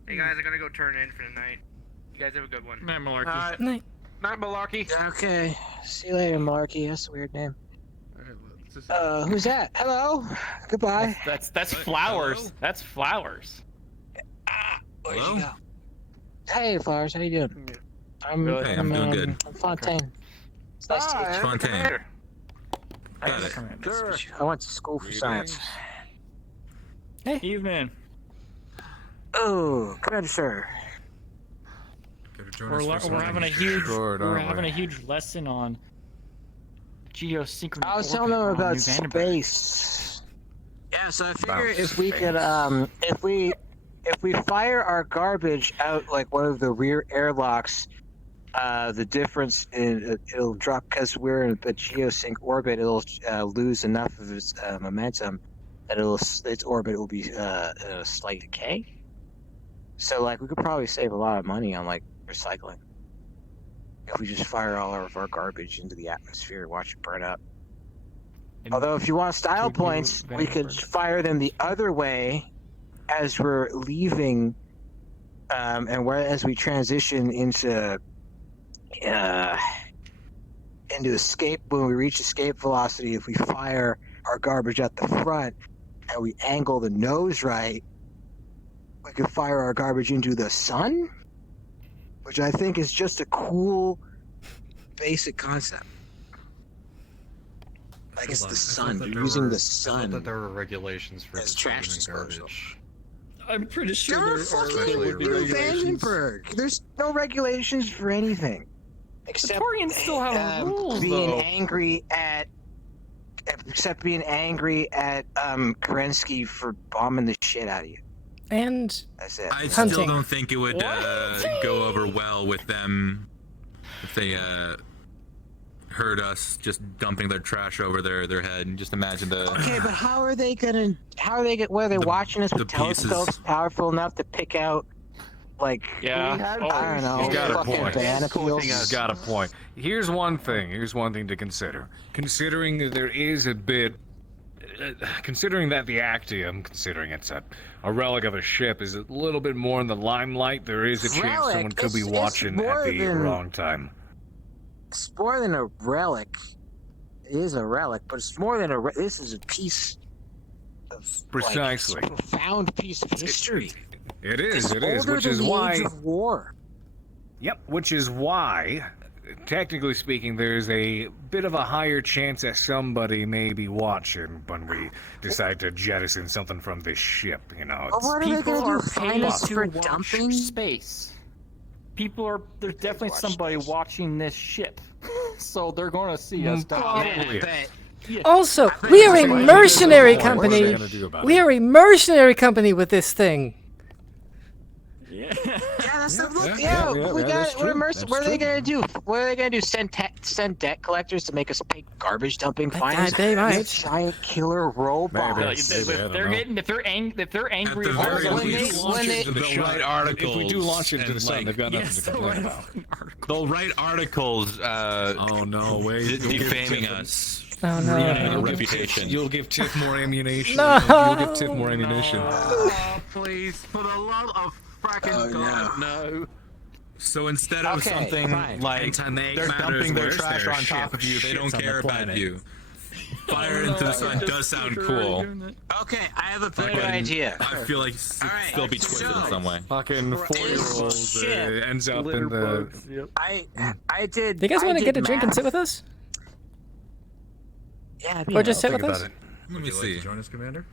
Hey guys, I'm gonna go turn in for the night. You guys have a good one. Night, Malarkey. Night. Night, Malarkey. Okay. See you later, Malarkey. That's a weird name. Who's that? Hello. Goodbye. That's flowers. That's flowers. Where'd you go? Hey, Flowers. How you doing? I'm doing good. I'm Fontaine. It's nice to meet you. Fontaine. I went to school for science. Hey. Evening. Oh, Commander Sir. We're having a huge lesson on geosynchronous. I was telling them about space. Yeah, so I figure if we could, if we fire our garbage out like one of the rear airlocks, the difference in it'll drop because we're in a geosync orbit. It'll lose enough of its momentum that its orbit will be a slight decay. So like we could probably save a lot of money on like recycling if we just fire all of our garbage into the atmosphere and watch it burn up. Although if you want style points, we could fire them the other way as we're leaving, and as we transition into escape. When we reach escape velocity, if we fire our garbage at the front and we angle the nose right, we could fire our garbage into the sun, which I think is just a cool basic concept. Like it's the sun. You're using the sun. I thought that there were regulations for as trash disposing disposal. I'm pretty sure There are there fucking would be regulations. Vandenberg. There's no regulations for anything. Except Praetorians still have rules, being though. angry at Kerensky for bombing the shit out of you. And that's it. I hunting. still don't think it would go over well with them if they heard us just dumping their trash over their head. And just imagine the. Okay, but how are they watching us with telescopes powerful enough to pick out, like, I don't know, He's got a fucking point. banana peels? He's got a point. Here's one thing to consider. Considering that there is a bit, considering that the Actium, considering it's a relic of a ship, is a little bit more in the limelight, there is a chance someone could be watching at the wrong time. It's more than a relic. It is a relic, but it's more than a. This is a piece of Precisely. Like, profound piece of history. It is, older which than is the why. Age of war. Yep, which is why, technically speaking, there's a bit of a higher chance that somebody may be watching when we decide to jettison something from this ship. You know, Well, what are they People going are to do? paid Fine us to for watch dumping? space. There's definitely somebody watching this ship, so they're going to see us Probably. Also, we are a mercenary company. We are a mercenary company with this thing. Yeah, that's the look. Yeah, we that got is it. true. What are they gonna do? What are they gonna do? Send debt collectors to make us pay garbage dumping fines? They might. These giant killer robots. If they're angry, At the very also, least, they'll write articles. If we do launch it into and, the sun, like, they've got nothing to complain about. They'll write articles. Oh no! Wait, defaming us. Oh no! Ruining our reputation. You'll give Tiff more ammunition. No. You'll give Tiff more ammunition. Oh, please, for the love of fracking God, no. So instead of something like they're dumping their trash on top of you, they shits don't on care the about planet. you. Fire into the sun does sound cool. Okay, I have a better idea. I feel like still be twisted in some way. Fucking 4-year-old ends up in the. I did. Do you guys want to get a drink and sit with us? Yeah, Or just sit with us? Let me see. Join us, Commander.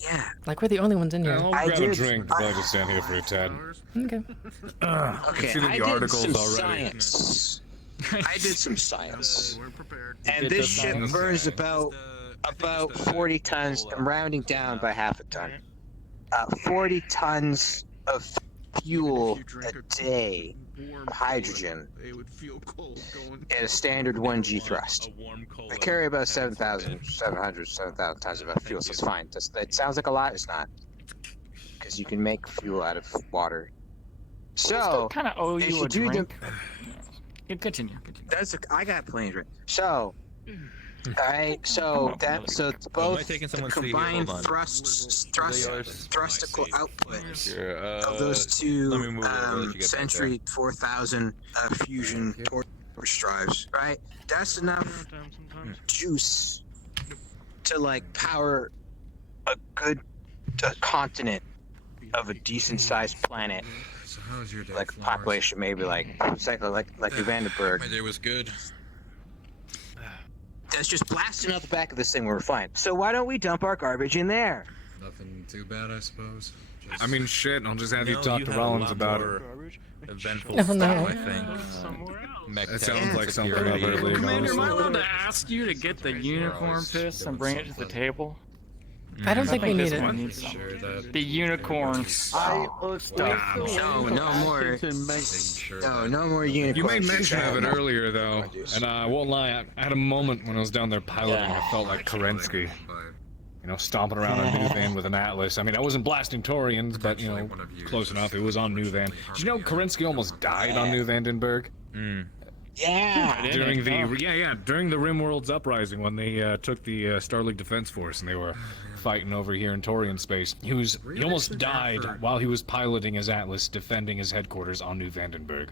Yeah. Like we're the only ones in here. I'll grab a drink if I just stand here for a tad. Okay. Okay, Consider I the did articles some already. science. I did some science. We're prepared. And this ship burns about 40 tons. I'm rounding down by half a ton. 40 tons of fuel a day, hydrogen, at a standard 1G thrust. I carry about 7,000 tons of fuel, so it's fine. That sounds like a lot. It's not, because you can make fuel out of water. So kind of owe you a drink. Continue. I got planes right. So, alright. So it's both the combined thrustical output of those two Century 4000 fusion torch drives. Right. That's enough juice to like power a good continent of a decent sized planet. So how's your day? Like a population, maybe like Aldenburg. My day was good. That's just blasting out the back of this thing. We're fine. So why don't we dump our garbage in there? Nothing too bad, I suppose. I mean, shit. I'll just have you talk to Rollins about it. Eventful Never know. stuff, I think. That sounds like something I've heard lately. Commander, am I allowed to ask you to get the unicorn piss and bring it to the table? I don't think we need this it. one needs the unicorn. No more unicorns. You made mention of it earlier, though, and I won't lie. I had a moment when I was down there piloting. I felt like Kerensky. You know, stomping around on New Van with an Atlas. I mean, I wasn't blasting Torians, but, you know, close enough. It was on New Van. Did you know Kerensky almost died on New Vandenberg? Yeah. During the during the Rimworld's uprising, when they took the Starleague Defense Force and they were fighting over here in Torian space, he almost died while he was piloting his Atlas, defending his headquarters on New Vandenberg.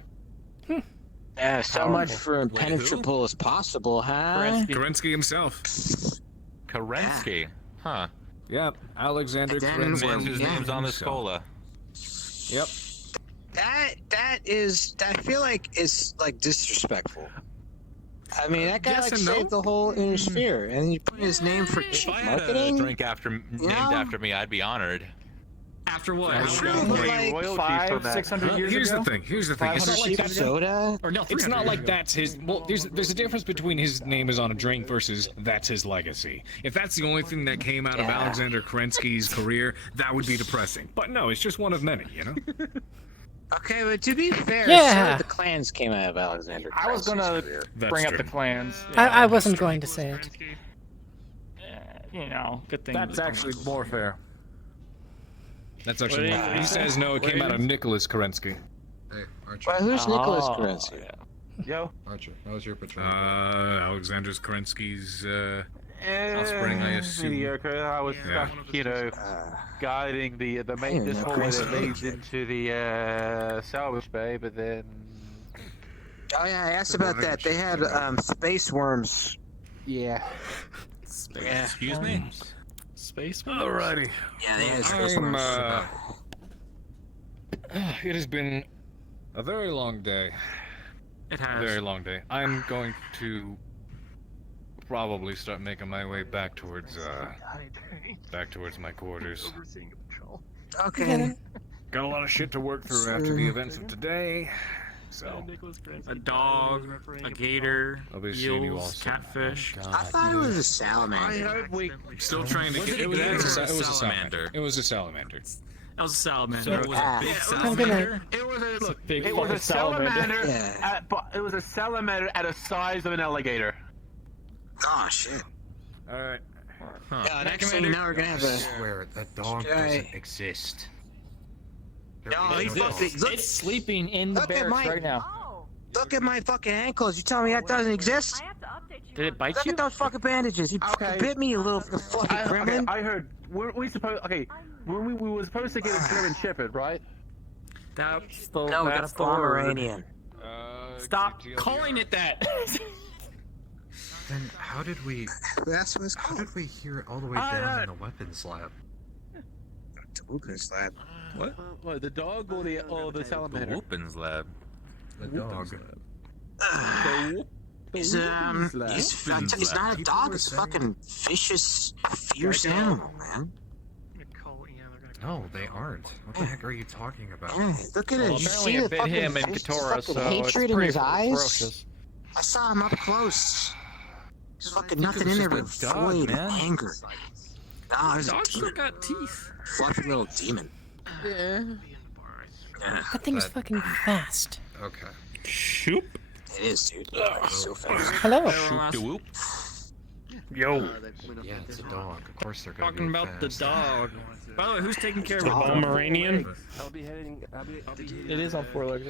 So much for impenetrable as possible, huh? Kerensky himself. Kerensky, huh? Yep, Alexander Kerensky. His name's on the Skola. Yep. That I feel like is like disrespectful. I mean, that guy like saved the whole inner sphere, and you put his name for cheap If I had marketing. a drink named after me, I'd be honored. After what? Like 600 years Here's ago? the thing. It's not like that's soda. Or no, it's not like that's his. Well, there's a difference between his name is on a drink versus that's his legacy. If that's the only thing that came out of Alexander Kerensky's career, that would be depressing. But no, it's just one of many, you know. Okay, but to be fair, Yeah. some of the clans came out of Alexander. I was gonna bring up the clans. I wasn't going to say it. You know, good thing. That's actually more fair. That's actually he says no. It came out of Nicholas Kerensky. Hey, Archer. Well, who's Nicholas Kerensky? Yo. Archer, how was your patrol? Alexander Kerensky's offspring, I assume. Mediocre. I was stuck, you know, guiding the main this hallway that leads into the salvage bay, but then. Oh yeah, I asked about that. They had space worms. Yeah. Excuse me. Space. Alrighty. Yeah, they had space worms. It has been a very long day. It has. A very long day. I'm going to probably start making my way back towards my quarters. Okay. Got a lot of shit to work through after the events of today. So A dog, a gator, I'll be seeing you all eels, soon. catfish. I thought it was a salamander. Still trying to get it. It was a salamander. It was a salamander. That was a salamander. It was Ah. a big I'm gonna- salamander. It was a big it was fucking a salamander. Yeah. It was a salamander at the size of an alligator. Oh shit. All right. Next thing now we're gonna have a. swear that dog doesn't exist. No, he fucking look. It's sleeping in the Look at barracks my- right now. Look at my fucking ankles. You telling me that doesn't exist? Did it bite Look you? at those fucking bandages. He Okay. bit me, you little fucking gremlin. I heard. We supposed. Okay, when we were supposed to get a German Shepherd, right? That's the No, we got a that's the word. Pomeranian. Stop calling it that. Then how did we? That's what it's How called. did we hear it all the way down in the weapons lab? The weapons lab. What? The dog or the salamander? Whoopins lab. The dog. He's he's not a dog. It's a fucking vicious, fierce animal, man. No, they aren't. What the heck are you talking about? Yeah, look at it. Well, You apparently see it the bit fucking, him and vicious Katora, fucking so it's hatred in pretty his eyes. ferocious. I saw him up close. There's fucking nothing in there but void and anger. No, there's a Dog's still demon. got teeth. Fluffy little demon. Yeah. That thing's fucking fast. Okay. Shoop. It is, dude. So fast. Hello. Shoop de whoop. Yo. Yeah, it's a dog. Of course they're gonna Talking be about fast. the dog. By the way, who's taking care of The it? Pomeranian. It is on 4 legs.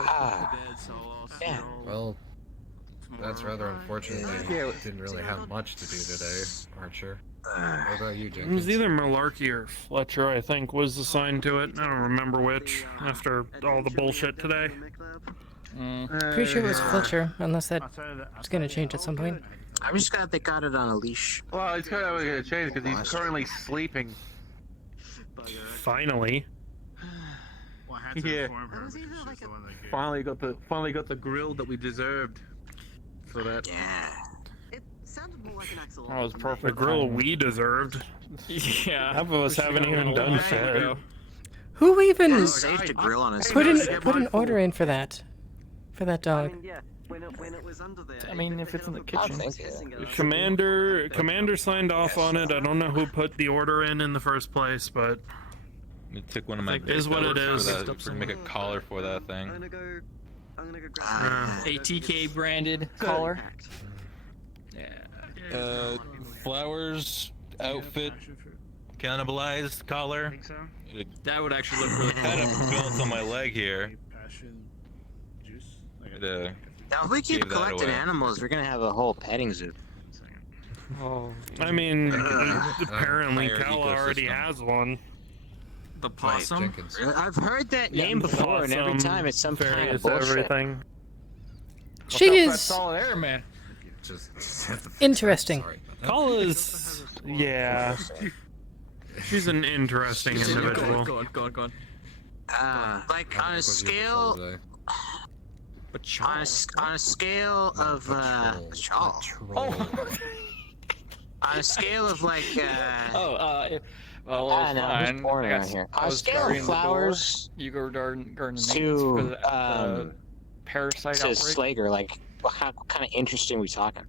Yeah. Well, that's rather unfortunate. They didn't really have much to do today, Archer. What about you, It Jenkins? was either Malarkey or Fletcher, I think, was assigned to it. I don't remember which, after all the bullshit today. Pretty sure it was Fletcher, unless that's gonna change at some point. I'm just glad they got it on a leash. Well, it's kind of going to change because he's currently sleeping. Finally. Yeah. Finally got the grill that we deserved. For that. Yeah. That was perfect. The grill we deserved. Yeah. Half of us haven't even done shit. Who even Saved a grill on his put an order in for that? For that dog? I mean, if it's in the kitchen. Commander signed off on it. I don't know who put the order in the first place, but It took one of my It is what it is. to make a collar for that thing. ATK branded collar. Flowers, outfit, cannibalized collar. That would actually look really Had a belt on my leg here. Now, if we keep gave that collecting away. animals, we're gonna have a whole petting zoo. I mean, apparently Entire Cal already ecosystem. has one. The possum? I've heard that name the before, and every possum, time it's some kind of various bullshit. everything. She is Solid air, man. interesting. Kala's, yeah. She's an interesting individual. Go on. Like on a scale, on a scale of on a scale of like Well, I know, I'm just fine. boring I got around here. I On a was scale of guarding the door. flowers You go garden to, for the parasite to outbreak. Slager, like how kind of interesting we talking?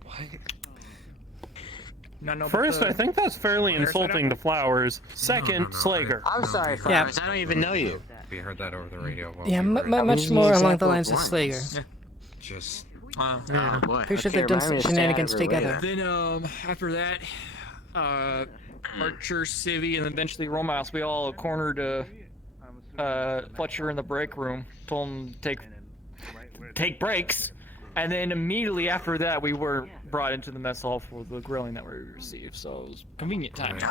First, I think that's fairly insulting to flowers. Second, Slager. I'm sorry, flowers. I don't even know you. We heard that over the radio. while Yeah, we were- much more along the lines of Slayer. Just. Oh boy. Pretty sure Okay, they've done remind some me to stay shenanigans out of her way together. then. Then after that, Archer, Civvy, and eventually Romouse, we all cornered Fletcher in the break room. Told him to take breaks, and then immediately after that, we were brought into the mess hall for the grilling that we received. So it was convenient timing.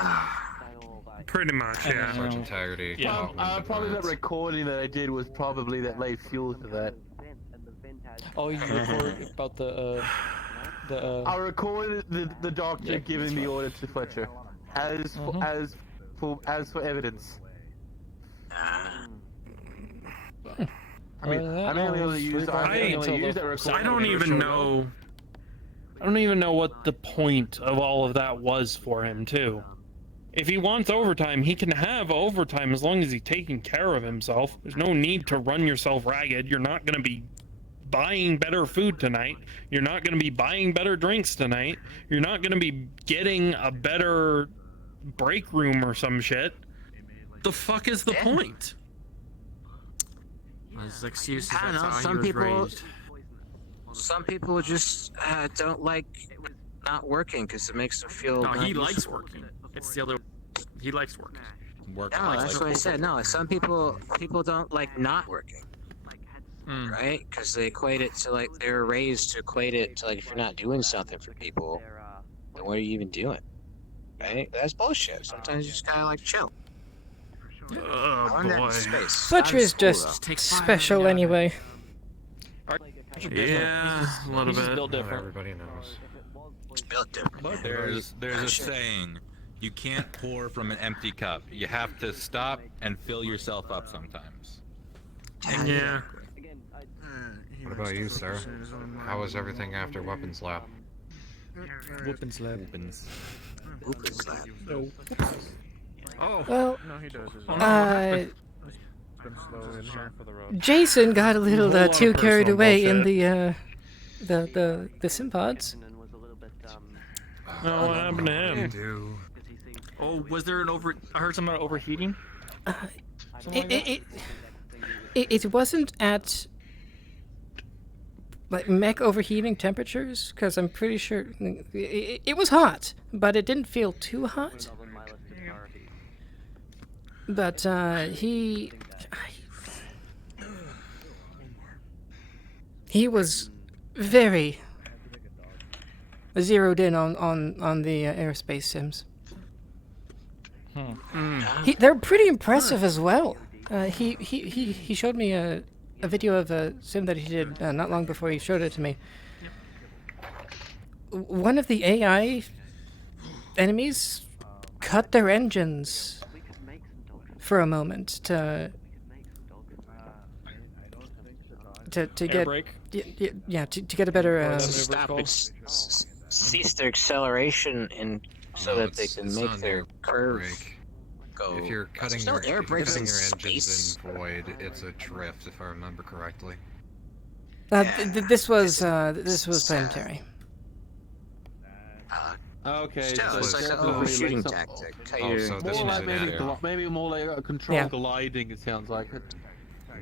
Pretty much, yeah. Such entirety. Yeah. Probably that recording that I did was probably that laid fuel to that. Oh, you recorded about the I recorded the doctor giving the order to Fletcher, as for evidence. I mainly only use that recording. I don't even know. I don't even know what the point of all of that was for him, too. If he wants overtime, he can have overtime as long as he's taking care of himself. There's no need to run yourself ragged. You're not going to be buying better food tonight. You're not going to be buying better drinks tonight. You're not going to be getting a better break room or some shit. The fuck is the point? His excuses. I don't That's know. how Some he was people, raised. some people just don't like not working because it makes them feel. No, not he likes useful. working. It's the other. He likes working. No, that's what I said. No, some people don't like not working, right? Because they equate it to like they were raised to equate it to like if you're not doing something for people, then what are you even doing? Right? That's bullshit. Sometimes you just gotta like chill. Oh I learned that in boy. space. Fletcher Not in is school, just though. special anyway. Yeah, a little He's just bit. built different. Everybody knows. Built different. There's a saying. You can't pour from an empty cup. You have to stop and fill yourself up sometimes. Yeah. What about you, sir? How was everything after Weapons Lab? Weapons lab. Weapons. Weapons lab. Oh. Well, No, he does. Jason got a little too carried away in the the sim pods. Oh, what happened to him? Oh, was there an I heard something about overheating. It wasn't at like mech overheating temperatures, because I'm pretty sure it was hot, but it didn't feel too hot. But he was very zeroed in on the aerospace sims. They're pretty impressive as well. He showed me a video of a sim that he did not long before he showed it to me. One of the AI enemies cut their engines for a moment to get to get a better cease their acceleration and so that they can make their curve go. If you're cutting There's no your, air if you're brakes cutting in your engines space. in void, it's a drift, if I remember correctly. This was planetary. Okay, Still, so it's like an definitely overshooting some- tactic. So this more was like a maybe, yeah. maybe more like a control Yeah. gliding. It sounds like.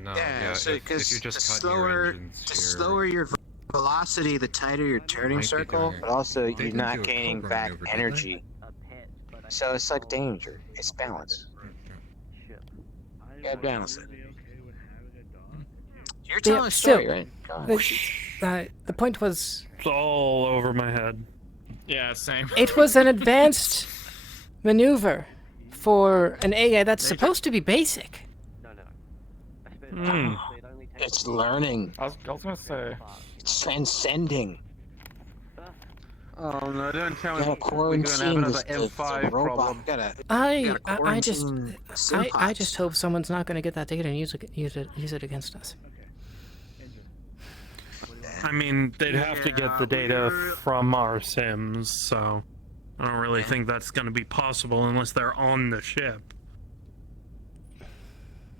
No, Yeah, so if because you just the cut your slower, engines, the you're- slower your velocity, the tighter your turning Might be circle, doing- but also they you're didn't not do a gaining cobra back maneuver, did they? energy. So it's like danger. It's balance. You gotta balance it. You're telling a story, right? The point was It's all over my head. Yeah, same. it was an advanced maneuver for an AI that's supposed to be basic. It's learning. I was gonna say. It's transcending. Oh no! Don't tell me Gotta we're gonna have quarantine another this M5 robot. problem. I just hope someone's not going to get that data and use it against us. I mean, they'd have to get the data from our sims, so I don't really think that's going to be possible unless they're on the ship.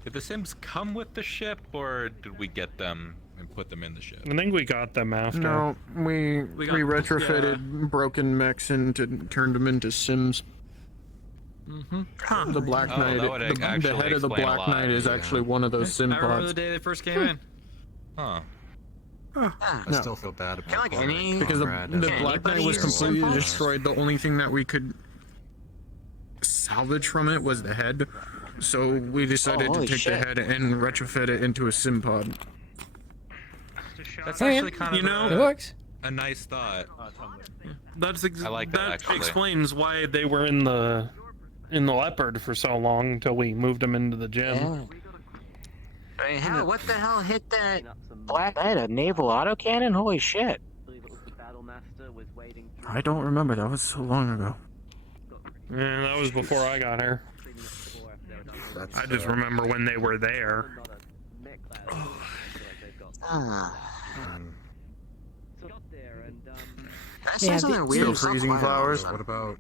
Did the Sims come with the ship, or did we get them and put them in the ship? I think we got them after. No, we got- retrofitted broken mechs and turned them into Sims. The Black Oh, Knight, that would the actually head of the explain a Black lot, Knight is yeah. actually one of those Sim I remember pods. the day they first came in. Huh. I No. still feel bad about Like any- Because the Conrad Black anybody Knight was use Sim completely pods? destroyed. The only thing that we could salvage from it was the head. So we decided to holy take shit. the head and retrofit it into a Sim pod. That's Oh, yeah. actually kind You of know, It works. a nice thought. That's I like that, that actually. explains why they were in the Leopard for so long until we moved them into the gym. Yeah. I mean, hell, what the hell hit that Black Knight? A naval autocannon? Holy shit! I don't remember. That was so long ago. Yeah, that was before I got here. I just remember when they were there. Ah. That Yeah, sounds something weird. Still freezing flowers. What about?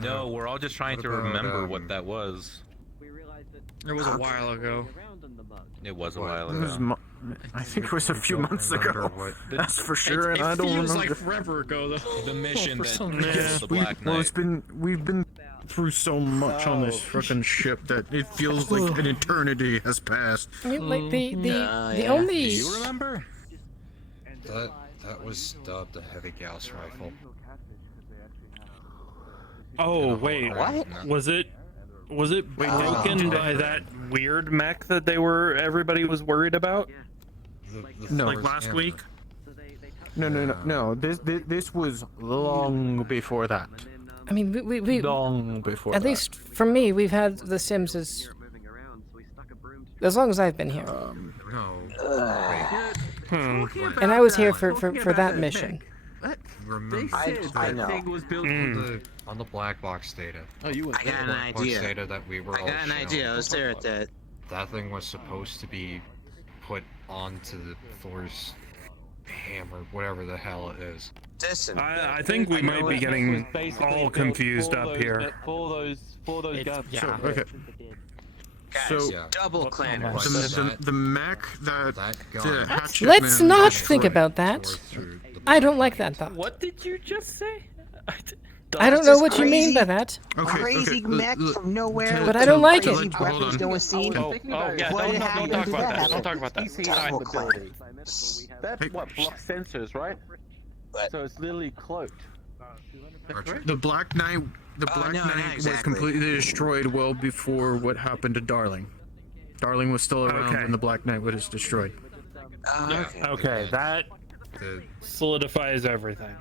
No, we're all just trying to What about, remember what that was. It was a while ago. It was a while It was ago. I think it was a few months ago. That's for sure, and I It don't feels remember. like forever ago, though. The mission For that some killed reason. the Black Well, Knight. we've been through so much on this fucking ship that it feels like an eternity has passed. I mean, like the yeah. only You remember? That was the heavy Gauss rifle. Oh wait, What? was it broken by that weird mech that everybody was worried about? No, Like last week? No. This was long before that. I mean, we Long before at that. least for me, we've had the Sims as long as I've been here, and I was here for that mission. Remember I know. Thing was built on the black box data. Oh, you went. I got an Black box idea. data that we were I all got an shown. idea. I was there at that. That thing was supposed to be put onto the Thor's hammer, whatever the hell it is. Listen. I think we might be getting all confused up here. For those guns. Yeah. Okay. Guys, So double clan was the mech that That the gun. hatchet Let's man not destroyed. think about that. Tore through I don't like that thought. What did you just say? I don't know what you mean by that. Crazy mech from nowhere. But I don't like it. Crazy weapons going seen. Oh, yeah, don't talk about that. Don't talk about that. That's what block sensors, right? So it's literally cloaked. The Black Knight, was completely destroyed well before what happened to Darling. Darling was still around when the Black Knight was destroyed. Okay, that solidifies everything.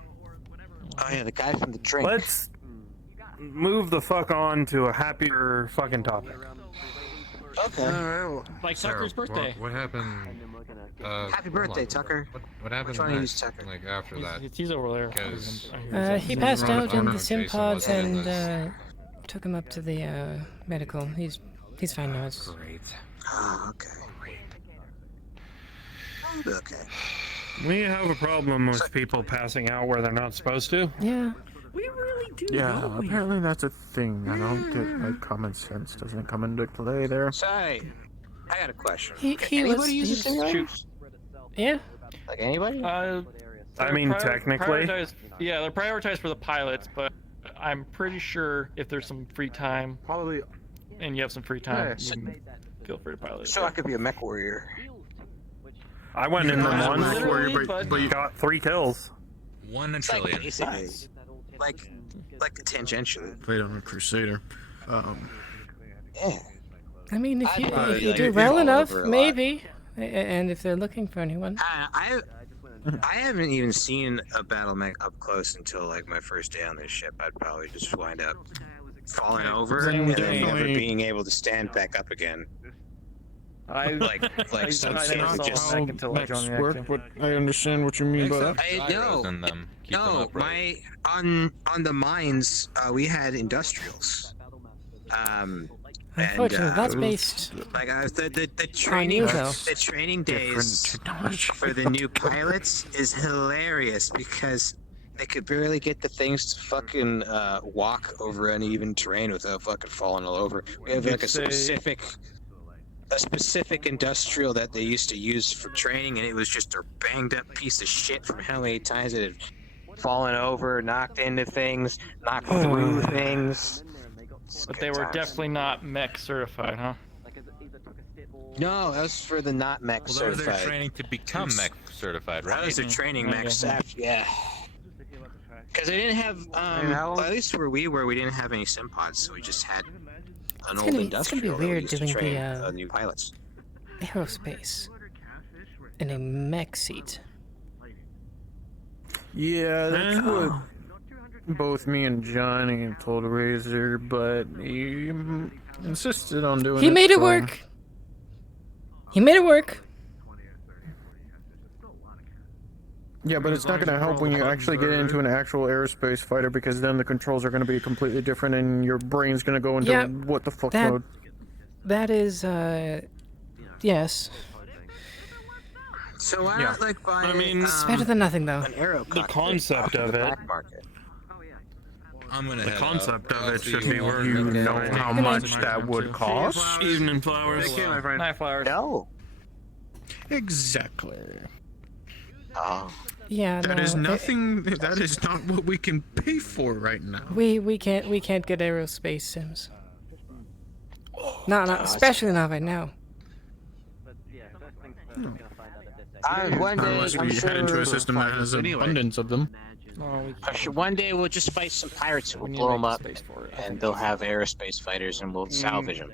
Oh yeah, the guy from the drink. Let's move the fuck on to a happier fucking topic. Okay. Like Tucker's birthday. What happened? Happy birthday, Tucker. What happened Trying to use next, Tucker. like after that? He's over there. He passed out in the sim pods and took him up to the medical. He's fine now. It's great. Oh, okay. Okay. We have a problem with people passing out where they're not supposed to. Yeah. We really do. Yeah, apparently that's a thing. I don't get like common sense doesn't come into play there. Say, I got a question. Anybody use simulators? Yeah. Like anybody? I mean, technically. Yeah, they're prioritized for the pilots, but I'm pretty sure if there's some free time, probably, and you have some free time, you can feel free to pilot. So I could be a MechWarrior. I went in them once, but you got 3 kills. 1 in a It's trillion. like basically, like a tangential. Played on a Crusader. Yeah. I mean, if you like, do well enough, maybe. And if they're looking for anyone. I haven't even seen a battle mech up close until like my first day on this ship. I'd probably just wind up falling over and then never being able to stand back up again. I understand what you mean by that. On the mines we had industrials. Unfortunately, that's based like the training days for the new pilots is hilarious because they could barely get the things to fucking walk over uneven terrain without fucking falling all over. We have like a specific industrial that they used to use for training, and it was just a banged up piece of shit from how many times it had fallen over, knocked into things, knocked through things. But they were definitely not mech certified, huh? No, that was for the not mech Well, certified. that was their training to become mech certified, right? That was their training mech staff, yeah. Because they didn't have, well, at least where we were, we didn't have any sim pods, so we just had an old industrial. It's gonna be weird that we used to doing train, the new pilots. aerospace in a mech seat. Yeah, that's what both me and Johnny told Razor, but he insisted on doing it. He made it so- work. He made it work. Yeah, but it's not going to help when you actually get into an actual aerospace fighter because then the controls are going to be completely different and your brain's going to go into what the fuck mode. That is, yes. So why not like buy? I mean, It's better than nothing, though. An aero the concept of it. I'm gonna The head concept up. of it I'll see should you be all. worth you know how much that would cost. Evening flowers. Thank you, my friend. Night flowers. No. Exactly. Oh. Yeah, That no, is nothing. That is not what we can pay for right now. We can't get aerospace sims. Not especially not right now. One day, Unless I'm we sure head into a system that has an abundance of them. I'm sure one day we'll just fight some pirates and we'll blow them up, and they'll have aerospace fighters, and we'll salvage them.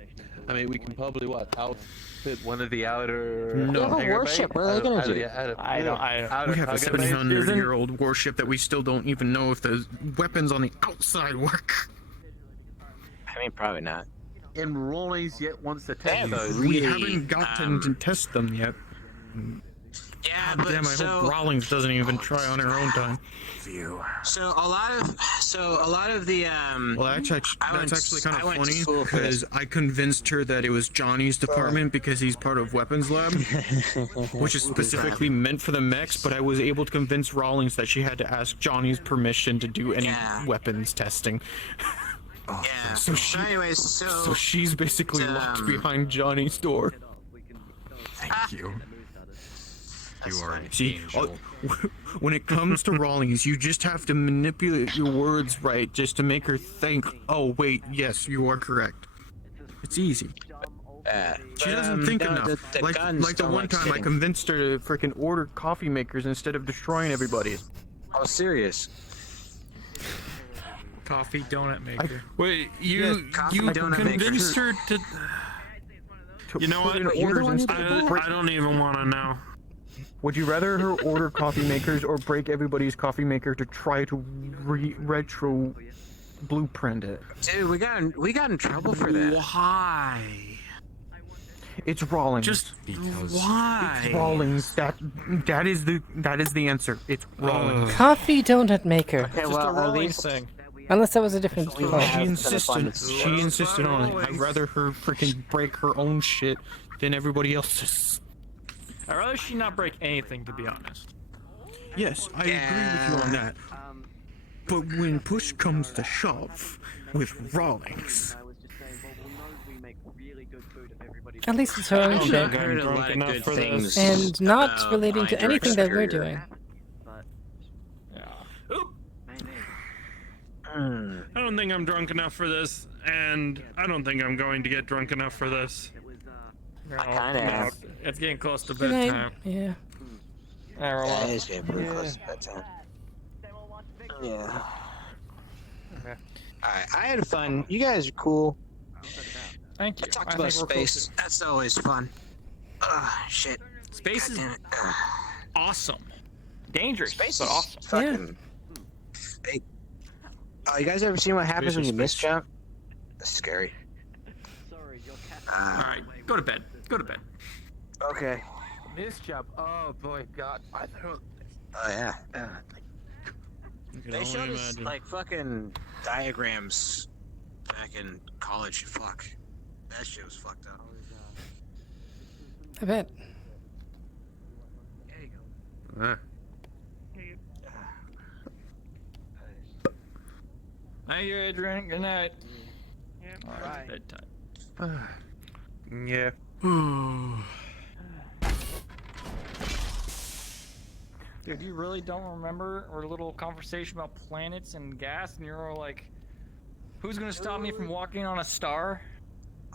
I mean, we can probably outfit one of the outer. No. They have a warship. What are they gonna do? We have a 700-year-old warship that we still don't even know if the weapons on the outside work. I mean, probably not. And Rollings yet wants to test those. We haven't gotten to test them yet. Yeah, God damn, I hope Rawlings doesn't even try on her own time. So a lot of the Well, that's actually kind of funny because because I convinced her that it was Johnny's department because he's part of weapons lab, which is specifically meant for the mechs. But I was able to convince Rawlings that she had to ask Johnny's permission to do any weapons testing. Yeah. So So she's basically locked behind Johnny's door. Thank you. You are an See, angel. when it comes to Rawlings, you just have to manipulate your words right just to make her think, oh, wait, yes, you are correct. It's easy. She doesn't think no, enough. the like guns the don't one like time I sitting. convinced her to freaking order coffee makers instead of destroying everybody's. Oh, serious? Coffee donut maker. Wait, you Yes, you donut convinced her to? You know put what? in orders instead of I don't even want to know. Would you rather her order coffee makers or break everybody's coffee maker to try to retro blueprint it? Dude, we got in trouble for that. Why? It's Rawlings. Just because why? It's Rawlings. That is the answer. It's Rawlings. Coffee donut maker. Okay, well, at least thing. Unless that was a different She point. insisted on it. I'd rather her freaking break her own shit than everybody else's. I'd rather she not break anything, to be honest. Yes, I agree with you on that. But when push comes to shove with Rawlings, At least it's her own shit. I've heard a lot of good things. And not about relating to Hydra anything that we're Superior. doing. I don't think I'm drunk enough for this, and I don't think I'm going to get drunk enough for this. I kinda am. It's getting close to Good night. bedtime. Yeah. Yeah, it is getting pretty close to bedtime. Yeah. Alright, I had fun. You guys are cool. Thank you. I talked I about think we're space. That's always fun. Shit. Space is Damn it. awesome. Dangerous, Space but is awesome. fucking. Hey. Oh, you guys ever seen what happens when you miss jump? That's scary. Alright, go to bed. Go to bed. Okay. This job. Oh boy, God. I thought. Oh yeah. can They only showed us imagine. like fucking diagrams back in college. Fuck. That shit was fucked up. I bet. There you go. Night, you, Adrian. Good night. Bye. Bedtime. yeah. Dude, you really don't remember our little conversation about planets and gas, and you're all like, "Who's gonna stop me from walking on a star?"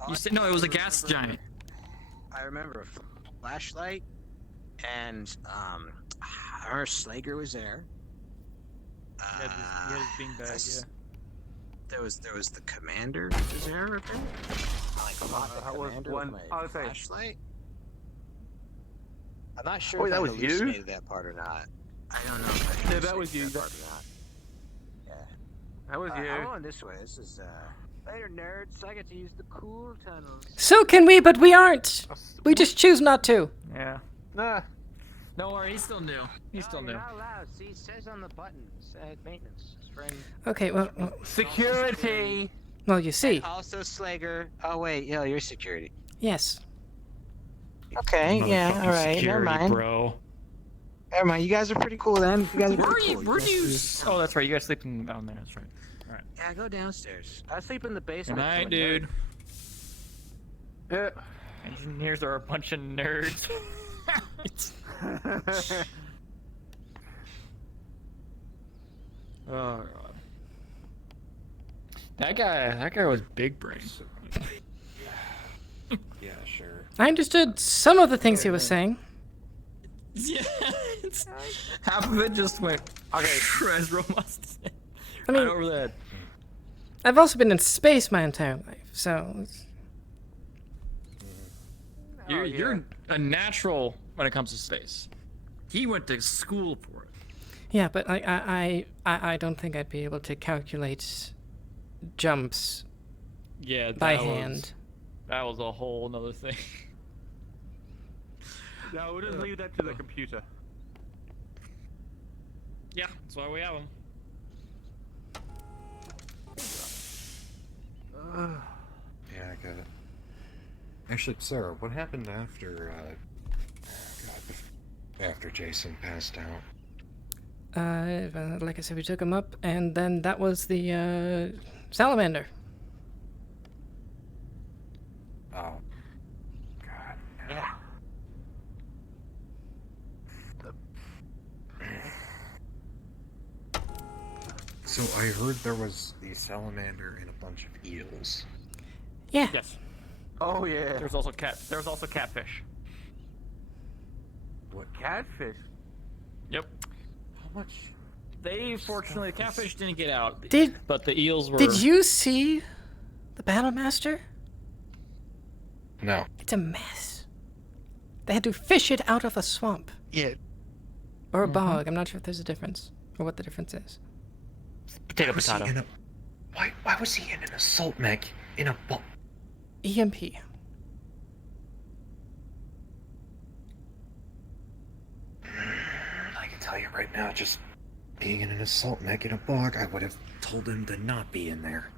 You said no, it was a gas giant. I remember a flashlight, and our Slager was there. He had his beanbag, yeah. There was the commander was there, I think. I like fought the That was commander one. with I my would say. flashlight. I'm not sure Oh, if that I was you? hallucinated that part or not. I don't know if I Yeah, that was you. hallucinated that part or not. Yeah. That was you. I'm going this way. This is later, nerds. I get to use the cool tunnels. So can we, but we aren't. We just choose not to. Yeah. Nah. Don't worry, he's still new. He's still new. Not allowed. See, it says on the button. Maintenance. Okay, well, Security. well, you see. Also, Slager. Oh wait, yo, you're security. Yes. Okay, yeah, all right, never mind. Bro. Never mind. You guys are pretty cool then. You guys are Where are pretty you? cool. Where do you? guys- Oh, that's right. You guys sleeping down there. That's right. All right. Yeah, go downstairs. I sleep in the Good basement. night, dude. Yeah. Engineers are a bunch of nerds. Oh god. That guy was big brain. Yeah, sure. I understood some of the things he was saying. Yeah, half of it just went. Okay. Ezra must say. I mean, Right over that. I've also been in space my entire life, so. You're a natural when it comes to space. He went to school for it. Yeah, but I don't think I'd be able to calculate jumps Yeah, by hand. That was a whole nother thing. No, we'll just leave that to the computer. Yeah, that's why we have him. Yeah, I get it. Actually, Sarah, what happened after, after Jason passed out? Like I said, we took him up, and then that was the salamander. Oh. God. Yeah. So I heard there was the salamander and a bunch of eels. Yeah. Yes. Oh yeah. There's also catfish. What catfish? Yep. How much? Fortunately, the catfish didn't get out. Did- but the eels were. Did you see the Battlemaster? No. It's a mess. They had to fish it out of a swamp. Yeah. Or a bog. I'm not sure if there's a difference. Or what the difference is. Potato, Why was he potato. in a- Why was he in an assault mech in a boat? EMP. I can tell you right now, just being in an assault mech in a bog, I would have told him to not be in there.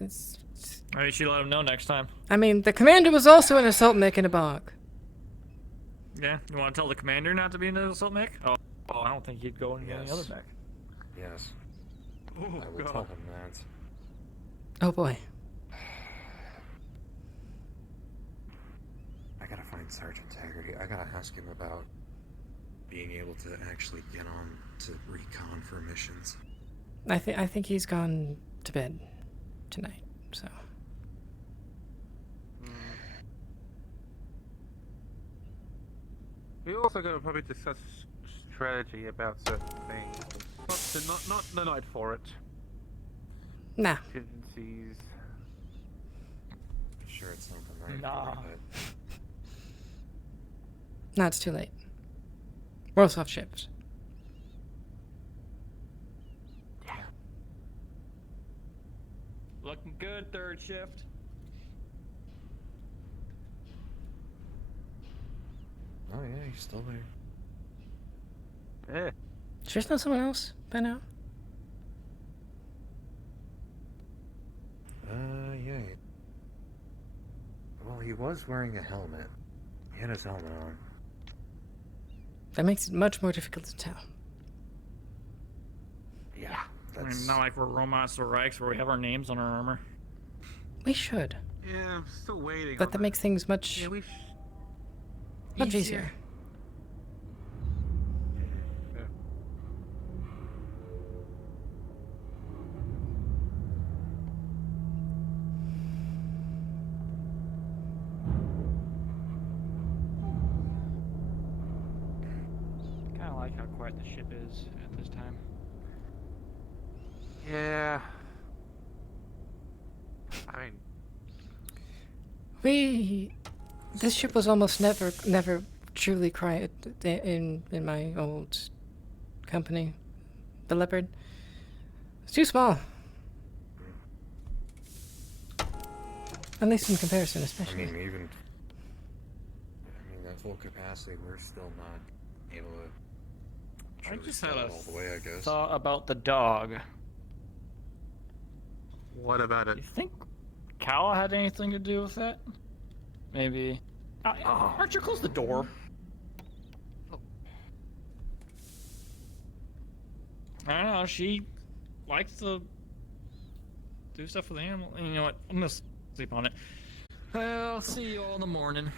It's, Maybe you should let him know next time. I mean, the commander was also an assault mech in a bog. Yeah, you want to tell the commander not to be in the assault mech? Oh, I don't think he'd go in any other mech. Yes. Oh, I will tell him that. Oh boy. I gotta find Sergeant Haggerty. I gotta ask him about being able to actually get on to recon for missions. I think he's gone to bed tonight. So. We're also going to probably discuss strategy about certain things. Not the night for it. Nah. Contingencies. Sure, it's not the night. Nah. No, it's too late. We're also off ships. Looking good, third shift. Oh yeah, he's still there. Yeah. Sure it's not someone else by now? Yeah. Well, he was wearing a helmet. He had his helmet on. That makes it much more difficult to tell. Yeah. I mean, not like we're Romas or Reichs where we have our names on our armor. We should. Yeah, I'm still waiting. But that makes things much much easier. Kind of like how quiet the ship is at this time. Yeah. I mean, This ship was almost never truly quiet in my old company, the Leopard. It's too small. At least in comparison, especially. I mean, at full capacity, we're still not able to. I just sell had it a all the way, I guess. thought about the dog. what about it? You think Cal had anything to do with that? Maybe. Archer, close the door. I don't know. She likes to do stuff with the animal. You know what? I'm gonna sleep on it. I'll see you all in the morning.